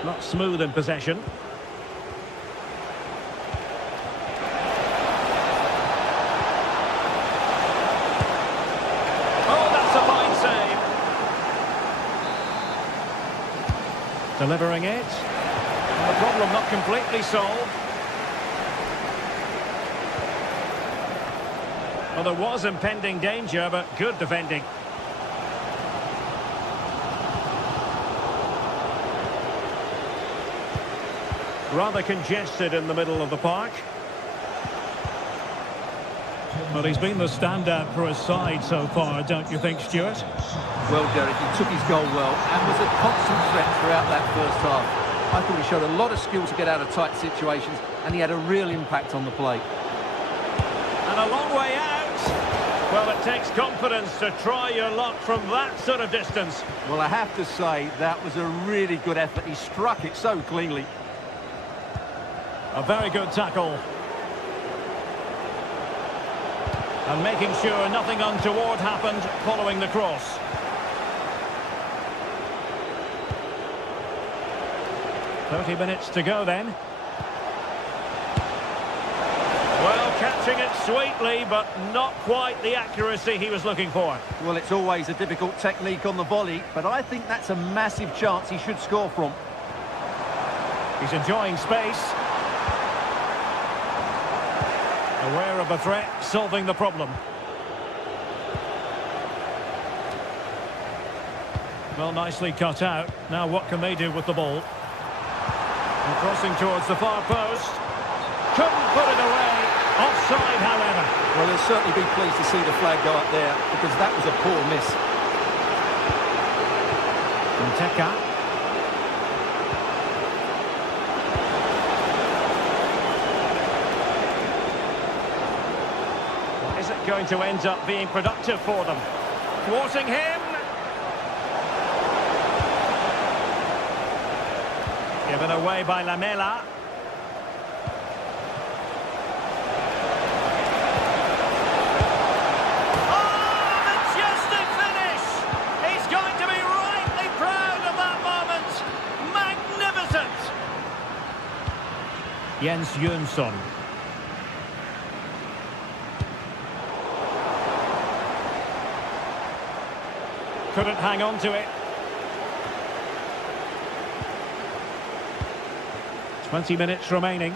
Not smooth in possession. Oh, that's a fine save. Delivering it. And the problem not completely solved. Well, there was impending danger, but good defending. Rather congested in the middle of the park. Well, he's been the standout for his side so far, don't you think, Stuart? Well, Derek, he took his goal well and was a constant threat throughout that first half. I thought he showed a lot of skill to get out of tight situations, and he had a real impact on the play. And a long way out. Well, it takes confidence to try your luck from that sort of distance. Well, I have to say, that was a really good effort. He struck it so cleanly. A very good tackle. And making sure nothing untoward happened following the cross. "30 minutes to go then. Well, catching it sweetly, but not quite the accuracy he was looking for. Well, it's always a difficult technique on the volley, but I think that's a massive chance he should score from. He's enjoying space. Aware of the threat, solving the problem. Well, nicely cut out. Now what can they do with the ball? And crossing towards the far post. Couldn't put it away. Offside, however. Well, they'll certainly be pleased to see the flag go up there, because that was a poor miss. And Teka. Is it going to end up being productive for them? Thwarting him. Given away by Lamela. Jens Jönsson. Couldn't hang on to it. 20 minutes remaining.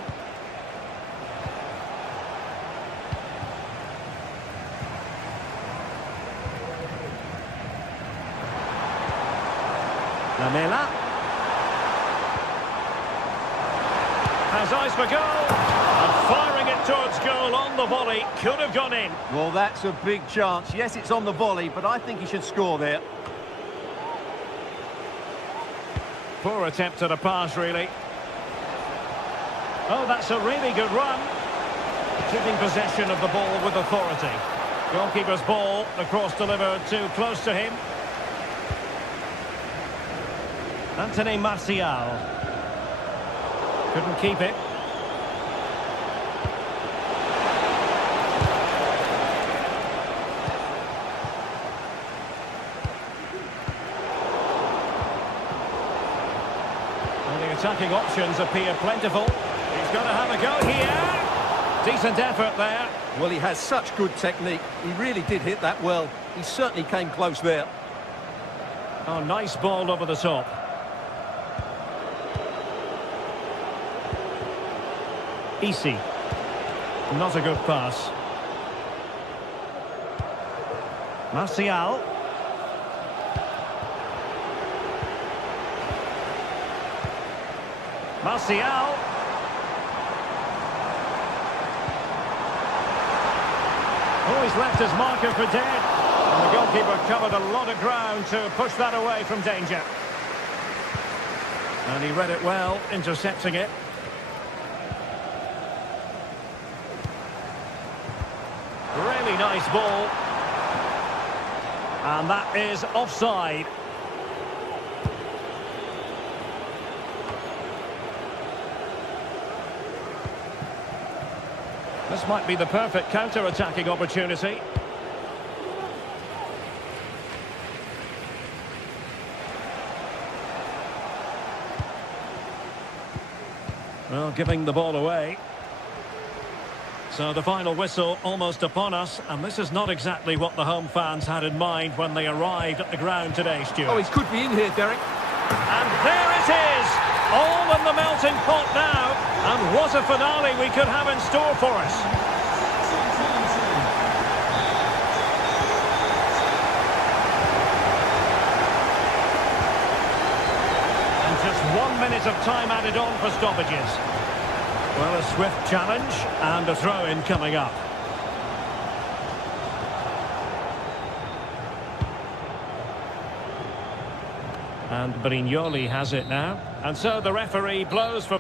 Lamela. Has eyes for goal. And firing it towards goal on the volley. Could have gone in. Well, that's a big chance. Yes, it's on the volley, but I think he should score there. Poor attempt at a pass, really. Oh, that's a really good run. Keeping possession of the ball with authority. Goalkeeper's ball, the cross delivered too close to him. Anthony Martial. Couldn't keep it. Well, the attacking options appear plentiful. He's got to have a go here. Decent effort there. Well, he has such good technique. He really did hit that well. He certainly came close there. Oh, nice ball over the top. Easy. Not a good pass. Martial. Martial. Oh, he's left his marker for dead. And the goalkeeper covered a lot of ground to push that away from danger. And he read it well, intercepting it. Really nice ball. And that is offside. This might be the perfect counter-attacking opportunity. Well, giving the ball away. So the final whistle almost upon us, and this is not exactly what the home fans had in mind when they arrived at the ground today, Stuart. Oh, he could be in here, Derek. And there it is! All in the melting pot now, and what a finale we could have in store for us. And just 1 minute of time added on for stoppages. Well, a swift challenge and a throw-in coming up. And Brignoli has it now. And so the referee blows for...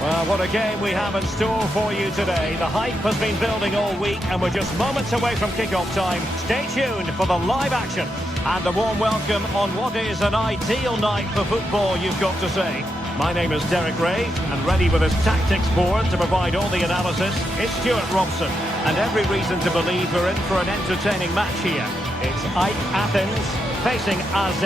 Well, what a game we have in store for you today. The hype has been building all week and we're just moments away from kick-off time. Stay tuned for the live action and a warm welcome on what is an ideal night for football, you've got to say. My name is Derek Ray, and ready with his tactics board to provide all the analysis, it's Stuart Robson. And every reason to believe we're in for an entertaining match here. It's AEK Athens facing AZ.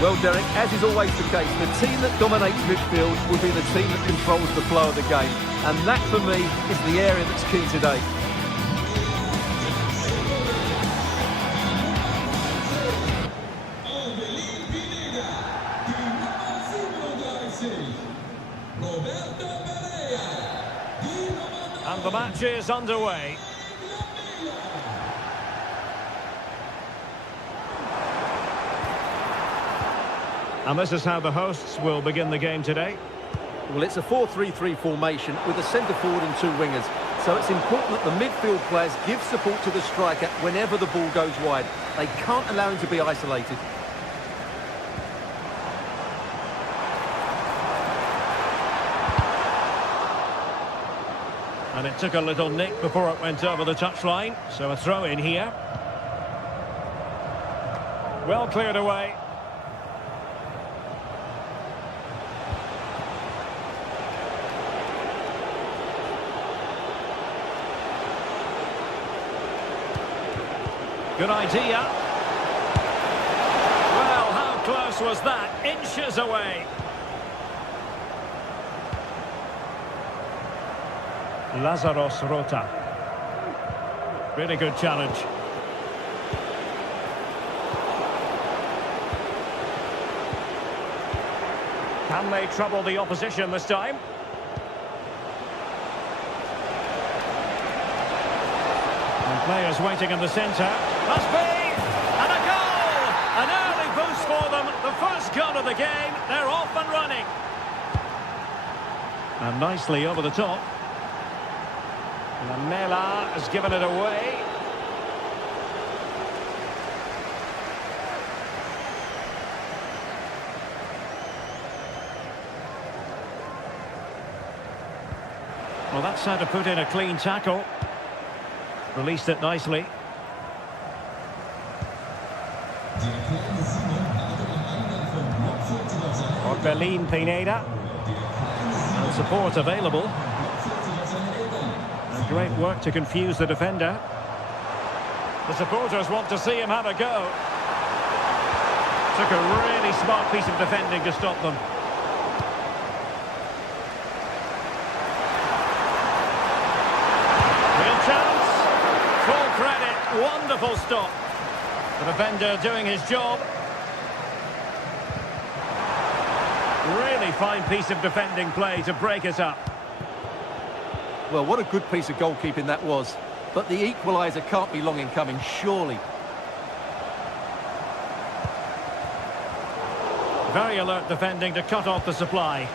Well, Derek, as is always the case, the team that dominates midfield will be the team that controls the flow of the game. And that, for me, is the area that's key today. And the match is underway. And this is how the hosts will begin the game today. Well, it's a 4-3-3 formation with a centre forward and two wingers. So it's important that the midfield players give support to the striker whenever the ball goes wide. They can't allow him to be isolated. And it took a little nick before it went over the touchline. So a throw in here. Well cleared away. Good idea. Well, how close was that? Inches away. Lazaros Rota. Really good challenge. Can they trouble the opposition this time? And players waiting in the centre. Must be! And a goal! An early boost for them. The first goal of the game. They're off and running. And nicely over the top. Lamela has given it away. Well, that's how to put in a clean tackle. Released it nicely. Orbelin Pineda. And support available. And great work to confuse the defender. The supporters want to see him have a go. Took a really smart piece of defending to stop them. Real chance. Full credit. Wonderful stop. The defender doing his job. Really fine piece of defending play to break it up. Well, what a good piece of goalkeeping that was. But the equaliser can't be long in coming, surely. Very alert defending to cut off the supply.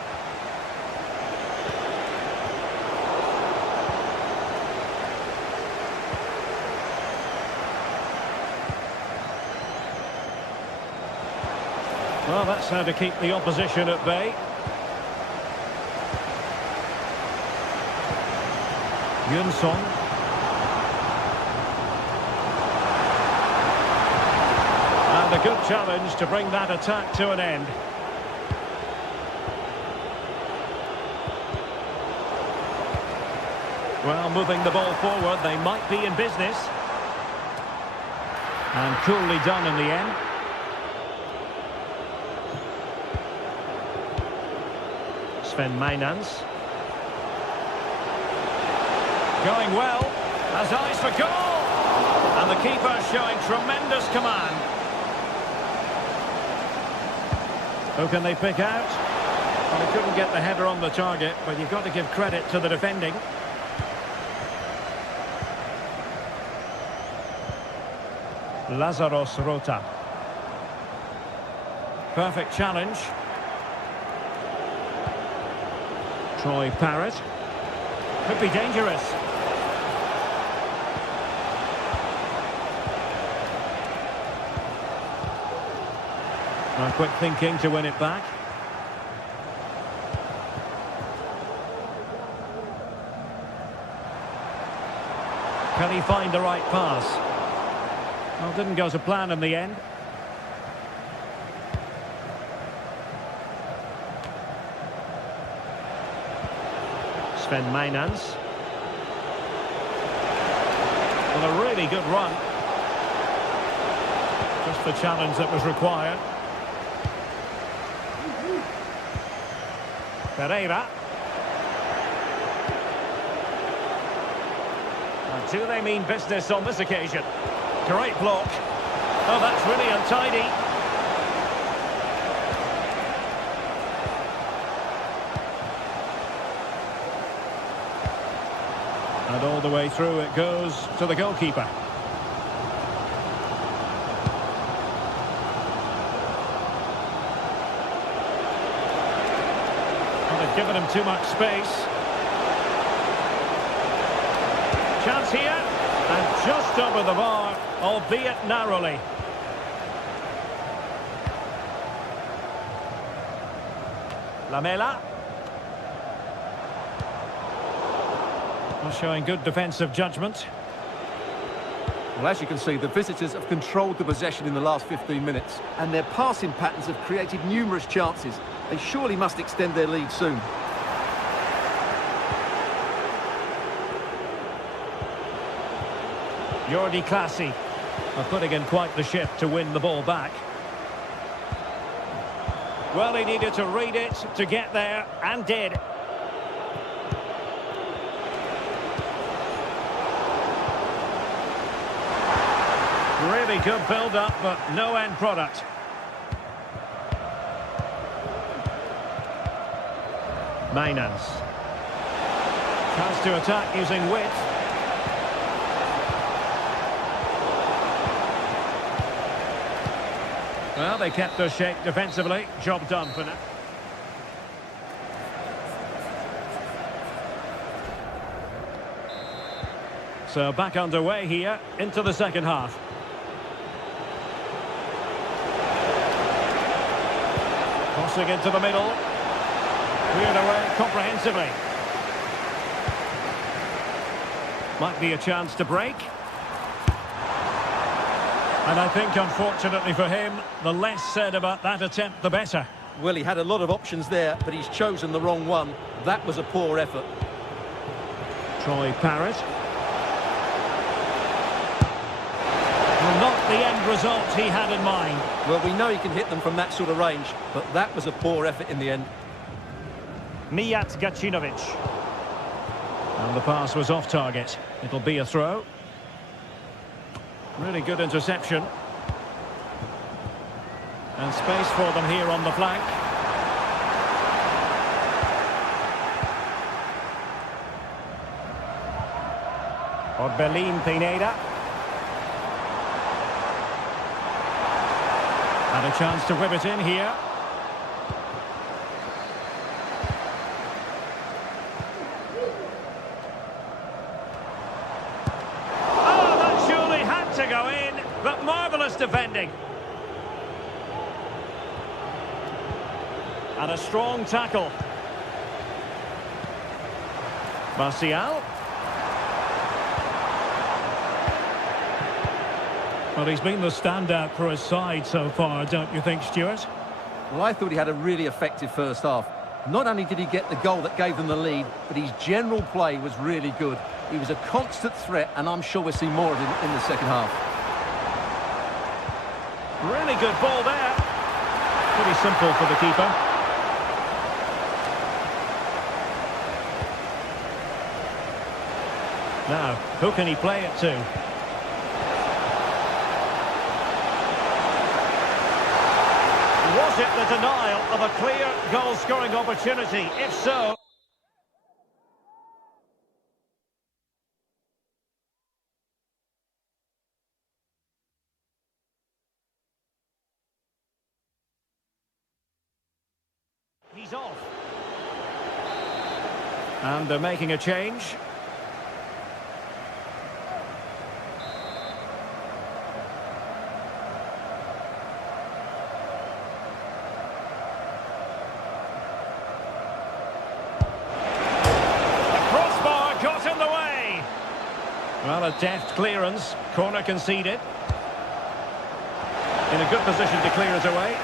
Well, that's how to keep the opposition at bay. Yunson. And a good challenge to bring that attack to an end. Well, moving the ball forward, they might be in business. And coolly done in the end. Sven Mainans. Going well, has eyes for goal, and the keeper showing tremendous command. Who can they pick out? Well, they couldn't get the header on the target, but you've got to give credit to the defending. Lazaros Rota. Perfect challenge. Troy Parrott. Could be dangerous. Now quick thinking to win it back. Can he find the right pass? Well, didn't go to plan in the end. Sven Mainans. Well, a really good run. Just the challenge that was required. Pereira. And do they mean business on this occasion? Great block. Oh, that's really untidy. And all the way through it goes to the goalkeeper. given him too much space. Chance here, and just over the bar, albeit narrowly. Lamela. Well, showing good defensive judgment. Well, as you can see, the visitors have controlled the possession in the last 15 minutes, and their passing patterns have created numerous chances. They surely must extend their lead soon. Jordi Clasie are putting in quite the shift to win the ball back. Well, he needed to read it to get there, and did. Really good build-up, but no end product. Mainans. Chance to attack using width. Well, they kept their shape defensively. Job done for now. So back underway here into the second half. Crossing into the middle. Cleared away comprehensively. Might be a chance to break. And I think, unfortunately for him, the less said about that attempt, the better. Well, he had a lot of options there, but he's chosen the wrong one. That was a poor effort. Troy Parrott. Well, not the end result he had in mind. Well, we know he can hit them from that sort of range, but that was a poor effort in the end. Mijat Gacinovic. And the pass was off target. It'll be a throw. Really good interception. And space for them here on the flank. Orbelin Pineda. Had a chance to whip it in here. To go in, but marvellous defending. And a strong tackle. Martial. Well, he's been the standout for his side so far, don't you think, Stuart? Well, I thought he had a really effective first half. Not only did he get the goal that gave them the lead, but his general play was really good. He was a constant threat, and I'm sure we'll see more of him in the second half. Really good ball there. Pretty simple for the keeper. Now, who can he play it to? Was it the denial of a clear goal-scoring opportunity? If so... He's off. And they're making a change. The crossbar got in the way. Well, a deft clearance. Corner conceded. In a good position to clear it away.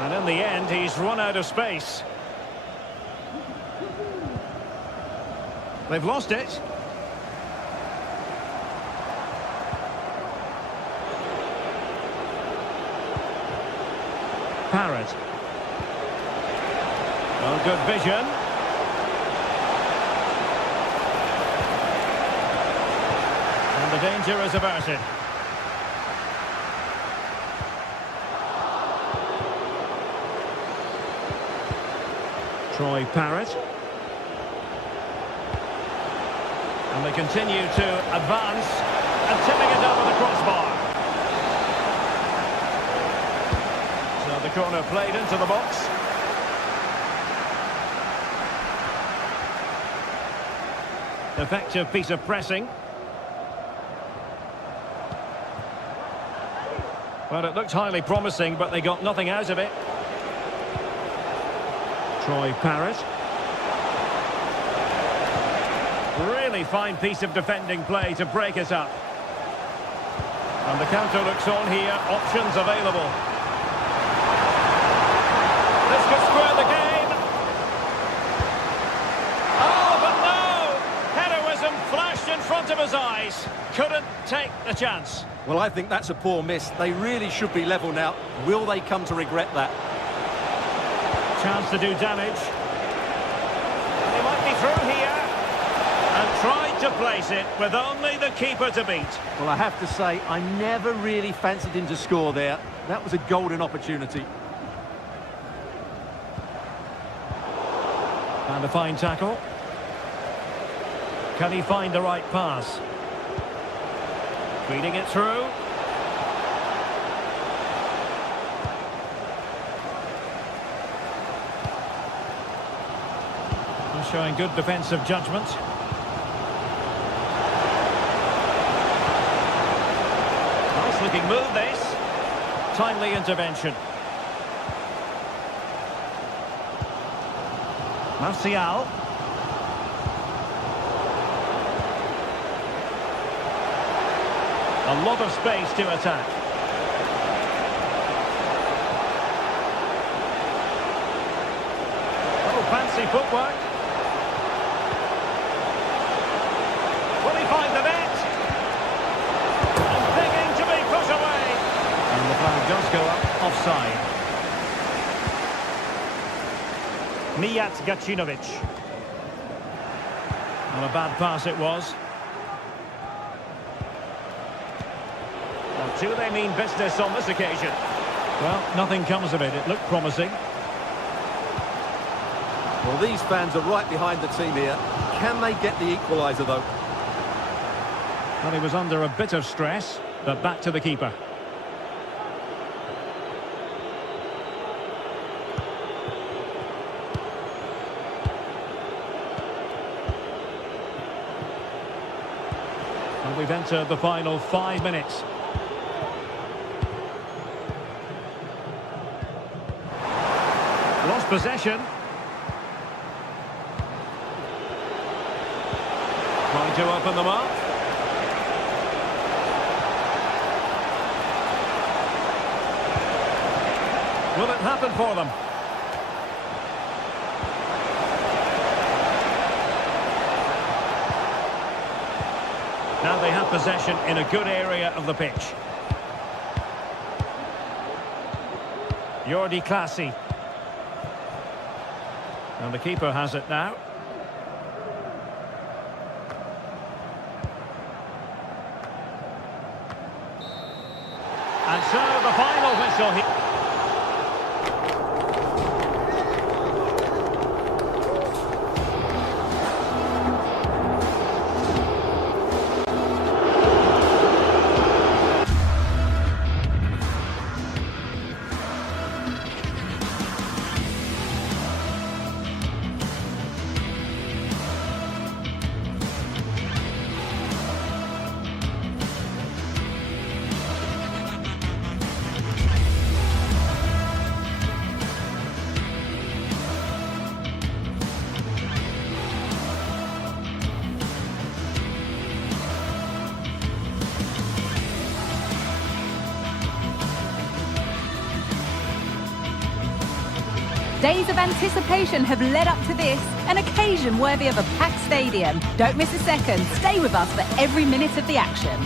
And in the end, he's run out of space. They've lost it. Parrott. Oh, good vision. And the danger is averted. Troy Parrott. And they continue to advance and tipping it over the crossbar. The corner played into the box. Effective piece of pressing. Well, it looked highly promising, but they got nothing out of it. Troy Parrott. Really fine piece of defending play to break it up. And the counter looks on here. Options available. This could square the game. Oh, but no! Heroism flashed in front of his eyes. Couldn't take the chance. Well, I think that's a poor miss. They really should be level now. Will they come to regret that? Chance to do damage. They might be through here. And tried to place it with only the keeper to beat. Well, I have to say, I never really fancied him to score there. That was a golden opportunity. And a fine tackle. Can he find the right pass? Feeding it through. Showing good defensive judgment. Nice looking move this. Timely intervention. Martial. A lot of space to attack. Oh, fancy footwork. Will he find the net? And begging to be put away. And the flag does go up offside. Mijat Gacinovic. Well, a bad pass it was. Do they mean business on this occasion? Well, nothing comes of it. It looked promising. Well, these fans are right behind the team here. Can they get the equaliser, though? Well, he was under a bit of stress, but back to the keeper. And we've entered the final 5 minutes. Lost possession. Trying to open them up. Will it happen for them? Now they have possession in a good area of the pitch. Jordi Clasie. And the keeper has it now. And so the final whistle here. Days of anticipation have led up to this, an occasion worthy of a packed stadium. Don't miss a second. Stay with us for every minute of the action.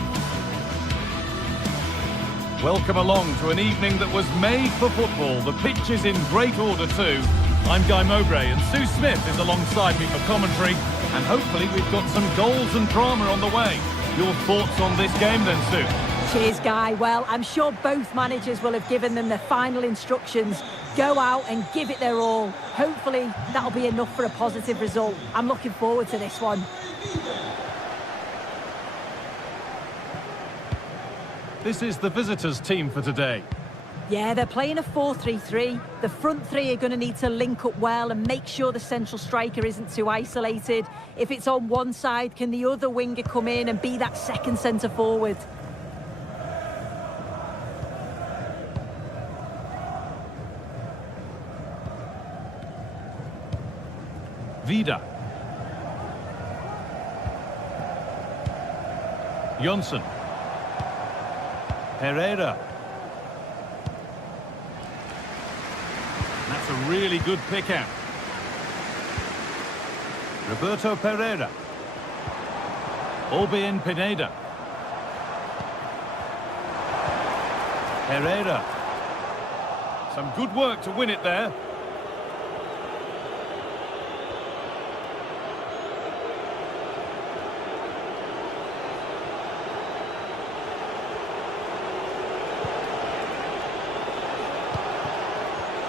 Welcome along to an evening that was made for football. The pitch is in great order too. I'm Guy Mowbray and Sue Smith is alongside me for commentary. And hopefully we've got some goals and drama on the way. Your thoughts on this game then, Sue? Cheers, Guy. Well, I'm sure both managers will have given them the final instructions. Go out and give it their all. Hopefully, that'll be enough for a positive result. I'm looking forward to this one. This is the visitors' team for today. Yeah, they're playing a 4-3-3. The front three are going to need to link up well and make sure the central striker isn't too isolated. If it's on one side, can the other winger come in and be that second centre forward? Vida. Jonsson. Pereira. That's a really good pick out. Roberto Pereira. Orbien Pineda. Pereira. Some good work to win it there.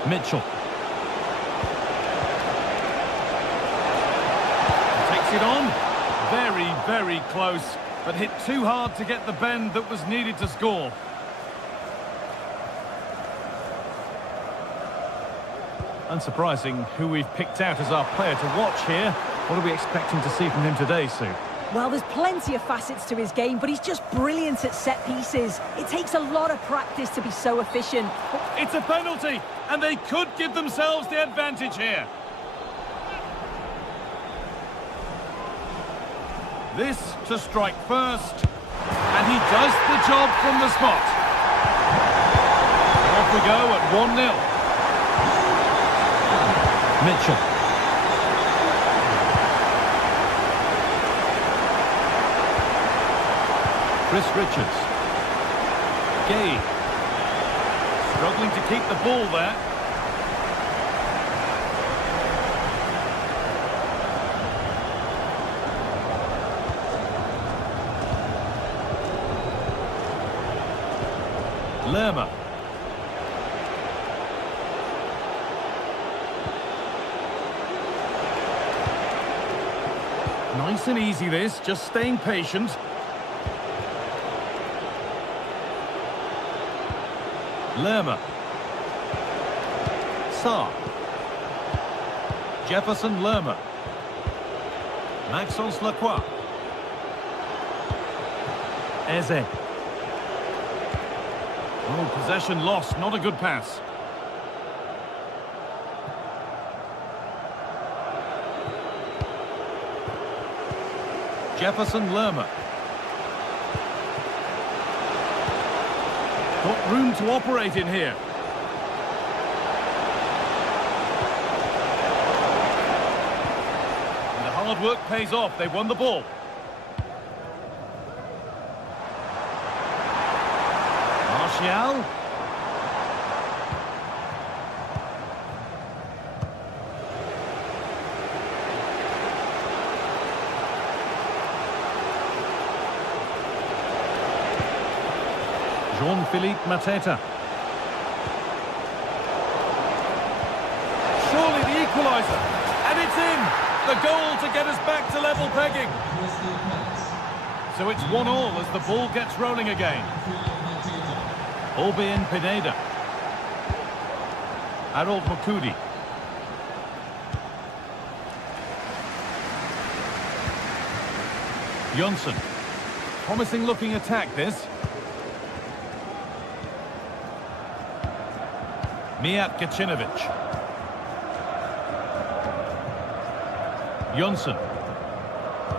Mitchell. Takes it on. Very, very close, but hit too hard to get the bend that was needed to score. Unsurprising who we've picked out as our player to watch here. What are we expecting to see from him today, Sue? Well, there's plenty of facets to his game, but he's just brilliant at set pieces. It takes a lot of practice to be so efficient. It's a penalty, and they could give themselves the advantage here. This to strike first, and he does the job from the spot. Off we go at 1-0. Mitchell. Chris Richards. Gay. Struggling to keep the ball there. Lerma. Nice and easy this, just staying patient. Lerma. Sarr. Jefferson Lerma. Maxence Lacroix. Eze. Oh, possession lost, not a good pass. Jefferson Lerma. Got room to operate in here. And the hard work pays off. They won the ball. Martial. Jean-Philippe Mateta. Surely the equaliser. And it's in. The goal to get us back to level pegging. So it's 1-1 as the ball gets rolling again. Orbien Pineda. Harold Mukudi. Jonsson. Promising looking attack this. Mijat Gacinovic. Jonsson.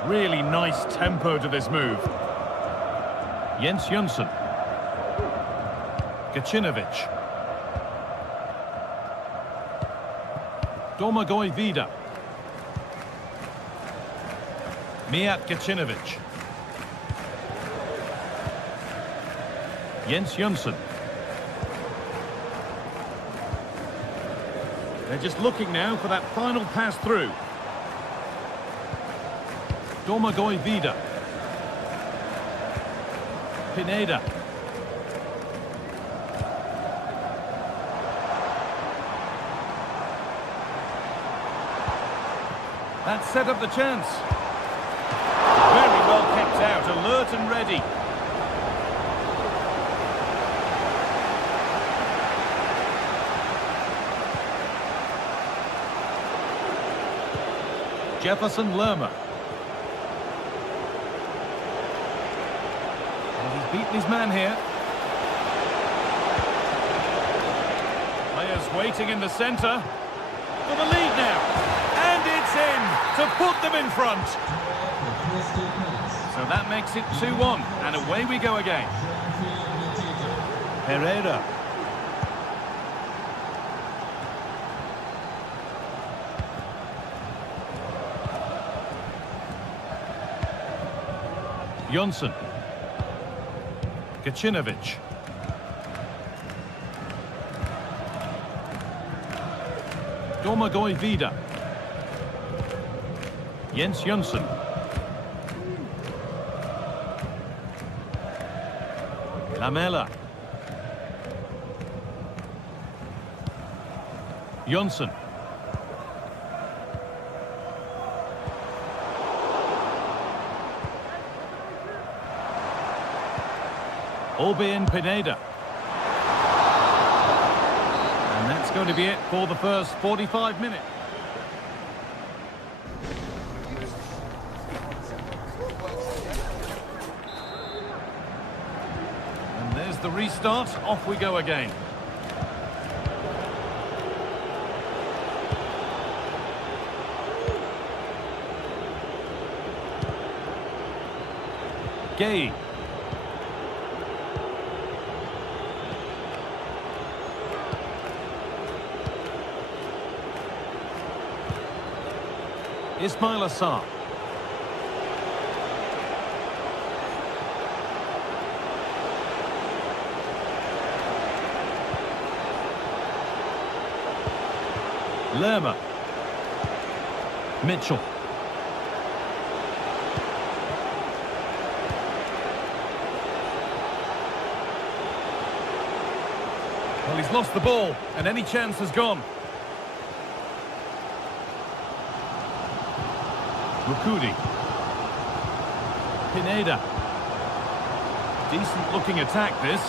Really nice tempo to this move. Jens Jonsson. Gacinovic. Domagoj Vida. Mijat Gacinovic. Jens Jonsson. They're just looking now for that final pass through. Domagoj Vida. Pineda. That set up the chance. Very well kept out, alert and ready. Jefferson Lerma. And he's beaten his man here. Players waiting in the centre. For the lead now. And it's in to put them in front. So that makes it 2-1. And away we go again. Herrera. Jonsson. Gacinovic. Domagoj Vida. Jens Jonsson. Lamela. Jonsson. Orbén Pineda. And that's going to be it for the first 45 minutes. And there's the restart. Off we go again. Gay. Ismail Assar. Lerma. Mitchell. Well, he's lost the ball, and any chance has gone. Rukudi. Pineda. Decent looking attack this.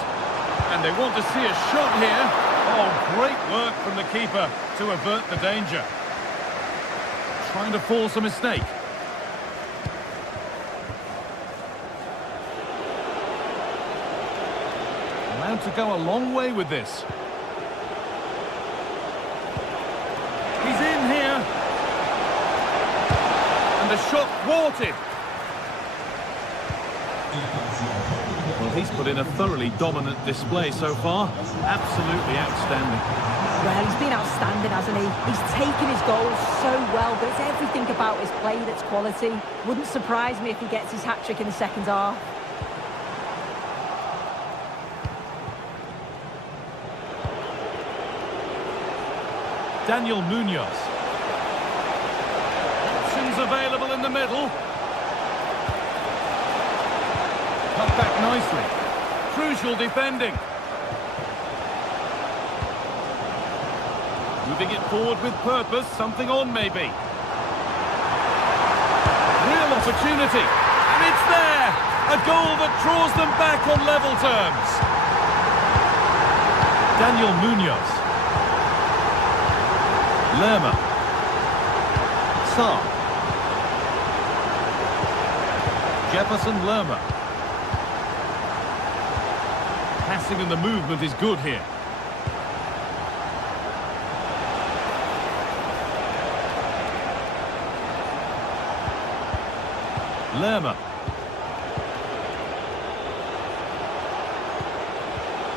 And they want to see a shot here. Oh, great work from the keeper to avert the danger. Trying to force a mistake. Allowed to go a long way with this. He's in here. And the shot thwarted. Well, he's put in a thoroughly dominant display so far. Absolutely outstanding. Well, he's been outstanding, hasn't he? He's taken his goals so well, but it's everything about his play that's quality. Wouldn't surprise me if he gets his hat-trick in the second half. Daniel Munoz. Options available in the middle. Cut back nicely. Crucial defending. Moving it forward with purpose. Something on, maybe. Real opportunity. And it's there. A goal that draws them back on level terms. Daniel Munoz. Lerma. Sarr. Jefferson Lerma. Passing and the movement is good here. Lerma.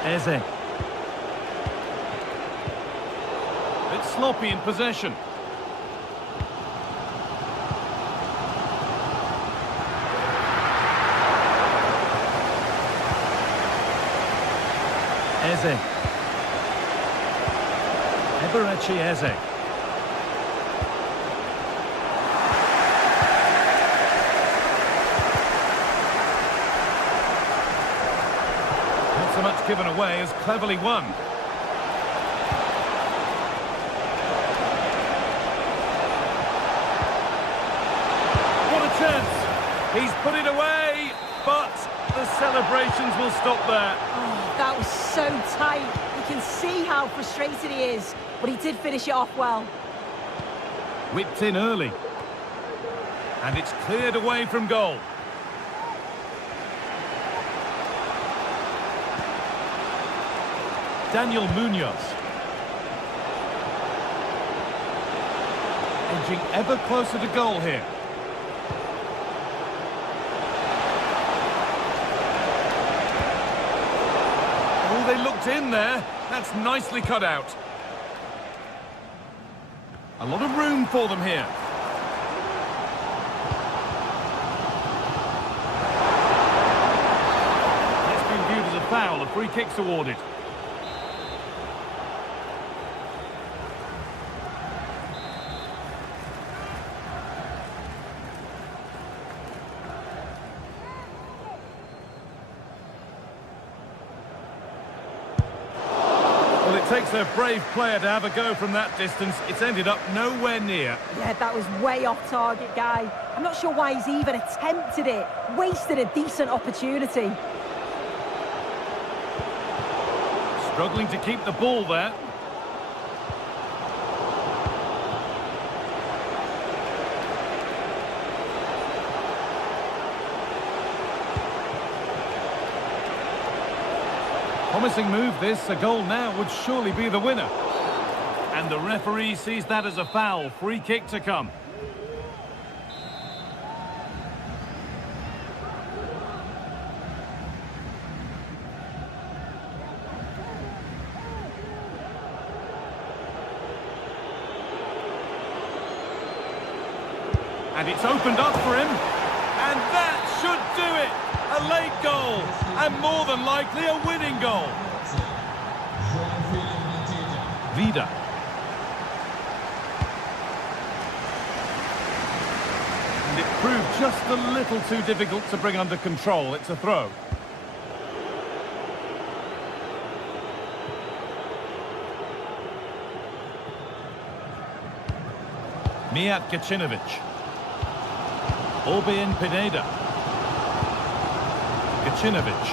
Eze. Bit sloppy in possession. Eze. Eberechi Eze. Not so much given away as cleverly won. What a chance! He's put it away, but the celebrations will stop there. Oh, that was so tight. You can see how frustrated he is, but he did finish it off well. Whipped in early. And it's cleared away from goal. Daniel Munoz. Edging ever closer to goal here. Oh, they looked in there. That's nicely cut out. A lot of room for them here. It's been viewed as a foul. A free kick's awarded. Well, it takes a brave player to have a go from that distance. It's ended up nowhere near. Yeah, that was way off target, Guy. I'm not sure why he's even attempted it. Wasted a decent opportunity. Struggling to keep the ball there. Promising move this. A goal now would surely be the winner. And the referee sees that as a foul. Free kick to come. And it's opened up for him. And that should do it. A late goal. And more than likely a winning goal. Vida. And it proved just a little too difficult to bring under control. It's a throw. Mijat Gacinovic. Orbien Pineda. Gacinovic.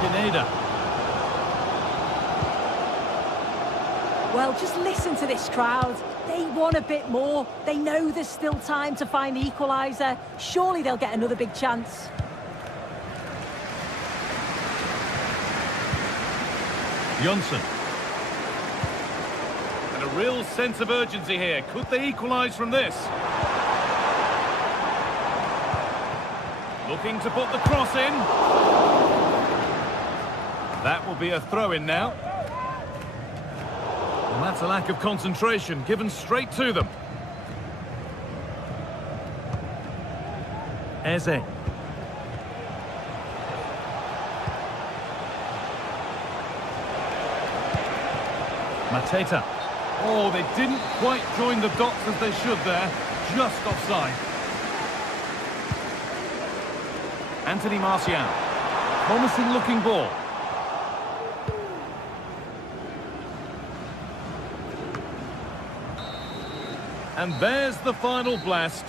Pineda. Well, just listen to this crowd. They want a bit more. They know there's still time to find the equaliser. Surely they'll get another big chance. Johnson. And a real sense of urgency here. Could they equalise from this? Looking to put the cross in. That will be a throw-in now. And that's a lack of concentration, given straight to them. Eze. Mateta. Oh, they didn't quite join the dots as they should there. Just offside. Anthony Martial. Promising looking ball. And there's the final blast.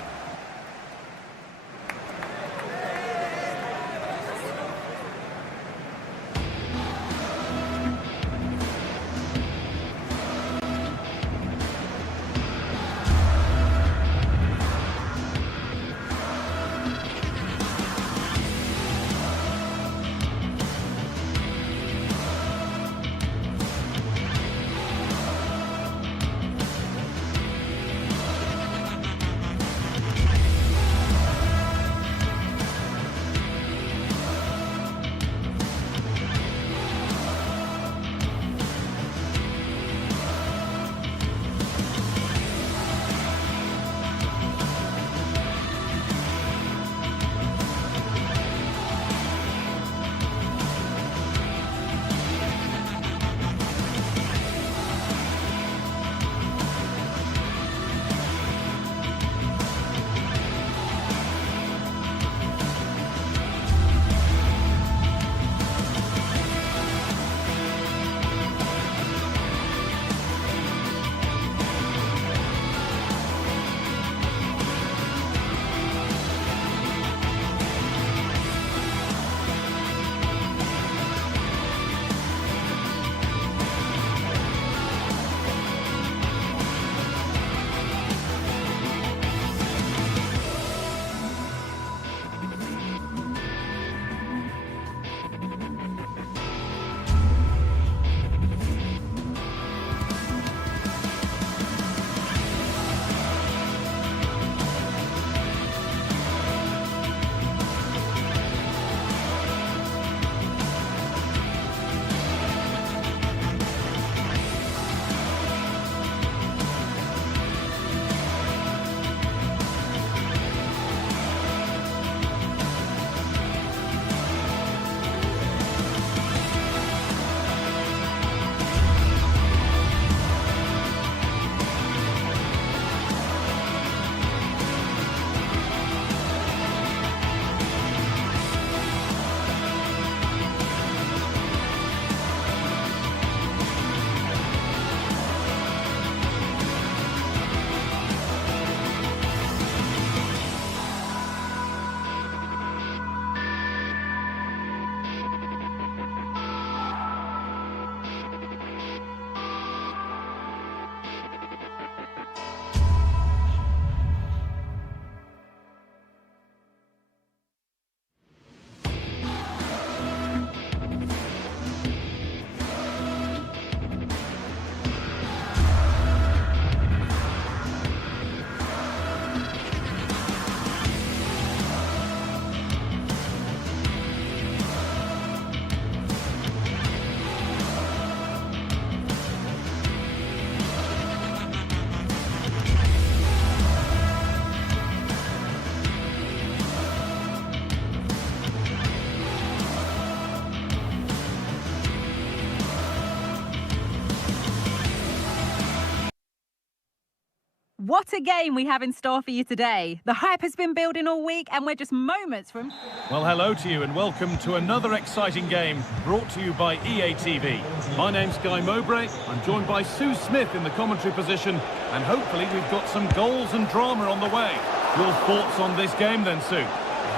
What a game we have in store for you today. The hype has been building all week and we're just moments from... Well, hello to you and welcome to another exciting game brought to you by EA TV. My name's Guy Mowbray. I'm joined by Sue Smith in the commentary position, and hopefully we've got some goals and drama on the way. Your thoughts on this game then, Sue?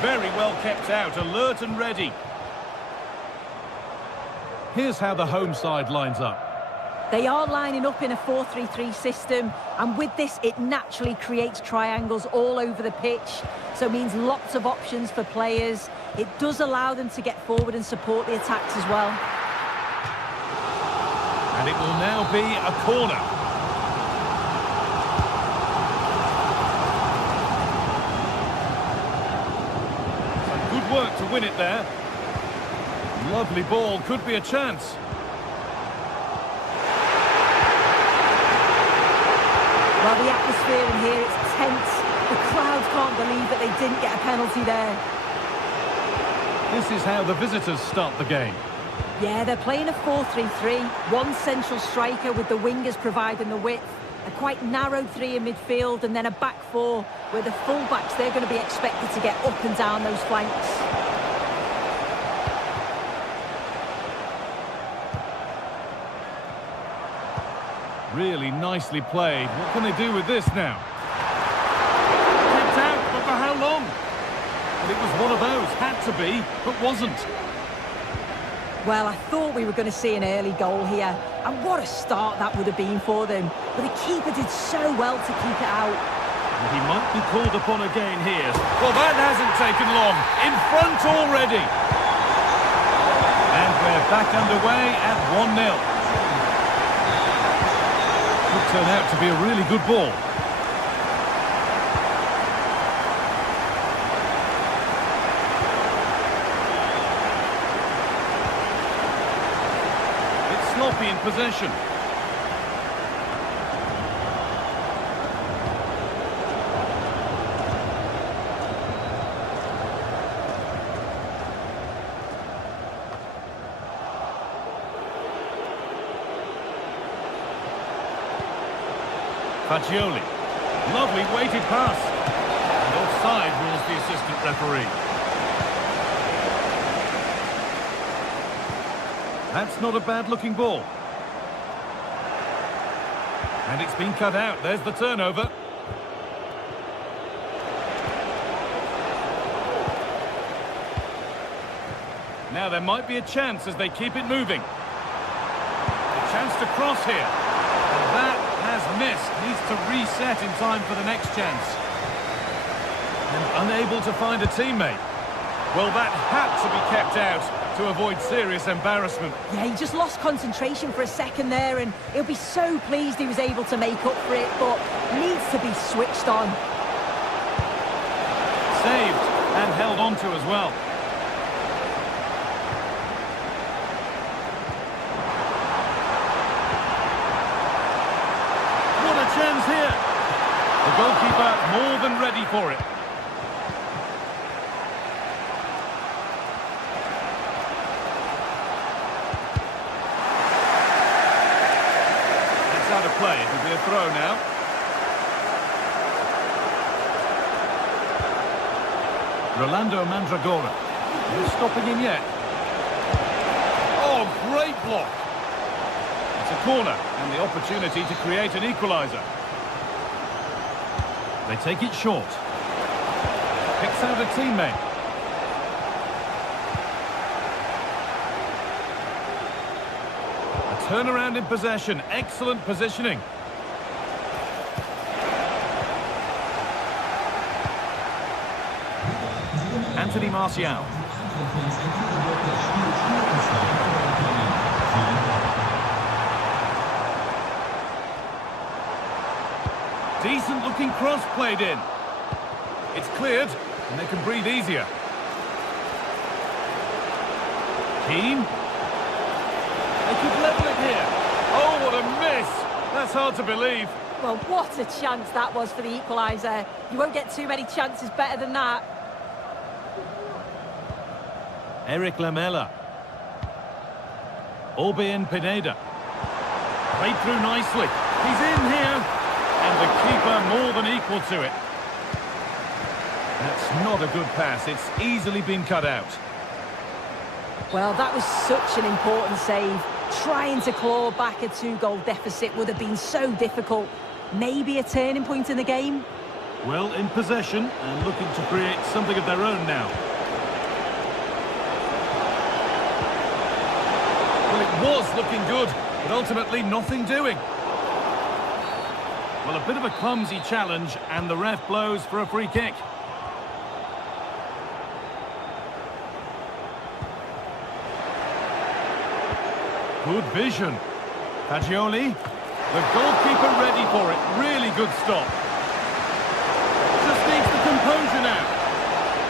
Very well kept out, alert and ready. Here's how the home side lines up. They are lining up in a 4-3-3 system, and with this it naturally creates triangles all over the pitch, so it means lots of options for players. It does allow them to get forward and support the attacks as well. And it will now be a corner. Some good work to win it there. Lovely ball, could be a chance. Well, the atmosphere in here, it's tense. The crowd can't believe that they didn't get a penalty there. This is how the visitors start the game. Yeah, they're playing a 4-3-3. One central striker with the wingers providing the width. A quite narrow three in midfield, and then a back four where the full-backs, they're going to be expected to get up and down those flanks. Really nicely played. What can they do with this now? Kept out, but for how long? And it was one of those. Had to be, but wasn't. Well, I thought we were going to see an early goal here. And what a start that would have been for them. But the keeper did so well to keep it out. And he might be called upon again here. Well, that hasn't taken long. In front already. And we're back underway at 1-0. Could turn out to be a really good ball. It's sloppy in possession. Fagioli. Lovely weighted pass. And offside rules the assistant referee. That's not a bad looking ball. And it's been cut out. There's the turnover. Now there might be a chance as they keep it moving. A chance to cross here. And that has missed, needs to reset in time for the next chance. And unable to find a teammate. Well, that had to be kept out to avoid serious embarrassment. Yeah, he just lost concentration for a second there, and he'll be so pleased he was able to make up for it, but needs to be switched on. Saved and held on to as well. Chance here. The goalkeeper more than ready for it. It's out of play. It'll be a throw now. Rolando Mandragora. No stopping him yet. Oh, great block. It's a corner and the opportunity to create an equaliser. They take it short. Picks out a teammate. A turnaround in possession. Excellent positioning. Anthony Martial. Decent looking cross played in. It's cleared and they can breathe easier. Keane. They could level it here. Oh, what a miss. That's hard to believe. Well, what a chance that was for the equaliser. You won't get too many chances better than that. Eric Lamela. Orbien Pineda. Played through nicely. He's in here. And the keeper more than equal to it. That's not a good pass. It's easily been cut out. Well, that was such an important save. Trying to claw back a 2-goal deficit would have been so difficult. Maybe a turning point in the game. Well, in possession and looking to create something of their own now. Well, it was looking good, but ultimately nothing doing. Well, a bit of a clumsy challenge, and the ref blows for a free kick. Good vision. Fagioli. The goalkeeper ready for it. Really good stop. Just needs the composure now.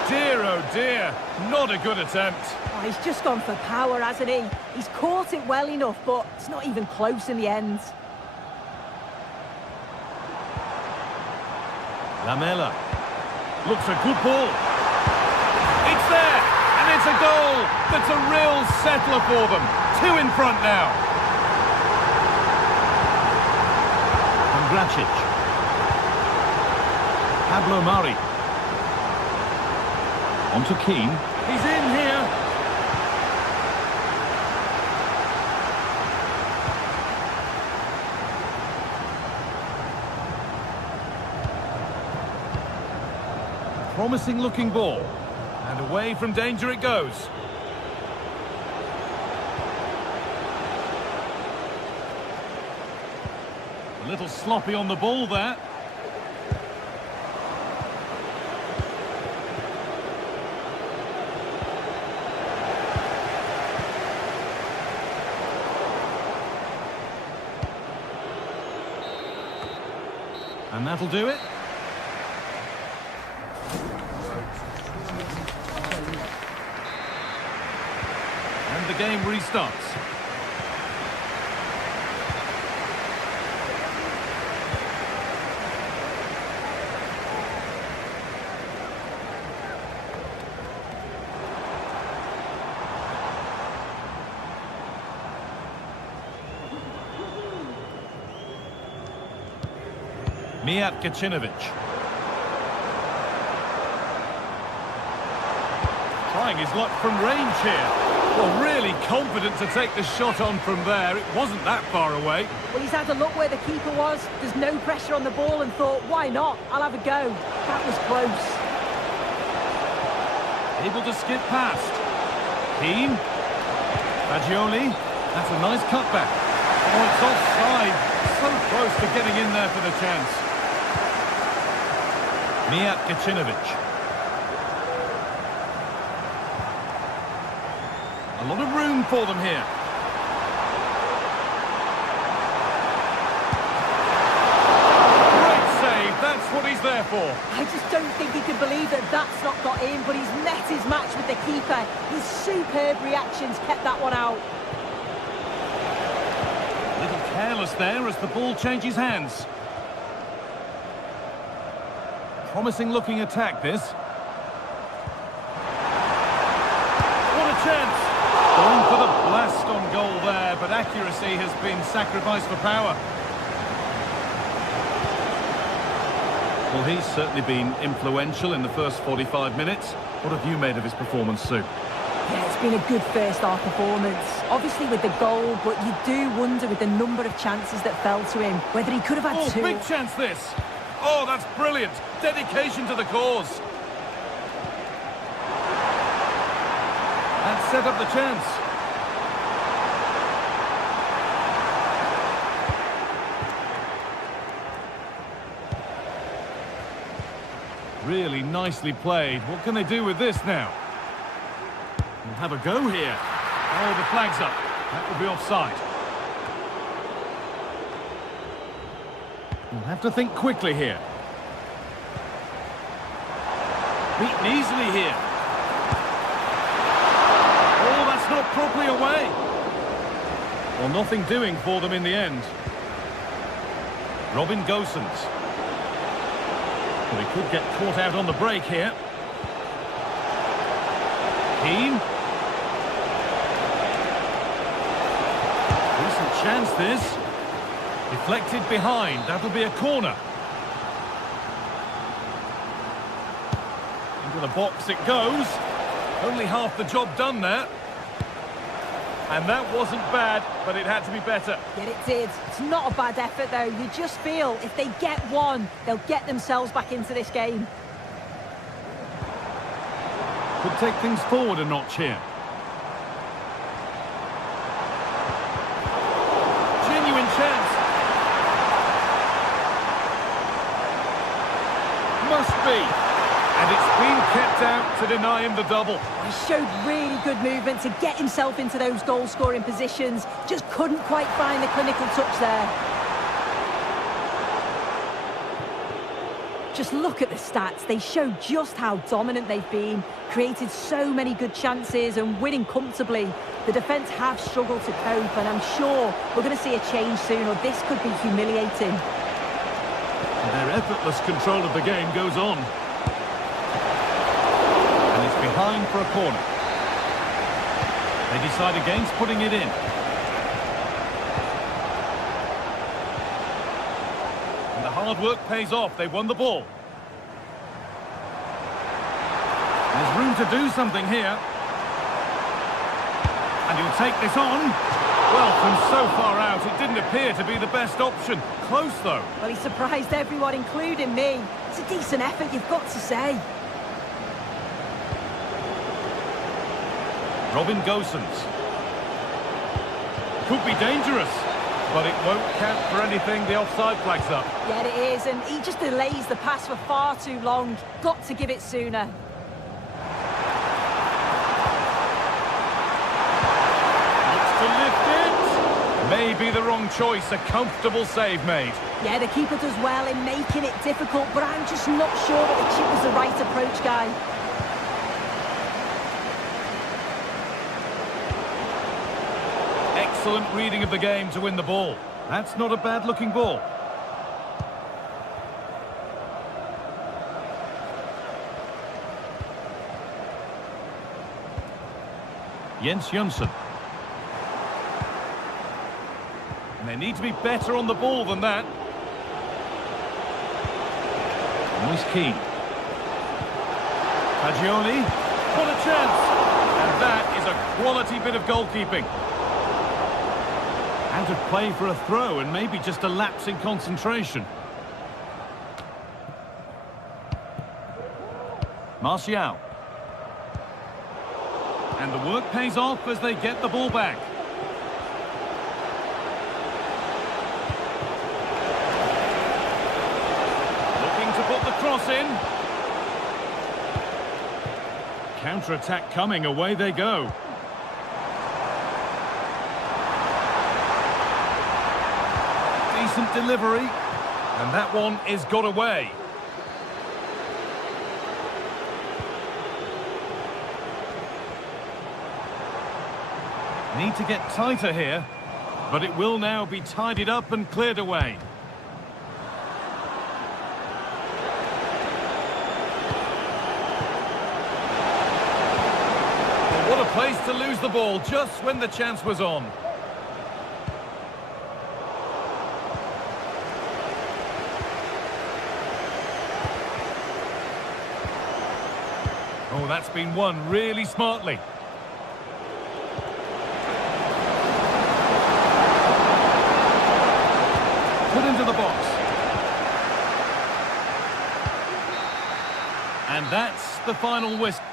Dear, oh dear. Not a good attempt. Oh, he's just gone for power, hasn't he? He's caught it well enough, but it's not even close in the end. Lamela. Looks a good ball. It's there, and it's a goal. That's a real settler for them. 2 in front now. Gracic. Pablo Mari. On to Keane. He's in here. Promising looking ball. And away from danger it goes. A little sloppy on the ball there. And that'll do it. And the game restarts. Mijat Gacinovic. Trying his luck from range here. Well, really confident to take the shot on from there. It wasn't that far away. Well, he's had a look where the keeper was. There's no pressure on the ball and thought, why not? I'll have a go. That was close. Able to skip past. Keane. Fagioli. That's a nice cutback. Oh, it's offside. So close to getting in there for the chance. Mijat Gacinovic. A lot of room for them here. Great save, that's what he's there for. I just don't think he can believe that that's not got in, but he's met his match with the keeper. His superb reactions kept that one out. A little careless there as the ball changes hands. Promising looking attack, this. What a chance! Going for the blast on goal there, but accuracy has been sacrificed for power. Well, he's certainly been influential in the first 45 minutes. What have you made of his performance, Sue? Yeah, it's been a good first half performance. Obviously with the goal, but you do wonder with the number of chances that fell to him, whether he could have had two. Big chance this! Oh, that's brilliant! Dedication to the cause. And set up the chance. Really nicely played. What can they do with this now? We'll have a go here. Oh, the flag's up. That will be offside. We'll have to think quickly here. Beaten easily here. Oh, that's not properly away. Well, nothing doing for them in the end. Robin Gosens. Well, he could get caught out on the break here. Keane. Decent chance, this. Deflected behind. That'll be a corner. Into the box it goes. Only half the job done there. And that wasn't bad, but it had to be better. Yeah, it did. It's not a bad effort, though. You just feel if they get one, they'll get themselves back into this game. Could take things forward a notch here. Genuine chance. Must be. And it's been kept out to deny him the double. He showed really good movement to get himself into those goal-scoring positions. Just couldn't quite find the clinical touch there. Just look at the stats. They show just how dominant they've been. Created so many good chances and winning comfortably. The defence have struggled to cope, and I'm sure we're going to see a change soon, or this could be humiliating. And their effortless control of the game goes on. Behind for a corner. They decide against putting it in. And the hard work pays off. They've won the ball. There's room to do something here. And he'll take this on. Well, from so far out, it didn't appear to be the best option. Close, though. Well, he surprised everyone, including me. It's a decent effort, you've got to say. Robin Gosens. Could be dangerous, but it won't count for anything. The offside flag's up. Yeah, it is, and he just delays the pass for far too long. Got to give it sooner. Looks to lift it. Maybe the wrong choice. A comfortable save made. Yeah, the keeper does well in making it difficult, but I'm just not sure that the chip was the right approach, Guy. Excellent reading of the game to win the ball. That's not a bad-looking ball. Jens Jonsson. And they need to be better on the ball than that. Moise Keane. Fagioli. What a chance! And that is a quality bit of goalkeeping. Out of play for a throw, and maybe just a lapse in concentration. Martial. And the work pays off as they get the ball back. Looking to put the cross in. Counter-attack coming, away they go. Decent delivery, and that one is got away. Need to get tighter here, but it will now be tidied up and cleared away. Well, what a place to lose the ball just when the chance was on. Oh, that's been won really smartly. Put into the box. And that's the final whistle.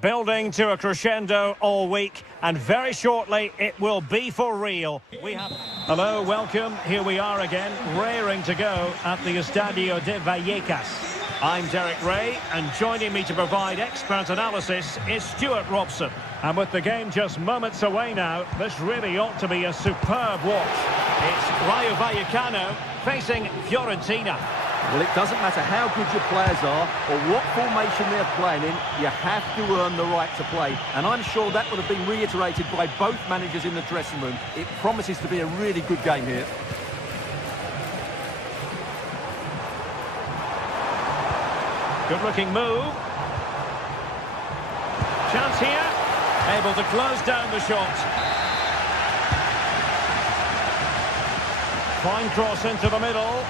Building to a crescendo all week, and very shortly it will be for real. Hello, welcome. Here we are again, raring to go at the Estadio de Vallecas. I'm Derek Ray, and joining me to provide expert analysis is Stuart Robson. And with the game just moments away now, this really ought to be a superb watch. It's Rayo Vallecano facing Fiorentina. Well, it doesn't matter how good your players are or what formation they're playing in, you have to earn the right to play. And I'm sure that would have been reiterated by both managers in the dressing room. It promises to be a really good game here. Good-looking move. Chance here. Able to close down the shot. Fine cross into the middle.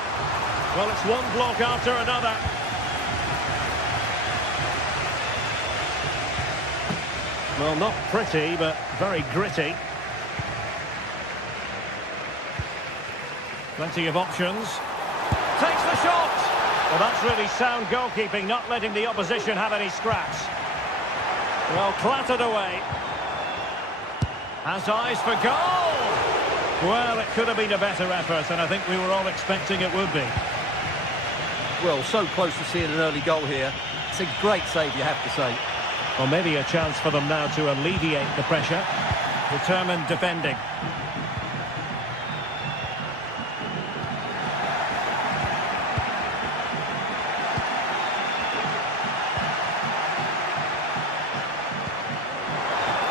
Well, it's one block after another. Well, not pretty, but very gritty. Plenty of options. Takes the shot! Well, that's really sound goalkeeping, not letting the opposition have any scraps. Well, clattered away. Has eyes for goal! Well, it could have been a better effort, and I think we were all expecting it would be. Well, so close to seeing an early goal here. It's a great save, you have to say. Well, maybe a chance for them now to alleviate the pressure. Determined defending.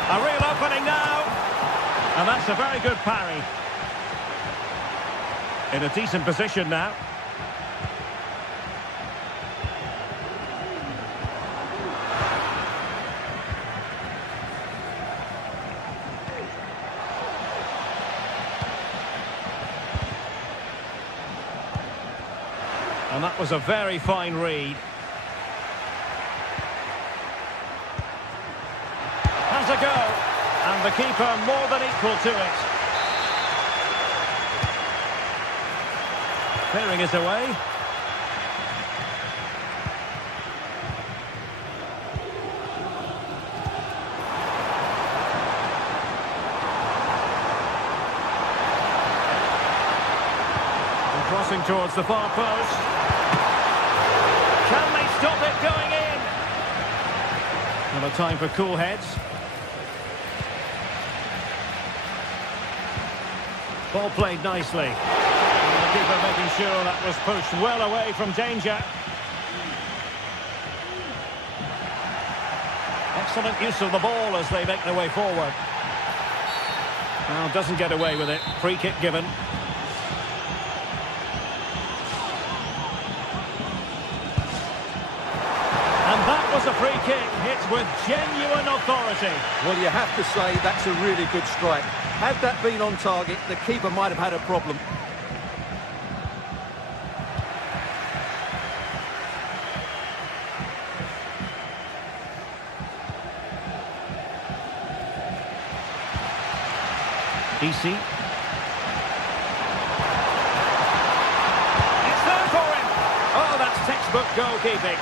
A real opening now. And that's a very good parry. In a decent position now. And that was a very fine read. Has a go. And the keeper more than equal to it. Clearing it away. And crossing towards the far post. Can they stop it going in? Now a time for cool heads. Ball played nicely. And the keeper making sure that was pushed well away from danger. Excellent use of the ball as they make their way forward. Well, doesn't get away with it. Free kick given. Was a free kick hit with genuine authority. Well, you have to say that's a really good strike. Had that been on target, the keeper might have had a problem. Easy. It's there for him. Oh, that's textbook goalkeeping.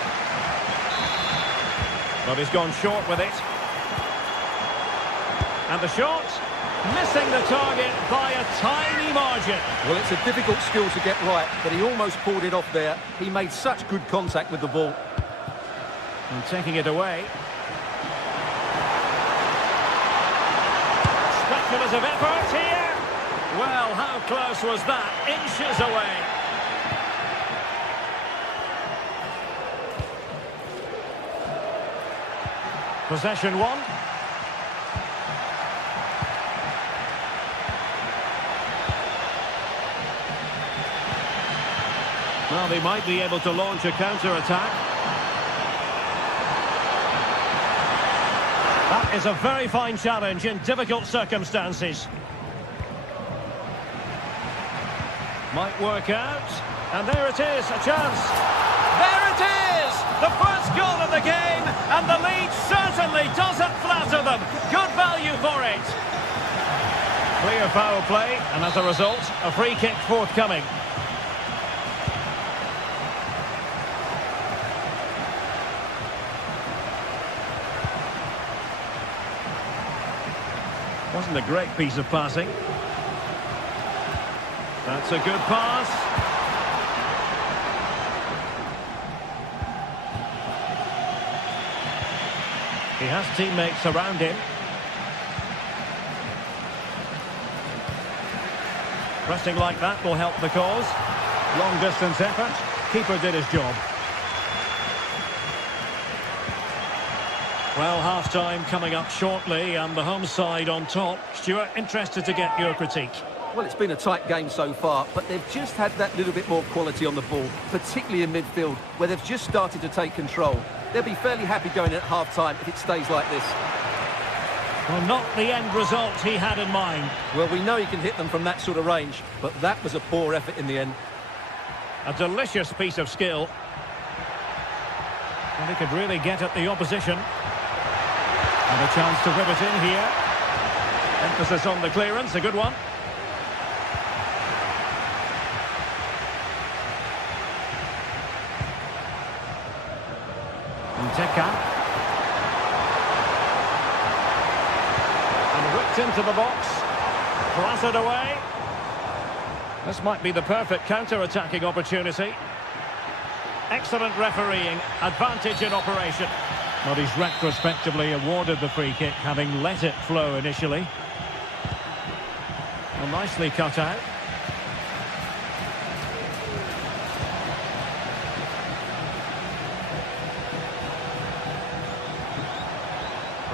But he's gone short with it. And the shot, missing the target by a tiny margin. Well, it's a difficult skill to get right, but he almost pulled it off there. He made such good contact with the ball. And taking it away. Speculative effort here. Well, how close was that? Inches away. Possession one. Well, they might be able to launch a counter-attack. That is a very fine challenge in difficult circumstances. Might work out. And there it is, a chance. There it is! The first goal of the game, and the lead certainly doesn't flatter them. Good value for it. Clear foul play, and as a result, a free kick forthcoming. Wasn't a great piece of passing. That's a good pass. He has teammates around him. Pressing like that will help the cause. Long distance effort. Keeper did his job. Well, half-time coming up shortly and the home side on top. Stuart, interested to get your critique. Well, it's been a tight game so far, but they've just had that little bit more quality on the ball, particularly in midfield, where they've just started to take control. They'll be fairly happy going in at half-time if it stays like this. Well, not the end result he had in mind. Well, we know he can hit them from that sort of range, but that was a poor effort in the end. A delicious piece of skill. And he could really get at the opposition. And a chance to rip it in here. Emphasis on the clearance, a good one. Teka. And whipped into the box. Blasted away. This might be the perfect counter-attacking opportunity. Excellent refereeing. Advantage in operation. But he's retrospectively awarded the free kick, having let it flow initially. Well, nicely cut out.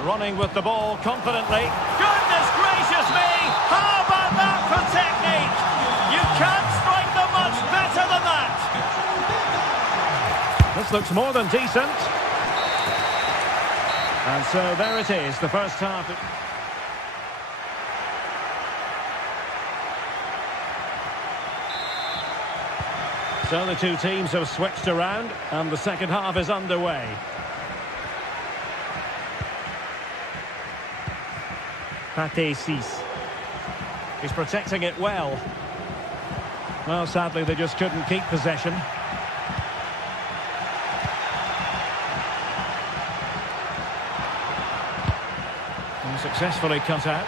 Running with the ball confidently. Goodness gracious me! How about that for technique? You can't strike them much better than that! This looks more than decent. And so there it is, the first half. So the two teams have switched around and the second half is underway. Pate Cis. He's protecting it well. Well, sadly, they just couldn't keep possession. And successfully cut out.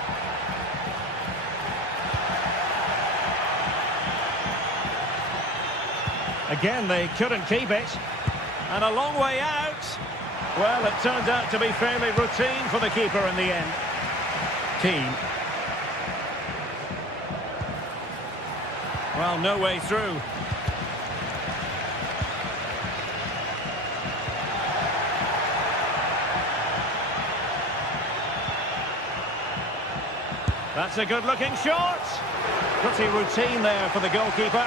Again, they couldn't keep it. And a long way out. Well, it turned out to be fairly routine for the keeper in the end. Keane. Well, no way through. That's a good-looking shot. Pretty routine there for the goalkeeper.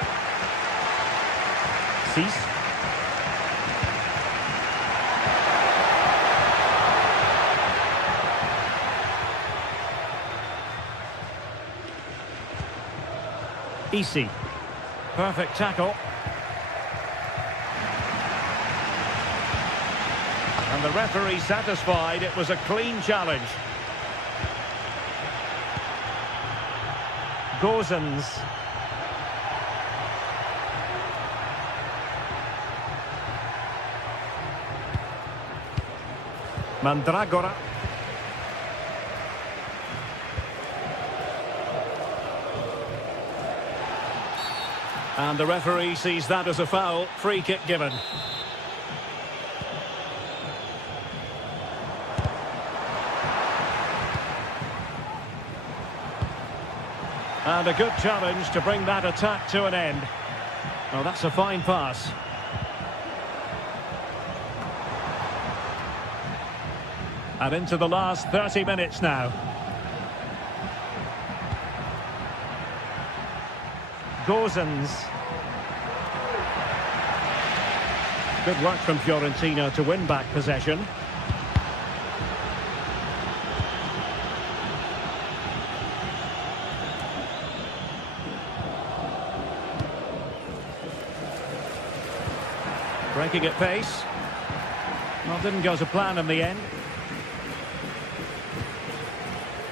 Cis. Easy. Perfect tackle. And the referee satisfied it was a clean challenge. Gozens. Mandragora. And the referee sees that as a foul. Free kick given. And a good challenge to bring that attack to an end. Well, that's a fine pass. And into the last 30 minutes now. Gozens. Good work from Fiorentina to win back possession. Breaking at pace. Well, didn't go to plan in the end.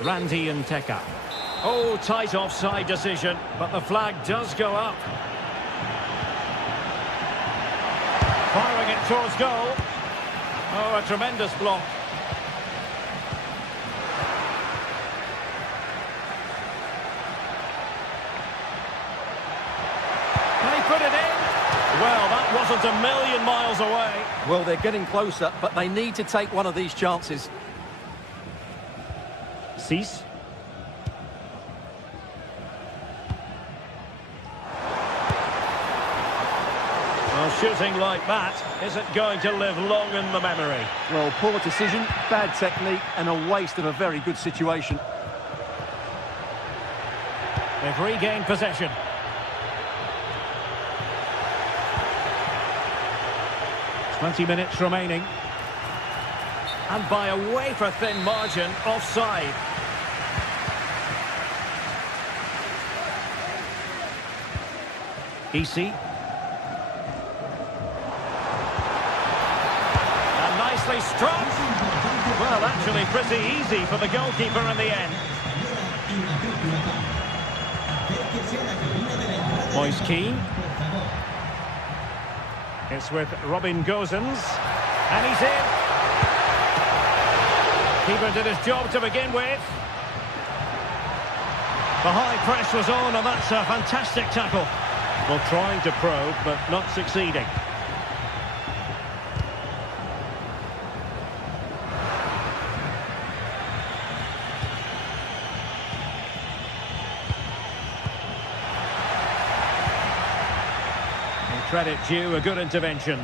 Randy and Teka. Oh, tight offside decision, but the flag does go up. Firing it towards goal. Oh, a tremendous block. Can he put it in? Well, that wasn't a million miles away. Well, they're getting closer, but they need to take one of these chances. Cease. Well, shooting like that isn't going to live long in the memory. Well, poor decision, bad technique, and a waste of a very good situation. They've regained possession. "20 minutes remaining. And by a wafer-thin margin, offside. Easy. And nicely struck. Well, actually pretty easy for the goalkeeper in the end. Moise Keane. It's with Robin Gosens. And he's in. Keeper did his job to begin with. The high press was on, and that's a fantastic tackle. Well, trying to probe, but not succeeding. And credit due, a good intervention.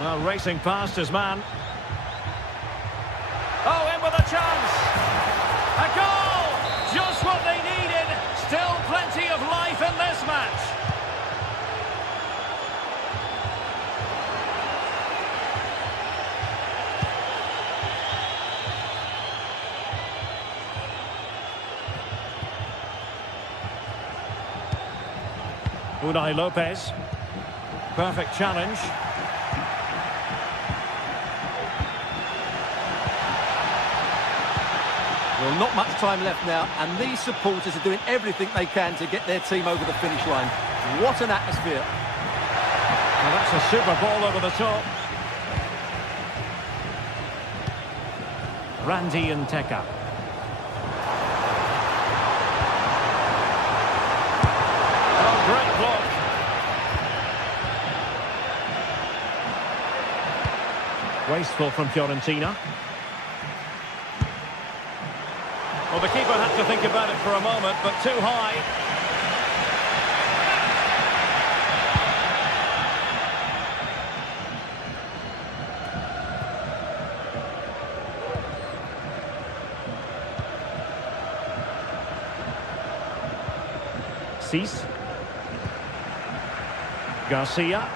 Well, racing past his man. Oh, in with a chance! A goal! Just what they needed! Still plenty of life in this match. Unai Lopez. Perfect challenge. Well, not much time left now, and these supporters are doing everything they can to get their team over the finish line. What an atmosphere. Well, that's a super ball over the top. Randy Nteka. Oh, great block. Wasteful from Fiorentina. Well, the keeper had to think about it for a moment, but too high. Cease. Garcia.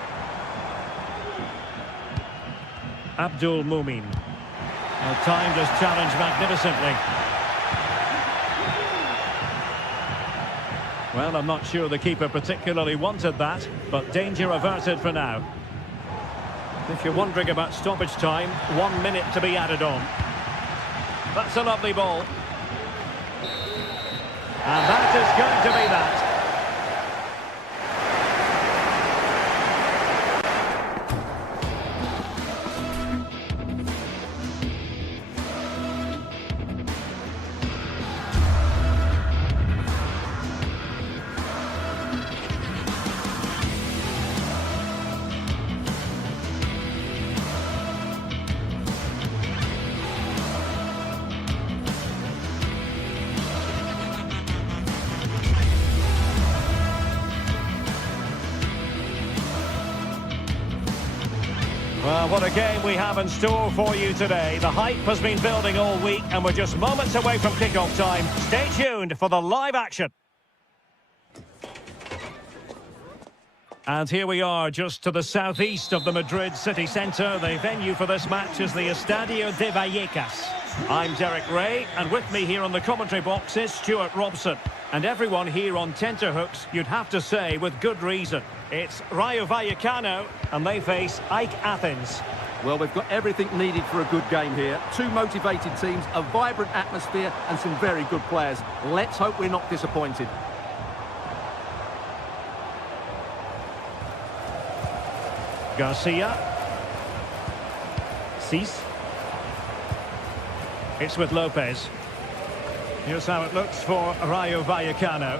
Abdul Mumin. Timed his challenge magnificently. Well, I'm not sure the keeper particularly wanted that, but danger averted for now. If you're wondering about stoppage time, 1 minute to be added on. That's a lovely ball. And that is going to be that. Well, what a game we have in store for you today. The hype has been building all week, and we're just moments away from kickoff time. Stay tuned for the live action. And here we are, just to the southeast of the Madrid city centre. The venue for this match is the Estadio de Vallecas. I'm Derek Ray, and with me here on the commentary box is Stuart Robson. And everyone here on tenterhooks, you'd have to say, with good reason. It's Rayo Vallecano, and they face AEK Athens. Well, we've got everything needed for a good game here. Two motivated teams, a vibrant atmosphere, and some very good players. Let's hope we're not disappointed. Garcia. Cease. It's with Lopez. Here's how it looks for Rayo Vallecano.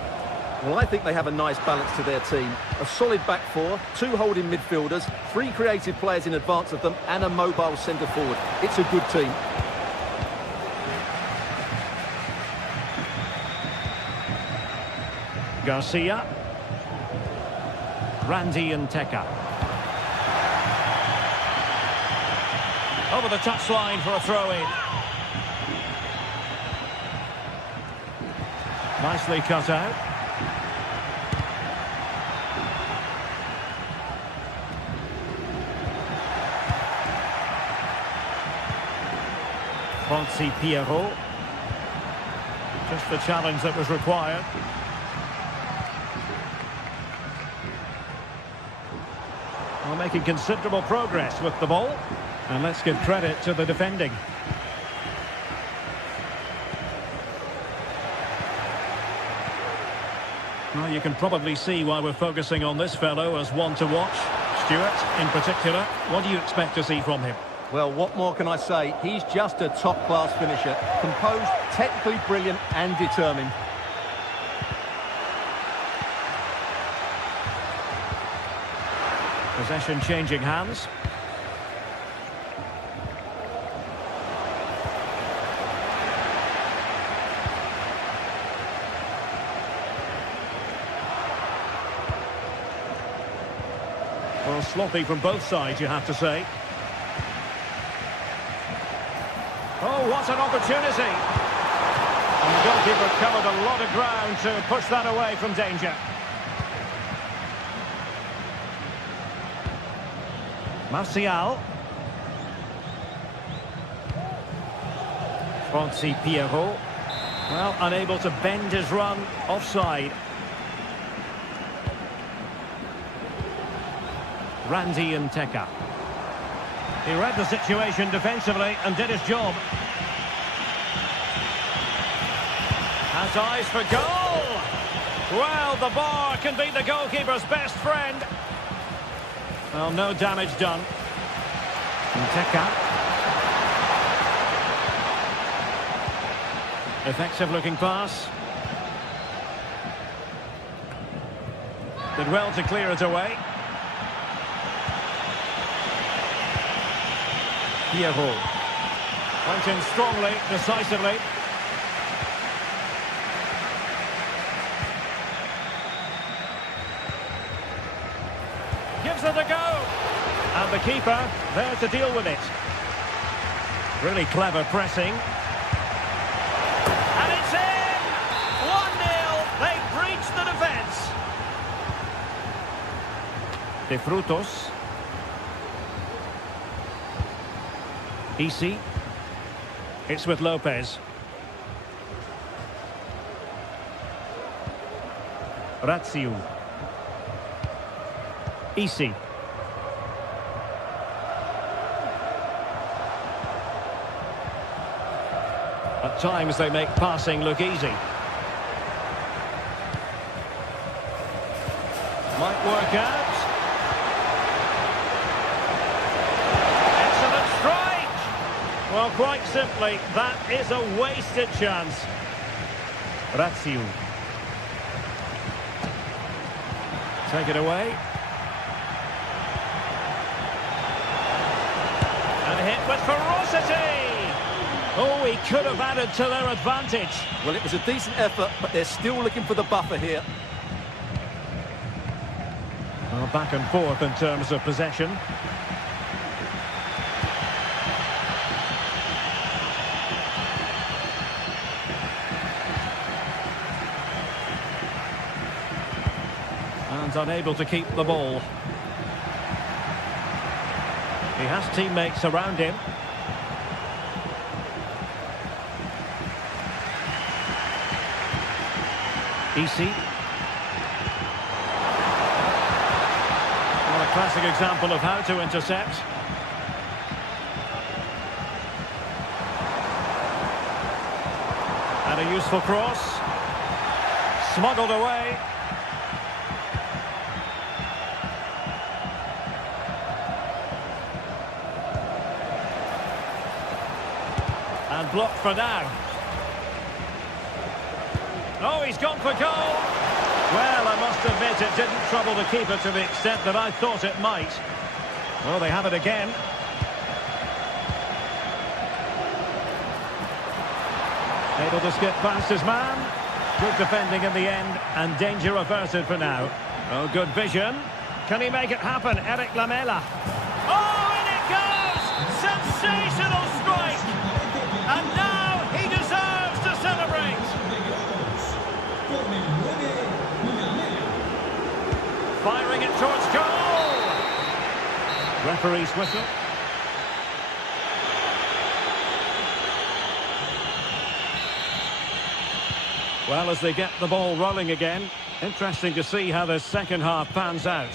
Well, I think they have a nice balance to their team. A solid back four, 2 holding midfielders, 3 creative players in advance of them, and a mobile centre-forward. It's a good team. Garcia. Randy and Teka. Over the touchline for a throw-in. Nicely cut out. Fonsi Pierrot. Just the challenge that was required. Well, making considerable progress with the ball. And let's give credit to the defending. Well, you can probably see why we're focusing on this fellow as one to watch. Stuart, in particular, what do you expect to see from him? Well, what more can I say? He's just a top-class finisher. Composed, technically brilliant and determined. Possession changing hands. Well, sloppy from both sides, you have to say. Oh, what an opportunity! And the goalkeeper covered a lot of ground to push that away from danger. Martial. Fonsi Pierrot. Well, unable to bend his run offside. Randy and Teka. He read the situation defensively and did his job. Has eyes for goal! Well, the bar can be the goalkeeper's best friend. Well, no damage done. And Teka. Effective looking pass. Did well to clear it away. Pierrot. Went in strongly, decisively. Gives it a go. And the keeper there to deal with it. Really clever pressing. And it's in! 1-0. They breached the defence. De Frutos. Isi. It's with Lopez. Raziu. Isi. At times they make passing look easy. Might work out. Well, quite simply, that is a wasted chance. Raziu. Take it away. And hit with ferocity. Oh, he could have added to their advantage. Well, it was a decent effort, but they're still looking for the buffer here. Well, back and forth in terms of possession. Unable to keep the ball. He has teammates around him. Isi. Well, a classic example of how to intercept. And a useful cross. Smuggled away. And blocked for now. Oh, he's gone for goal. must admit it didn't trouble the keeper to the extent that I thought it might. Well, they have it again. Able to skip past his man. Good defending in the end, and danger averted for now. Oh, good vision. Can he make it happen? Eric Lamela. Oh, and it goes! Sensational strike! And now he deserves to celebrate! Firing it towards goal! Referee's whistle. Well, as they get the ball rolling again, interesting to see how the second half pans out.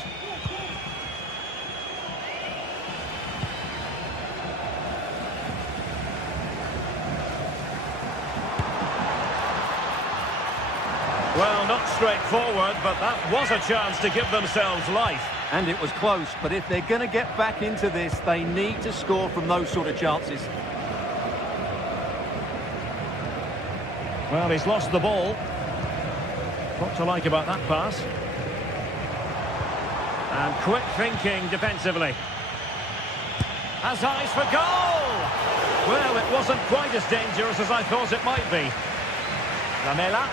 Well, not straightforward, but that was a chance to give themselves life. And it was close, but if they're going to get back into this, they need to score from those sort of chances. Well, he's lost the ball. What to like about that pass? And quick thinking defensively. Has eyes for goal! Well, it wasn't quite as dangerous as I thought it might be. Lamela.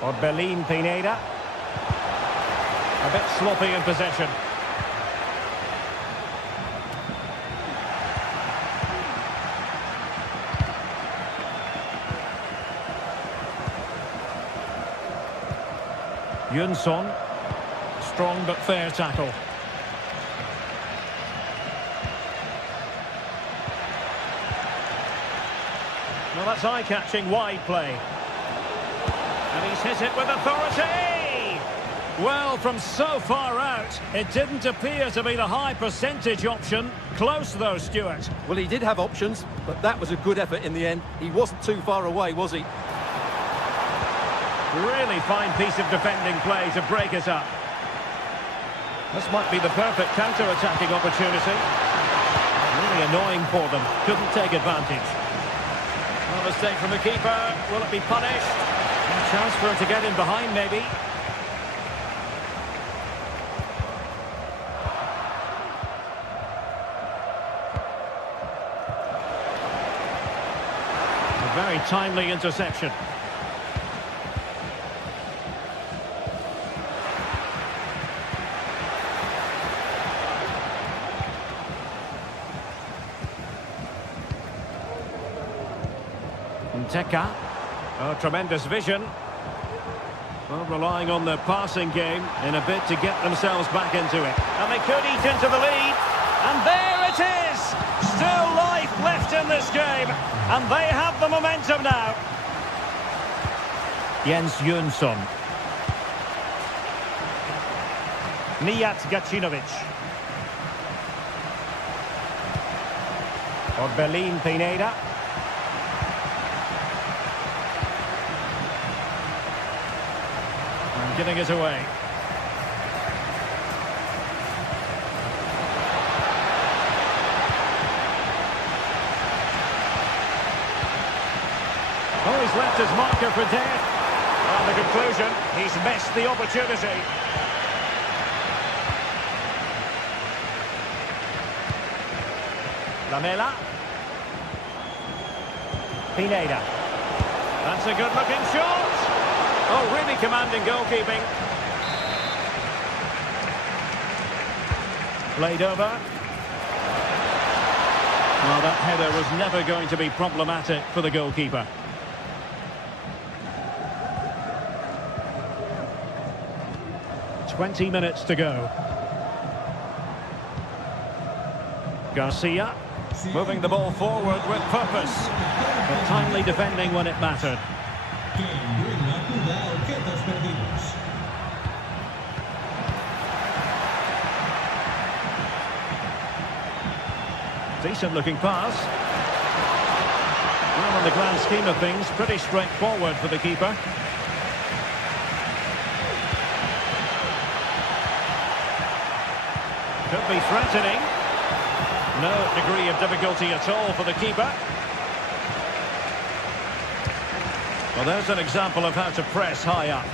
Orbelin Pineda. A bit sloppy in possession. Jönsson. Strong but fair tackle. Well, that's eye-catching wide play. And he's hit it with authority! Well, from so far out, it didn't appear to be the high percentage option. Close though, Stuart. Well, he did have options, but that was a good effort in the end. He wasn't too far away, was he? Really fine piece of defending play to break it up. This might be the perfect counter-attacking opportunity. Really annoying for them. Couldn't take advantage. Well, mistake from the keeper. Will it be punished? A chance for him to get in behind, maybe. A very timely interception. Teka. Oh, tremendous vision. Well, relying on their passing game in a bid to get themselves back into it. And they could eat into the lead. And there it is! Still life left in this game. And they have the momentum now. Jens Jönsson. Mijat Gacinovic. Orbelin Pineda. Giving it away. Oh, he's left his marker for death. And the conclusion, he's missed the opportunity. Lamela. Pineda. That's a good-looking shot. Oh, really commanding goalkeeping. Played over. Well, that header was never going to be problematic for the goalkeeper. "20 minutes to go. Garcia moving the ball forward with purpose, but timely defending when it mattered. Decent looking pass. Well, in the grand scheme of things, pretty straightforward for the keeper. Could be threatening. No degree of difficulty at all for the keeper. Well, there's an example of how to press high up.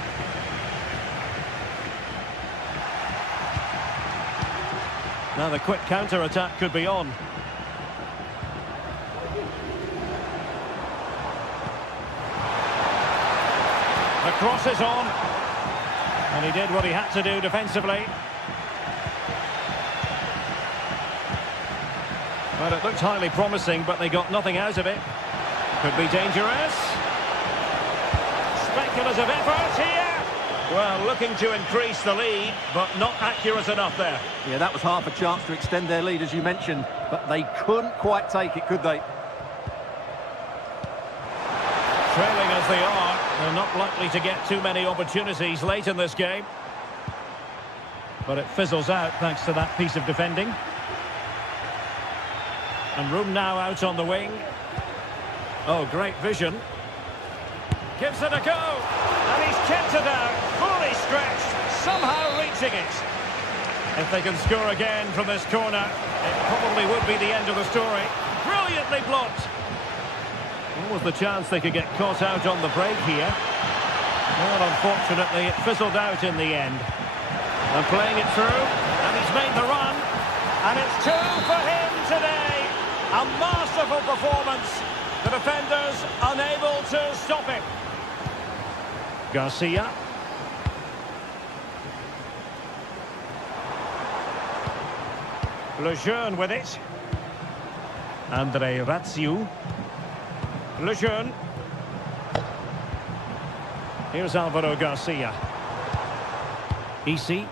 Now the quick counter-attack could be on. The cross is on. And he did what he had to do defensively. Well, it looked highly promising, but they got nothing out of it. Could be dangerous. Speculative effort here. Well, looking to increase the lead, but not accurate enough there. Yeah, that was half a chance to extend their lead, as you mentioned, but they couldn't quite take it, could they? Trailing as they are, they're not likely to get too many opportunities late in this game. But it fizzles out thanks to that piece of defending. And room now out on the wing. Oh, great vision. Gives it a go. And he's kept it out, fully stretched, somehow reaching it. If they can score again from this corner, it probably would be the end of the story. Brilliantly blocked. What was the chance they could get caught out on the break here? Well, unfortunately, it fizzled out in the end. And playing it through, and he's made the run. And it's 2 for him today. A masterful performance. The defenders unable to stop him. Garcia. Lejeune with it. Andre Ratsiu. Lejeune. Here's Alvaro Garcia. Isi.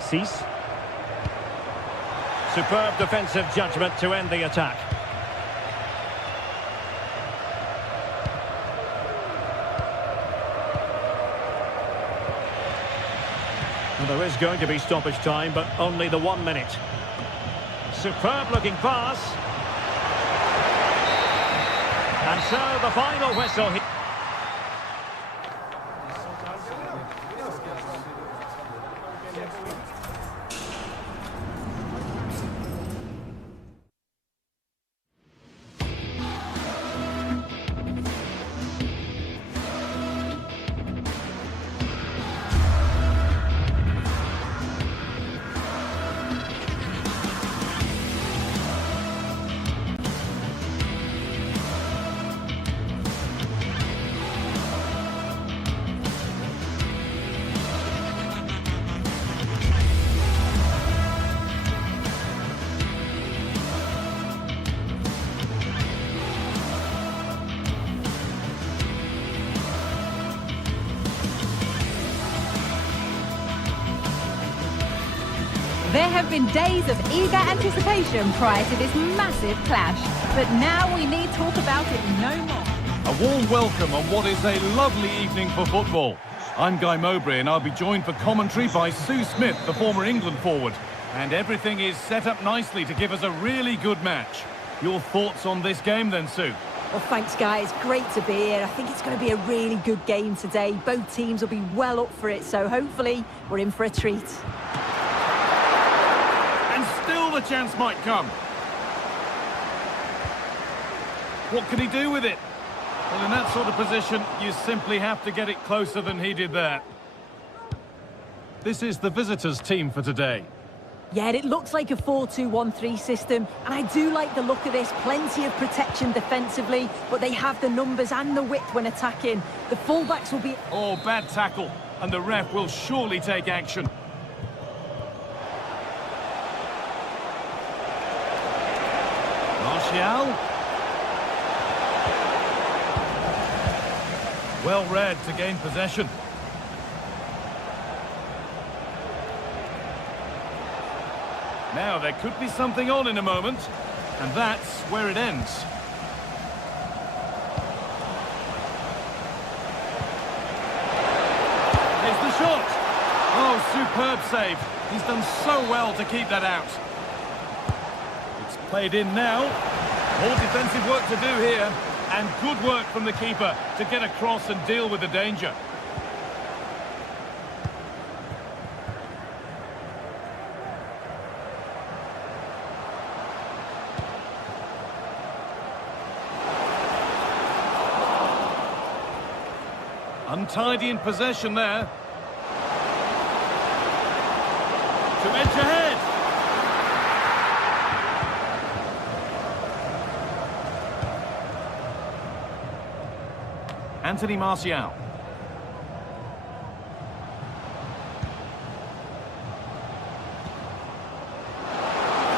Cease. Superb defensive judgment to end the attack. Well, there is going to be stoppage time, but only the 1 minute. Superb looking pass. And so the final whistle here. There have been days of eager anticipation prior to this massive clash, but now we need talk about it no more. A warm welcome on what is a lovely evening for football. I'm Guy Mowbray and I'll be joined for commentary by Sue Smith, the former England forward. And everything is set up nicely to give us a really good match. Your thoughts on this game then, Sue? Well, thanks, guys. Great to be here. I think it's going to be a really good game today. Both teams will be well up for it, so hopefully we're in for a treat. And still the chance might come. What can he do with it? Well, in that sort of position, you simply have to get it closer than he did there. This is the visitors' team for today. Yeah, it looks like a 4-2-1-3 system, and I do like the look of this. Plenty of protection defensively, but they have the numbers and the width when attacking. The fullbacks will be... Oh, bad tackle, and the ref will surely take action. Martial. Well read to gain possession. Now, there could be something on in a moment, and that's where it ends. Here's the shot. Oh, superb save. He's done so well to keep that out. It's played in now. More defensive work to do here, and good work from the keeper to get across and deal with the danger. Untidy in possession there. To edge ahead. Anthony Martial.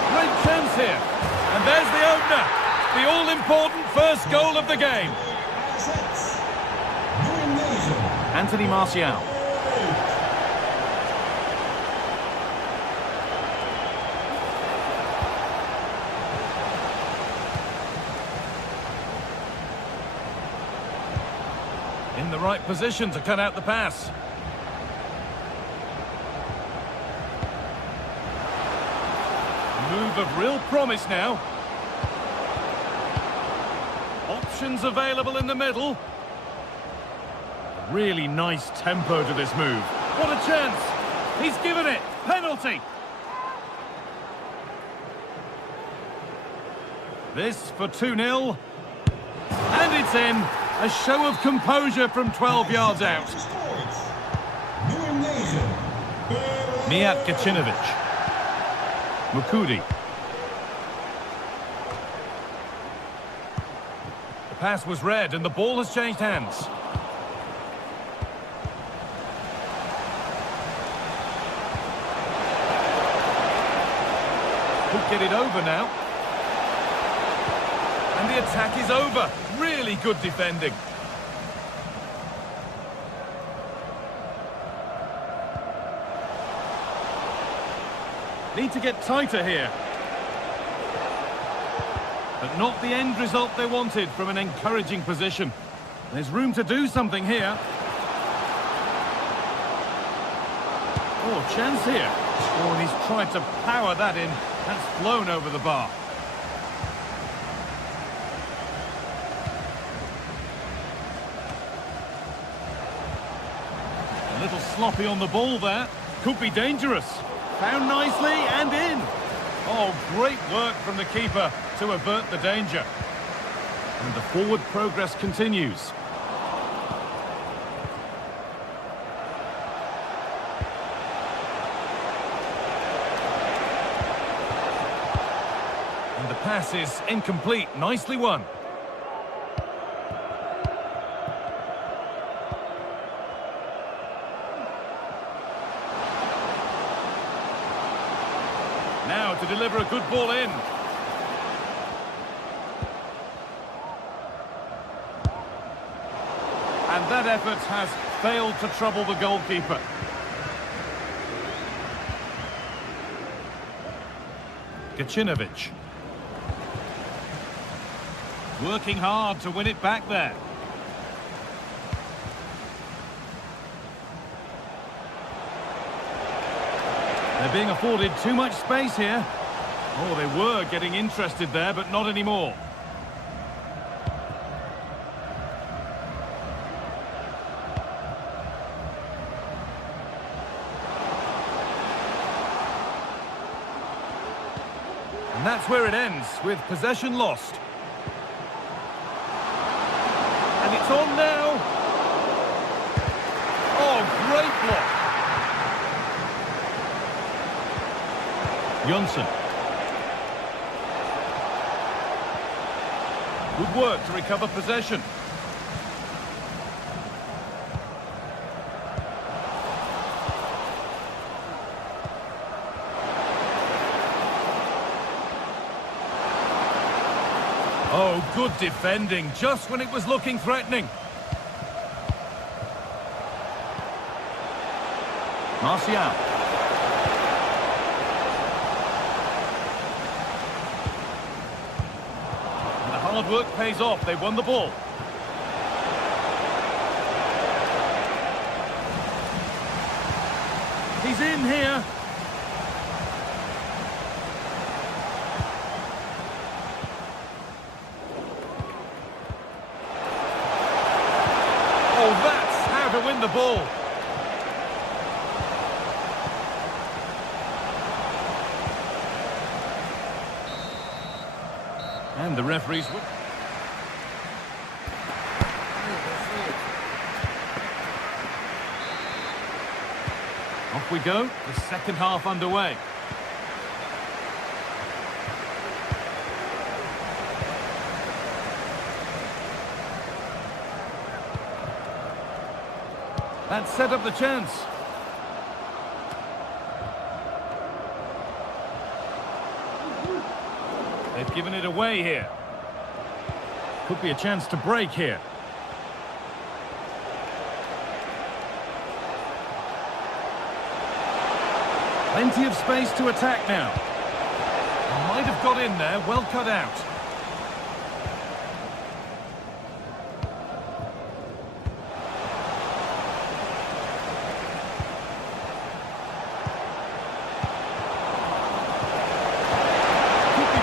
Great chance here. And there's the opener. The all-important first goal of the game. Anthony Martial. In the right position to cut out the pass. Move of real promise now. Options available in the middle. Really nice tempo to this move. What a chance! He's given it! Penalty! This for 2-0. And it's in. A show of composure from 12 yards out. Mijat Gacinovic. Mukudi. The pass was read and the ball has changed hands. Could get it over now. And the attack is over. Really good defending. Need to get tighter here. But not the end result they wanted from an encouraging position. There's room to do something here. Oh, chance here. Oh, and he's tried to power that in. That's flown over the bar. A little sloppy on the ball there. Could be dangerous. Found nicely and in. Oh, great work from the keeper to avert the danger. And the forward progress continues. And the pass is incomplete. Nicely won. Now to deliver a good ball in. And that effort has failed to trouble the goalkeeper. Gacinovic. Working hard to win it back there. They're being afforded too much space here. Oh, they were getting interested there, but not anymore. And that's where it ends, with possession lost. And it's on now. Oh, great block. Johnson. Good work to recover possession. Oh, good defending, just when it was looking threatening. Martial. Hard work pays off. They won the ball. He's in here. Oh, that's how to win the ball. And the referees... we go, the second half underway. That set up the chance. They've given it away here. Could be a chance to break here. Plenty of space to attack now. Might have got in there, well cut out.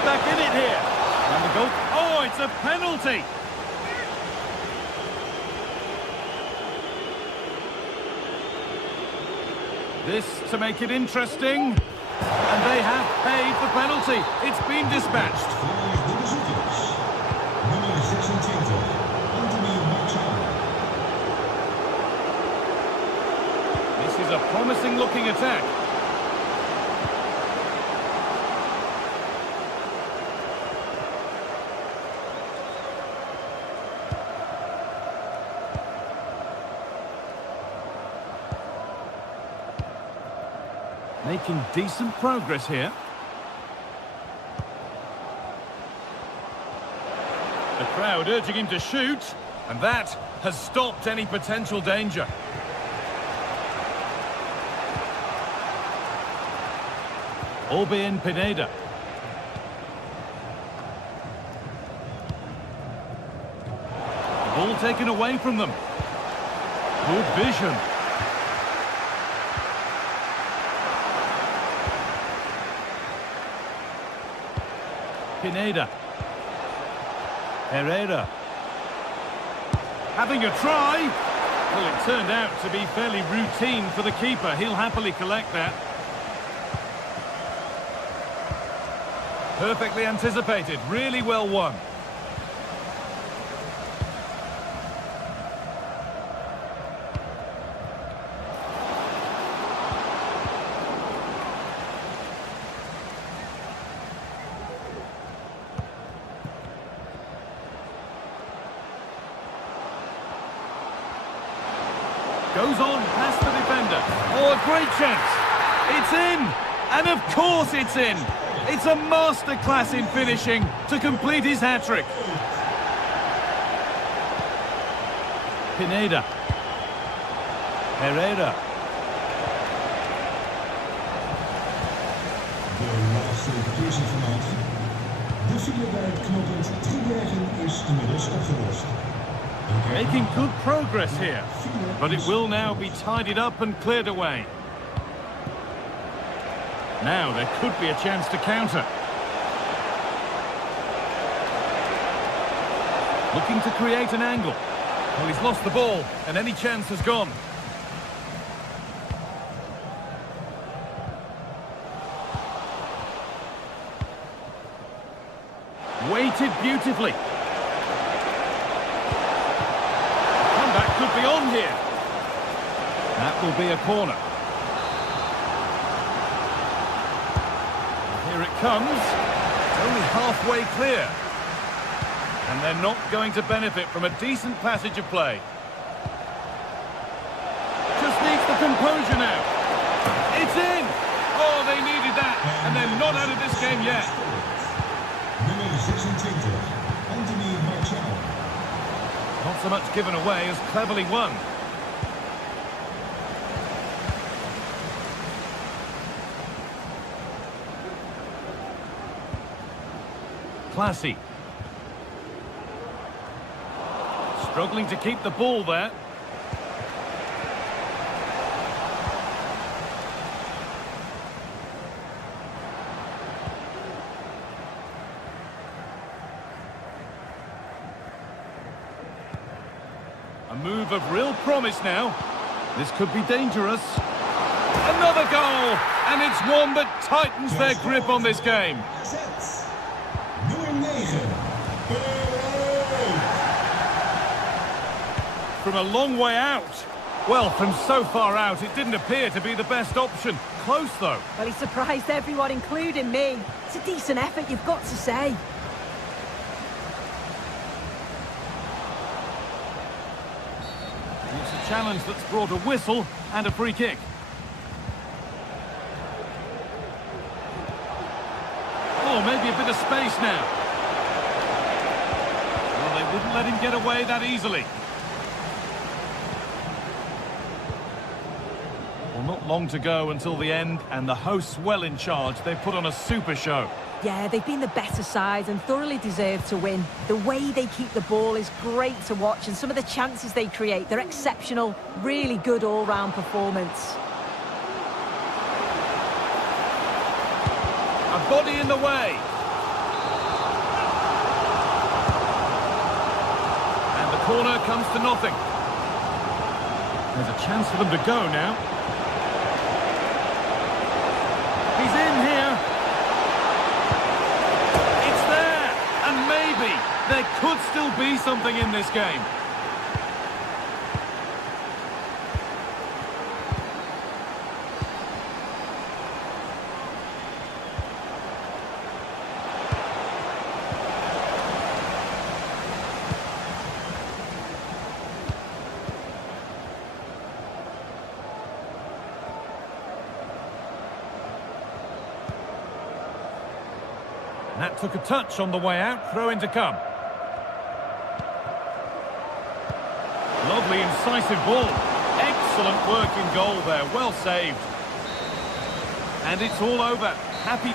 Back in it here. And the goal. Oh, it's a penalty. This to make it interesting. And they have paid the penalty. It's been dispatched. This is a promising looking attack. Making decent progress here. The crowd urging him to shoot, and that has stopped any potential danger. Pineda. The ball taken away from them. Good vision. Pineda. Herrera. Having a try. Well, it turned out to be fairly routine for the keeper. He'll happily collect that. Perfectly anticipated. Really well won. Goes on past the defender. Oh, a great chance. It's in. And of course it's in. It's a masterclass in finishing to complete his hat-trick. Pineda. Herrera. De laatste keuze vanaf. De file bij het knooppunt Driebergen is inmiddels opgelost. Making good progress here, but it will now be tidied up and cleared away. Now there could be a chance to counter. Looking to create an angle. Well, he's lost the ball, and any chance has gone. Weighted beautifully. Could be on here. That will be a corner. Here it comes. Only halfway clear. And they're not going to benefit from a decent passage of play. Just needs the composure now. It's in. Oh, they needed that. And they're not out of this game yet. Nummer 26, Anthony Martial. Not so much given away as cleverly won. Classy. Struggling to keep the ball there. A move of real promise now. This could be dangerous. Another goal! And it's one that tightens their grip on this game. Nummer 9. From a long way out. Well, from so far out, it didn't appear to be the best option. Close, though. Well, he surprised everyone, including me. It's a decent effort, you've got to say. It's a challenge that's brought a whistle and a free kick. Oh, maybe a bit of space now. Well, they wouldn't let him get away that easily. Well, not long to go until the end, and the hosts well in charge. They've put on a super show. Yeah, they've been the better side and thoroughly deserve to win. The way they keep the ball is great to watch, and some of the chances they create, they're exceptional. Really good all-round performance. A body in the way. And the corner comes to nothing. There's a chance for them to go now. He's in here. It's there. And maybe there could still be something in this game. That took a touch on the way out, throw in to come. Lovely incisive ball. Excellent work in goal there, well saved. And it's all over. Happy.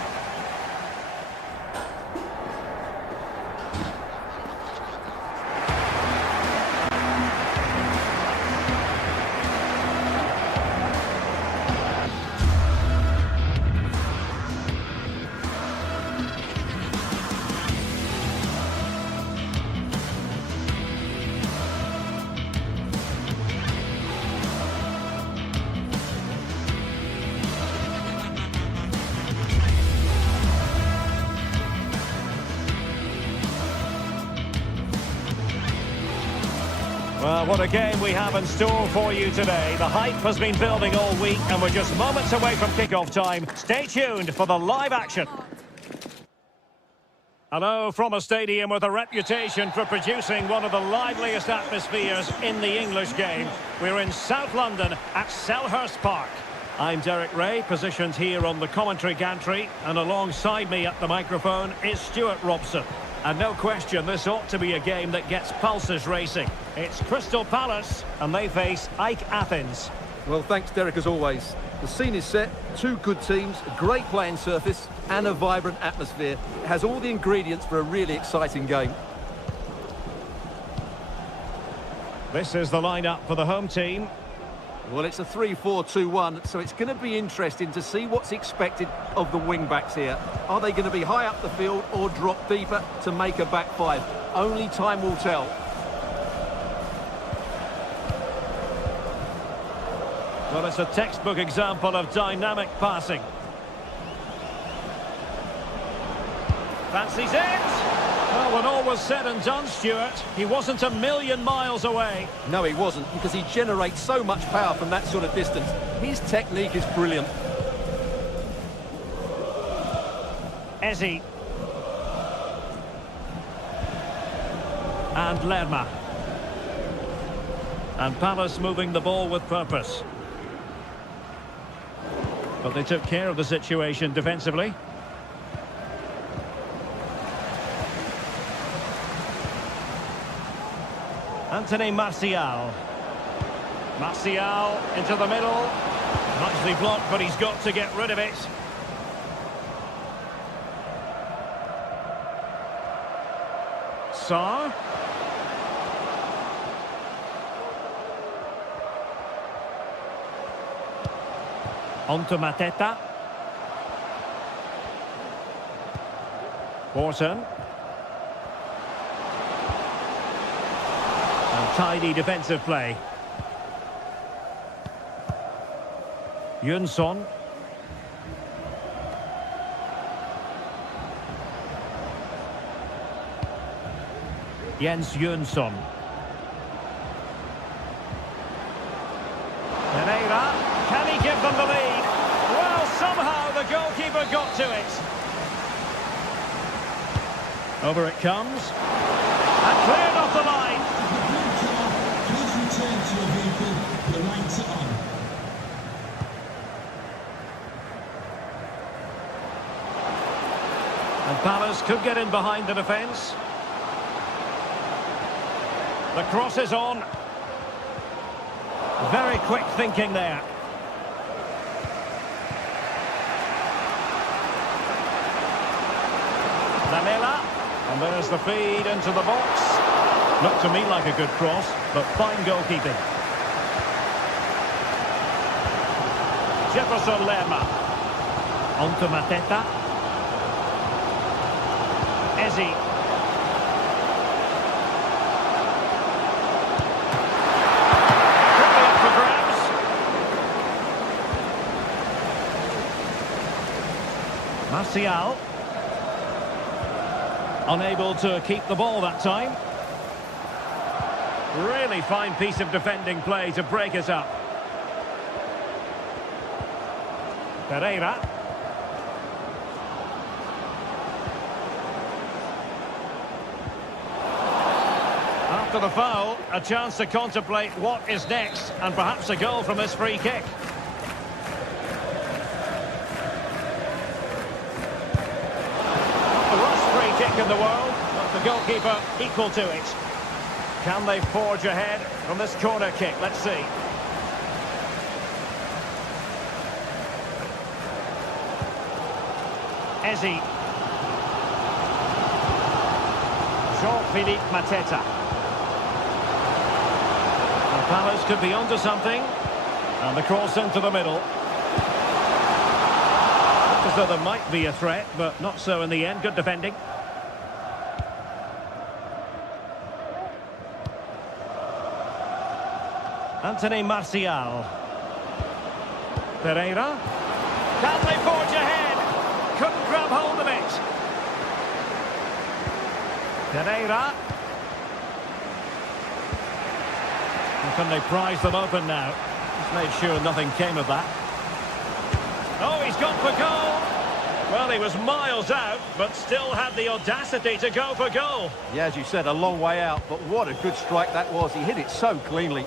Well, what a game we have in store for you today. The hype has been building all week, and we're just moments away from kickoff time. Stay tuned for the live action. Hello from a stadium with a reputation for producing one of the liveliest atmospheres in the English game. We're in South London at Selhurst Park. I'm Derek Ray, positioned here on the commentary gantry, and alongside me at the microphone is Stuart Robson. And no question, this ought to be a game that gets pulses racing. It's Crystal Palace, and they face AEK Athens. Well, thanks, Derek, as always. The scene is set, two good teams, a great playing surface, and a vibrant atmosphere. It has all the ingredients for a really exciting game. This is the lineup for the home team. Well, it's a 3-4-2-1, so it's going to be interesting to see what's expected of the wing-backs here. Are they going to be high up the field or drop deeper to make a back five? Only time will tell. Well, it's a textbook example of dynamic passing. Fancies it! Well, when all was said and done, Stuart, he wasn't a million miles away. No, he wasn't, because he generates so much power from that sort of distance. His technique is brilliant. Eze. And Lerma. And Palace moving the ball with purpose. But they took care of the situation defensively. Anthony Martial. Martial into the middle. Nicely blocked, but he's got to get rid of it. Sarr. On to Mateta. Wharton. Tidy defensive play. Jönsson. Jens Jönsson. them the lead. Well, somehow the goalkeeper got to it. Over it comes. And cleared off the line. Please return to your vehicle. The lights are on. And Palace could get in behind the defence. The cross is on. Very quick thinking there. Lamela. And there's the feed into the box. Looked to me like a good cross, but fine goalkeeping. Jefferson Lerma. On to Mateta. Ezzi. Quickly up for grabs. Martial. Unable to keep the ball that time. Really fine piece of defending play to break it up. Pereira. After the foul, a chance to contemplate what is next, and perhaps a goal from this free kick. Not the worst free kick in the world, but the goalkeeper equal to it. Can they forge ahead from this corner kick? Let's see. Ezzi. Jean-Philippe Mateta. And Palace could be onto something. And the cross into the middle. As though there might be a threat, but not so in the end. Good defending. Anthony Martial. Pereira. Can they forge ahead? Couldn't grab hold of it. Pereira. And can they prize them open now? He's made sure nothing came of that. Oh, he's gone for goal. Well, he was miles out, but still had the audacity to go for goal. Yeah, as you said, a long way out, but what a good strike that was. He hit it so cleanly.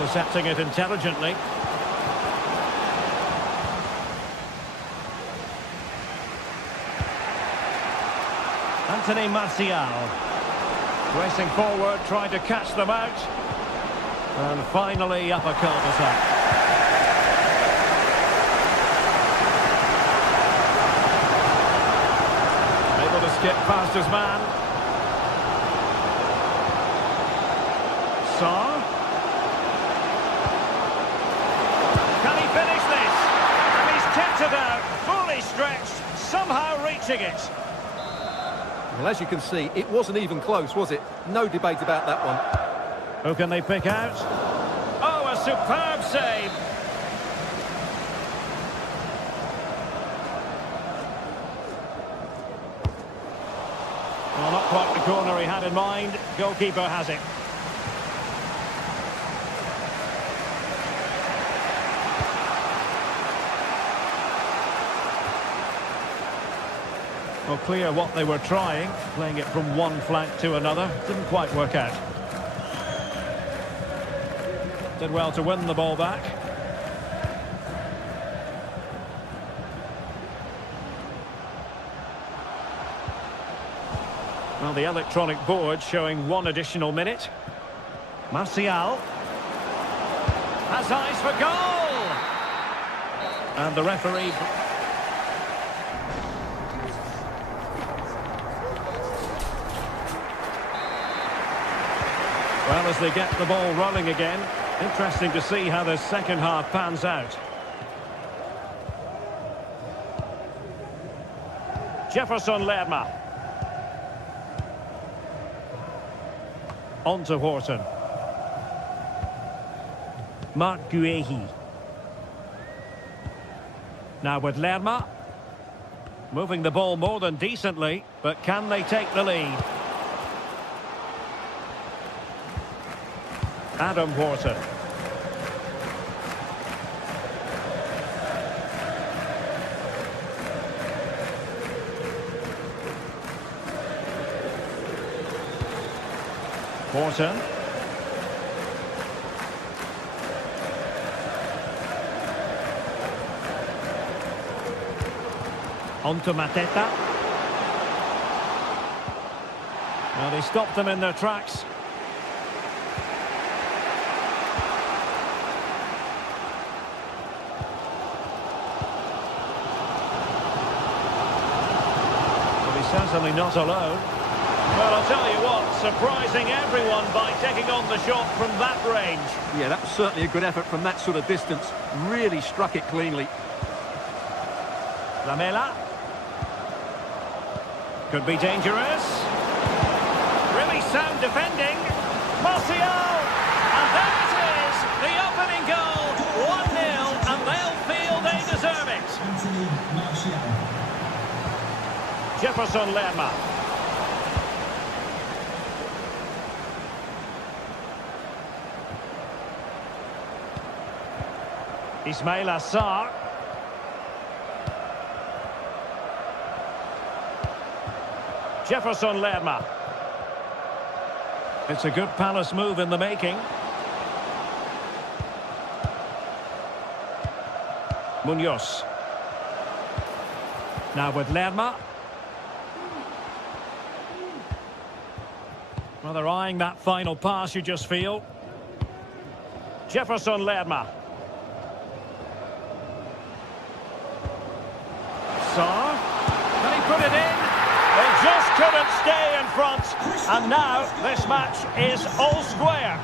Intercepting it intelligently. Anthony Martial. Racing forward, trying to catch them out. And finally up a cul-de-sac. Able to skip past his man. Sarr. Can he finish this? And he's kept it out, fully stretched, somehow reaching it. Well, as you can see, it wasn't even close, was it? No debate about that one. Who can they pick out? Oh, a superb save. Well, not quite the corner he had in mind. Goalkeeper has it. Well, clear what they were trying, playing it from one flank to another. Didn't quite work out. Did well to win the ball back. Well, the electronic board showing one additional minute. Martial has eyes for goal! And the referee... Well, as they get the ball rolling again, interesting to see how the second half pans out. Jefferson Lerma. On to Horton. Marc Guehi. Now with Lerma. Moving the ball more than decently, but can they take the lead? Adam Wharton. Wharton. On to Mateta. Well, they stopped them in their tracks. Well, he's certainly not alone. Well, I'll tell you what, surprising everyone by taking on the shot from that range. Yeah, that was certainly a good effort from that sort of distance. Really struck it cleanly. Lamela. Could be dangerous. Really sound defending. Martial! And there it is! The opening goal! 1-0, and they'll feel they deserve it. Jefferson Lerma. Ismail Assar. Jefferson Lerma. It's a good Palace move in the making. Munoz. Now with Lerma. Well, they're eyeing that final pass, you just feel. Jefferson Lerma. Sarr. Can he put it in? They just couldn't stay in front, and now this match is all square.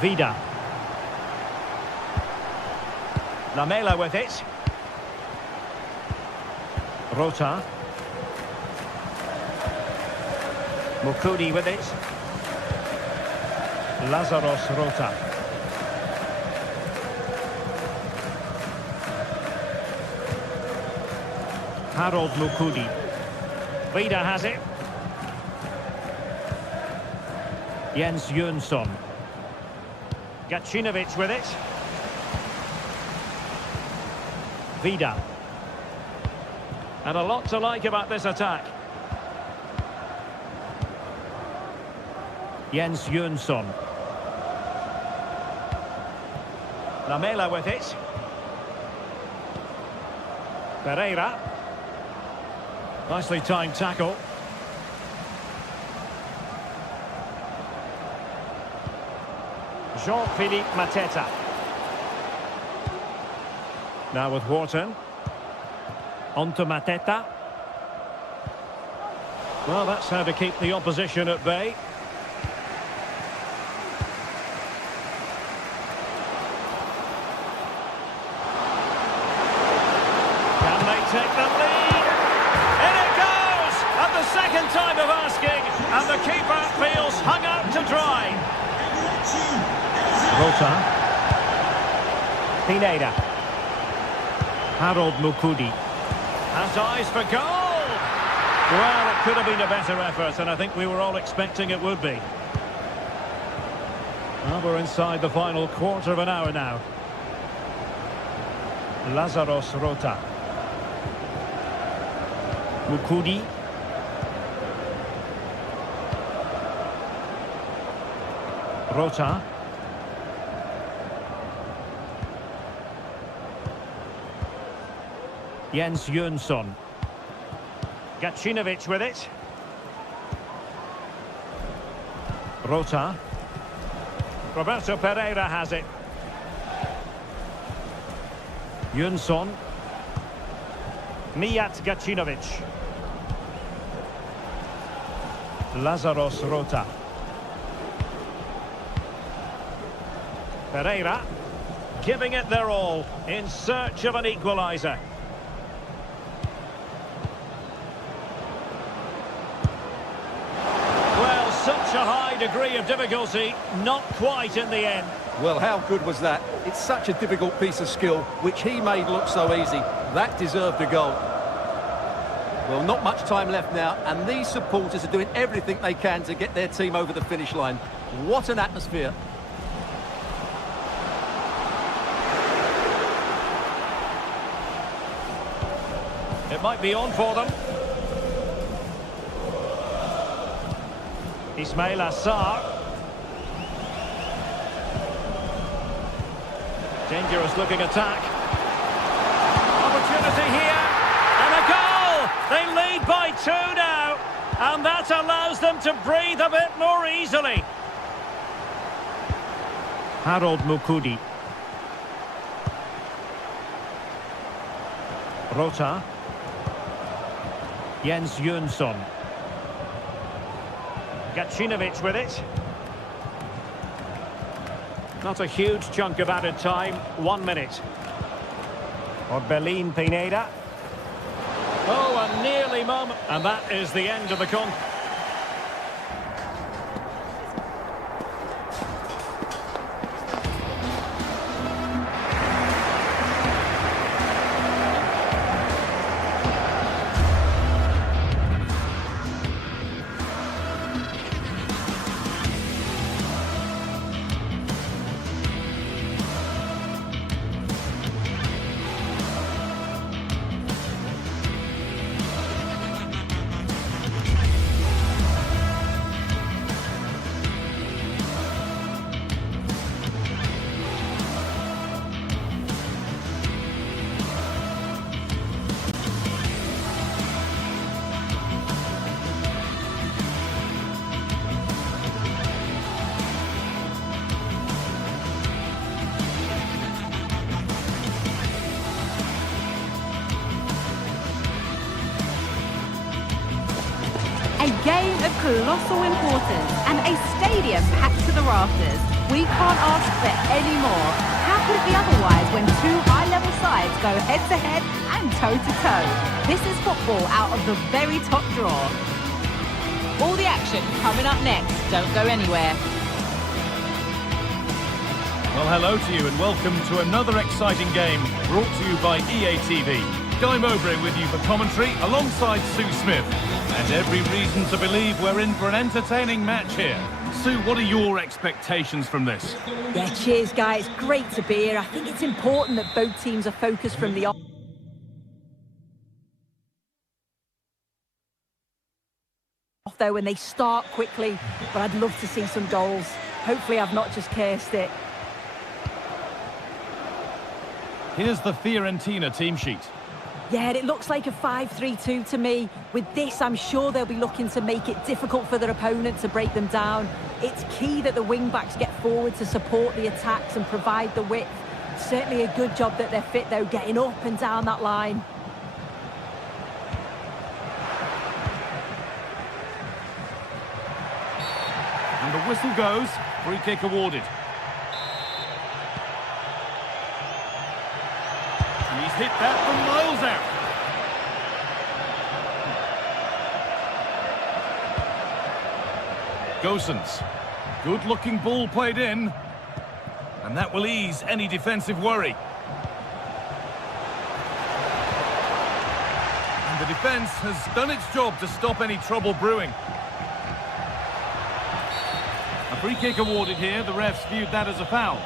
Vida. Lamela with it. Rota. Mukudi with it. Lazarus Rota. Harold Mukudi. Vida has it. Jens Jönsson. Gacinovic with it. Vida. And a lot to like about this attack. Jens Jönsson. Lamela with it. Pereira. Nicely timed tackle. Jean-Philippe Mateta. Now with Wharton. On to Mateta. Well, that's how to keep the opposition at bay. Can they take the lead? In it goes! At the second time of asking, and the keeper feels hung out to dry. Rota. Pineda. Harold Mukudi. Has eyes for goal! Well, it could have been a better effort, and I think we were all expecting it would be. Well, we're inside the final quarter of an hour now. Lazarus Rota. Mukudi. Rota. Jens Jönsson. Gacinovic with it. Rota. Roberto Pereira has it. Jönsson. Mijat Gacinovic. Lazarus Rota. Pereira giving it their all in search of an equaliser. Well, such a high degree of difficulty, not quite in the end. Well, how good was that? It's such a difficult piece of skill, which he made look so easy. That deserved a goal. Well, not much time left now, and these supporters are doing everything they can to get their team over the finish line. What an atmosphere. It might be on for them. Ismail Assar. Dangerous looking attack. Opportunity here. And a goal! They lead by 2 now. And that allows them to breathe a bit more easily. Harold Mukudi. Rota. Jens Jönsson. Gacinovic with it. Not a huge chunk of added time. 1 minute. Orbelin Pineda. Oh, a nearly moment. And that is the end of the contest. A game of colossal importance and a stadium packed to the rafters. We can't ask for any more. How could it be otherwise when two high-level sides go head-to-head and toe-to-toe? This is football out of the very top draw. All the action coming up next. Don't go anywhere. Well, hello to you and welcome to another exciting game brought to you by EA TV. Guy Mowbray with you for commentary alongside Sue Smith. And every reason to believe we're in for an entertaining match here. Sue, what are your expectations from this? Yeah, cheers, guys. Great to be here. I think it's important that both teams are focused from the off, though, when they start quickly. But I'd love to see some goals. Hopefully I've not just cursed it. Here's the Fiorentina team sheet. Yeah, it looks like a 5-3-2 to me. With this, I'm sure they'll be looking to make it difficult for their opponent to break them down. It's key that the wing-backs get forward to support the attacks and provide the width. Certainly a good job that they're fit, though, getting up and down that line. And the whistle goes. Free kick awarded. And he's hit that from miles out. Gosens. Good-looking ball played in. And that will ease any defensive worry. And the defence has done its job to stop any trouble brewing. A free kick awarded here. The refs viewed that as a foul.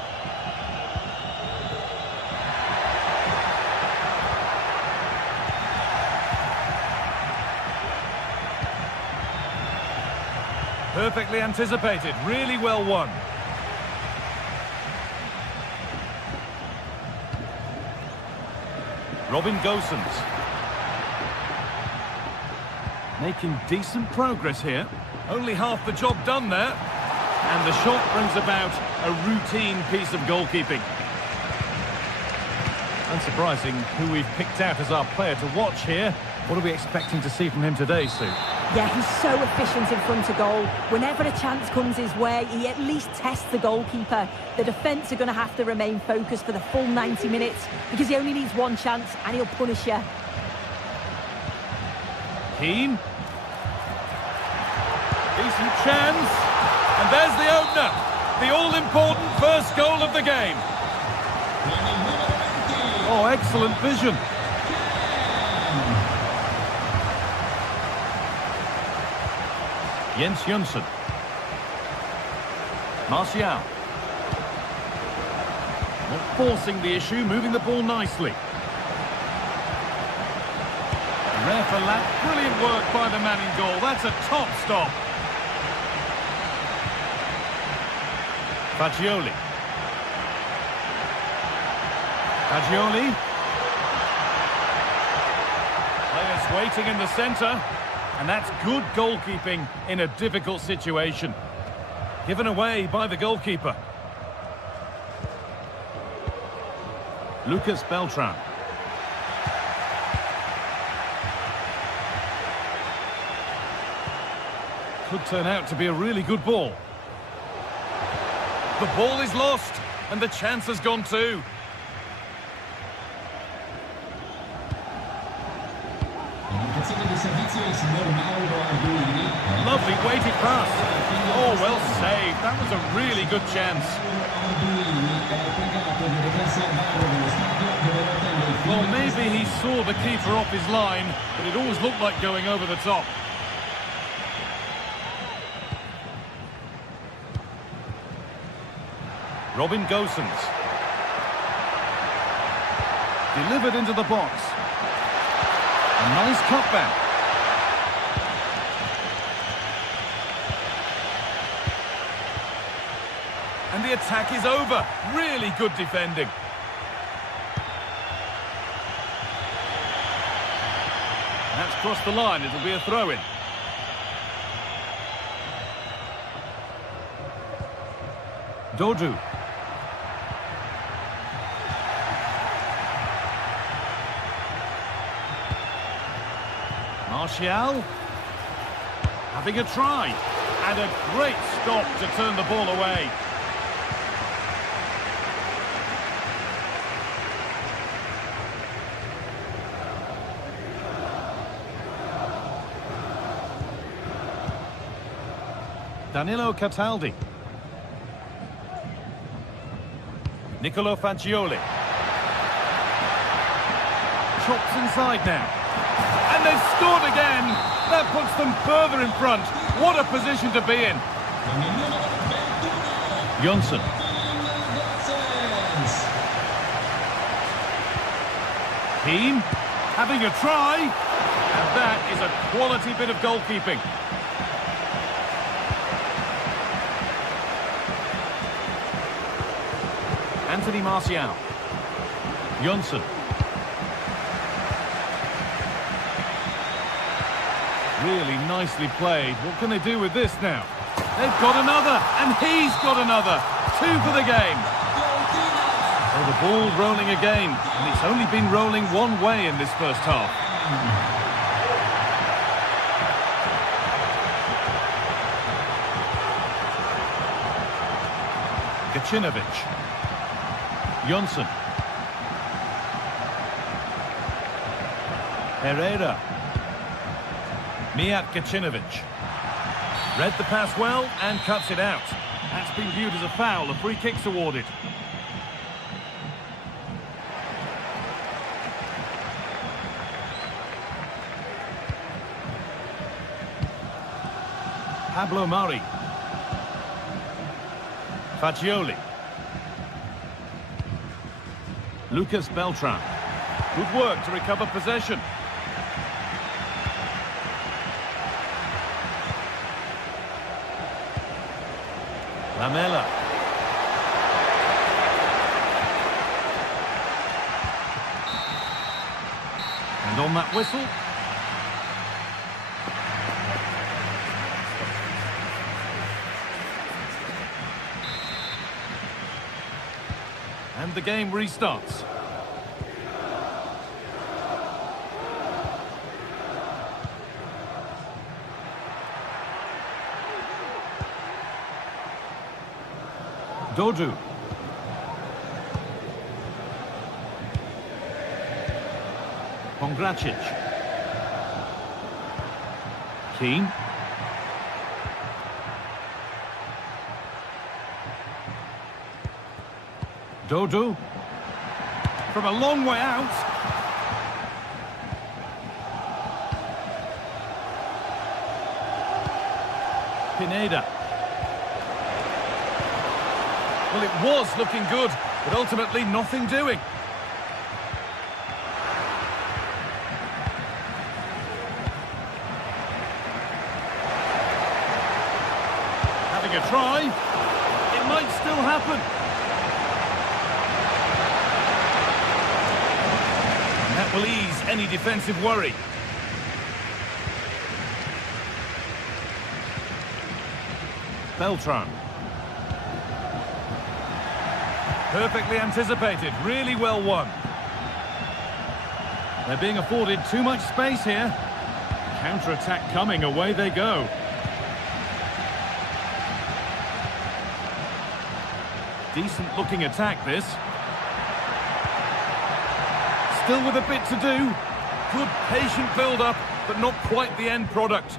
Perfectly anticipated, really well won. Robin Gosens. Making decent progress here. Only half the job done there. And the shot brings about a routine piece of goalkeeping. Unsurprising who we've picked out as our player to watch here. What are we expecting to see from him today, Sue? Yeah, he's so efficient in front of goal. Whenever a chance comes his way, he at least tests the goalkeeper. The defence are going to have to remain focused for the full 90 minutes because he only needs one chance and he'll punish you. Keane. Decent chance. And there's the opener. The all-important first goal of the game. Oh, excellent vision. Jens Jensen. Martial. Not forcing the issue, moving the ball nicely. Ref allowed. Brilliant work by the man in goal. That's a top stop. Fagioli. Fagioli. Players waiting in the centre. And that's good goalkeeping in a difficult situation. Given away by the goalkeeper. Lucas Beltran. Could turn out to be a really good ball. The ball is lost, and the chance has gone too. Lovely weighted pass. Oh, well saved. That was a really good chance. Well, maybe he saw the keeper off his line, but it always looked like going over the top. Robin Gosens. Delivered into the box. A nice cutback. And the attack is over. Really good defending. That's crossed the line. It'll be a throw-in. Dodu. Martial. Having a try. And a great stop to turn the ball away. Danilo Cataldi. Nicolo Fagioli. Chops inside now. And they've scored again. That puts them further in front. What a position to be in. Johnson. Keane. Having a try. And that is a quality bit of goalkeeping. Anthony Martial. Johnson. Really nicely played. What can they do with this now? They've got another, and he's got another. 2 for the game. Oh, the ball rolling again, and it's only been rolling one way in this first half. Gacinovic. Johnson. Herrera. Mijat Gacinovic. Read the pass well and cuts it out. That's been viewed as a foul. The free kick's awarded. Pablo Mari. Fagioli. Lucas Beltran. Good work to recover possession. Lamela. And on that whistle. And the game restarts. Dodu. Pongracic. Keane. Dodo. From a long way out. Pineda. Well, it was looking good, but ultimately nothing doing. Having a try. It might still happen. And that will ease any defensive worry. Beltran. Perfectly anticipated, really well won. They're being afforded too much space here. Counter-attack coming, away they go. Decent looking attack this. Still with a bit to do. Good patient build-up, but not quite the end product.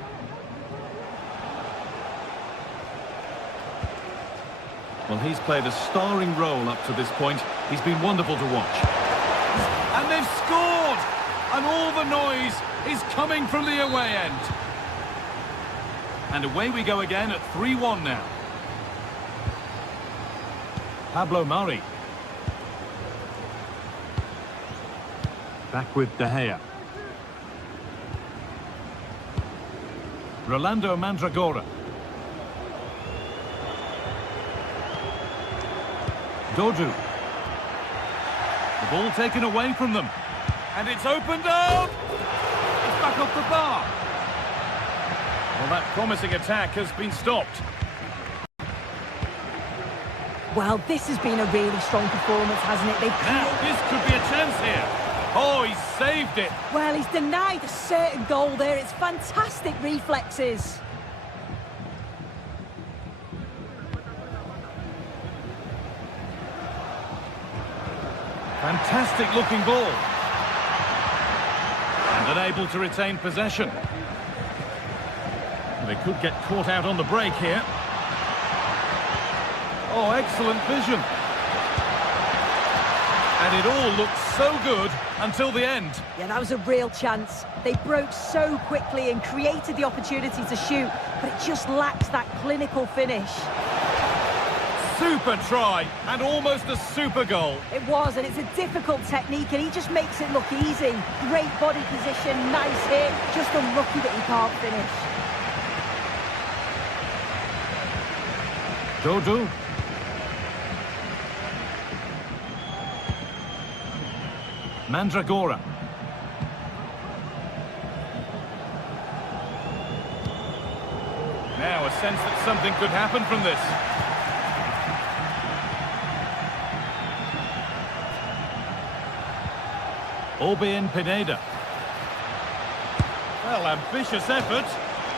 Well, he's played a starring role up to this point. He's been wonderful to watch. And they've scored! And all the noise is coming from the away end. And away we go again at 3-1 now. Pablo Mari. Back with De Gea. Rolando Mandragora. Dodu. The ball taken away from them. And it's opened up! It's back off the bar. Well, that promising attack has been stopped. Well, this has been a really strong performance, hasn't it? Now, this could be a chance here. Oh, he saved it. Well, he's denied a certain goal there. It's fantastic reflexes. Fantastic looking ball. And unable to retain possession. They could get caught out on the break here. Oh, excellent vision. And it all looked so good until the end. Yeah, that was a real chance. They broke so quickly and created the opportunity to shoot, but it just lacks that clinical finish. Super try, and almost a super goal. It was, and it's a difficult technique, and he just makes it look easy. Great body position, nice hit, just unlucky that he can't finish. Dodu. Mandragora. Now a sense that something could happen from this. Orbin Pineda. Well, ambitious effort.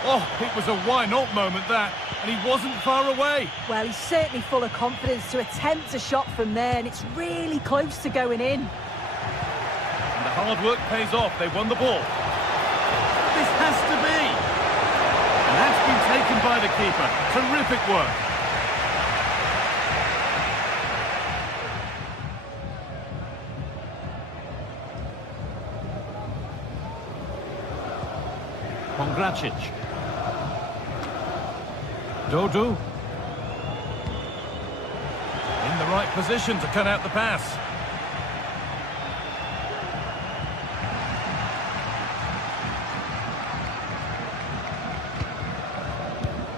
Oh, it was a why-not moment, that. And he wasn't far away. Well, he's certainly full of confidence to attempt a shot from there, and it's really close to going in. And the hard work pays off. They won the ball. This has to be. And that's been taken by the keeper. Terrific work. Pongracic. Dodu. In the right position to cut out the pass.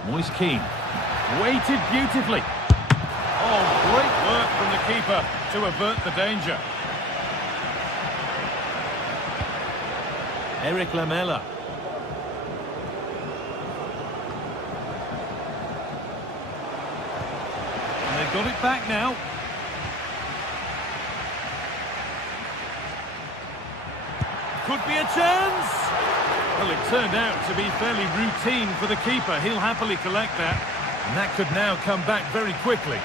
Moise Keane. Waited beautifully. Oh, great work from the keeper to avert the danger. Eric Lamela. Got it back now. Could be a chance. Well, it turned out to be fairly routine for the keeper. He'll happily collect that. And that could now come back very quickly.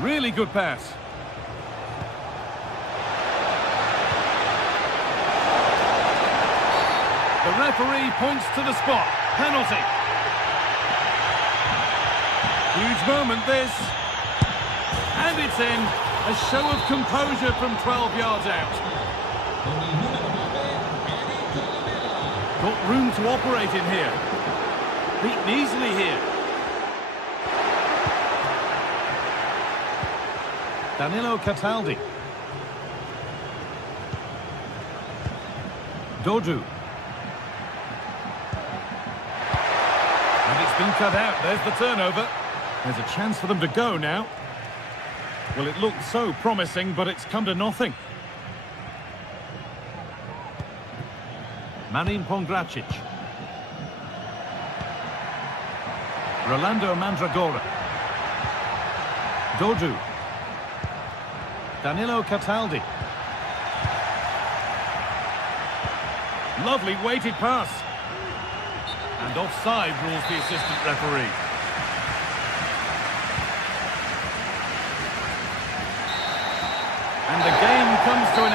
Really good pass. The referee points to the spot. Penalty. Huge moment, this. And it's in. A show of composure from 12 yards out. Got room to operate in here. Beaten easily here. Danilo Cataldi. Dodu. And it's been cut out. There's the turnover. There's a chance for them to go now. Well, it looked so promising, but it's come to nothing. Marin Pongracic. Rolando Mandragora. Dodu. Danilo Cataldi. Lovely weighted pass. And offside rules the assistant referee. And the game comes to an